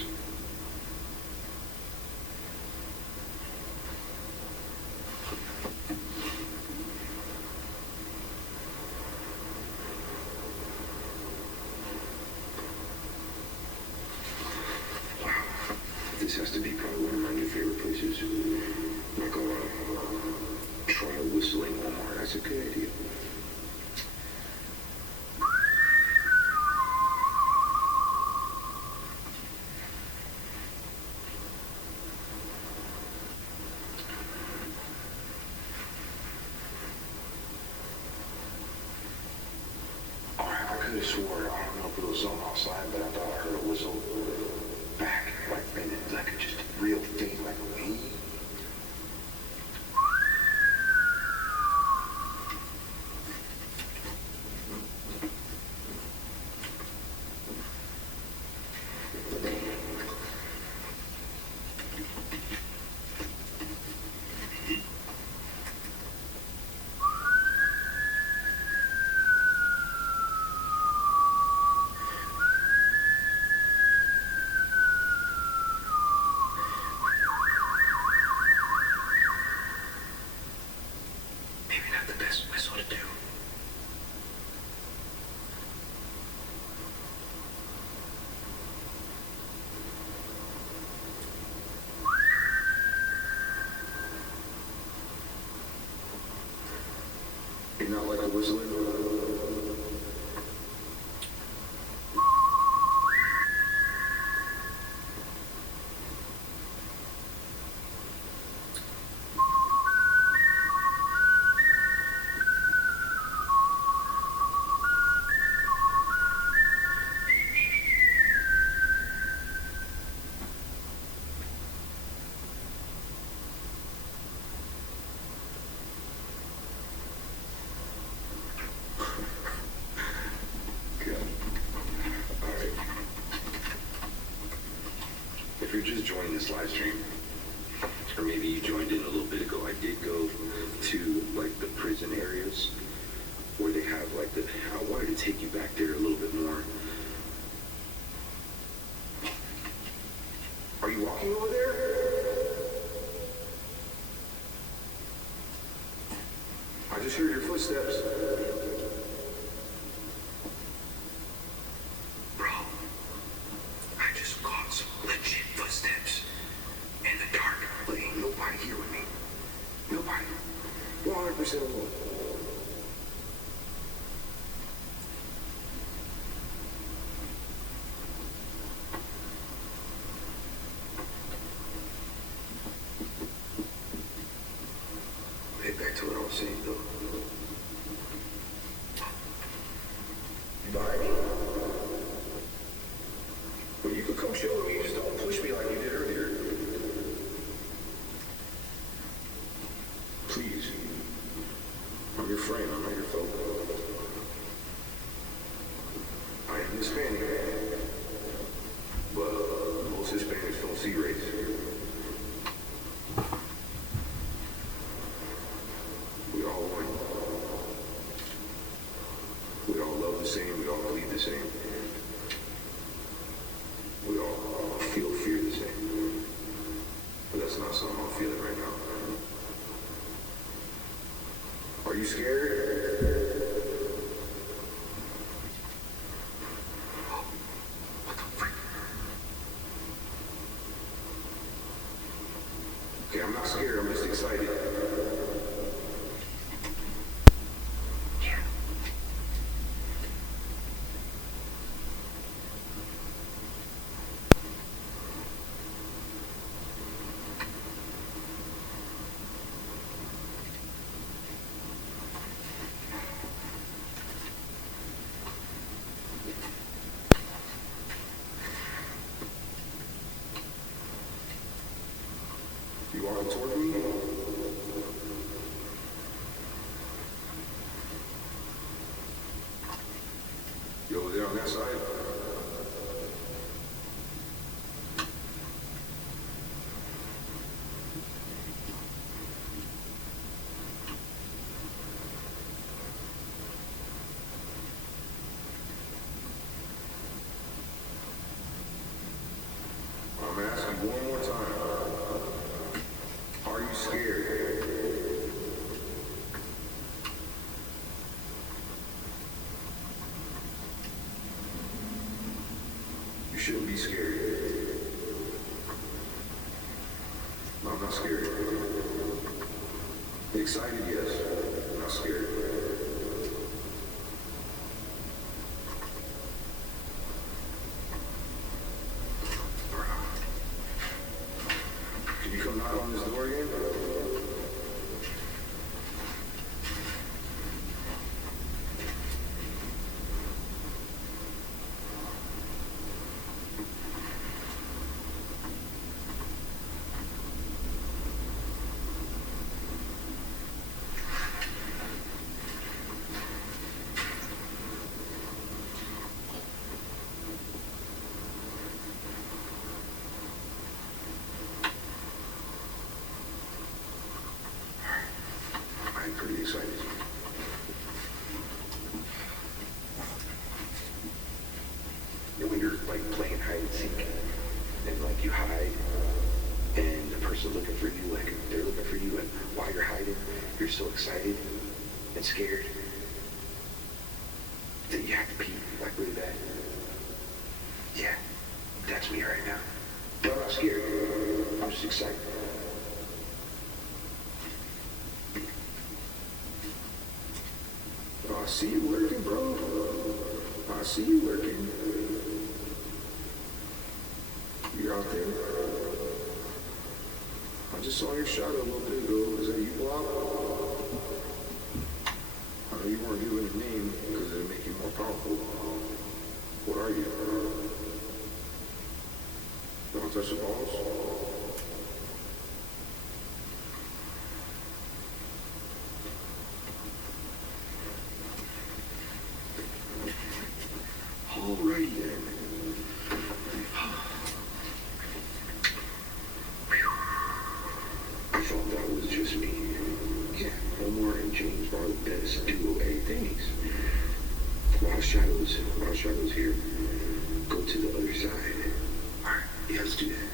Wow. This has to be probably one of my new favorite places. Not gonna lie. Try whistling one more. That's a good idea. I could have swore, I don't know if it was something outside, but I thought I heard a whistle back, like, and it, like just real faint, like a wing. Maybe not the best whistle to do. You're not like a whistling? If you're just joining this live stream, or maybe you joined in a little bit ago, I did go to like the prison area I just heard your footsteps. Bro, I just caught some legit footsteps in the dark. But ain't nobody here with me. Nobody. 100% alone. Get back to what I was saying, though. You behind me? Well, you could come chill with me. Just don't push me like you did earlier. Please. I'm your friend. I'm not your foe. I am Hispanic. But most Hispanics don't see race. We all one. We all love the same. We all believe the same. We all feel fear the same. But that's not something I'm feeling right now. Are you scared? Oh, what the frick? Okay, I'm not scared. I'm just excited. You want to toward me? You over there on that side? I'm gonna ask you one more time. Are you scared? You shouldn't be scared. No, I'm not scared. Excited, yes. Not scared. Can you come knock on this door again? I'm pretty excited. You know when you're like playing hide and seek and like you hide and the person looking for you, like they're looking for you, and while you're hiding, you're so excited and scared that you have to pee like really bad. Yeah, that's me right now. But I'm not scared. I'm just excited. I see you working, bro. I see you working. You're out there. I just saw your shadow a little bit ago. Is that you, Blob? I know you weren't given a name because it'd make you more powerful. What are you? Don't touch the balls? Alrighty then. I thought that was just me. Yeah, Omar and James are the best duo A things. While shadows here, go to the other side. Alright, yeah, let's do that.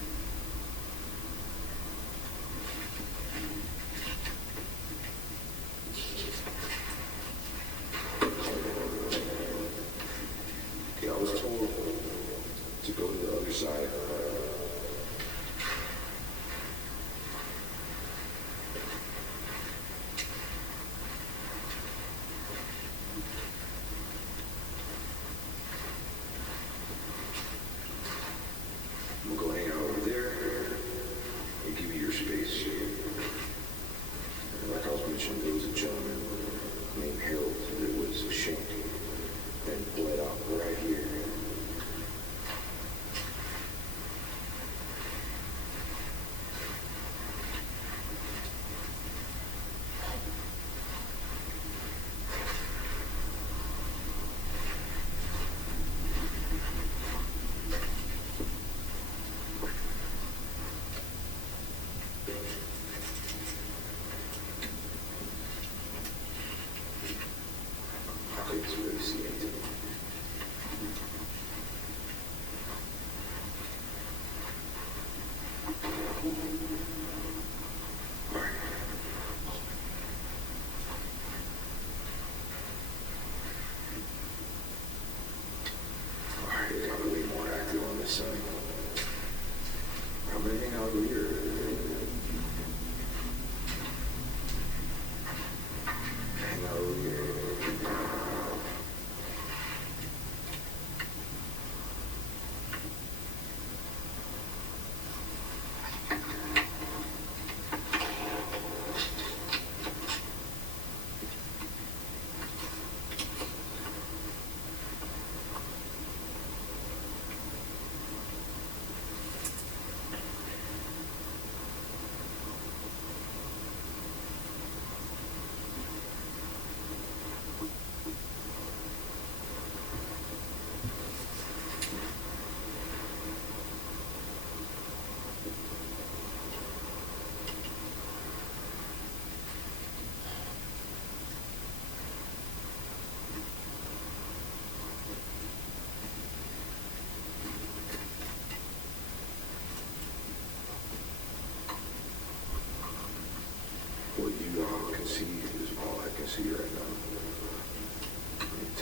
see is all I can see right now.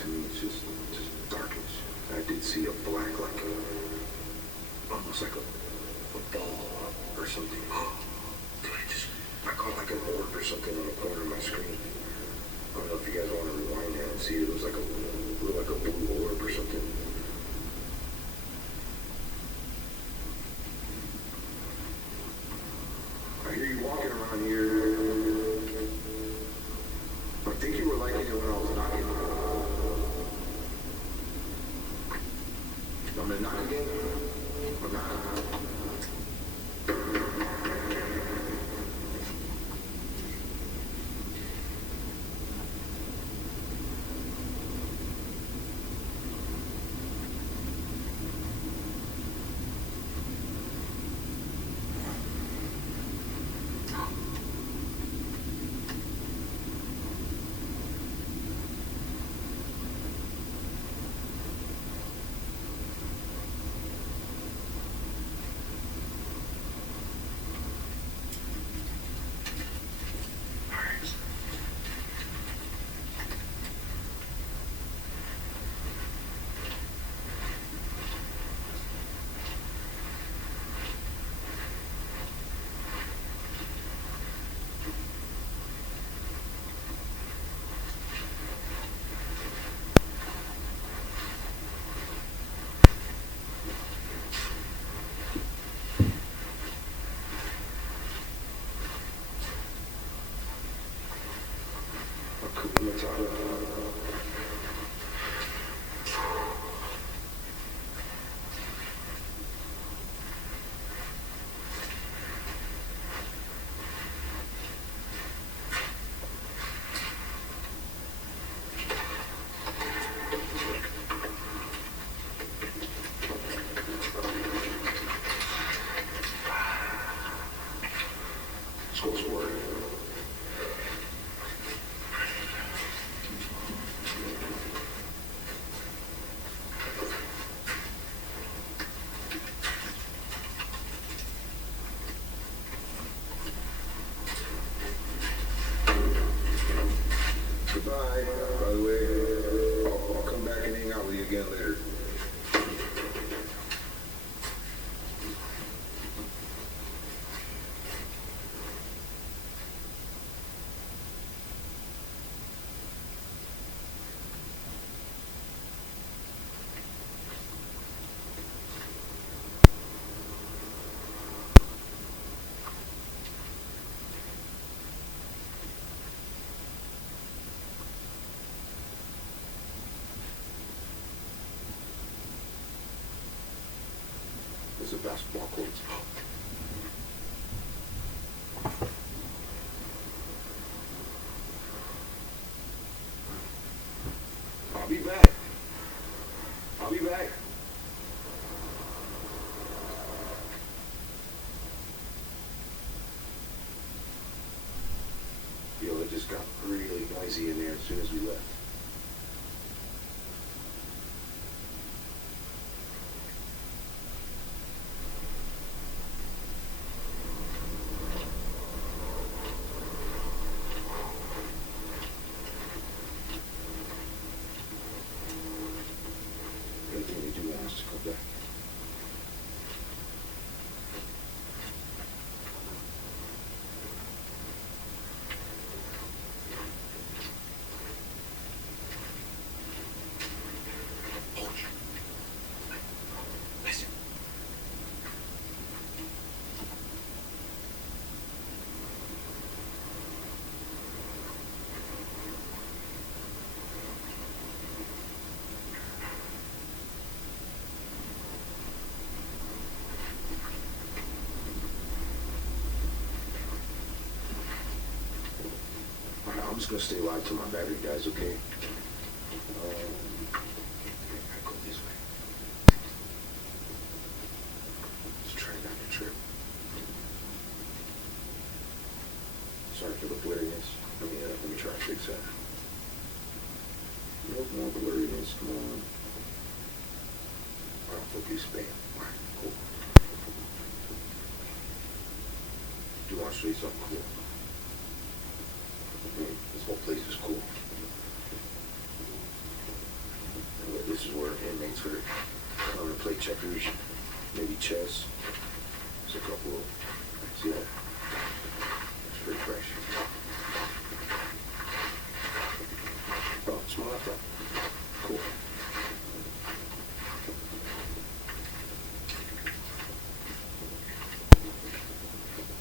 To me, it's just darkness. I did see a black, like almost like a ball or something. I caught like an orb or something on the corner of my screen. I don't know if you guys want to rewind that and see it. It was like a blue orb or something. I hear you walking around here. I think you were liking it when I was knocking. I'm gonna knock again. I'm not. Goodbye. By the way, I'll come back and hang out with you again later. There's a basketball court. I'll be back. I'll be back. Yo, it just got really noisy in there as soon as we left. I'm just gonna stay alive till my battery dies, okay? I go this way. Let's try not to trip. Sorry for the blurriness. Let me try to fix that. No more blurriness, come on. Alright, focus, bam. Alright, cool. Do want to show you something cool. chest. There's a couple of, see that? It's pretty fresh. Oh, it's my laptop. Cool.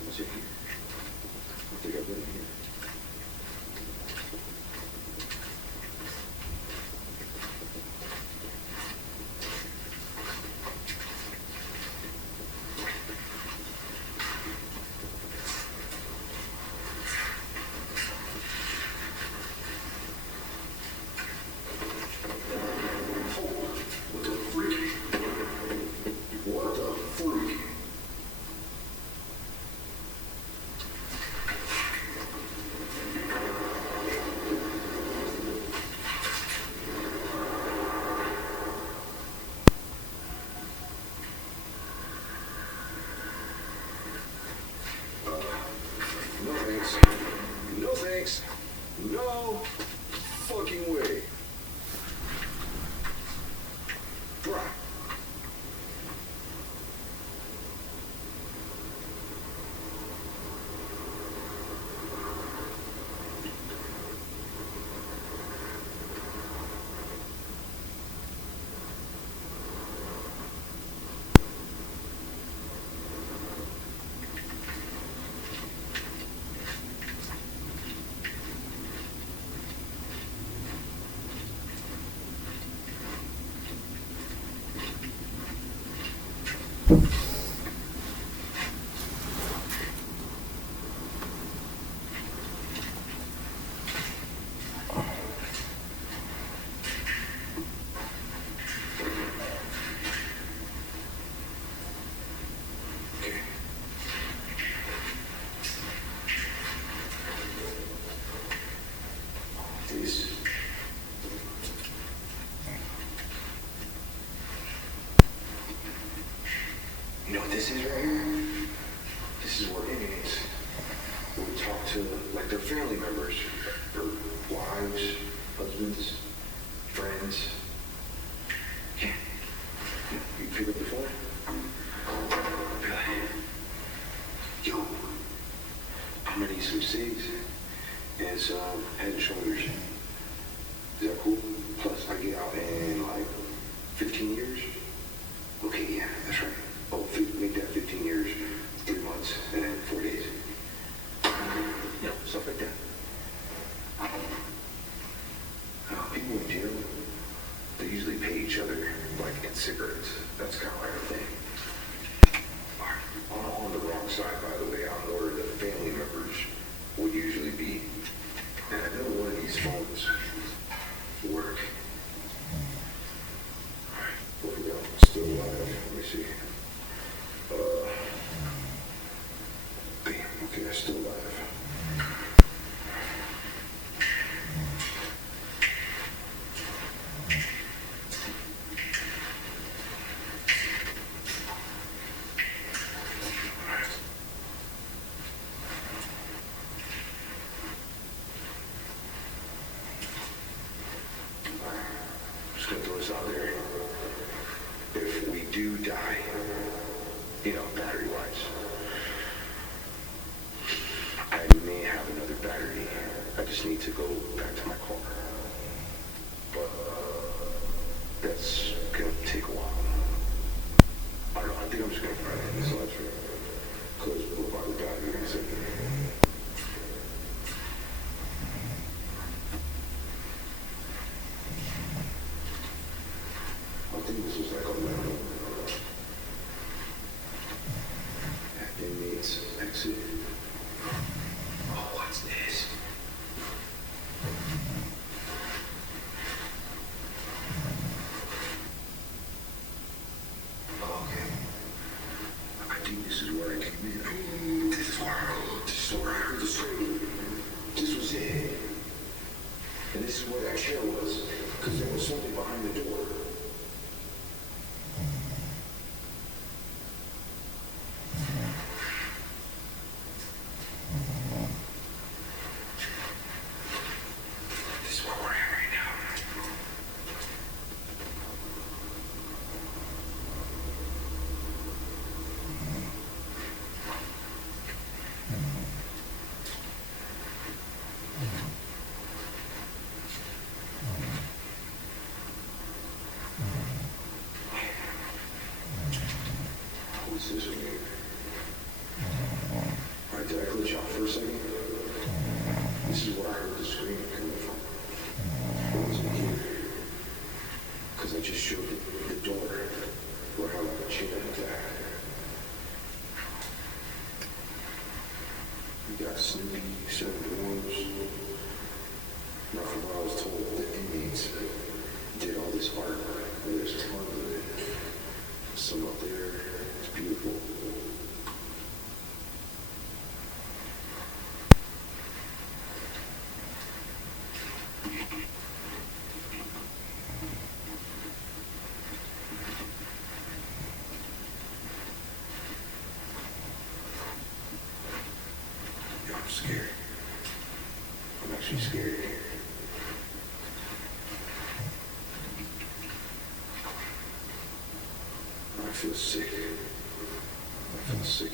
What's in here? I think I've been in here. What the freak? What the freak? No thanks. No thanks. No fucking way. Bruh. This. You know what this is right here? This is where inmates would talk to, like, their family members, or wives, husbands, friends. Yeah. You pick up the phone? Be like, yo, I'm gonna need some cigs and some Head and Shoulders. Is that cool? Plus, I get out in like 15 years. Okay, yeah, that's right. Oh, make that 15 years, 3 months, and then 4 days. You know, stuff like that. People in jail, they usually pay each other, like, in cigarettes. That's kind of like a thing. On the wrong side, by the way, on where the family members would usually be. And I know one of these phones work. Alright, what we got? Still alive. Let me see. Damn, okay, that's still alive. Just gonna throw this out there. If we do die, you know, battery-wise, I may have another battery. I just need to go back to my car. But that's gonna take a while. I don't know, I think I'm just gonna try to end this live stream. Because we're about to die in a second. I think this was like a level. Inmates exit. Oh, what's this? Okay. I think this is where I came in. This is where I heard the scream. This was it. And this is where that chair was. Because there was something behind the door. This is where we're at right now. actually scary. I feel sick. I feel sick.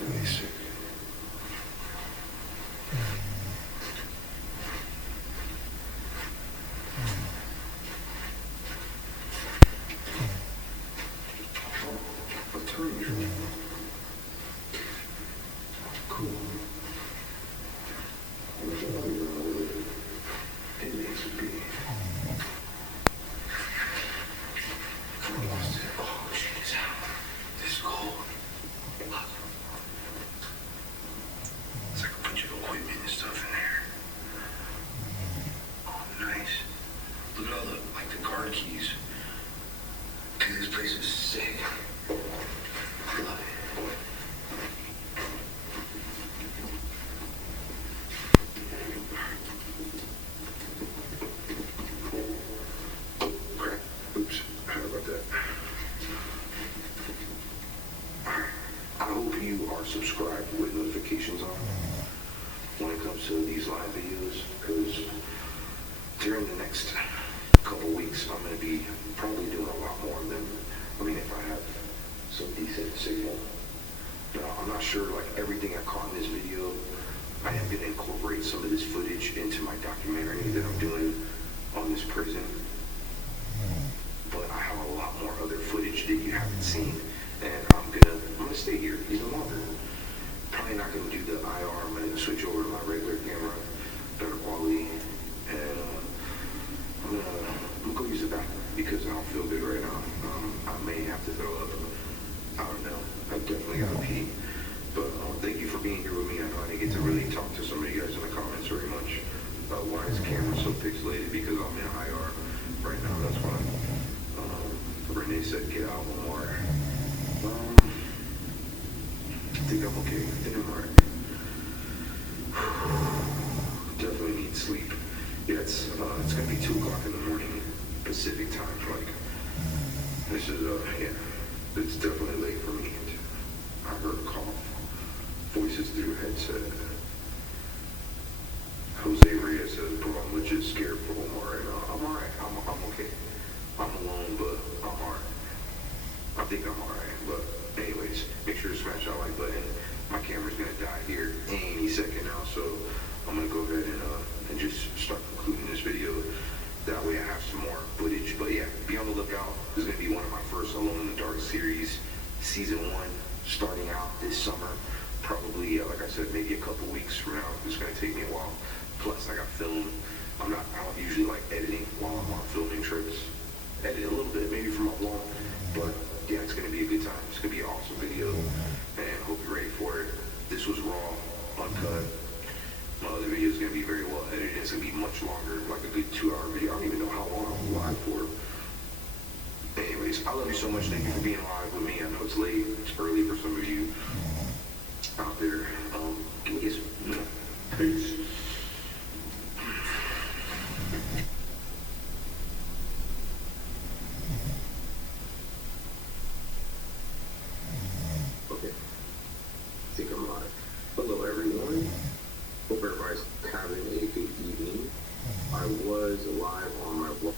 Really sick. Attorney's room. Cool. It needs to be. Oh, check this out. This is cool. Look. It's like a bunch of equipment and stuff in there. Oh, nice. Look at all the guard keys. Dude, this place is sick. I love it. Crap. Oops. How about that? I hope you are subscribed with notifications on when it comes to these live videos, because during the next couple weeks I'm going to be probably doing a lot more of them. I mean, if I have some decent signal. Now, I'm not sure, like, everything I caught in this video, I am going to incorporate some of this footage into my documentary that I'm doing on this prison. But I have a lot more other footage that you haven't seen, and I'm gonna stay here even longer. Probably not gonna do the IR. I'm gonna switch over to my regular camera, better quality, and I'm gonna go use the bathroom because I don't feel good right now. I may have to throw up. I don't know. I definitely gotta pee. But thank you for being here with me. I know I didn't get to really talk to some of you guys in the comments very much about why is the camera so pixelated, because I'm in IR right now. That's why. Renee said get out one more. I think I'm okay. I think I'm alright. Definitely need sleep. Yeah, it's gonna be 2 o'clock in the morning Pacific time. Like, this is yeah, it's definitely late for me. I heard a cough, voices through a headset. Jose Reyes says, bro, I'm legit scared for Omar right now. I'm alright. I'm okay. I'm alone, but I'm alright. I think I'm alright. But anyways, make sure to smash that like button. My camera's gonna die here any second now, so I'm gonna go ahead and just start concluding this video. That way I have some more footage. But yeah, be on the lookout. This is gonna be one of my first Alone in the Dark series, season 1, starting out this summer. Probably, like I said, maybe a couple weeks from now. It's gonna take me a while. Plus, I got film. I don't usually like editing while I'm on filming trips. Edit a little bit, maybe for my vlog, but yeah, it's gonna be a good time. It's gonna be an awesome video, and hope you're ready for it. This was raw, uncut. My other video is gonna be very well edited. It's gonna be much longer, like a good 2-hour video. I don't even know how long I was live for. Anyways, I love you so much. Thank you for being live with me. I know it's late, it's early for some of you out there. Can you guys, peace. Okay, I think I'm live. Hello everyone, hope everybody's having a good evening. I was live on my vlog.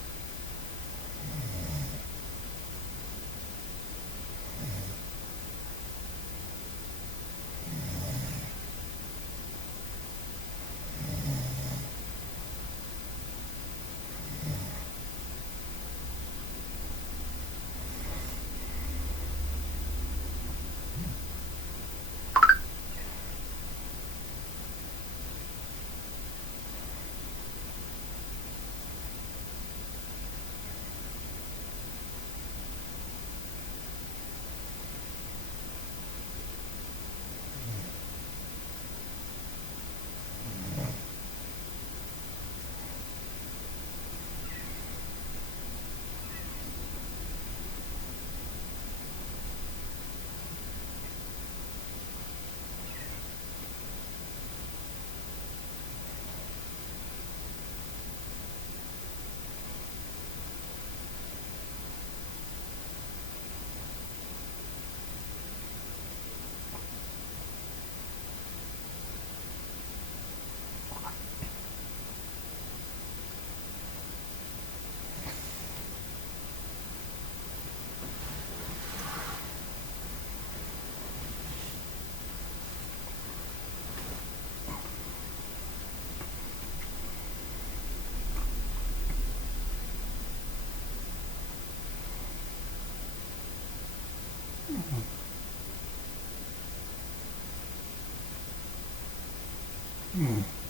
Hmm.